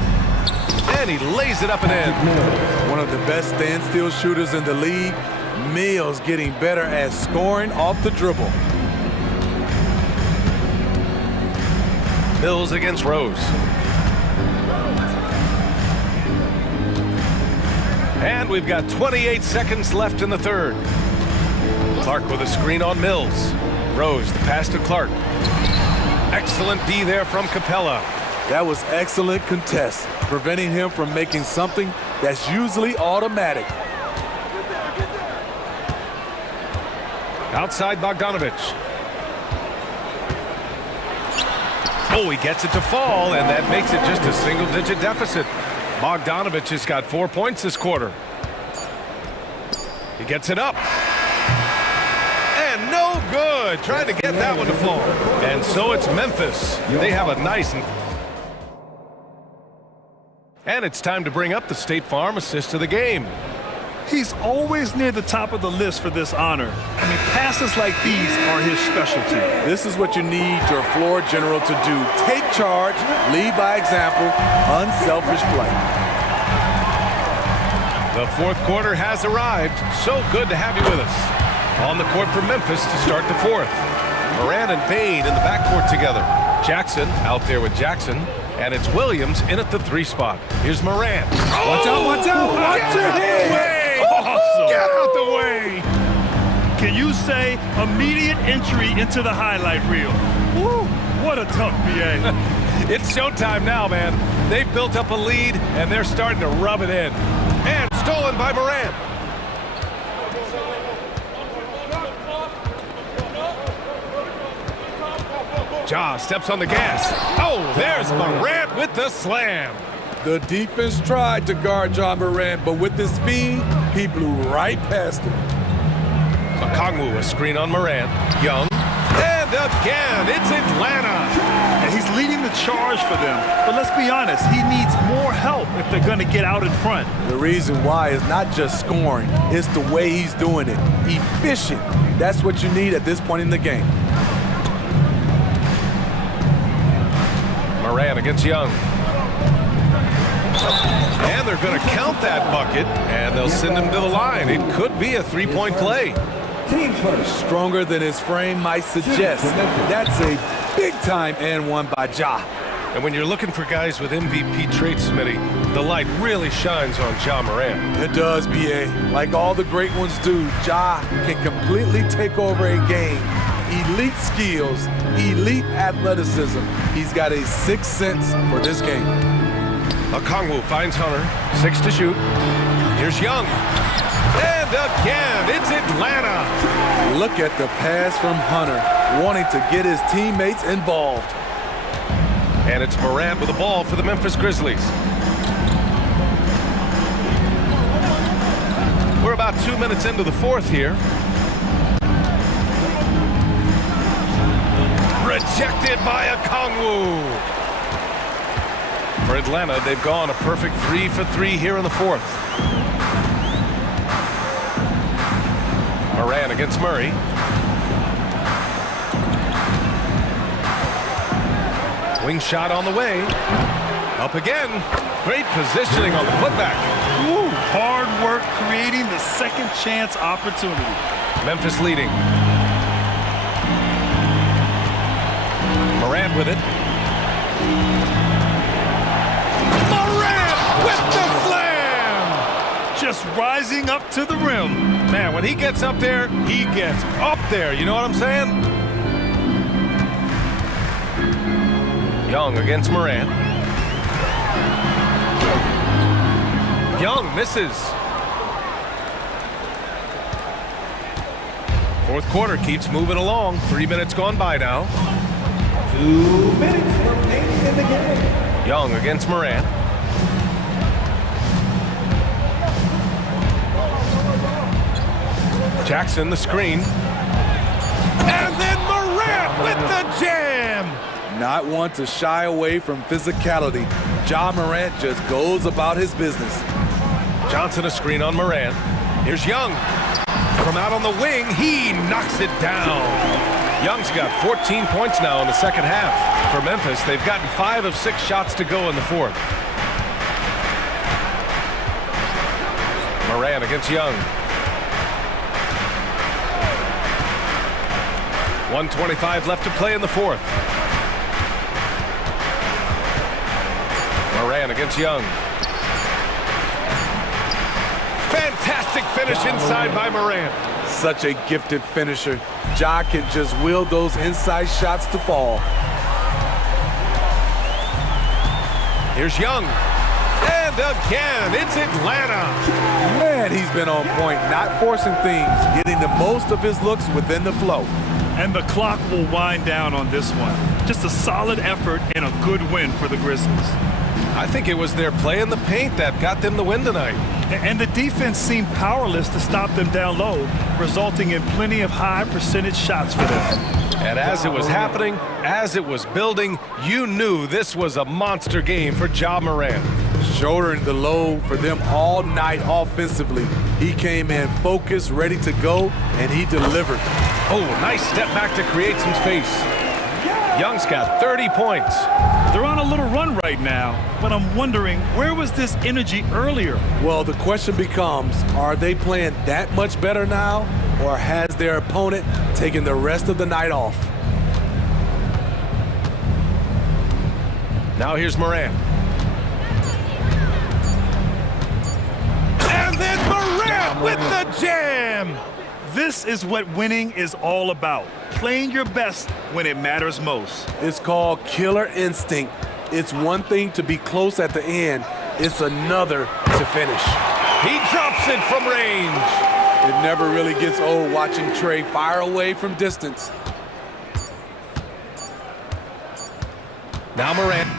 And he lays it up and in. One of the best standstill shooters in the league. Mills getting better at scoring off the dribble. Mills against Rose. And we've got 28 seconds left in the third. Clark with a screen on Mills. Rose, the pass to Clark. Excellent D there from Capella. That was excellent contest, preventing him from making something that's usually automatic. Outside Bogdanovich. Oh, he gets it to fall, and that makes it just a single-digit deficit. Bogdanovich has got 4 points this quarter. He gets it up. And no good. Trying to get that one to fall. And so it's Memphis. They have a nice... And it's time to bring up the State Farm assist of the game. He's always near the top of the list for this honor. I mean, passes like these are his specialty. This is what you need your floor general to do. Take charge, lead by example, unselfish play. The fourth quarter has arrived. So good to have you with us. On the court for Memphis to start the fourth. Morant and Bain in the backcourt together. Jackson out there with Jackson. And it's Williams in at the 3 spot. Here's Morant. Oh! Watch out, watch out! Watch your head! Awesome. Get out the way! Can you say immediate entry into the highlight reel? Woo! What a tough BA. It's showtime now, man. They've built up a lead, and they're starting to rub it in. And stolen by Morant. Ja steps on the gas. Oh, there's Morant with the slam. The defense tried to guard John Morant, but with his speed, he blew right past him. Okongwu, a screen on Morant. Young. And again, it's Atlanta. And he's leading the charge for them. But let's be honest, he needs more help if they're going to get out in front. The reason why is not just scoring, it's the way he's doing it. Efficient. That's what you need at this point in the game. Morant against Young. And they're going to count that bucket, and they'll send him to the line. It could be a 3-point play. Stronger than his frame might suggest. That's a big-time and one by Ja. And when you're looking for guys with MVP traits, Smitty, the light really shines on Ja Morant. It does, B.A. Like all the great ones do, Ja can completely take over a game. Elite skills, elite athleticism. He's got a sixth sense for this game. Okongwu finds Hunter. 6 to shoot. Here's Young. And again, it's Atlanta. Look at the pass from Hunter, wanting to get his teammates involved. And it's Morant with the ball for the Memphis Grizzlies. We're about 2 minutes into the fourth here. Rejected by Okongwu. For Atlanta, they've gone a perfect 3 for 3 here in the fourth. Morant against Murray. Wing shot on the way. Up again. Great positioning on the putback. Ooh, hard work creating the second chance opportunity. Memphis leading. Morant with it. Morant with the slam! Just rising up to the rim. Man, when he gets up there, he gets up there. You know what I'm saying? Young against Morant. Young misses. Fourth quarter keeps moving along. 3 minutes gone by now. 2 minutes remaining in the game. Young against Morant. Jackson the screen. And then Morant with the jam! Not one to shy away from physicality. Ja Morant just goes about his business. Johnson a screen on Morant. Here's Young. From out on the wing, he knocks it down. Young's got 14 points now in the second half. For Memphis, they've gotten 5 of 6 shots to go in the fourth. Morant against Young. 1:25 left to play in the fourth. Morant against Young. Fantastic finish inside by Morant. Such a gifted finisher. Ja can just will those inside shots to fall. Here's Young. And again, it's Atlanta. Man, he's been on point, not forcing things, getting the most of his looks within the flow. And the clock will wind down on this one. Just a solid effort and a good win for the Grizzlies. I think it was their play in the paint that got them the win tonight. And the defense seemed powerless to stop them down low, resulting in plenty of high percentage shots for them. And as it was happening, as it was building, you knew this was a monster game for Ja Morant. Shouldering the load for them all night offensively. He came in focused, ready to go, and he delivered. Oh, nice step back to create some space. Young's got 30 points. They're on a little run right now, but I'm wondering, where was this energy earlier? Well, the question becomes, are they playing that much better now, or has their opponent taken the rest of the night off? Now here's Morant. And then Morant with the jam! This is what winning is all about. Playing your best when it matters most. It's called killer instinct. It's one thing to be close at the end. It's another to finish. He drops it from range. It never really gets old watching Trey fire away from distance. Now Morant.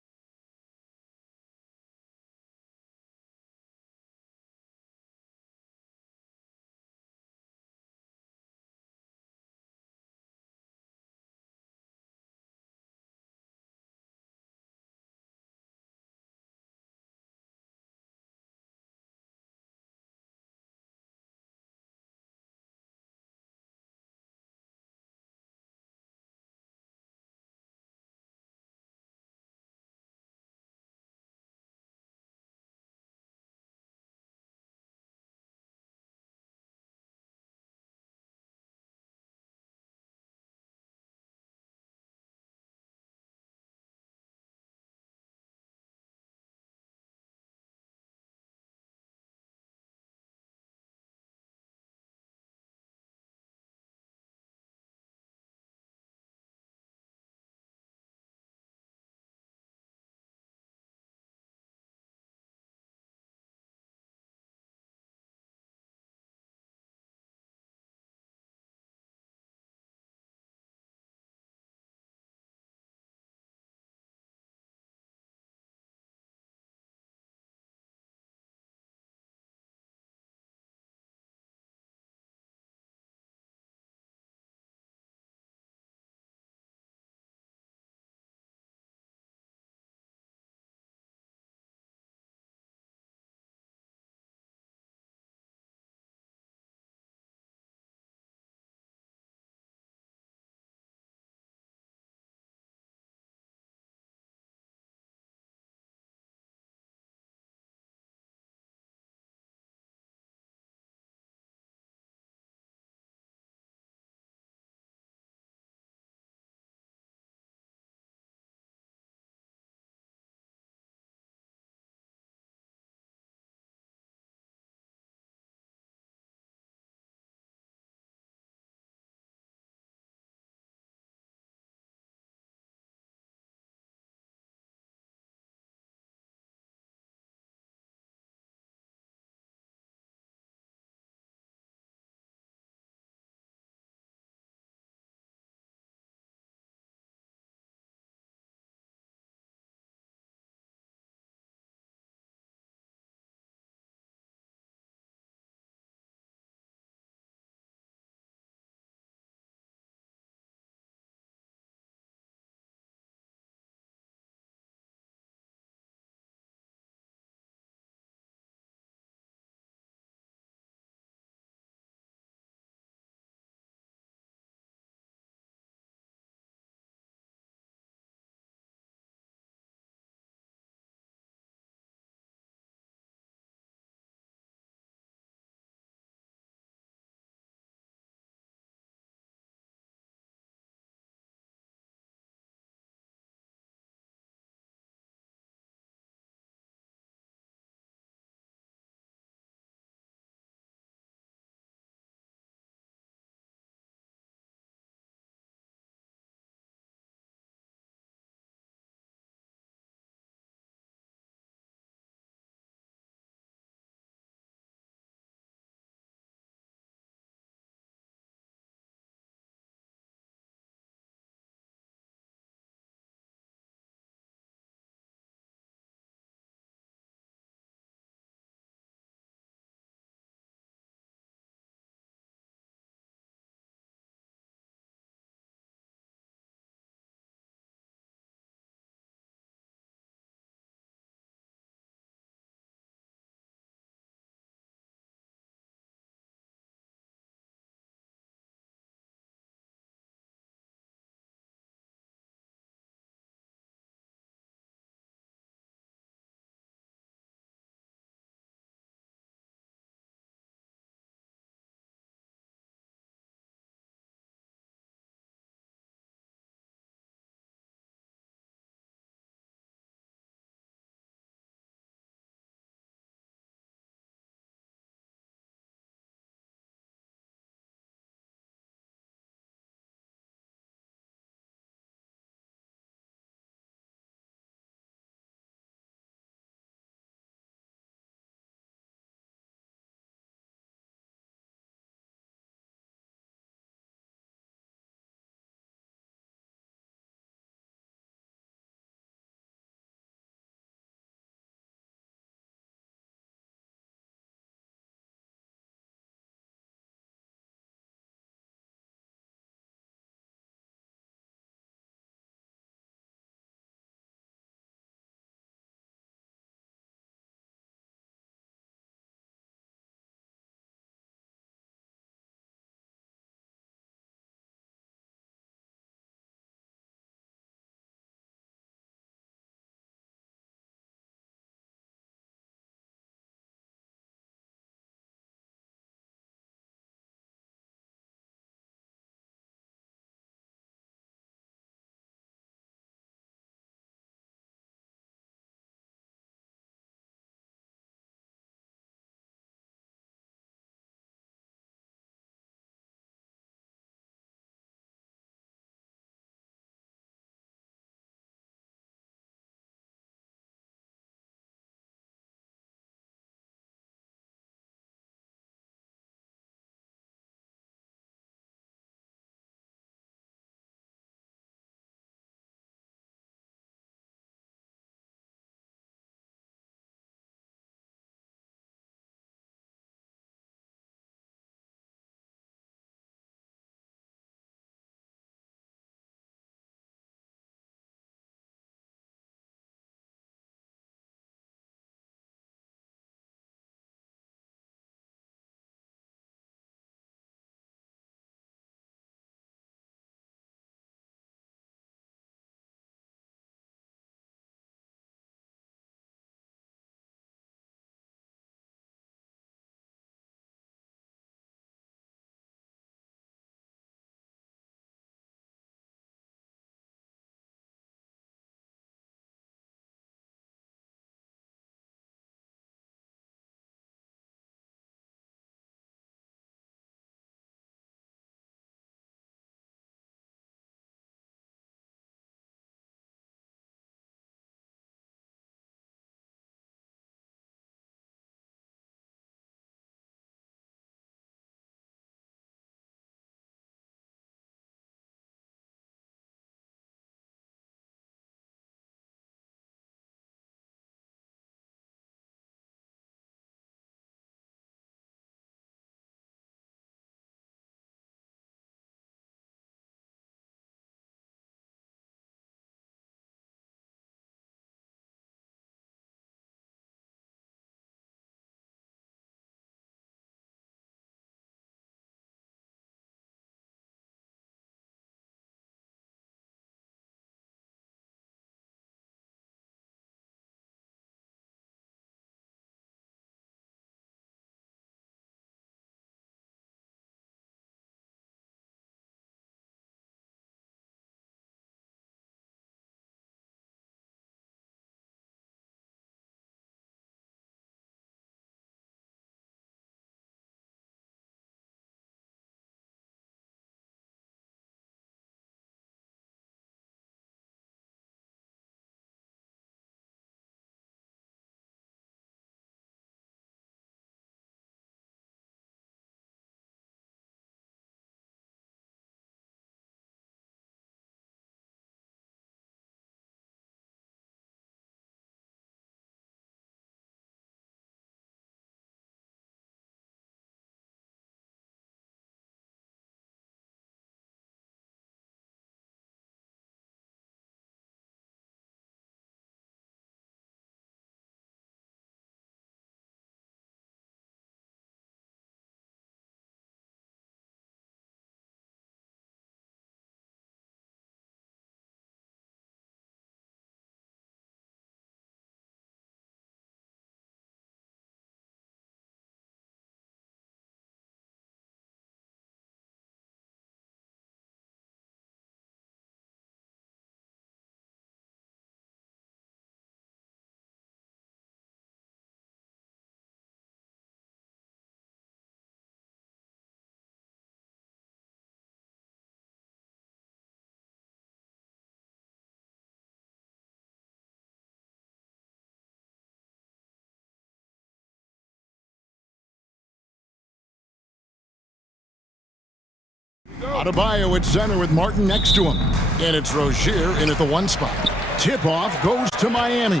Adebayo at center with Martin next to him. And it's Rozier in at the 1 spot. Tip-off goes to Miami.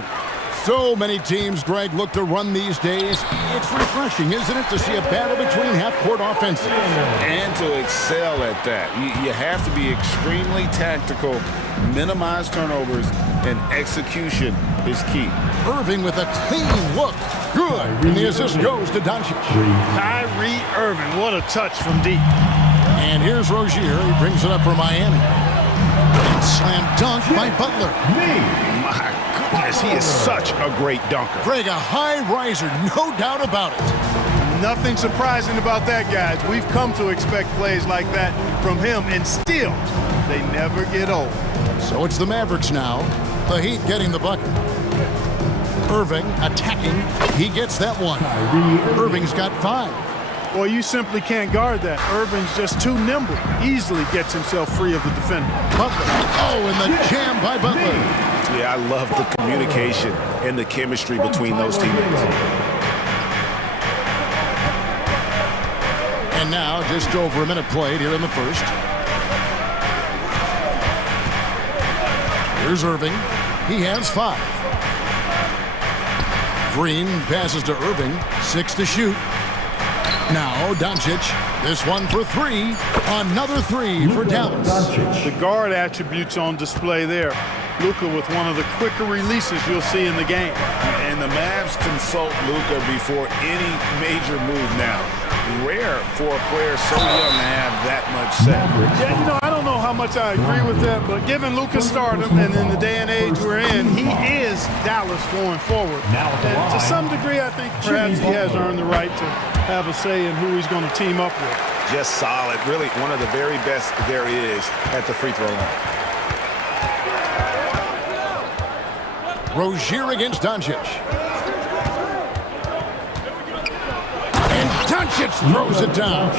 So many teams, Greg, look to run these days. It's refreshing, isn't it, to see a battle between half-court offenses? And to excel at that. You have to be extremely tactical, minimize turnovers, and execution is key. Irving with a clean look. Good. And the assist goes to Doncic. Kyrie Irving, what a touch from deep. And here's Rozier. He brings it up for Miami. And slam dunk by Butler. My goodness, he is such a great dunker. Greg, a high riser, no doubt about it. Nothing surprising about that, guys. We've come to expect plays like that from him, and still, they never get old. So it's the Mavericks now. The Heat getting the bucket. Irving attacking. He gets that one. Irving's got 5. Well, you simply can't guard that. Irving's just too nimble. Easily gets himself free of the defender. Butler. Oh, and the jam by Butler. Yeah, I love the communication and the chemistry between those teammates. And now, just over a minute played here in the first. Here's Irving. He has 5. Green passes to Irving. 6 to shoot. Now, Doncic. This one for 3. Another 3 for Dallas. The guard attributes on display there. Luka with one of the quicker releases you'll see in the game. And the Mavs consult Luka before any major move now. Rare for a player so young to have that much set. Yeah, you know, I don't know how much I agree with that, but given Luka's stardom and in the day and age we're in, he is Dallas going forward. And to some degree, I think perhaps he has earned the right to have a say in who he's going to team up with. Just solid. Really one of the very best there is at the free throw line. Rozier against Doncic. And Doncic throws it down.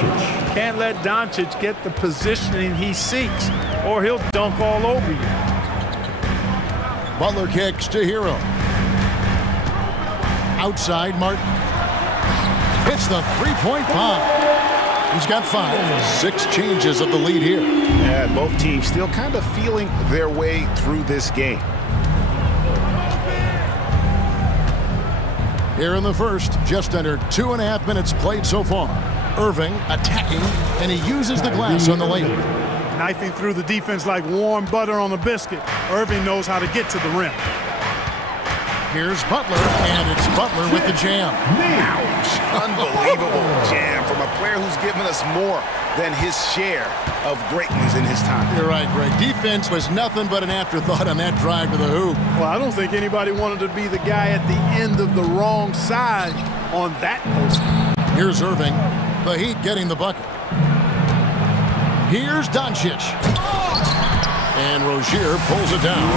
Can't let Doncic get the positioning he seeks, or he'll dunk all over you. Butler kicks to Hero. Outside, Martin. Hits the three-point bomb. He's got 5. 6 changes of the lead here. Yeah, both teams still kind of feeling their way through this game. Here in the first, just under 2.5 minutes played so far. Irving attacking, and he uses the glass on the layup. Knifing through the defense like warm butter on a biscuit. Irving knows how to get to the rim. Here's Butler, and it's Butler with the jam. Ouch! Unbelievable jam from a player who's given us more than his share of greatness in his time. You're right, Greg. Defense was nothing but an afterthought on that drive to the hoop. Well, I don't think anybody wanted to be the guy at the end of the wrong side on that post. Here's Irving. The Heat getting the bucket. Here's Doncic. And Rozier pulls it down.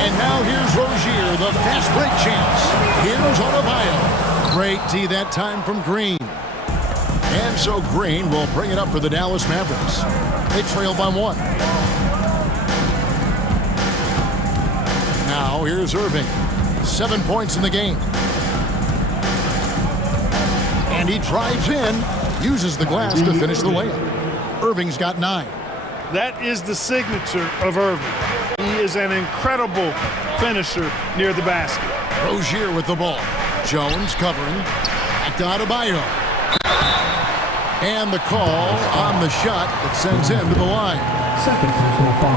And now here's Rozier, the fast break chance. Here's Adebayo. Great D that time from Green. And so Green will bring it up for the Dallas Mavericks. They trail by 1. Now here's Irving. 7 points in the game. And he drives in, uses the glass to finish the layup. Irving's got 9. That is the signature of Irving. He is an incredible finisher near the basket. Rozier with the ball. Jones covering. Back to Adebayo. And the call on the shot that sends him to the line.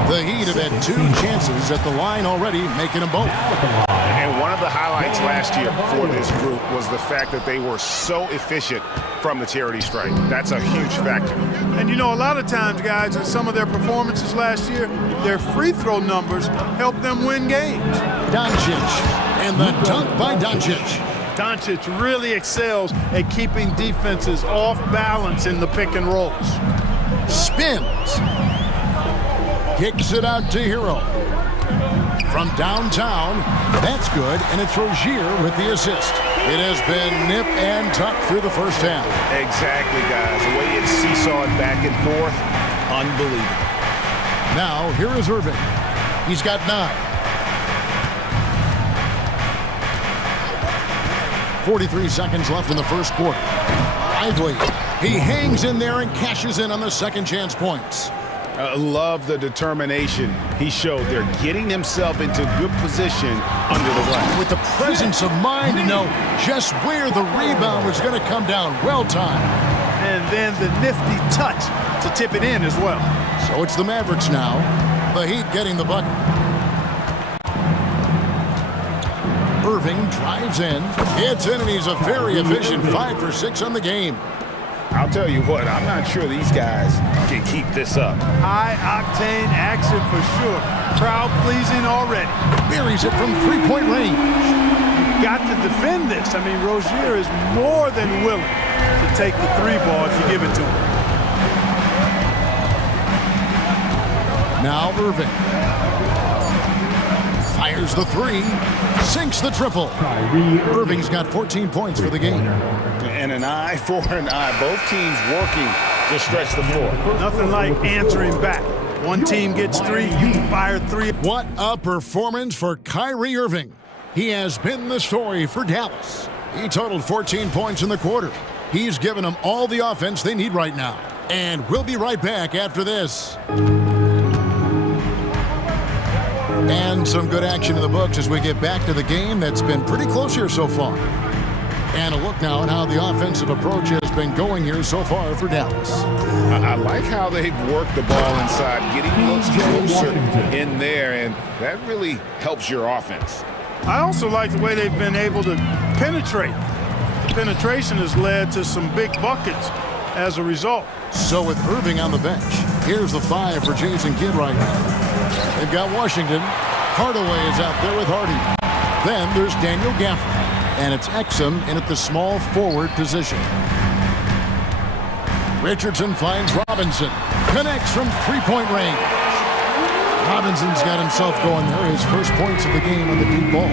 The Heat have had 2 chances at the line already, making them both. And one of the highlights last year for this group was the fact that they were so efficient from the charity stripe. That's a huge factor. And you know, a lot of times, guys, in some of their performances last year, their free throw numbers helped them win games. Doncic, and the dunk by Doncic. Doncic really excels at keeping defenses off balance in the pick and rolls. Spins. Kicks it out to Hero. From downtown, that's good, and it's Rozier with the assist. It has been nip and tuck through the first half. Exactly, guys. The way it's seesawed back and forth, unbelievable. Now, here is Irving. He's got 9. 43 seconds left in the first quarter. Lively He hangs in there and cashes in on the second chance points. Love the determination he showed there, getting himself into good position under the glass. With the presence of mind to know just where the rebound was going to come down. Well timed. And then the nifty touch to tip it in as well. So it's the Mavericks now. The Heat getting the bucket. Irving drives in. It's in, and he's a very efficient 5 for 6 on the game. I'll tell you what, I'm not sure these guys can keep this up. High-octane action for sure. Crowd-pleasing already. Buries it from three-point range. You've got to defend this. I mean, Rozier is more than willing to take the three ball if you give it to him. Now Irving. Fires the three. Sinks the triple. Irving's got 14 points for the game. And an eye for an eye. Both teams working to stretch the floor. Nothing like answering back. One team gets three, you fire three. What a performance for Kyrie Irving. He has been the story for Dallas. He totaled 14 points in the quarter. He's given them all the offense they need right now. And we'll be right back after this. And some good action in the books as we get back to the game that's been pretty close here so far. And a look now at how the offensive approach has been going here so far for Dallas. I like how they've worked the ball inside, getting looks closer in there, and that really helps your offense. I also like the way they've been able to penetrate. The penetration has led to some big buckets as a result. So with Irving on the bench, here's the 5 for Jason Kidd right now. They've got Washington. Hardaway is out there with Hardy. Then there's Daniel Gafford. And it's Exum in at the small forward position. Richardson finds Robinson. Connects from three-point range. Robinson's got himself going there. His first points of the game on the deep ball.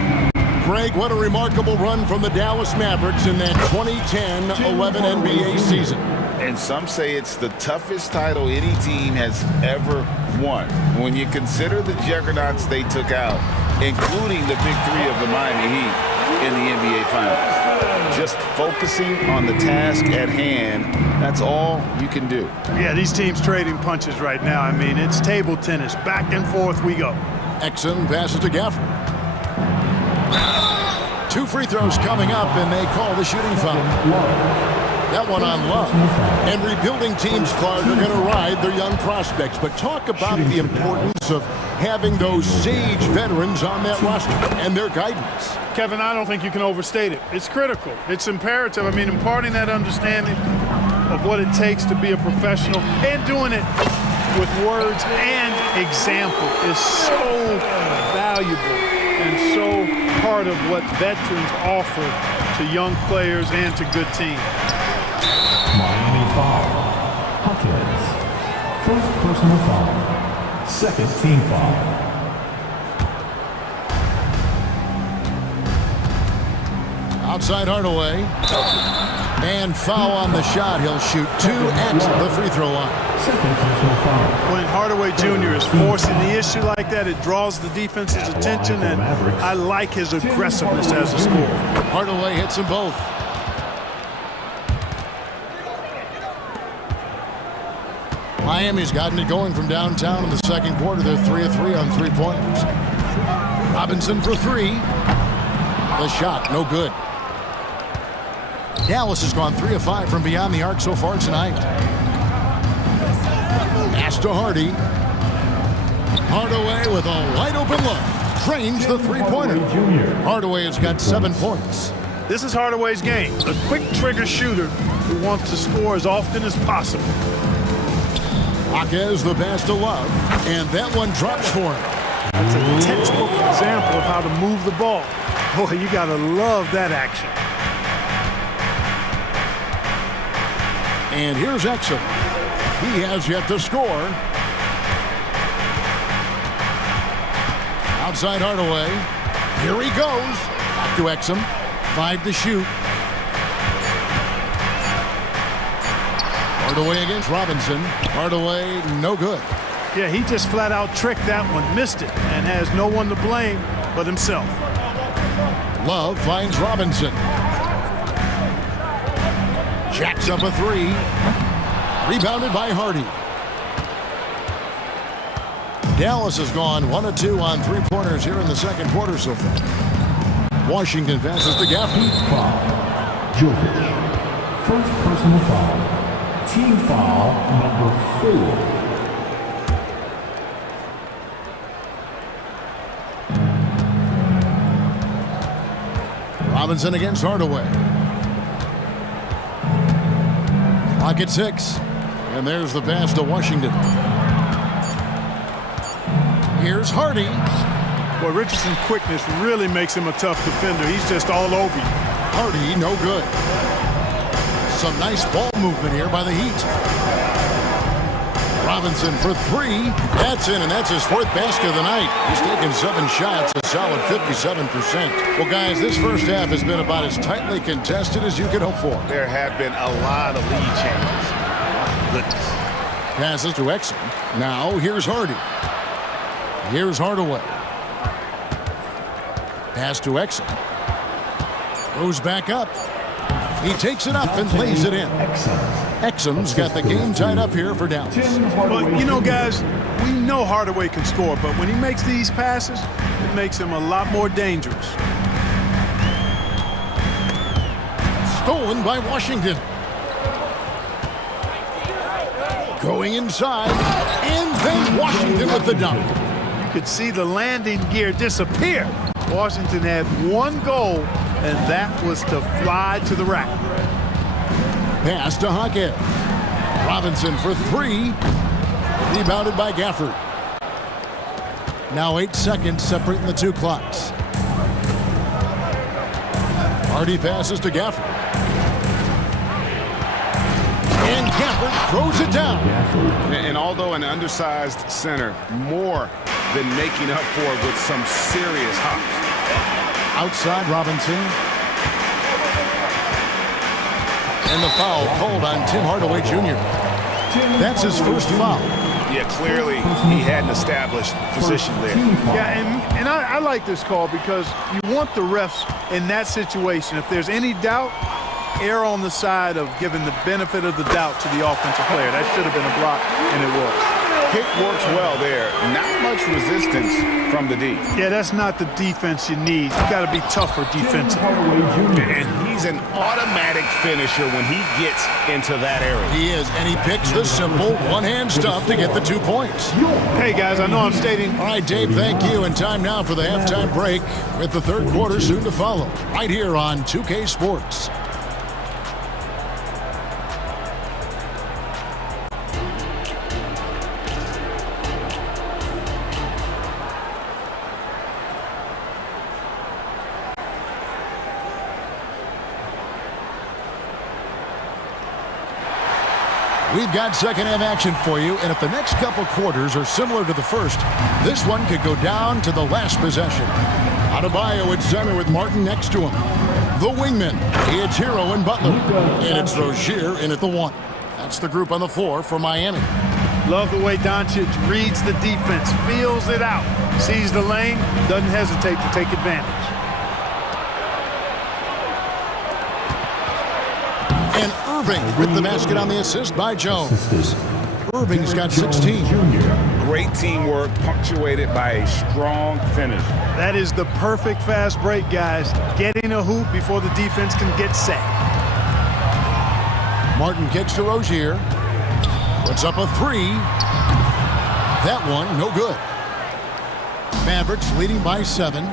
Greg, what a remarkable run from the Dallas Mavericks in that 2010-11 NBA season. And some say it's the toughest title any team has ever won. When you consider the juggernauts they took out, including the big three of the Miami Heat in the NBA Finals. Just focusing on the task at hand, that's all you can do. Yeah, these teams trading punches right now. I mean, it's table tennis. Back and forth we go. Exum passes to Gafford. 2 free throws coming up, and they call the shooting foul. That one on Love. And rebuilding teams, Clark, are going to ride their young prospects. But talk about the importance of having those sage veterans on that roster and their guidance. Kevin, I don't think you can overstate it. It's critical. It's imperative. I mean, imparting that understanding of what it takes to be a professional and doing it with words and example is so valuable and so part of what veterans offer to young players and to good teams. Miami foul. Hawkins. First personal foul. Second team foul. Outside Hardaway. And foul on the shot. He'll shoot 2 at the free throw line. When Hardaway Jr. is forcing the issue like that, it draws the defense's attention, and I like his aggressiveness as a scorer. Hardaway hits them both. Miami's gotten it going from downtown in the second quarter. They're 3 of 3 on three-pointers. Robinson for 3. The shot, no good. Dallas has gone 3 of 5 from beyond the arc so far tonight. Pass to Hardy. Hardaway with a wide-open look. Trains the three-pointer. Hardaway has got 7 points. This is Hardaway's game. A quick trigger shooter who wants to score as often as possible. Hawkins the pass to Love, and that one drops for him. That's a textbook example of how to move the ball. Boy, you gotta love that action. And here's Exum. He has yet to score. Outside Hardaway. Here he goes. Back to Exum. 5 to shoot. Hardaway against Robinson. Hardaway, no good. Yeah, he just flat out tricked that one, missed it, and has no one to blame but himself. Love finds Robinson. Jacks up a three. Rebounded by Hardy. Dallas has gone 1 of 2 on three-pointers here in the second quarter so far. Washington passes to Gaffney. Foul. Jokic. First personal foul. Team foul number 4. Robinson against Hardaway. Clock at 6. And there's the pass to Washington. Here's Hardy. Well, Richardson's quickness really makes him a tough defender. He's just all over you. Hardy, no good. Some nice ball movement here by the Heat. Robinson for 3. That's in, and that's his 4th basket of the night. He's taken 7 shots, a solid 57%. Well, guys, this first half has been about as tightly contested as you could hope for. There have been a lot of lead changes. Goodness. Passes to Exum. Now, here's Hardy. Here's Hardaway. Pass to Exum. Goes back up. He takes it up and plays it in. Exum's got the game tied up here for Dallas. But, you know, guys, we know Hardaway can score, but when he makes these passes, it makes him a lot more dangerous. Stolen by Washington. Going inside, and then Washington with the dunk. You could see the landing gear disappear. Washington had one goal, and that was to fly to the rack. Pass to Hockett. Robinson for 3. Rebounded by Gafford. Now 8 seconds separating the 2 clocks. Hardy passes to Gafford. And Gafford throws it down. And although an undersized center, more than making up for it with some serious hops. Outside Robinson. And the foul called on Tim Hardaway Jr. That's his first foul. Yeah, clearly he had an established position there. Yeah, and I like this call because you want the refs in that situation. If there's any doubt, err on the side of giving the benefit of the doubt to the offensive player. That should have been a block, and it was. Pick works well there. Not much resistance from the D. Yeah, that's not the defense you need. You got to be tougher defensively. And he's an automatic finisher when he gets into that area. He is, and he picks the simple one-hand stuff to get the 2 points. Hey, guys, I know I'm stating... All right, Dave, thank you. And time now for the halftime break with the third quarter soon to follow. Right here on 2K Sports. We've got second half action for you, and if the next couple quarters are similar to the first, this one could go down to the last possession. Adebayo at center with Martin next to him. The wingman, it's Hero and Butler, and it's Rozier in at the 1. That's the group on the floor for Miami. Love the way Doncic reads the defense, feels it out, sees the lane, doesn't hesitate to take advantage. And Irving with the basket on the assist by Jones. Irving's got 16. Great teamwork punctuated by a strong finish. That is the perfect fast break, guys. Getting a hoop before the defense can get set. Martin kicks to Rozier. Puts up a 3. That one, no good. Mavericks leading by 7.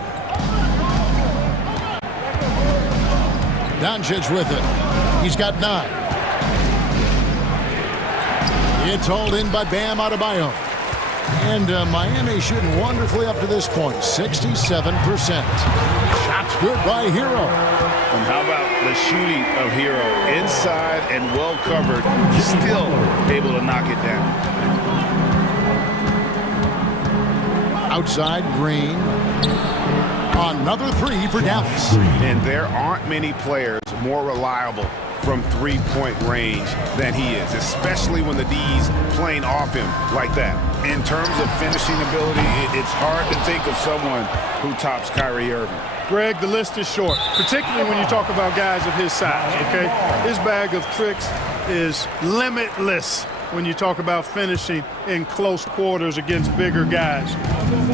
Doncic with it. He's got 9. It's hauled in by Bam Adebayo. And Miami shooting wonderfully up to this point, 67%. Shots good by Hero. And how about the shooting of Hero? Inside and well covered, still able to knock it down. Outside Green. Another 3 for Dallas. And there aren't many players more reliable from three-point range than he is, especially when the D's playing off him like that. In terms of finishing ability, it's hard to think of someone who tops Kyrie Irving. Greg, the list is short, particularly when you talk about guys of his size, okay? His bag of tricks is limitless when you talk about finishing in close quarters against bigger guys.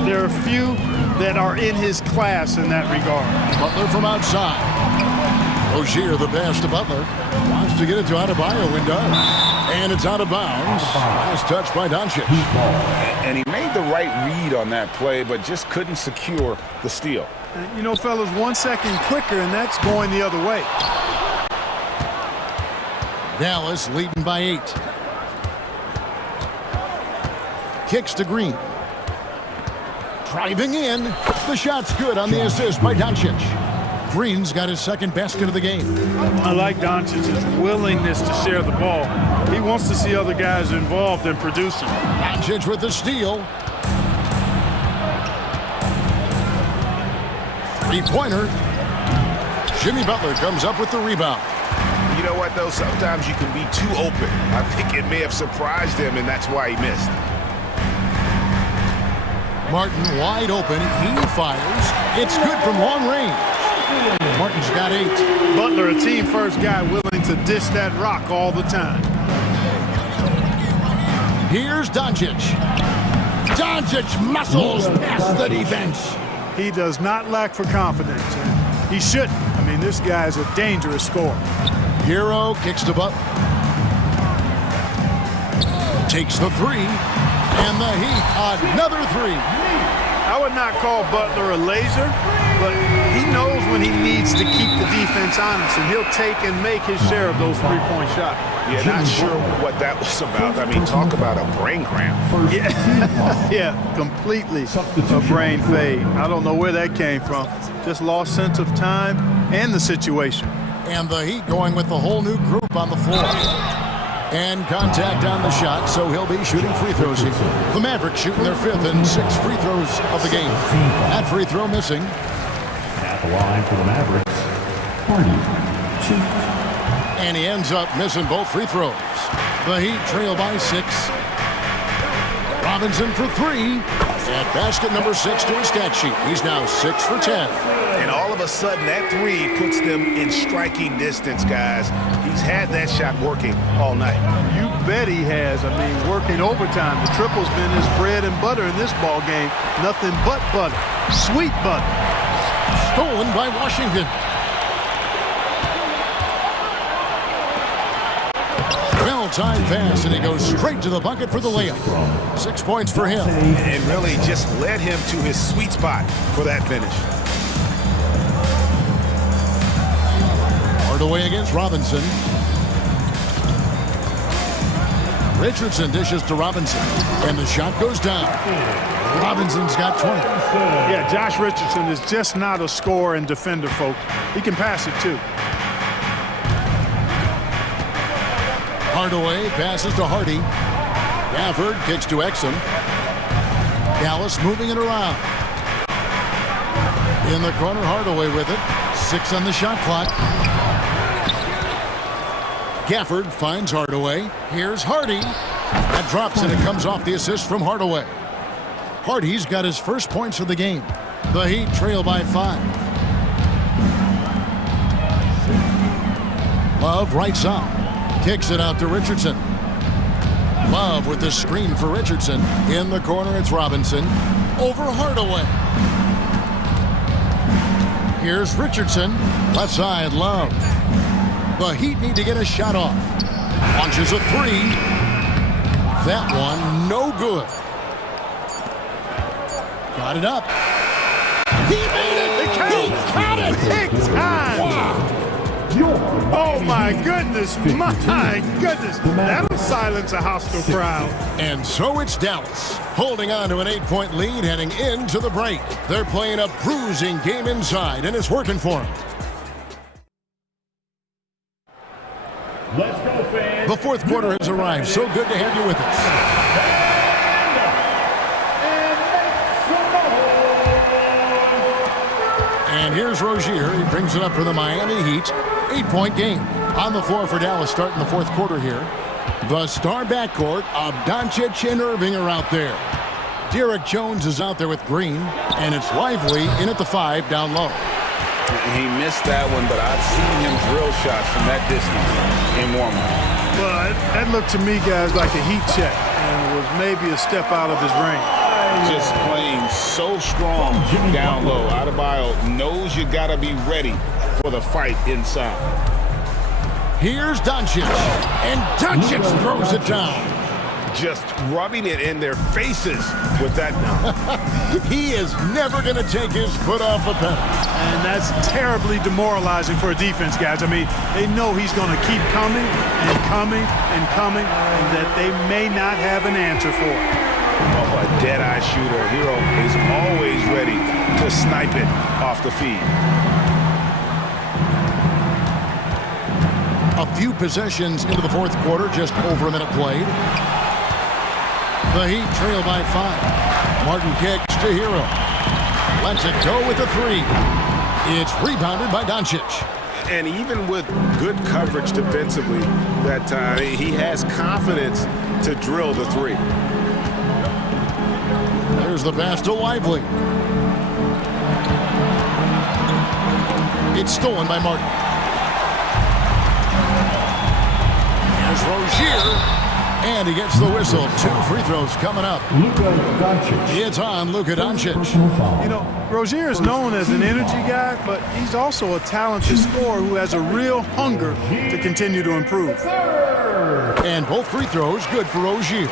There are few that are in his class in that regard. Butler from outside. Rozier, the pass to Butler. Wants to get it to Adebayo and does. And it's out of bounds. Last touch by Doncic. And he made the right read on that play, but just couldn't secure the steal. And, you know, fellas, 1 second quicker, and that's going the other way. Dallas leading by 8. Kicks to Green. Driving in. The shot's good on the assist by Doncic. Green's got his second basket of the game. I like Doncic's willingness to share the ball. He wants to see other guys involved in producing. Doncic with the steal. Three-pointer. Jimmy Butler comes up with the rebound. You know what, though? Sometimes you can be too open. I think it may have surprised him, and that's why he missed. Martin wide open. He fires. It's good from long range. Martin's got 8. Butler, a team-first guy willing to dish that rock all the time. Here's Doncic. Doncic muscles past the defense. He does not lack for confidence. He shouldn't. I mean, this guy's a dangerous scorer. Hero kicks to Butler. Takes the 3. And the Heat, another 3. I would not call Butler a laser, but he knows when he needs to keep the defense honest, and he'll take and make his share of those three-point shots. Yeah, not sure what that was about. I mean, talk about a brain cramp. Yeah, yeah, completely a brain fade. I don't know where that came from. Just lost sense of time and the situation. And the Heat going with the whole new group on the floor. And contact on the shot, so he'll be shooting free throws here. The Mavericks shooting their 5th and 6th free throws of the game. That free throw missing. At the line for the Mavericks, Hardy. And he ends up missing both free throws. The Heat trail by 6. Robinson for 3. At basket number 6 to his stat sheet. He's now 6 for 10. And all of a sudden, that 3 puts them in striking distance, guys. He's had that shot working all night. You bet he has. I mean, working overtime. The triple's been his bread and butter in this ball game. Nothing but butter. Sweet butter. Stolen by Washington. Well-timed pass, and he goes straight to the bucket for the layup. 6 points for him. And really just led him to his sweet spot for that finish. Hardaway against Robinson. Richardson dishes to Robinson, and the shot goes down. Robinson's got 20. Yeah, Josh Richardson is just not a scorer and defender, folks. He can pass it, too. Hardaway passes to Hardy. Gafford kicks to Exum. Dallas moving it around. In the corner, Hardaway with it. 6 on the shot clock. Gafford finds Hardaway. Here's Hardy. That drops, and it comes off the assist from Hardaway. Hardy's got his first points of the game. The Heat trail by 5. Love right side. Kicks it out to Richardson. Love with the screen for Richardson. In the corner, it's Robinson. Over Hardaway. Here's Richardson. Left side, Love. The Heat need to get a shot off. Launches a 3. That one, no good. Got it up. He made it! He got it! Big time! Wow. Oh, my goodness. My goodness. That'll silence a hostile crowd. And so it's Dallas, holding on to an 8-point lead heading into the break. They're playing a bruising game inside, and it's working for them. Let's go, fans. The fourth quarter has arrived. So good to have you with us. And here's Rozier. He brings it up for the Miami Heat. 8-point game. On the floor for Dallas starting the fourth quarter here. The star backcourt of Doncic and Irving are out there. Derek Jones is out there with Green. And it's Lively in at the 5 down low. He missed that one, but I've seen him drill shots from that distance in warm-up. Well, that looked to me, guys, like a heat check, and was maybe a step out of his range. Just playing so strong down low. Adebayo knows you got to be ready for the fight inside. Here's Doncic, and Doncic throws it down. Just rubbing it in their faces with that now. He is never going to take his foot off the pedal. And that's terribly demoralizing for a defense, guys. I mean, they know he's going to keep coming and coming and coming, and that they may not have an answer for it. Oh, a dead-eye shooter. Hero is always ready to snipe it off the feed. A few possessions into the fourth quarter, just over a minute played. The Heat trail by 5. Martin kicks to Hero. Lets it go with a 3. It's rebounded by Doncic. And even with good coverage defensively that time, he has confidence to drill the 3. There's the pass to Lively. It's stolen by Martin. Here's Rozier. And he gets the whistle. 2 free throws coming up. It's on Luka Doncic. You know, Rozier is known as an energy guy, but he's also a talented scorer who has a real hunger to continue to improve. And both free throws good for Rozier.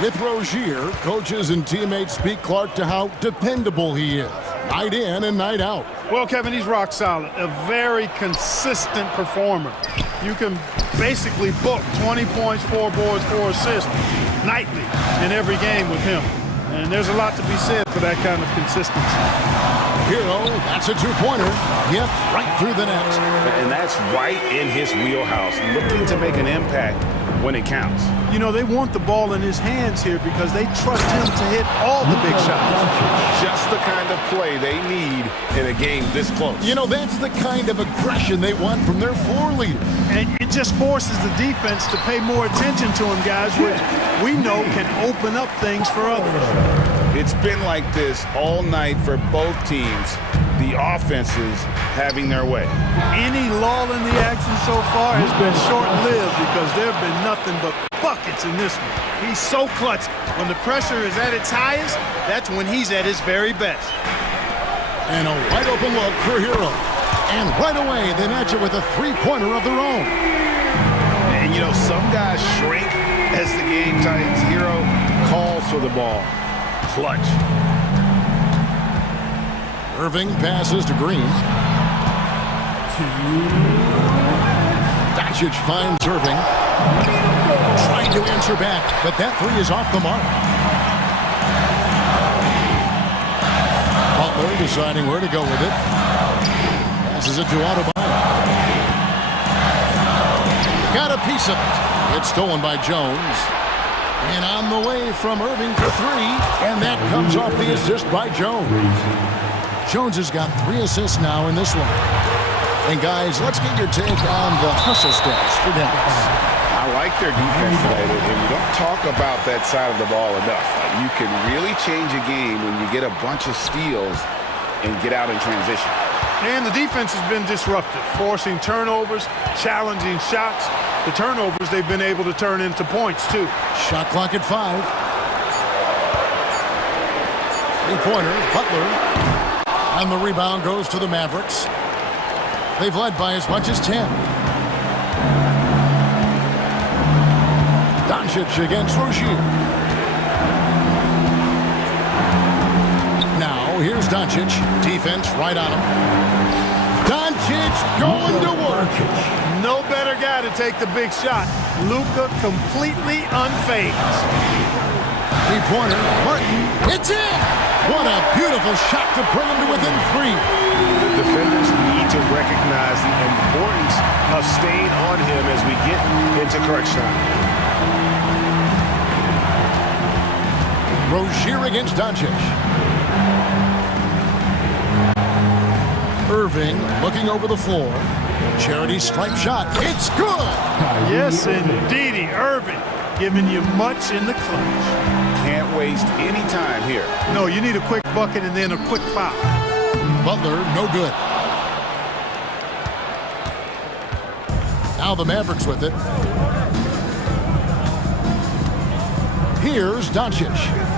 With Rozier, coaches and teammates speak Clark to how dependable he is. Night in and night out. Well, Kevin, he's rock solid. A very consistent performer. You can basically book 20 points, 4 boards, 4 assists nightly in every game with him. And there's a lot to be said for that kind of consistency. Hero, that's a 2-pointer. Yep, right through the net. And that's right in his wheelhouse, looking to make an impact when it counts. You know, they want the ball in his hands here because they trust him to hit all the big shots. Just the kind of play they need in a game this close. You know, that's the kind of aggression they want from their floor leader. And it just forces the defense to pay more attention to him, guys, which we know can open up things for others. It's been like this all night for both teams. The offenses having their way. Any lull in the action so far has been short-lived because there have been nothing but buckets in this one. He's so clutch. When the pressure is at its highest, that's when he's at his very best. And a wide open look for Hero. And right away, they match it with a 3-pointer of their own. And you know, some guys shrink as the game tightens. Hero calls for the ball. Clutch. Irving passes to Green. Doncic finds Irving. Trying to answer back, but that 3 is off the mark. Butler deciding where to go with it. Passes it to Adebayo. Got a piece of it. It's stolen by Jones. And on the way from Irving for 3, and that comes off the assist by Jones. Jones has got 3 assists now in this one. And guys, let's get your take on the hustle stats for Dallas. I like their defense today, and we don't talk about that side of the ball enough. You can really change a game when you get a bunch of steals and get out in transition. And the defense has been disruptive, forcing turnovers, challenging shots. The turnovers they've been able to turn into points, too. Shot clock at 5. 3-pointer, Butler. And the rebound goes to the Mavericks. They've led by as much as 10. Doncic against Rozier. Now, here's Doncic. Defense right on him. Doncic going to work. No better guy to take the big shot. Luka completely unfazed. 3-pointer. Martin. It's in. What a beautiful shot to bring him to within 3. The defenders need to recognize the importance of staying on him as we get into crunch time. Rozier against Doncic. Irving looking over the floor. Charity stripe shot. It's good. Yes, indeedy. Irving giving you much in the clutch. Can't waste any time here. No, you need a quick bucket and then a quick foul. Butler, no good. Now the Mavericks with it. Here's Doncic.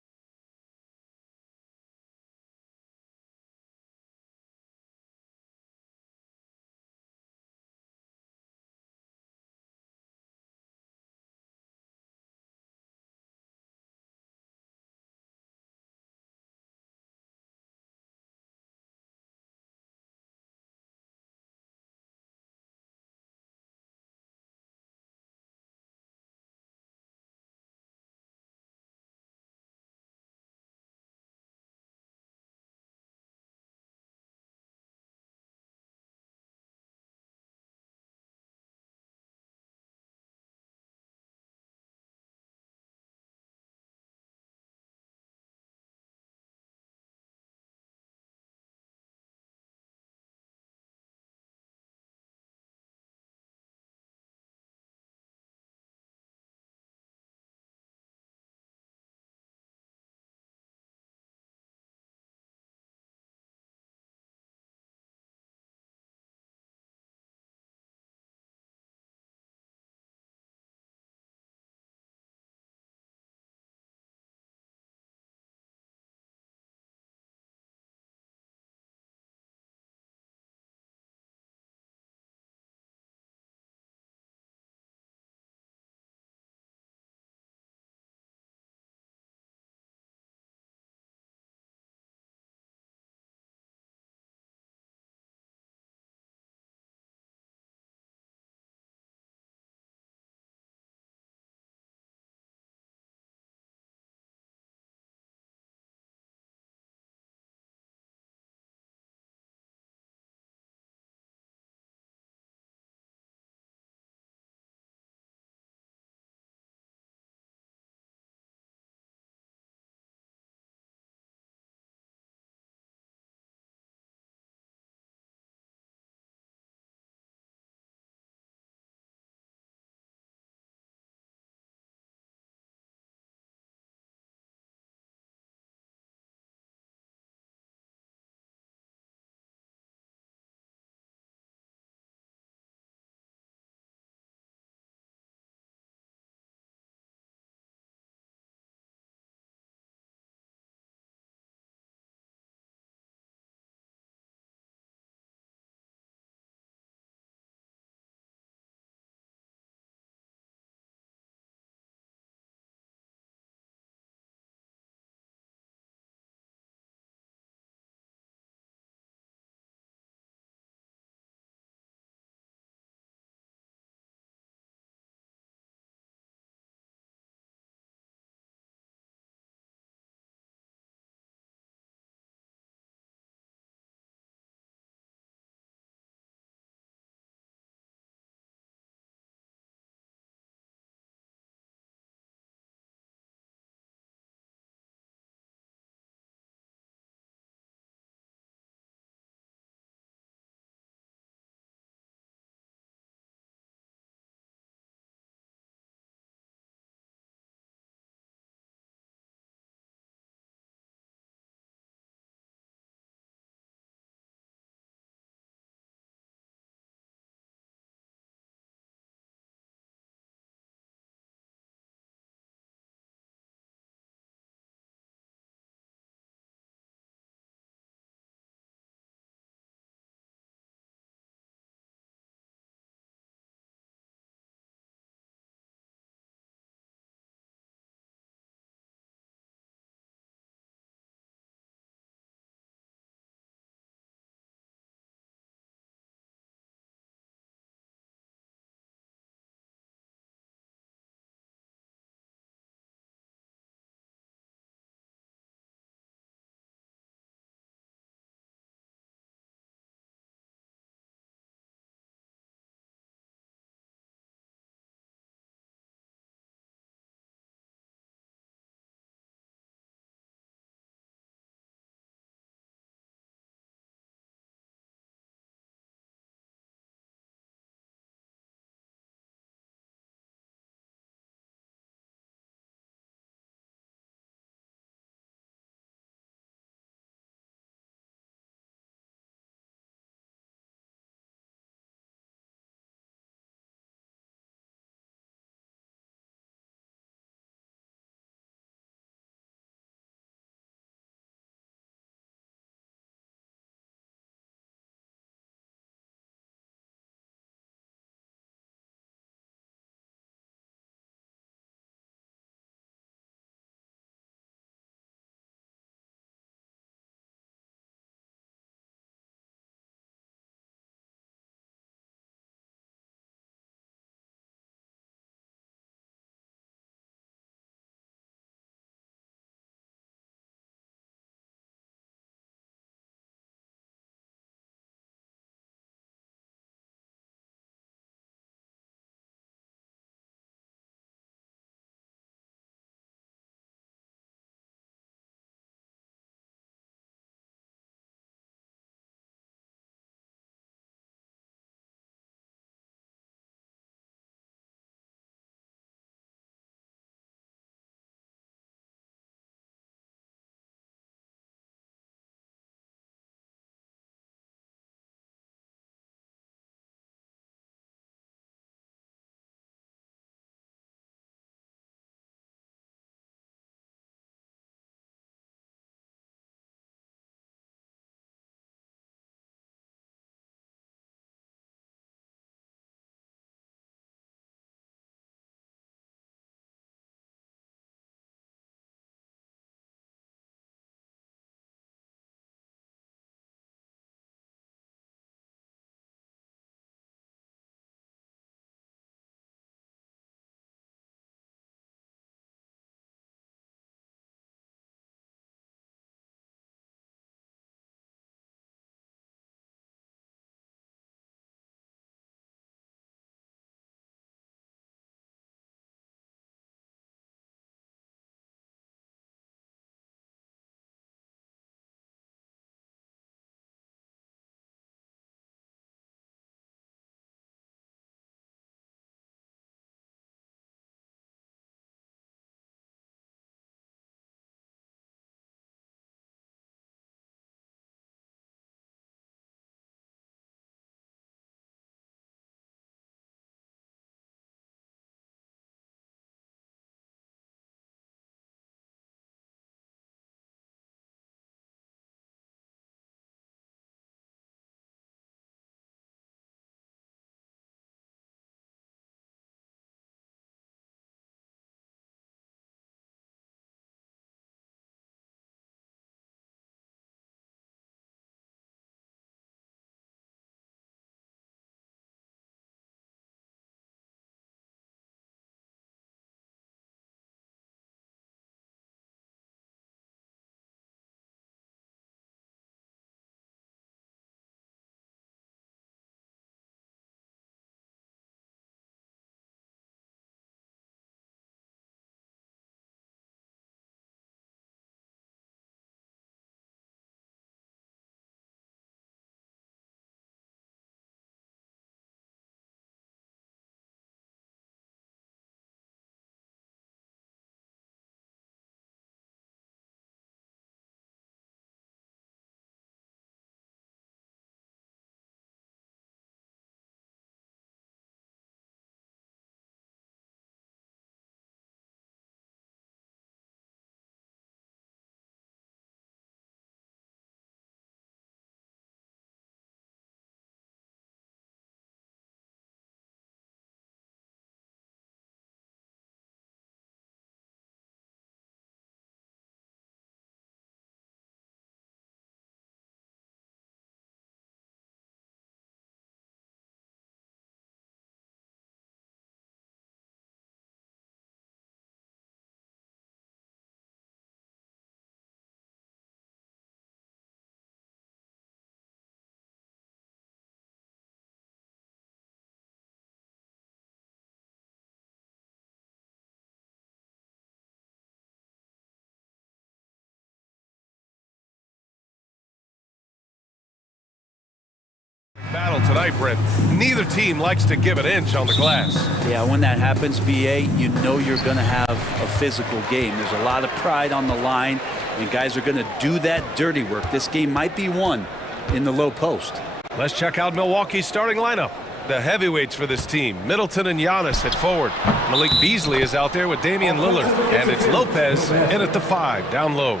battle tonight, Brent. Neither team likes to give an inch on the glass. Yeah, when that happens, BA, you know you're going to have a physical game. There's a lot of pride on the line, and guys are going to do that dirty work. This game might be won in the low post. Let's check out Milwaukee's starting lineup. The heavyweights for this team, Middleton and Giannis at forward. Malik Beasley is out there with Damian Lillard. And it's Lopez in at the 5, down low.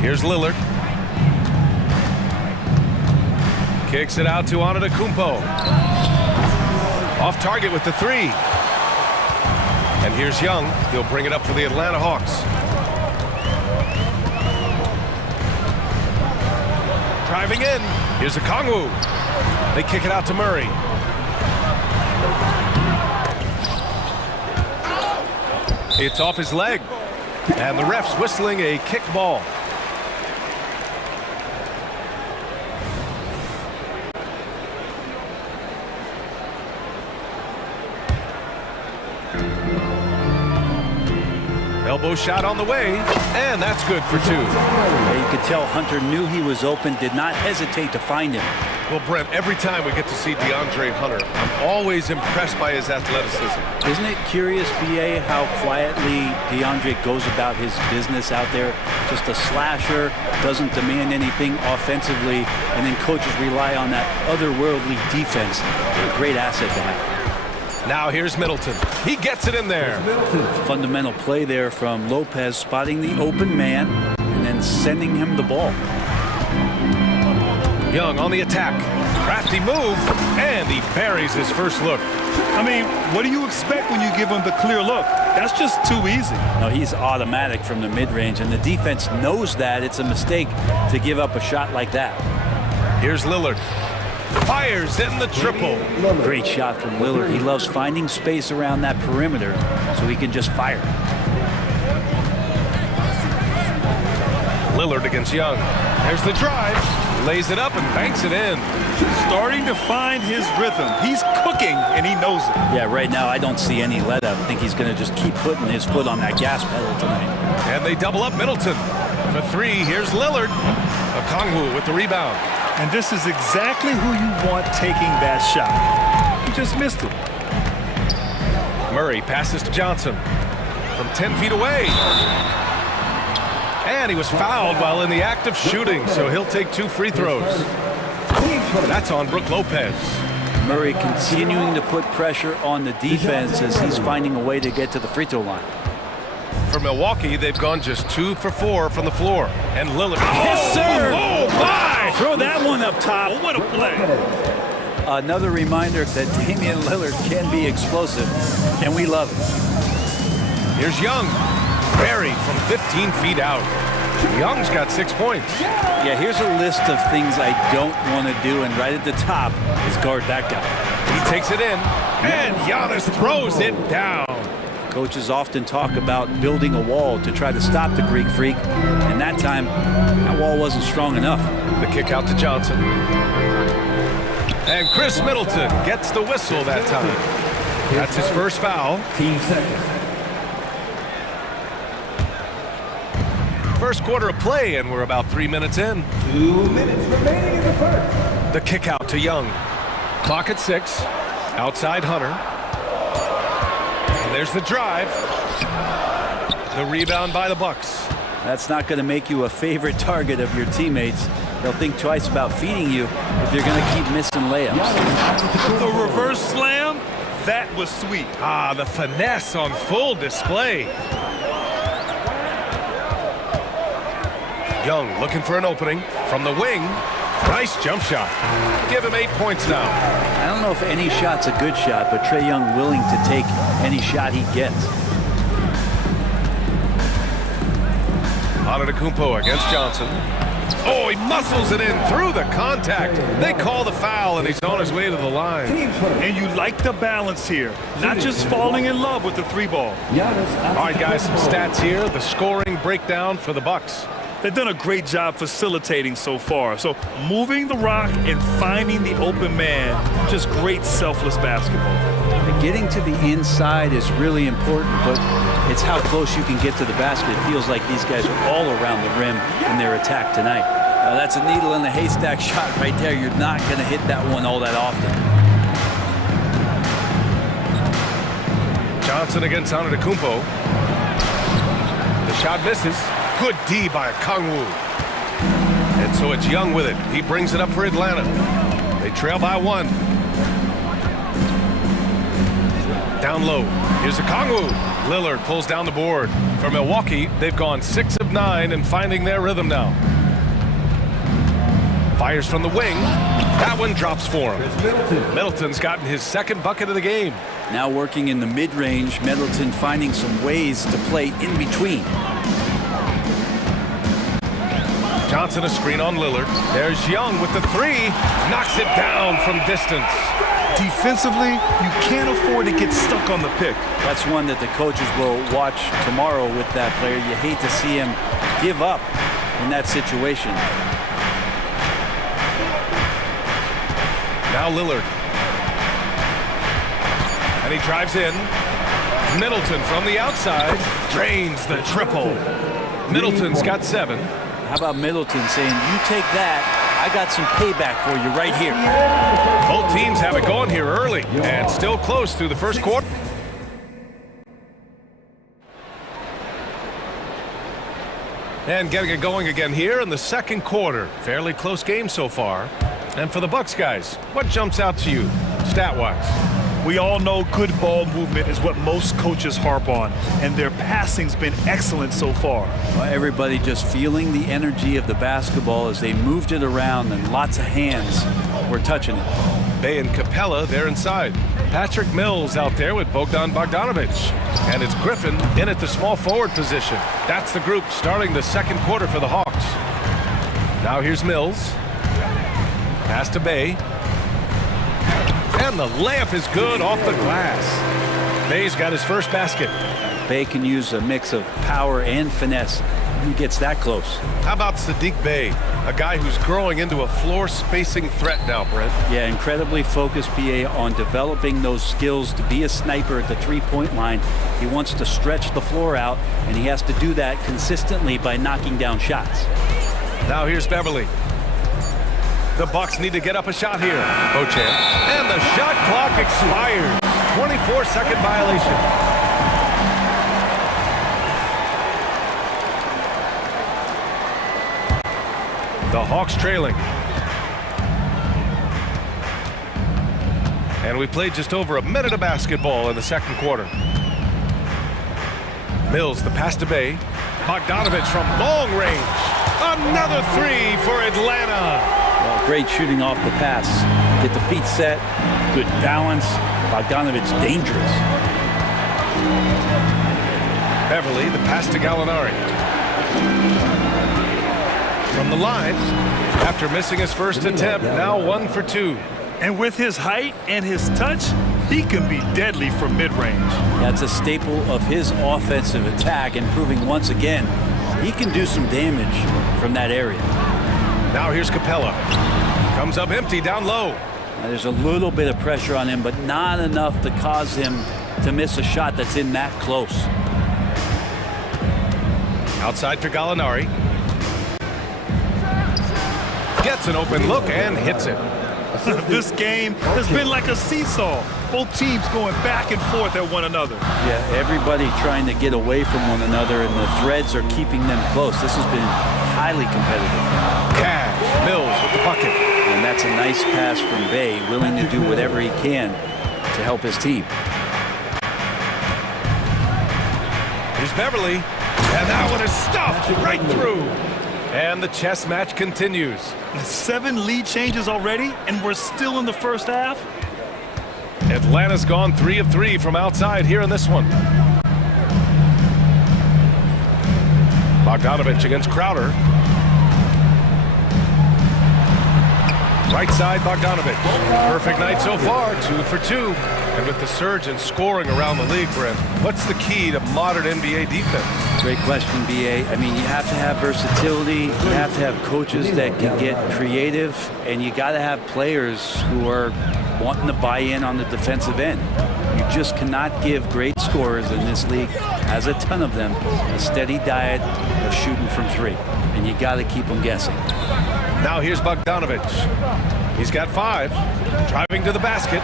Here's Lillard. Kicks it out to Antetokounmpo. Off target with the 3. And here's Young. He'll bring it up for the Atlanta Hawks. Driving in. Here's a Kongwu. They kick it out to Murray. It's off his leg. And the ref's whistling a kick ball. Elbow shot on the way, and that's good for 2. You could tell Hunter knew he was open, did not hesitate to find him. Well, Brent, every time we get to see DeAndre Hunter, I'm always impressed by his athleticism. Isn't it curious, BA, how quietly DeAndre goes about his business out there? Just a slasher, doesn't demand anything offensively, and then coaches rely on that otherworldly defense. A great asset to have. Now here's Middleton. He gets it in there. Fundamental play there from Lopez, spotting the open man and then sending him the ball. Young on the attack. Crafty move, and he buries his first look. I mean, what do you expect when you give him the clear look? That's just too easy. No, he's automatic from the mid-range, and the defense knows that. It's a mistake to give up a shot like that. Here's Lillard. Fires in the triple. Great shot from Lillard. He loves finding space around that perimeter so he can just fire. Lillard against Young. There's the drive. Lays it up and banks it in. Starting to find his rhythm. He's cooking, and he knows it. Yeah, right now I don't see any let up. I think he's going to just keep putting his foot on that gas pedal tonight. And they double up Middleton. For 3, here's Lillard. Okongwu with the rebound. And this is exactly who you want taking that shot. He just missed it. Murray passes to Johnson from 10 feet away. And he was fouled while in the act of shooting, so he'll take 2 free throws. That's on Brook Lopez. Murray continuing to put pressure on the defense as he's finding a way to get to the free throw line. For Milwaukee, they've gone just 2 for 4 from the floor. And Lillard. Yes, sir! Oh, my! Throw that one up top. Oh, what a play. Another reminder that Damian Lillard can be explosive, and we love it. Here's Young. Buried from 15 feet out. Young's got 6 points. Yeah, here's a list of things I don't want to do, and right at the top is guard that guy. He takes it in, and Giannis throws it down. Coaches often talk about building a wall to try to stop the Greek Freak, and that time, that wall wasn't strong enough. The kick out to Johnson. And Chris Middleton gets the whistle that time. That's his first foul. Team seconds. First quarter of play, and we're about 3 minutes in. 2 minutes remaining in the first. The kick out to Young. Clock at 6. Outside Hunter. And there's the drive. The rebound by the Bucks. That's not going to make you a favorite target of your teammates. They'll think twice about feeding you if you're going to keep missing layups. The reverse slam, that was sweet. Ah, the finesse on full display. Young looking for an opening from the wing. Nice jump shot. Give him 8 points now. I don't know if any shot's a good shot, but Trae Young willing to take any shot he gets. Antetokounmpo against Johnson. Oh, he muscles it in through the contact. They call the foul, and he's on his way to the line. And you like the balance here. Not just falling in love with the 3 ball. All right, guys, some stats here. The scoring breakdown for the Bucks. They've done a great job facilitating so far. So moving the rock and finding the open man, just great selfless basketball. Getting to the inside is really important, but it's how close you can get to the basket. It feels like these guys are all around the rim in their attack tonight. That's a needle in the haystack shot right there. You're not going to hit that one all that often. Johnson against Antetokounmpo. The shot misses. Good D by Kongwu. And so it's Young with it. He brings it up for Atlanta. They trail by 1. Down low. Here's a Kongwu. Lillard pulls down the board. For Milwaukee, they've gone 6 of 9 and finding their rhythm now. Fires from the wing. That one drops for him. Middleton's gotten his second bucket of the game. Now working in the mid-range, Middleton finding some ways to play in between. Johnson a screen on Lillard. There's Young with the 3. Knocks it down from distance. Defensively, you can't afford to get stuck on the pick. That's one that the coaches will watch tomorrow with that player. You hate to see him give up in that situation. Now Lillard. And he drives in. Middleton from the outside. Drains the triple. Middleton's got 7. How about Middleton saying, you take that, I got some payback for you right here. Both teams have it going here early and still close through the first quarter. And getting it going again here in the second quarter. Fairly close game so far. And for the Bucks guys, what jumps out to you stat-wise? We all know good ball movement is what most coaches harp on, and their passing's been excellent so far. Well, everybody just feeling the energy of the basketball as they moved it around, and lots of hands were touching it. Bay and Capella, they're inside. Patrick Mills out there with Bogdan Bogdanovic. And it's Griffin in at the small forward position. That's the group starting the second quarter for the Hawks. Now here's Mills. Pass to Bay. And the layup is good off the glass. Bay's got his first basket. Bay can use a mix of power and finesse. He gets that close. How about Sadiq Bey, a guy who's growing into a floor spacing threat now, Brent? Yeah, incredibly focused BA on developing those skills to be a sniper at the three-point line. He wants to stretch the floor out, and he has to do that consistently by knocking down shots. Now here's Beverly. The Bucks need to get up a shot here. Beauchamp. And the shot clock expires. 24-second violation. The Hawks trailing. And we played just over a minute of basketball in the second quarter. Mills, the pass to Bay. Bogdanovic from long range. Another 3 for Atlanta. Well, great shooting off the pass. Get the feet set, good balance. Bogdanovic dangerous. Beverly, the pass to Gallinari. From the line, after missing his first attempt, now 1 for 2. And with his height and his touch, he can be deadly from mid-range. That's a staple of his offensive attack, and proving once again he can do some damage from that area. Now here's Capella. Comes up empty down low. Now there's a little bit of pressure on him, but not enough to cause him to miss a shot that's in that close. Outside for Gallinari. Gets an open look and hits it. This game has been like a seesaw. Both teams going back and forth at one another. Yeah, everybody trying to get away from one another, and the threads are keeping them close. This has been highly competitive. Cash, Mills with the bucket. And that's a nice pass from Bay, willing to do whatever he can to help his team. Here's Beverly. And that one is stuffed right through. And the chess match continues. 7 lead changes already, and we're still in the first half. Atlanta's gone 3 of 3 from outside here in this one. Bogdanovic against Crowder. Right side, Bogdanovic. Perfect night so far, 2 for 2. And with the surge in scoring around the league, Brent, what's the key to modern NBA defense? Great question, B.A. I mean, you have to have versatility. You have to have coaches that can get creative. And you got to have players who are wanting to buy in on the defensive end. You just cannot give great scorers in this league, has a ton of them, a steady diet of shooting from three. And you got to keep them guessing. Now here's Bogdanovic. He's got 5. Driving to the basket.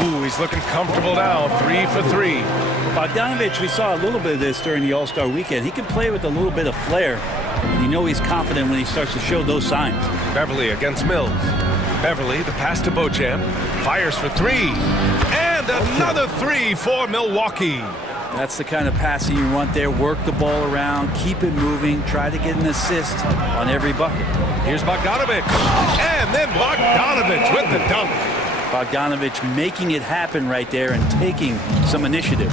Ooh, he's looking comfortable now. 3 for 3. Bogdanovic, we saw a little bit of this during the All-Star weekend. He can play with a little bit of flair. And you know he's confident when he starts to show those signs. Beverly against Mills. Beverly, the pass to Beauchamp. Fires for 3. And another 3 for Milwaukee. That's the kind of passing you want there. Work the ball around, keep it moving, try to get an assist on every bucket. Here's Bogdanovic. And then Bogdanovic with the dunk. Bogdanovic making it happen right there and taking some initiative.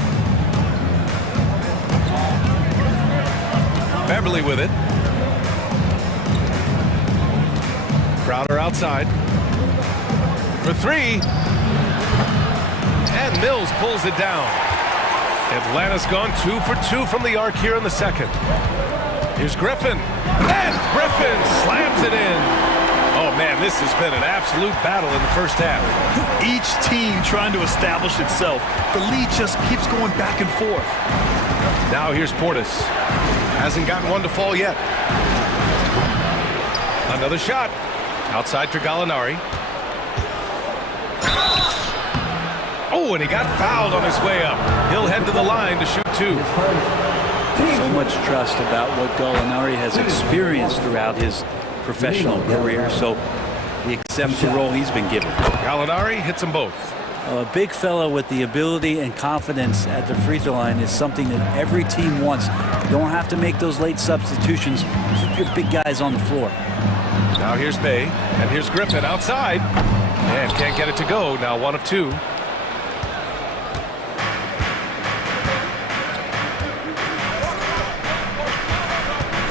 Beverly with it. Crowder outside. For 3. And Mills pulls it down. Atlanta's gone 2 for 2 from the arc here in the second. Here's Griffin. And Griffin slams it in. Oh, man, this has been an absolute battle in the first half. Each team trying to establish itself. The lead just keeps going back and forth. Now here's Portis. Hasn't gotten one to fall yet. Another shot. Outside for Gallinari. Oh, and he got fouled on his way up. He'll head to the line to shoot 2. So much trust about what Gallinari has experienced throughout his professional career, so he accepts the role he's been given. Gallinari hits them both. A big fella with the ability and confidence at the free throw line is something that every team wants. You don't have to make those late substitutions. Keep your big guys on the floor. Now here's Bay, and here's Griffin outside. And can't get it to go. Now 1 of 2.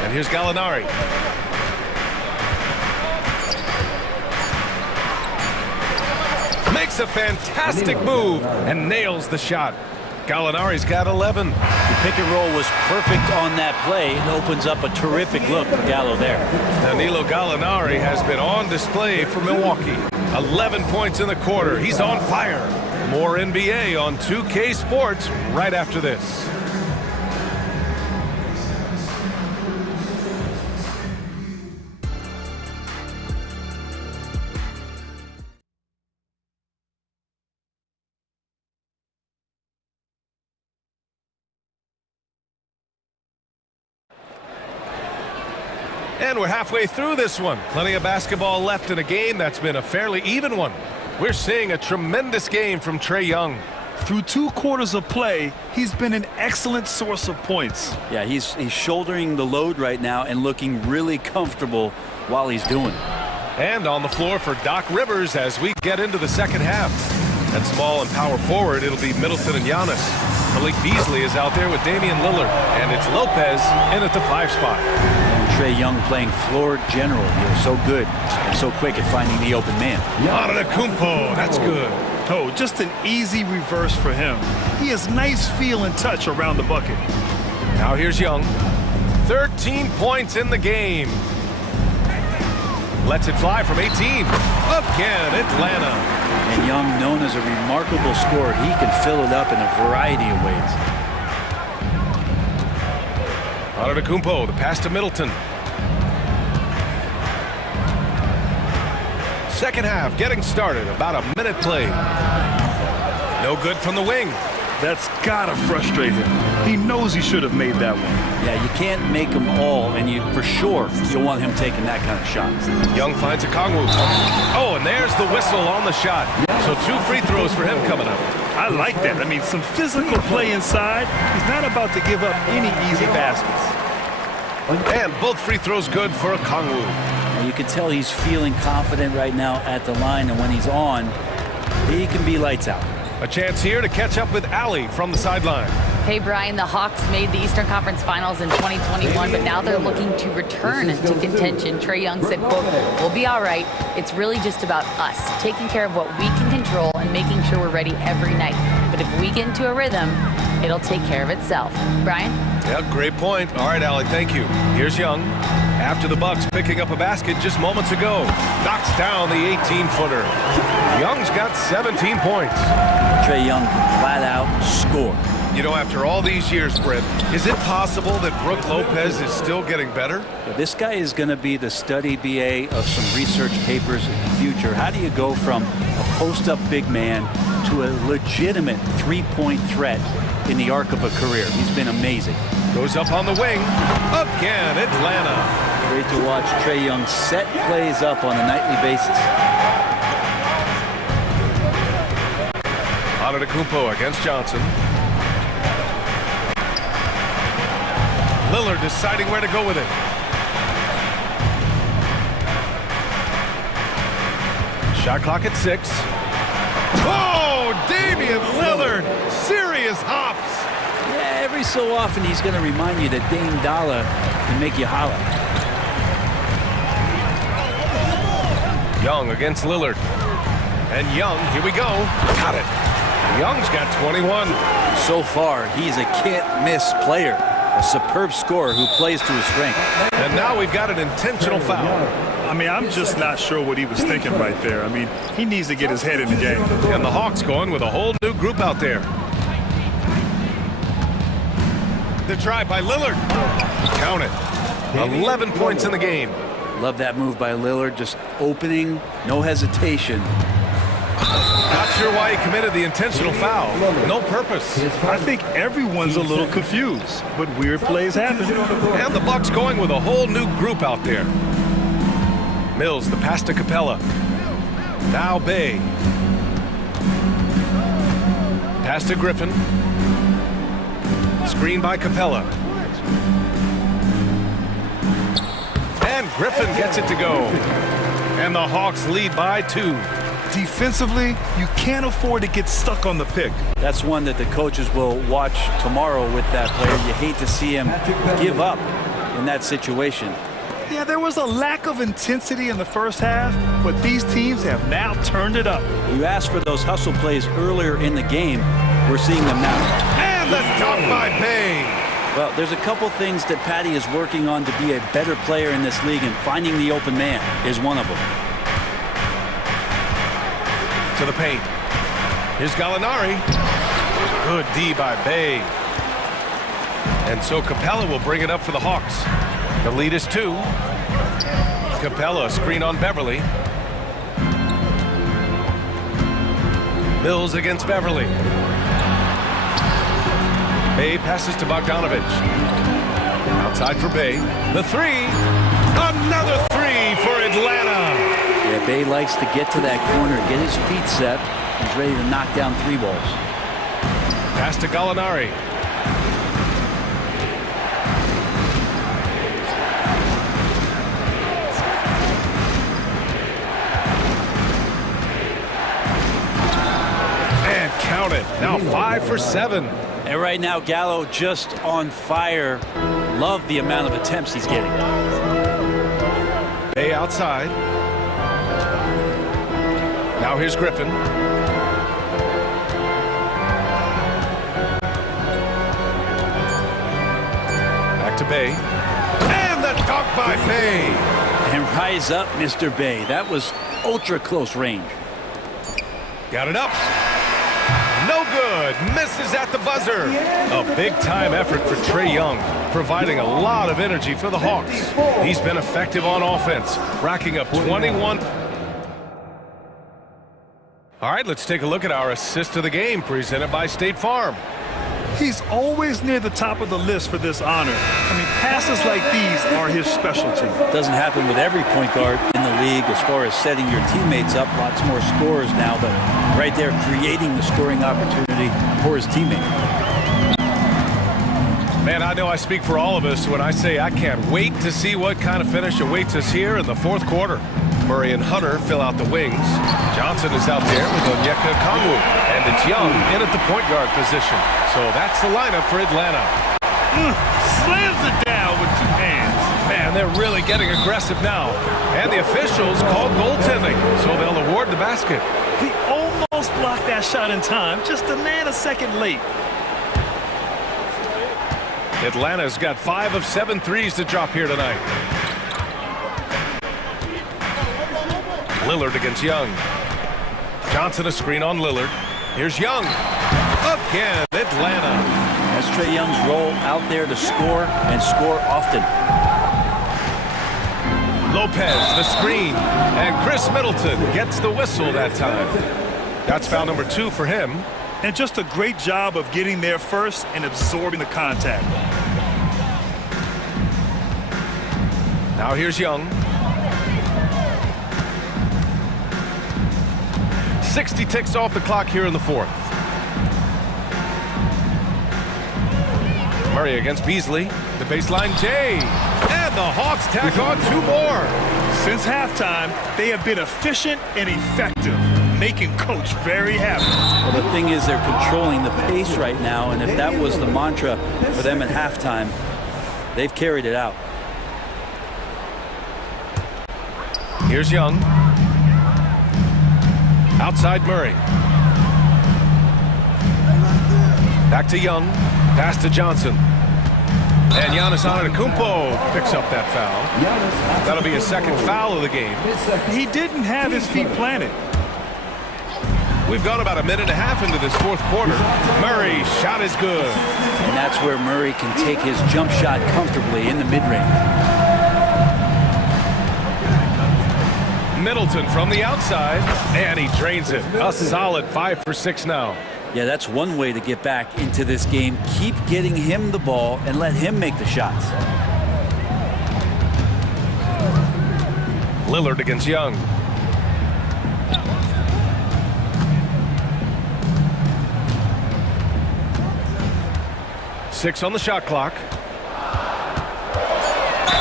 And here's Gallinari. Makes a fantastic move and nails the shot. Gallinari's got 11. The pick and roll was perfect on that play. It opens up a terrific look for Gallo there. Danilo Gallinari has been on display for Milwaukee. 11 points in the quarter. He's on fire. More NBA on 2K Sports right after this. And we're halfway through this one. Plenty of basketball left in a game that's been a fairly even one. We're seeing a tremendous game from Trae Young. Through 2 quarters of play, he's been an excellent source of points. Yeah, he's shouldering the load right now and looking really comfortable while he's doing it. And on the floor for Doc Rivers as we get into the second half. At small and power forward, it'll be Middleton and Giannis. Malik Beasley is out there with Damian Lillard. And it's Lopez in at the 5 spot. And Trae Young playing floor general here. So good and so quick at finding the open man. Antetokounmpo, that's good. Oh, just an easy reverse for him. He has nice feel and touch around the bucket. Now here's Young. 13 points in the game. Lets it fly from 18. Again, Atlanta. And Young, known as a remarkable scorer, he can fill it up in a variety of ways. Antetokounmpo, the pass to Middleton. Second half getting started, about a minute play. No good from the wing. That's gotta frustrate him. He knows he should have made that one. Yeah, you can't make them all, and you for sure you want him taking that kind of shot. Young finds a Kongwu. Oh, and there's the whistle on the shot. So 2 free throws for him coming up. I like that. I mean, some physical play inside. He's not about to give up any easy baskets. And both free throws good for a Kongwu. You can tell he's feeling confident right now at the line, and when he's on, he can be lights out. A chance here to catch up with Ali from the sideline. Hey, Brian, the Hawks made the Eastern Conference Finals in 2021, but now they're looking to return to contention. Trae Young said, quote, "We'll be all right. It's really just about us, taking care of what we can control and making sure we're ready every night. But if we get into a rhythm, it'll take care of itself." Brian? Yeah, great point. All right, Allie, thank you. Here's Young. After the Bucks picking up a basket just moments ago. Knocks down the 18-footer. Young's got 17 points. Trae Young flat out scored. You know, after all these years, Brent, is it possible that Brook Lopez is still getting better? This guy is going to be the study BA of some research papers in the future. How do you go from a post-up big man to a legitimate three-point threat in the arc of a career? He's been amazing. Goes up on the wing. Again, Atlanta. Great to watch Trae Young set plays up on a nightly basis. Antetokounmpo against Johnson. Lillard deciding where to go with it. Shot clock at 6. Oh, Damian Lillard! Serious hops! Yeah, every so often he's going to remind you that Dame Dollar can make you holler. Young against Lillard. And Young, here we go. Got it. Young's got 21. So far, he's a can't-miss player. A superb scorer who plays to his strength. And now we've got an intentional foul. I mean, I'm just not sure what he was thinking right there. I mean, he needs to get his head in the game. And the Hawks going with a whole new group out there. The drive by Lillard. Count it. 11 points in the game. Love that move by Lillard. Just opening, no hesitation. Not sure why he committed the intentional foul. No purpose. I think everyone's a little confused, but weird plays happen. And the Bucks going with a whole new group out there. Mills, the pass to Capella. Now Bay. Pass to Griffin. Screen by Capella. And Griffin gets it to go. And the Hawks lead by 2. Defensively, you can't afford to get stuck on the pick. That's one that the coaches will watch tomorrow with that player. You hate to see him give up in that situation. Yeah, there was a lack of intensity in the first half, but these teams have now turned it up. You asked for those hustle plays earlier in the game. We're seeing them now. And the dunk by Bay. Well, there's a couple things that Patty is working on to be a better player in this league, and finding the open man is one of them. To the paint. Here's Gallinari. Good D by Bay. And so Capella will bring it up for the Hawks. The lead is 2. Capella screen on Beverly. Mills against Beverly. Bay passes to Bogdanovich. Outside for Bay. The 3. Another 3 for Atlanta. Yeah, Bay likes to get to that corner, get his feet set. He's ready to knock down 3 balls. Pass to Gallinari. And count it. Now 5 for 7. And right now, Gallo just on fire. Love the amount of attempts he's getting. Bay outside. Now here's Griffin. Back to Bay. And the dunk by Bay. And rise up, Mr. Bay. That was ultra close range. Got it up. No good. Misses at the buzzer. A big-time effort for Trae Young, providing a lot of energy for the Hawks. He's been effective on offense, racking up 21. All right, let's take a look at our assist of the game, presented by State Farm. He's always near the top of the list for this honor. I mean, passes like these are his specialty. Doesn't happen with every point guard in the league as far as setting your teammates up. Lots more scorers now, but right there creating the scoring opportunity for his teammate. Man, I know I speak for all of us when I say I can't wait to see what kind of finish awaits us here in the 4th quarter. Murray and Hunter fill out the wings. Johnson is out there with Onyeka Okongwu. And it's Young in at the point guard position. So that's the lineup for Atlanta. Slams it down with two hands. Man, they're really getting aggressive now. And the officials called goaltending, so they'll award the basket. He almost blocked that shot in time, just a nanosecond late. Atlanta's got 5 of 7 threes to drop here tonight. Lillard against Young. Johnson a screen on Lillard. Here's Young. Again, Atlanta. That's Trae Young's role out there to score and score often. Lopez, the screen. And Chris Middleton gets the whistle that time. That's foul number 2 for him. And just a great job of getting there first and absorbing the contact. Now here's Young. 60 ticks off the clock here in the fourth. Murray against Beasley. The baseline J. And the Hawks tack on 2 more. Since halftime, they have been efficient and effective, making Coach very happy. Well, the thing is, they're controlling the pace right now, and if that was the mantra for them at halftime, they've carried it out. Here's Young. Outside Murray. Back to Young. Pass to Johnson. And Giannis Antetokounmpo picks up that foul. That'll be his second foul of the game. He didn't have his feet planted. We've gone about a minute and a half into this fourth quarter. Murray's shot is good. And that's where Murray can take his jump shot comfortably in the mid-range. Middleton from the outside, and he drains it. A solid 5 for 6 now. Yeah, that's one way to get back into this game. Keep getting him the ball and let him make the shots. Lillard against Young. Six on the shot clock.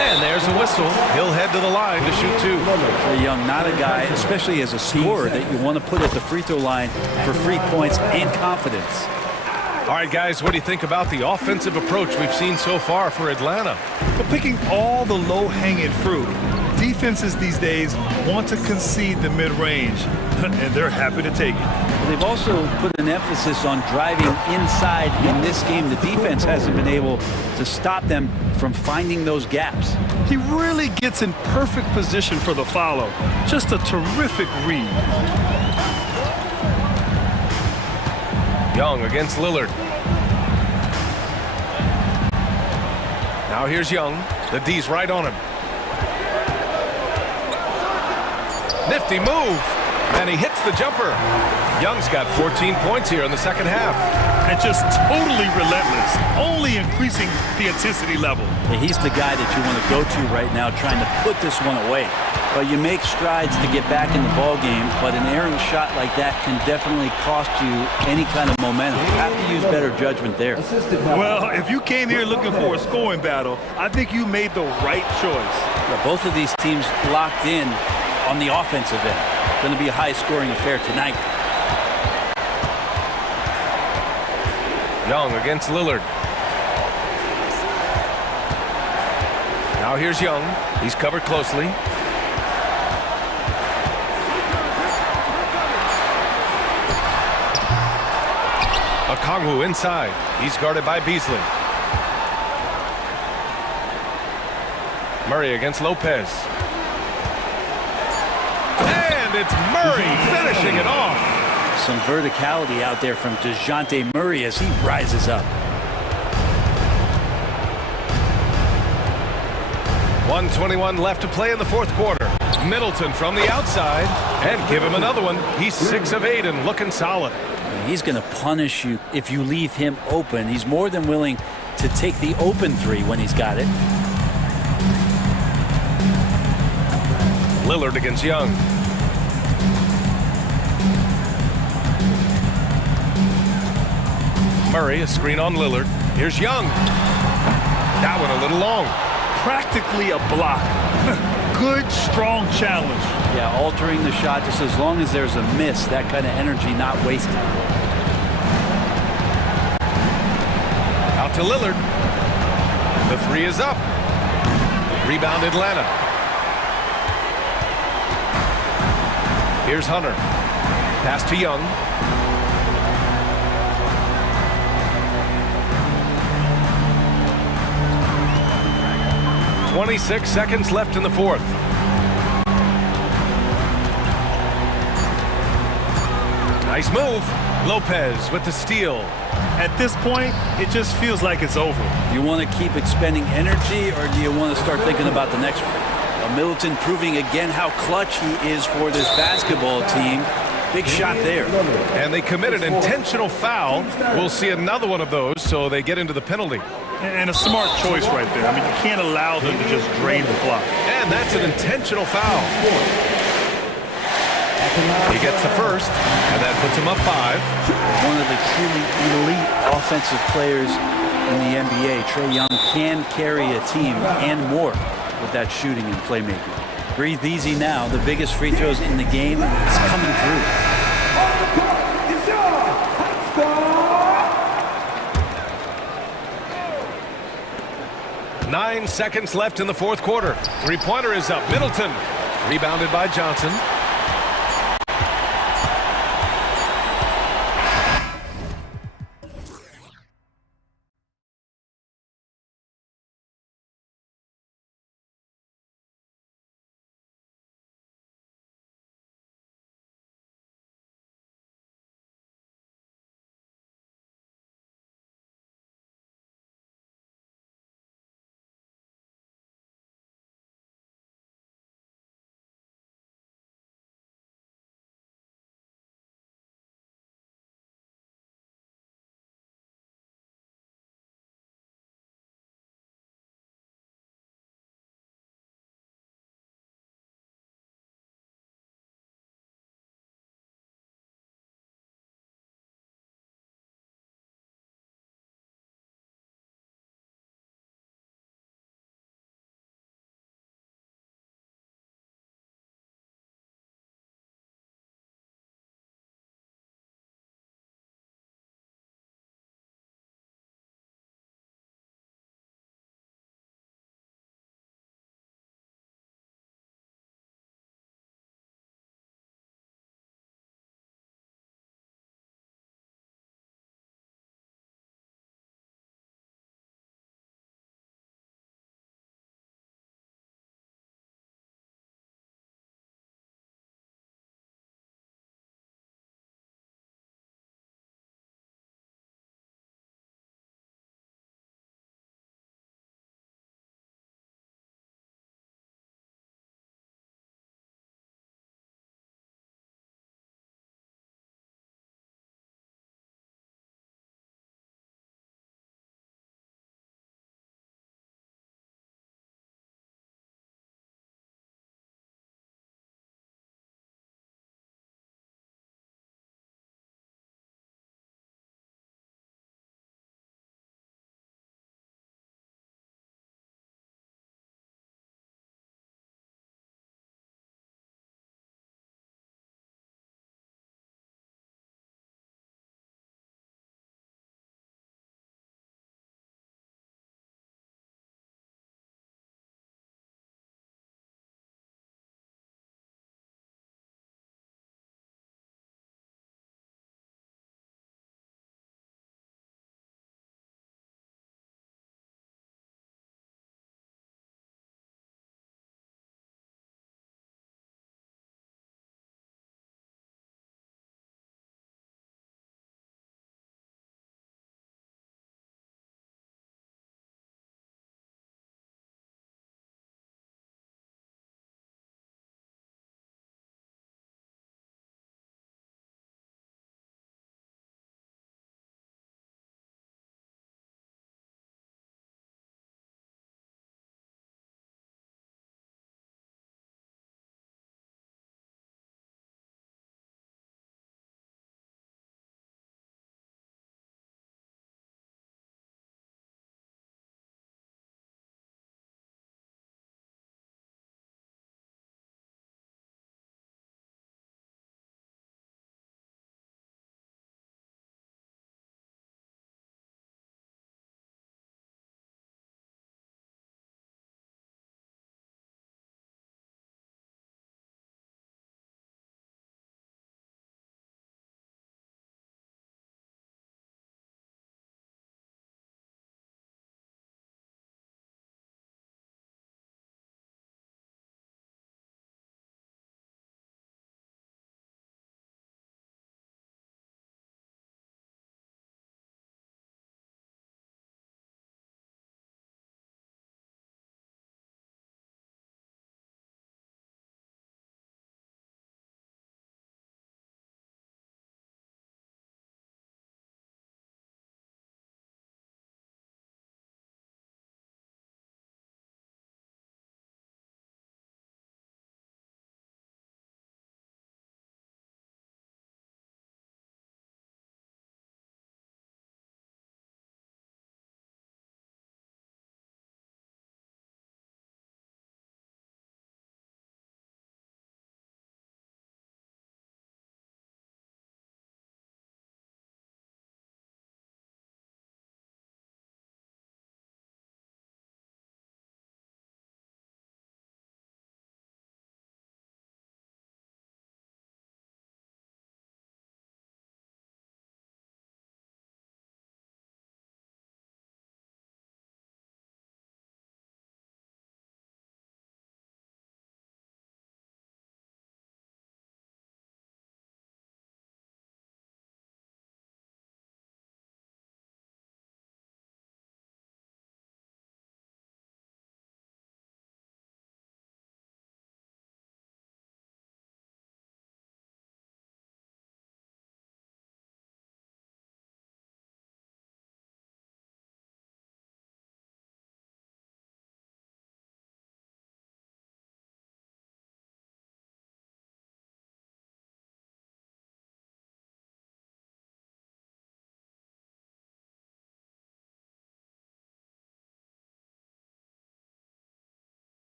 And there's a whistle. He'll head to the line to shoot 2. Trae Young, not a guy, especially as a scorer, that you want to put at the free throw line for free points and confidence. All right, guys, what do you think about the offensive approach we've seen so far for Atlanta? But picking all the low-hanging fruit, defenses these days want to concede the mid-range, and they're happy to take it. They've also put an emphasis on driving inside in this game. The defense hasn't been able to stop them from finding those gaps. He really gets in perfect position for the follow. Just a terrific read. Young against Lillard. Now here's Young. The D's right on him. Nifty move. And he hits the jumper. Young's got 14 points here in the second half. And just totally relentless, only increasing the intensity level. Yeah, he's the guy that you want to go to right now, trying to put this one away. But you make strides to get back in the ball game, but an errant shot like that can definitely cost you any kind of momentum. You have to use better judgment there. Well, if you came here looking for a scoring battle, I think you made the right choice. Yeah, both of these teams locked in on the offensive end. Going to be a high-scoring affair tonight. Young against Lillard. Now here's Young. He's covered closely. Okongwu inside. He's guarded by Beasley. Murray against Lopez. And it's Murray finishing it off. Some verticality out there from DeJounte Murray as he rises up. 1:21 left to play in the fourth quarter. Middleton from the outside, and give him another one. He's 6 of 8 and looking solid. He's going to punish you if you leave him open. He's more than willing to take the open three when he's got it. Lillard against Young. Murray, a screen on Lillard. Here's Young. That one a little long. Practically a block. good, strong challenge. Yeah, altering the shot just as long as there's a miss, that kind of energy not wasted. Out to Lillard. The three is up. Rebound Atlanta. Here's Hunter. Pass to Young. .26 seconds left in the fourth. Nice move. Lopez with the steal. At this point, it just feels like it's over. You want to keep expending energy, or do you want to start thinking about the next one? Middleton proving again how clutch he is for this basketball team. Big shot there. And they committed an intentional foul. We'll see another one of those, so they get into the penalty. And a smart choice right there. I mean, you can't allow them to just drain the clock. And that's an intentional foul. He gets the first, and that puts him up 5. One of the truly elite offensive players in the NBA, Trae Young, can carry a team and more with that shooting and playmaking. Breathe easy now. The biggest free throws in the game is coming through. 9 seconds left in the fourth quarter. Three-pointer is up. Middleton. Rebounded by Johnson.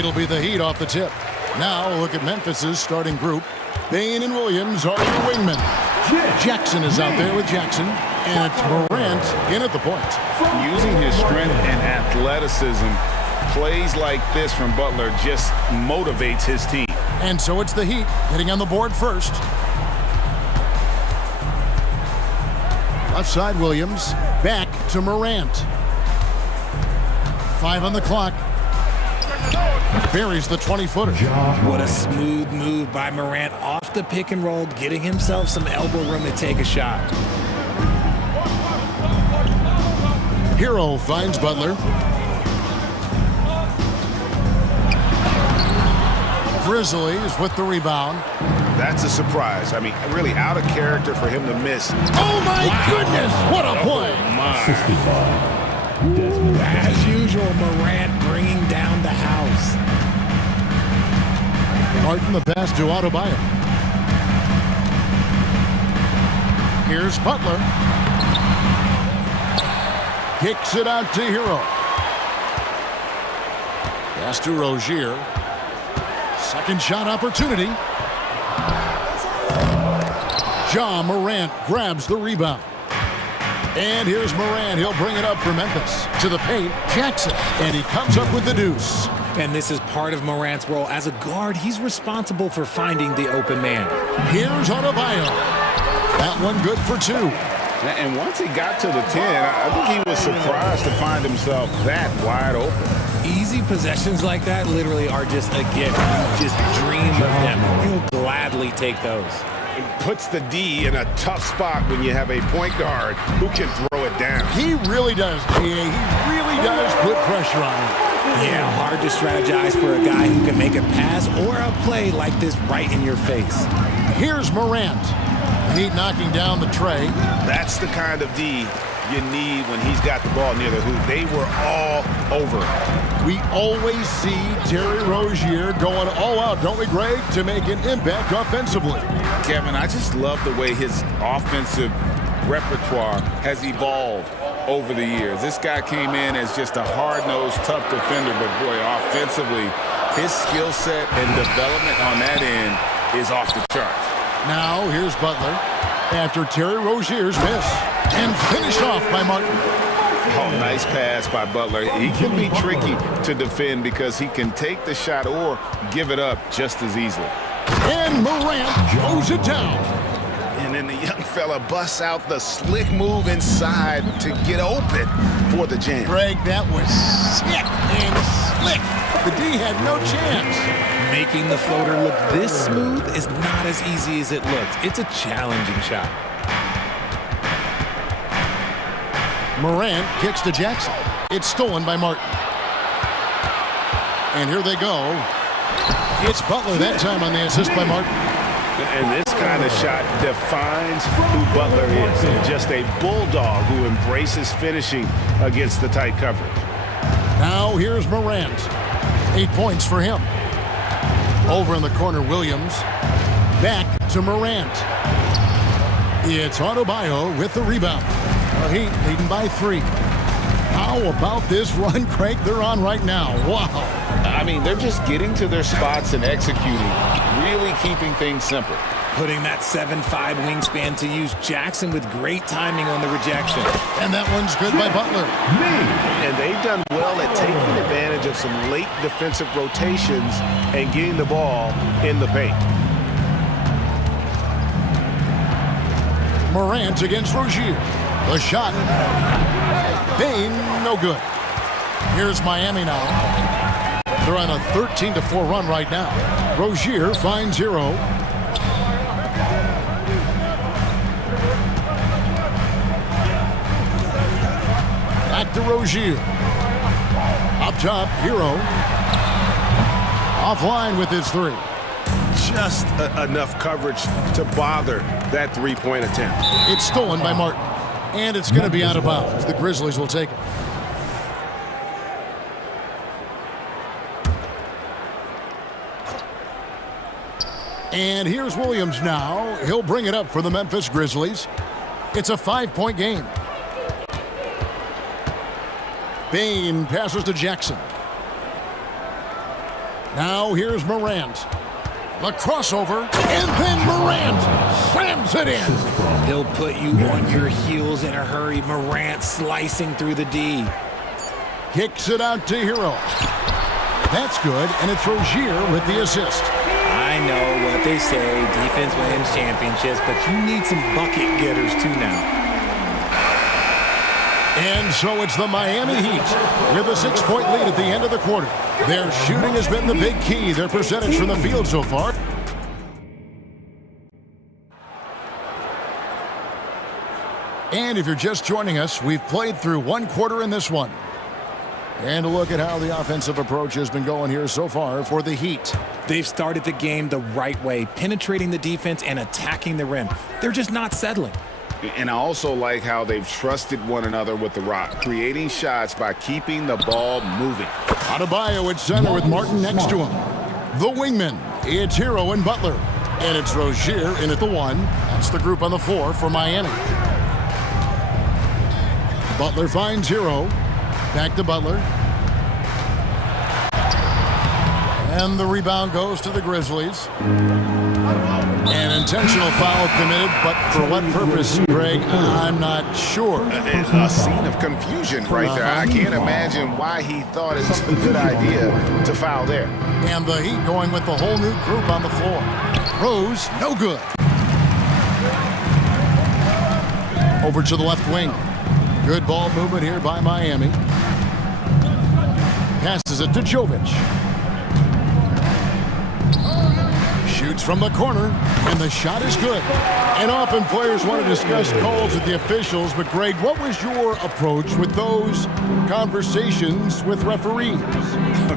It'll be the Heat off the tip. Now look at Memphis's starting group. Bain and Williams are your wingmen. Jackson is out there with Jackson, and it's Morant in at the point. Using his strength and athleticism, plays like this from Butler just motivates his team. And so it's the Heat getting on the board first. Left side Williams, back to Morant. 5 on the clock. Buries the 20-footer. What a smooth move by Morant off the pick and roll, getting himself some elbow room to take a shot. Hero finds Butler. Grizzlies with the rebound. That's a surprise. I mean, really out of character for him to miss. Oh, my goodness. What a play. As usual, Morant bringing down the house. Martin the pass to Adebayo. Here's Butler. Kicks it out to Hero. Pass to Rozier. Second shot opportunity. Ja Morant grabs the rebound. And here's Morant. He'll bring it up for Memphis. To the paint, Jackson. And he comes up with the deuce. And this is part of Morant's role. As a guard, he's responsible for finding the open man. Here's Adebayo. That one good for 2. And once he got to the 10, I think he was surprised to find himself that wide open. Easy possessions like that literally are just a gift. You just dream of them. He'll gladly take those. It puts the D in a tough spot when you have a point guard who can throw it down. He really does, GA. He really does put pressure on him. Yeah, hard to strategize for a guy who can make a pass or a play like this right in your face. Here's Morant. Heat knocking down the tray. That's the kind of D you need when he's got the ball near the hoop. They were all over. We always see Terry Rozier going all out, don't we, Greg, to make an impact offensively. Kevin, I just love the way his offensive repertoire has evolved over the years. This guy came in as just a hard-nosed, tough defender, but boy, offensively, his skill set and development on that end is off the charts. Now, here's Butler after Terry Rozier's miss. And finished off by Martin. Oh, nice pass by Butler. He can be tricky to defend because he can take the shot or give it up just as easily. And Morant goes it down. And then the young fella busts out the slick move inside to get open for the jam. Greg, that was sick and slick. The D had no chance. Making the floater look this smooth is not as easy as it looks. It's a challenging shot. Morant kicks to Jackson. It's stolen by Martin. And here they go. It's Butler that time on the assist by Martin. And this kind of shot defines who Butler is. Just a bulldog who embraces finishing against the tight coverage. Now here's Morant. 8 points for him. Over in the corner, Williams. Back to Morant. It's Adebayo with the rebound. The Heat leading by 3. How about this run, Craig, they're on right now? Wow. I mean, they're just getting to their spots and executing, really keeping things simple. Putting that 7'5" wingspan to use. Jackson with great timing on the rejection. And that one's good by Butler. And they've done well at taking advantage of some late defensive rotations and getting the ball in the paint. Morant against Rozier. The shot. Bain, no good. Here's Miami now. They're on a 13-4 run right now. Rozier finds Hero. Back to Rozier. Up top, Hero. Offline with his 3. Just enough coverage to bother that three-point attempt. It's stolen by Martin. And it's going to be out of bounds. The Grizzlies will take it. And here's Williams now. He'll bring it up for the Memphis Grizzlies. It's a 5-point game. Bain passes to Jackson. Now here's Morant. The crossover, and then Morant slams it in. He'll put you on your heels in a hurry. Morant slicing through the D. Kicks it out to Hero. That's good, and it's Rozier with the assist. I know what they say, defense wins championships, but you need some bucket getters too now. And so it's the Miami Heat with a 6-point lead at the end of the quarter. Their shooting has been the big key, their percentage from the field so far. And if you're just joining us, we've played through one quarter in this one. And a look at how the offensive approach has been going here so far for the Heat. They've started the game the right way, penetrating the defense and attacking the rim. They're just not settling. And I also like how they've trusted one another with the rock, creating shots by keeping the ball moving. Adebayo at center with Martin next to him. The wingman, it's Hero and Butler. And it's Rozier in at the 1. That's the group on the floor for Miami. Butler finds Hero. Back to Butler. And the rebound goes to the Grizzlies. An intentional foul committed, but for what purpose, Greg, I'm not sure. A scene of confusion right there. I can't imagine why he thought it was a good idea to foul there. And the Heat going with the whole new group on the floor. Rose, no good. Over to the left wing. Good ball movement here by Miami. Passes it to Jovic. Shoots from the corner, and the shot is good. And often players want to discuss calls with the officials, but Greg, what was your approach with those conversations with referees?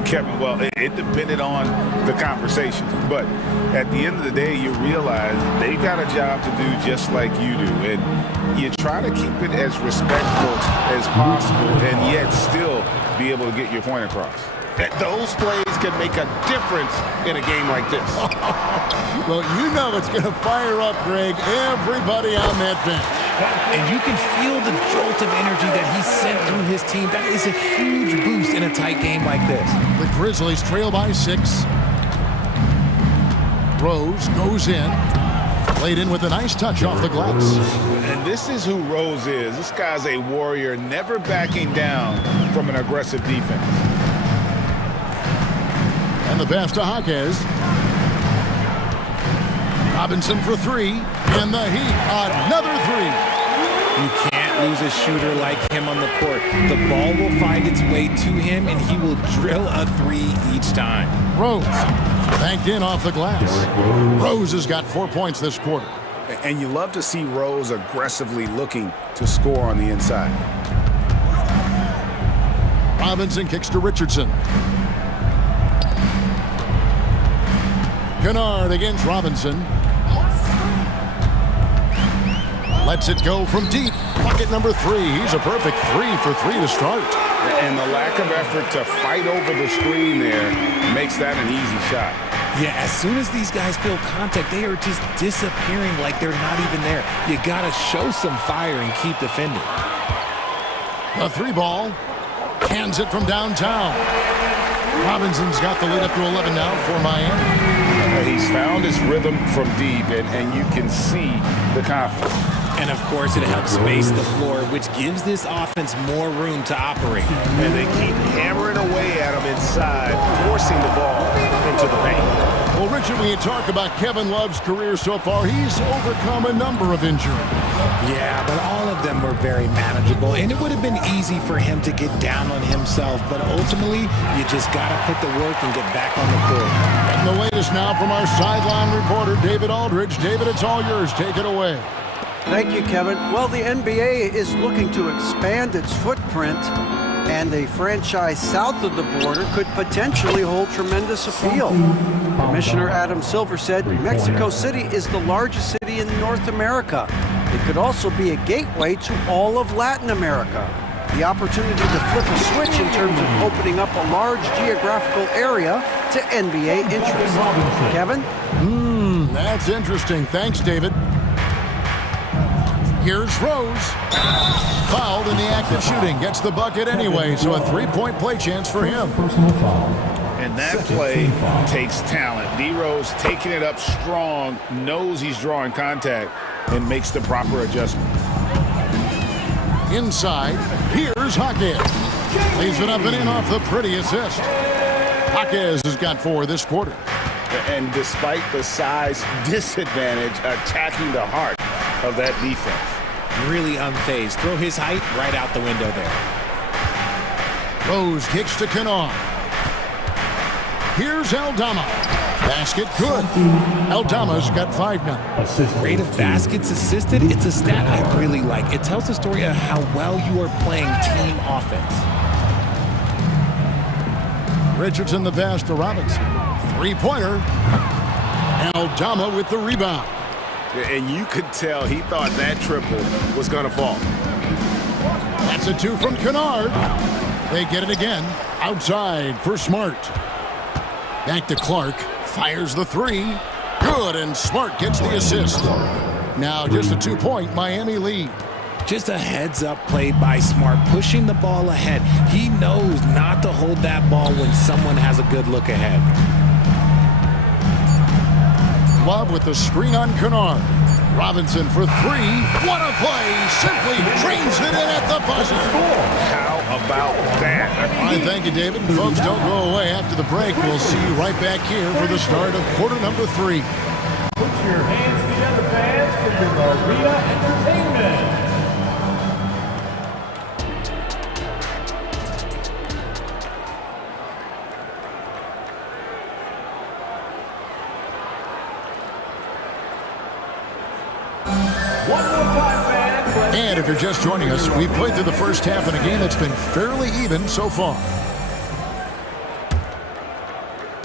Kevin, well, it depended on the conversation. But at the end of the day, you realize they got a job to do just like you do. And you try to keep it as respectful as possible and yet still be able to get your point across. Those plays can make a difference in a game like this. Well, you know it's going to fire up, Greg, everybody on that bench. And you can feel the jolt of energy that he sent through his team. That is a huge boost in a tight game like this. The Grizzlies trail by 6. Rose goes in. Played in with a nice touch off the glass. And this is who Rose is. This guy's a warrior, never backing down from an aggressive defense. And the pass to Jaquez. Robinson for 3. And the Heat, another 3. You can't lose a shooter like him on the court. The ball will find its way to him, and he will drill a 3 each time. Rose banked in off the glass. Rose has got 4 points this quarter. And you love to see Rose aggressively looking to score on the inside. Robinson kicks to Richardson. Kennard against Robinson. Lets it go from deep. Bucket number 3. He's a perfect 3 for 3 to start. And the lack of effort to fight over the screen there makes that an easy shot. Yeah, as soon as these guys feel contact, they are just disappearing like they're not even there. You got to show some fire and keep defending. The 3 ball. Hands it from downtown. Robinson's got the lead up to 11 now for Miami. He's found his rhythm from deep, and you can see the confidence. And, of course, it helps space the floor, which gives this offense more room to operate. And they keep hammering away at him inside, forcing the ball into the paint. Well, Richard, when you talk about Kevin Love's career so far, he's overcome a number of injuries. Yeah, but all of them were very manageable, and it would have been easy for him to get down on himself, but ultimately, you just got to put the work and get back on the court. And the latest now from our sideline reporter, David Aldridge. David, it's all yours. Take it away. Thank you, Kevin. Well, the NBA is looking to expand its footprint, and a franchise south of the border could potentially hold tremendous appeal. Commissioner Adam Silver said Mexico City is the largest city in North America. It could also be a gateway to all of Latin America. The opportunity to flip a switch in terms of opening up a large geographical area to NBA interest. Kevin? That's interesting. Thanks, David. Here's Rose. Fouled in the act of shooting. Gets the bucket anyway, so a 3-point play chance for him. Personal foul. And that play takes talent. D-Rose taking it up strong, knows he's drawing contact, and makes the proper adjustment. Inside, here's Jaquez. Leaves it up and in off the pretty assist. Jaquez has got 4 this quarter. And despite the size disadvantage, attacking the heart of that defense. Really unfazed. Throw his height right out the window there. Rose kicks to Kennard. Here's Aldama. Basket good. Aldama's got 5 now. Rate of baskets assisted, it's a stat I really like. It tells the story of how well you are playing team offense. Richardson the pass to Robinson. 3-pointer. Aldama with the rebound. And you could tell he thought that triple was going to fall. That's a 2 from Kennard. They get it again. Outside for Smart. Back to Clark. Fires the 3. Good, and Smart gets the assist. Now just a 2-point Miami lead. Just a heads-up play by Smart, pushing the ball ahead. He knows not to hold that ball when someone has a good look ahead. Love with the screen on Kennard. Robinson for 3. What a play! Simply drains it in at the buzzer. How about that? I thank you, David. Folks, don't go away after the break. We'll see you right back here for the start of quarter number 3. Put your hands together, fans, for your arena entertainment. And if you're just joining us, we've played through the first half in a game that's been fairly even so far.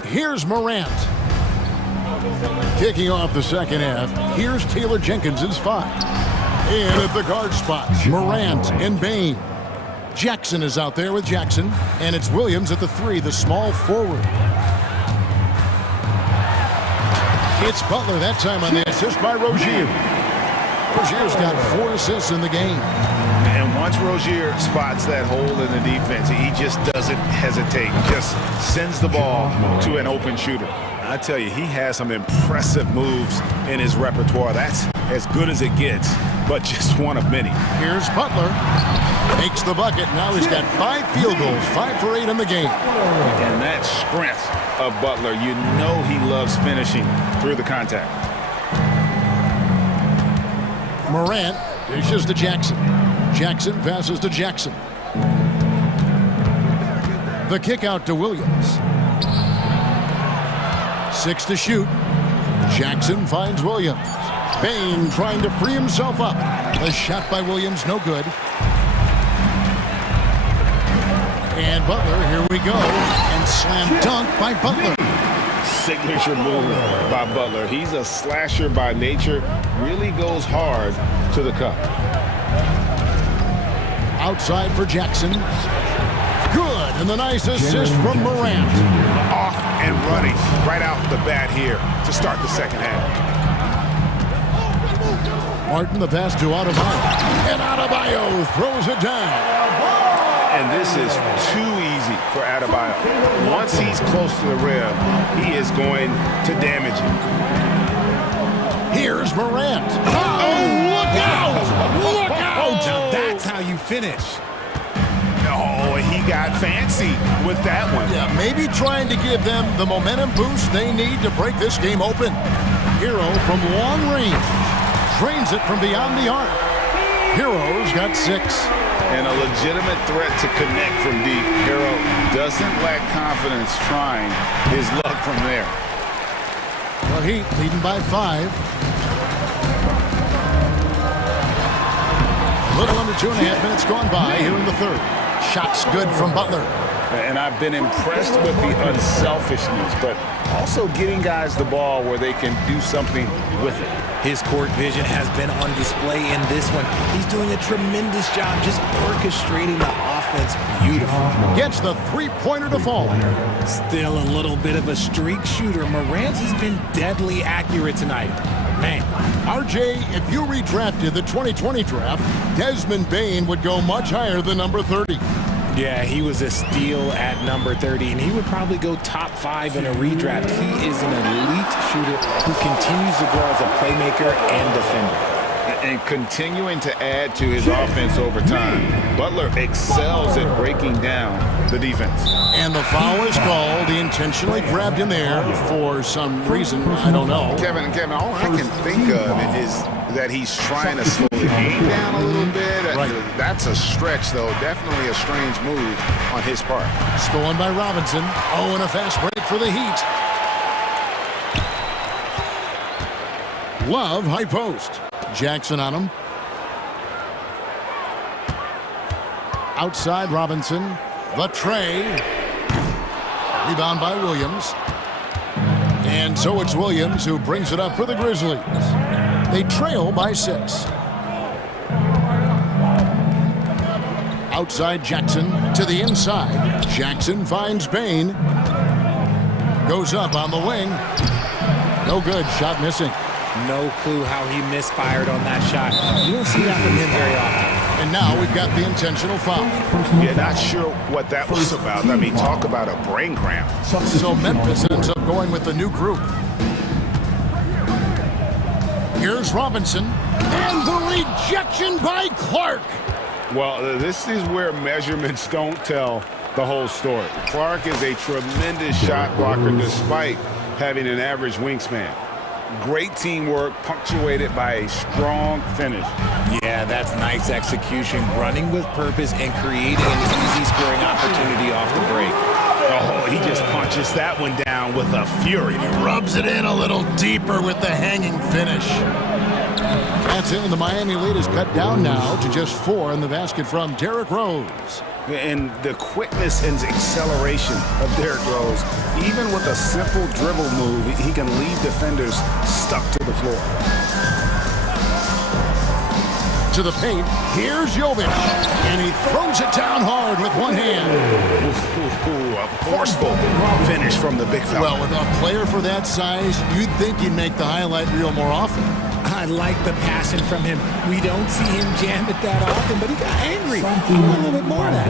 Here's Morant. Kicking off the second half, here's Taylor Jenkins' 5. And at the guard spots, Morant and Bain. Jackson is out there with Jackson, and it's Williams at the 3, the small forward. It's Butler that time on the assist by Rozier. Rozier's got 4 assists in the game. And once Rozier spots that hole in the defense, he just doesn't hesitate. Just sends the ball to an open shooter. I tell you, he has some impressive moves in his repertoire. That's as good as it gets, but just one of many. Here's Butler. Makes the bucket. Now he's got 5 field goals, 5 for 8 in the game. And that strength of Butler, you know he loves finishing through the contact. Morant dishes to Jackson. Jackson passes to Jackson. The kick out to Williams. 6 to shoot. Jackson finds Williams. Bain trying to free himself up. The shot by Williams, no good. And Butler, here we go. And slam dunk by Butler. Signature move by Butler. He's a slasher by nature. Really goes hard to the cup. Outside for Jackson. Good, and the nice assist from Morant. Off and running right out the bat here to start the second half. Martin the pass to Adebayo. And Adebayo throws it down. And this is too easy for Adebayo. Once he's close to the rim, he is going to damage it. Here's Morant. Oh, look out! Look out! Now that's how you finish. Oh, he got fancy with that one. Yeah, maybe trying to give them the momentum boost they need to break this game open. Hero from long range. Drains it from beyond the arc. Hero's got 6. And a legitimate threat to connect from deep. Hero doesn't lack confidence trying his luck from there. The Heat leading by 5. A little under 2.5 minutes gone by here in the third. Shots good from Butler. And I've been impressed with the unselfishness, but also getting guys the ball where they can do something with it. His court vision has been on display in this one. He's doing a tremendous job just orchestrating the offense beautifully. Gets the 3-pointer to fall. Still a little bit of a streak shooter. Morant has been deadly accurate tonight. Man. RJ, if you redrafted the 2020 draft, Desmond Bain would go much higher than number 30. Yeah, he was a steal at number 30, and he would probably go top 5 in a redraft. He is an elite shooter who continues to grow as a playmaker and defender. And continuing to add to his offense over time. Butler excels at breaking down the defense. And the foul is called. He intentionally grabbed him there for some reason. I don't know. Kevin, all I can think of is that he's trying to slow the game down a little bit. Right. That's a stretch, though. Definitely a strange move on his part. Stolen by Robinson. Oh, and a fast break for the Heat. Love, high post. Jackson on him. Outside Robinson. The tray. Rebound by Williams. And so it's Williams who brings it up for the Grizzlies. They trail by 6. Outside Jackson to the inside. Jackson finds Bain. Goes up on the wing. No good. Shot missing. No clue how he misfired on that shot. You don't see that from him very often. And now we've got the intentional foul. Yeah, not sure what that was about. I mean, talk about a brain cramp. So Memphis ends up going with the new group. Here's Robinson. And the rejection by Clark. Well, this is where measurements don't tell the whole story. Clark is a tremendous shot blocker despite having an average wingspan. Great teamwork punctuated by a strong finish. Yeah, that's nice execution, running with purpose and creating an easy scoring opportunity off the break. Oh, he just punches that one down with a fury. He rubs it in a little deeper with the hanging finish. That's it, and the Miami lead is cut down now to just 4 in the basket from Derrick Rose. And the quickness and acceleration of Derrick Rose, even with a simple dribble move, he can leave defenders stuck to the floor. To the paint, here's Jovic, and he throws it down hard with one hand. A forceful finish from the big fella. Well, with a player for that size, you'd think he'd make the highlight reel more often. I like the passion from him. We don't see him jam it that often, but he got angry. I want a little bit more of that.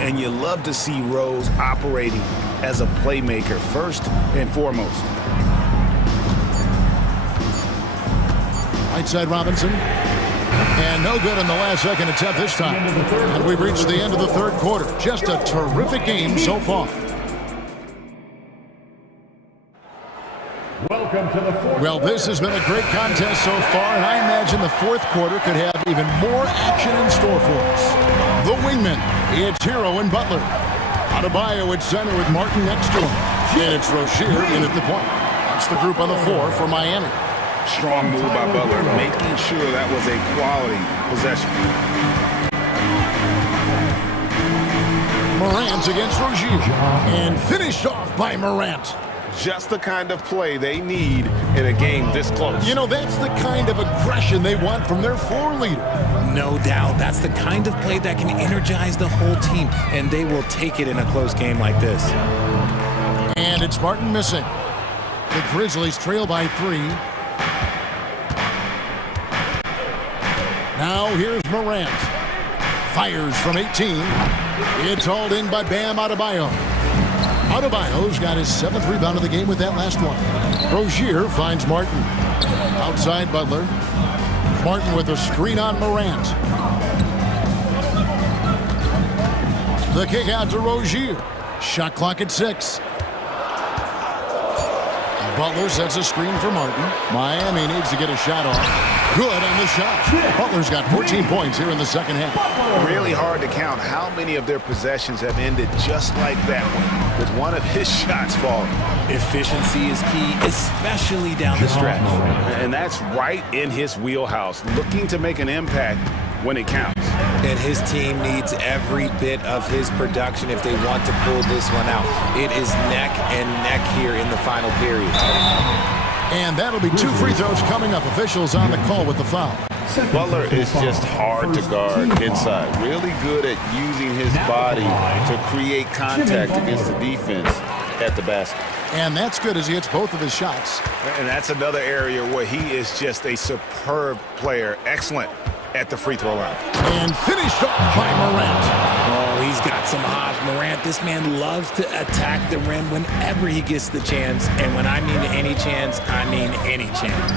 And you love to see Rose operating as a playmaker first and foremost. Right side Robinson. And no good in the last second attempt this time. And we've reached the end of the third quarter. Just a terrific game so far. Welcome to the fourth. Well, this has been a great contest so far, and I imagine the fourth quarter could have even more action in store for us. The wingmen, it's Hero and Butler. Adebayo at center with Martin next to him. And it's Rozier in at the point. That's the group on the floor for Miami. Strong move by Butler, making sure that was a quality possession. Morant against Rozier. And finished off by Morant. Just the kind of play they need in a game this close. You know, that's the kind of aggression they want from their floor leader. No doubt. That's the kind of play that can energize the whole team, and they will take it in a close game like this. And it's Martin missing. The Grizzlies trail by 3. Now here's Morant. Fires from 18. It's hauled in by Bam Adebayo. Adebayo's got his 7th rebound of the game with that last one. Rozier finds Martin. Outside Butler. Martin with a screen on Morant. The kick out to Rozier. Shot clock at 6. Butler sets a screen for Martin. Miami needs to get a shot off. Good on the shot. Butler's got 14 points here in the second half. Really hard to count how many of their possessions have ended just like that one, with one of his shots falling. Efficiency is key, especially down the stretch. And that's right in his wheelhouse, looking to make an impact when it counts. And his team needs every bit of his production if they want to pull this one out. It is neck and neck here in the final period. And that'll be 2 free throws coming up. Officials on the call with the foul. Butler is just hard to guard inside. Really good at using his body to create contact against the defense at the basket. And that's good as he hits both of his shots. And that's another area where he is just a superb player. Excellent at the free throw line. And finished up by Morant. Oh, he's got some hops. Morant, this man loves to attack the rim whenever he gets the chance. And when I mean any chance, I mean any chance.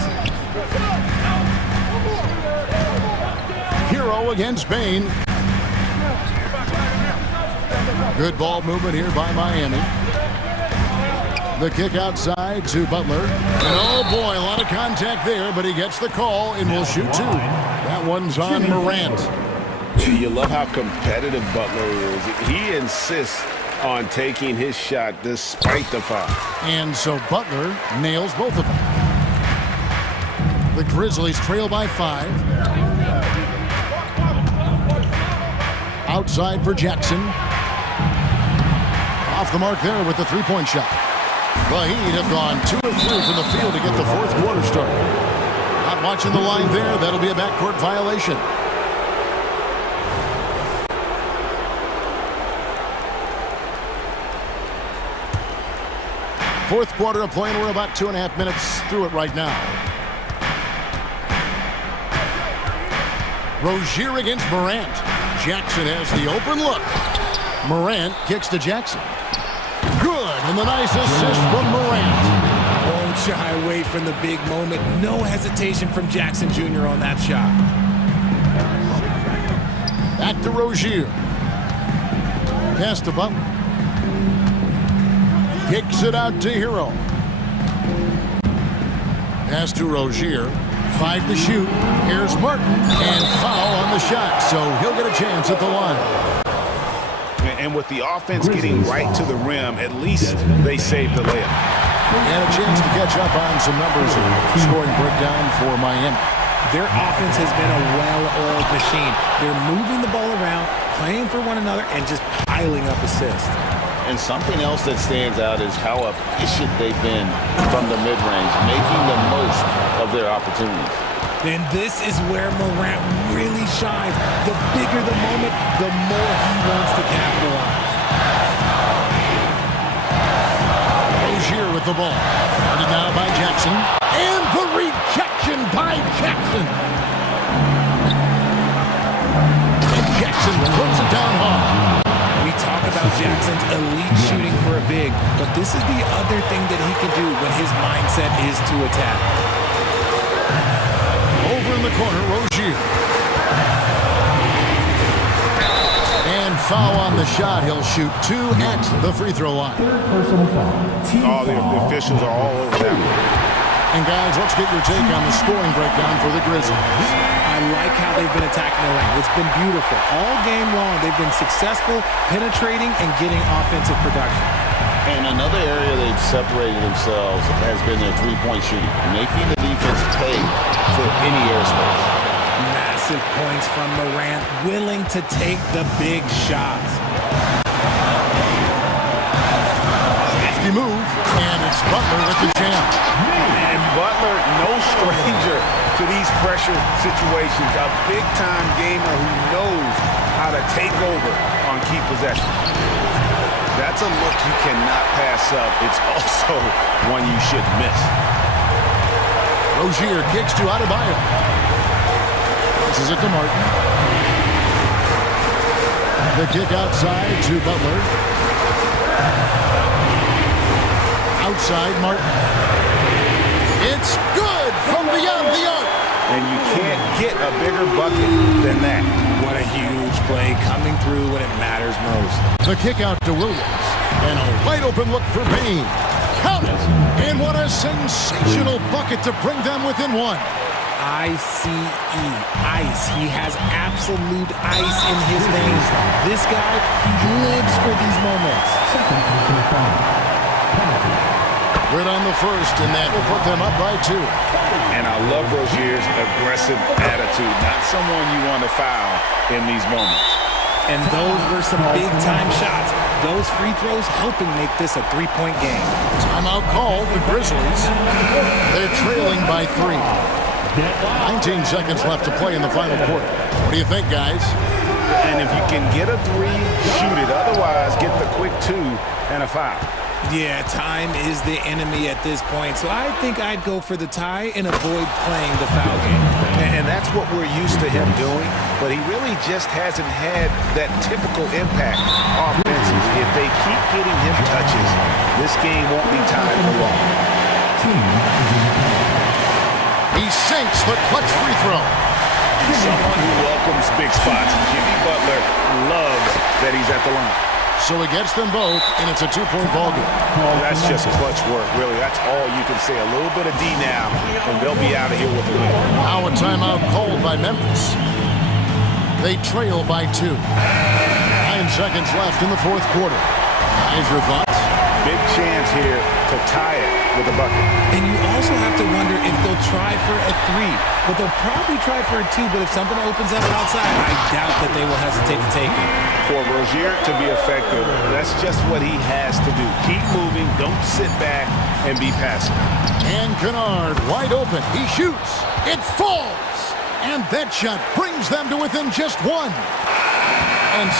Hero against Bain. Good ball movement here by Miami. The kick outside to Butler. And oh boy, a lot of contact there, but he gets the call and will shoot two. That one's on Morant. You love how competitive Butler is. He insists on taking his shot despite the foul. And so Butler nails both of them. The Grizzlies trail by 5. Outside for Jackson. Off the mark there with the three-point shot. The Heat have gone 2 of 3 from the field to get the fourth quarter started. Not watching the line there. That'll be a backcourt violation. Fourth quarter of play, and we're about 2.5 minutes through it right now. Rozier against Morant. Jackson has the open look. Morant kicks to Jackson. Good, and the nice assist from Morant. Won't shy away from the big moment. No hesitation from Jackson Jr. on that shot. Back to Rozier. Pass to Butler. Kicks it out to Hero. Pass to Rozier. 5 to shoot. Here's Martin. And foul on the shot, so he'll get a chance at the line. And with the offense getting right to the rim, at least they saved the layup. And a chance to catch up on some numbers and scoring breakdown for Miami. Their offense has been a well-oiled machine. They're moving the ball around, playing for one another, and just piling up assists. And something else that stands out is how efficient they've been from the mid-range, making the most of their opportunities. And this is where Morant really shines. The bigger the moment, the more he wants to capitalize. Rozier with the ball. Guarded now by Jackson. And the rejection by Jackson. And Jackson throws it down hard. We talk about Jackson's elite shooting for a big, but this is the other thing that he can do when his mindset is to attack. Over in the corner, Rozier. And foul on the shot. He'll shoot 2 at the free throw line. Oh, the officials are all over that one. And guys, let's get your take on the scoring breakdown for the Grizzlies. I like how they've been attacking the lane. It's been beautiful. All game long, they've been successful, penetrating, and getting offensive production. And another area they've separated themselves has been their three-point shooting, making the defense pay for any airspace. Massive points from Morant, willing to take the big shots. Safety move, and it's Butler with the jam. And Butler, no stranger to these pressure situations. A big-time gamer who knows how to take over on key possessions. That's a look you cannot pass up. It's also one you should miss. Rozier kicks to Adebayo. This is it to Martin. The kick outside to Butler. Outside, Martin. It's good from beyond the arc. And you can't get a bigger bucket than that. What a huge play coming through when it matters most. The kick out to Williams. And a wide open look for Bain. Count it. And what a sensational bucket to bring them within 1. I-C-E, ice. He has absolute ice in his veins. This guy lives for these moments. Good on the first, and that will put them up by 2. And I love Rozier's aggressive attitude. Not someone you want to foul in these moments. And those were some big-time shots. Those free throws helping make this a 3-point game. Timeout called, the Grizzlies. They're trailing by 3. 19 seconds left to play in the final quarter. What do you think, guys? And if you can get a 3, shoot it. Otherwise, get the quick 2 and a foul. Yeah, time is the enemy at this point, so I think I'd go for the tie and avoid playing the foul game. And that's what we're used to him doing, but he really just hasn't had that typical impact offensively. If they keep getting him touches, this game won't be tied for long. He sinks the clutch free throw. Someone who welcomes big spots. Jimmy Butler loves that he's at the line. So he gets them both, and it's a two-point ball game. That's just clutch work, really. That's all you can say. A little bit of D now, and they'll be out of here with a win. Now a timeout called by Memphis. They trail by 2. 9 seconds left in the fourth quarter. Guys, your thoughts? Big chance here to tie it with a bucket. And you also have to wonder if they'll try for a 3. But they'll probably try for a 2, but if something opens up outside, I doubt that they will hesitate to take it. For Rozier to be effective, that's just what he has to do. Keep moving, don't sit back and be passive. And Kennard wide open. He shoots. It falls. And that shot brings them to within just 1. And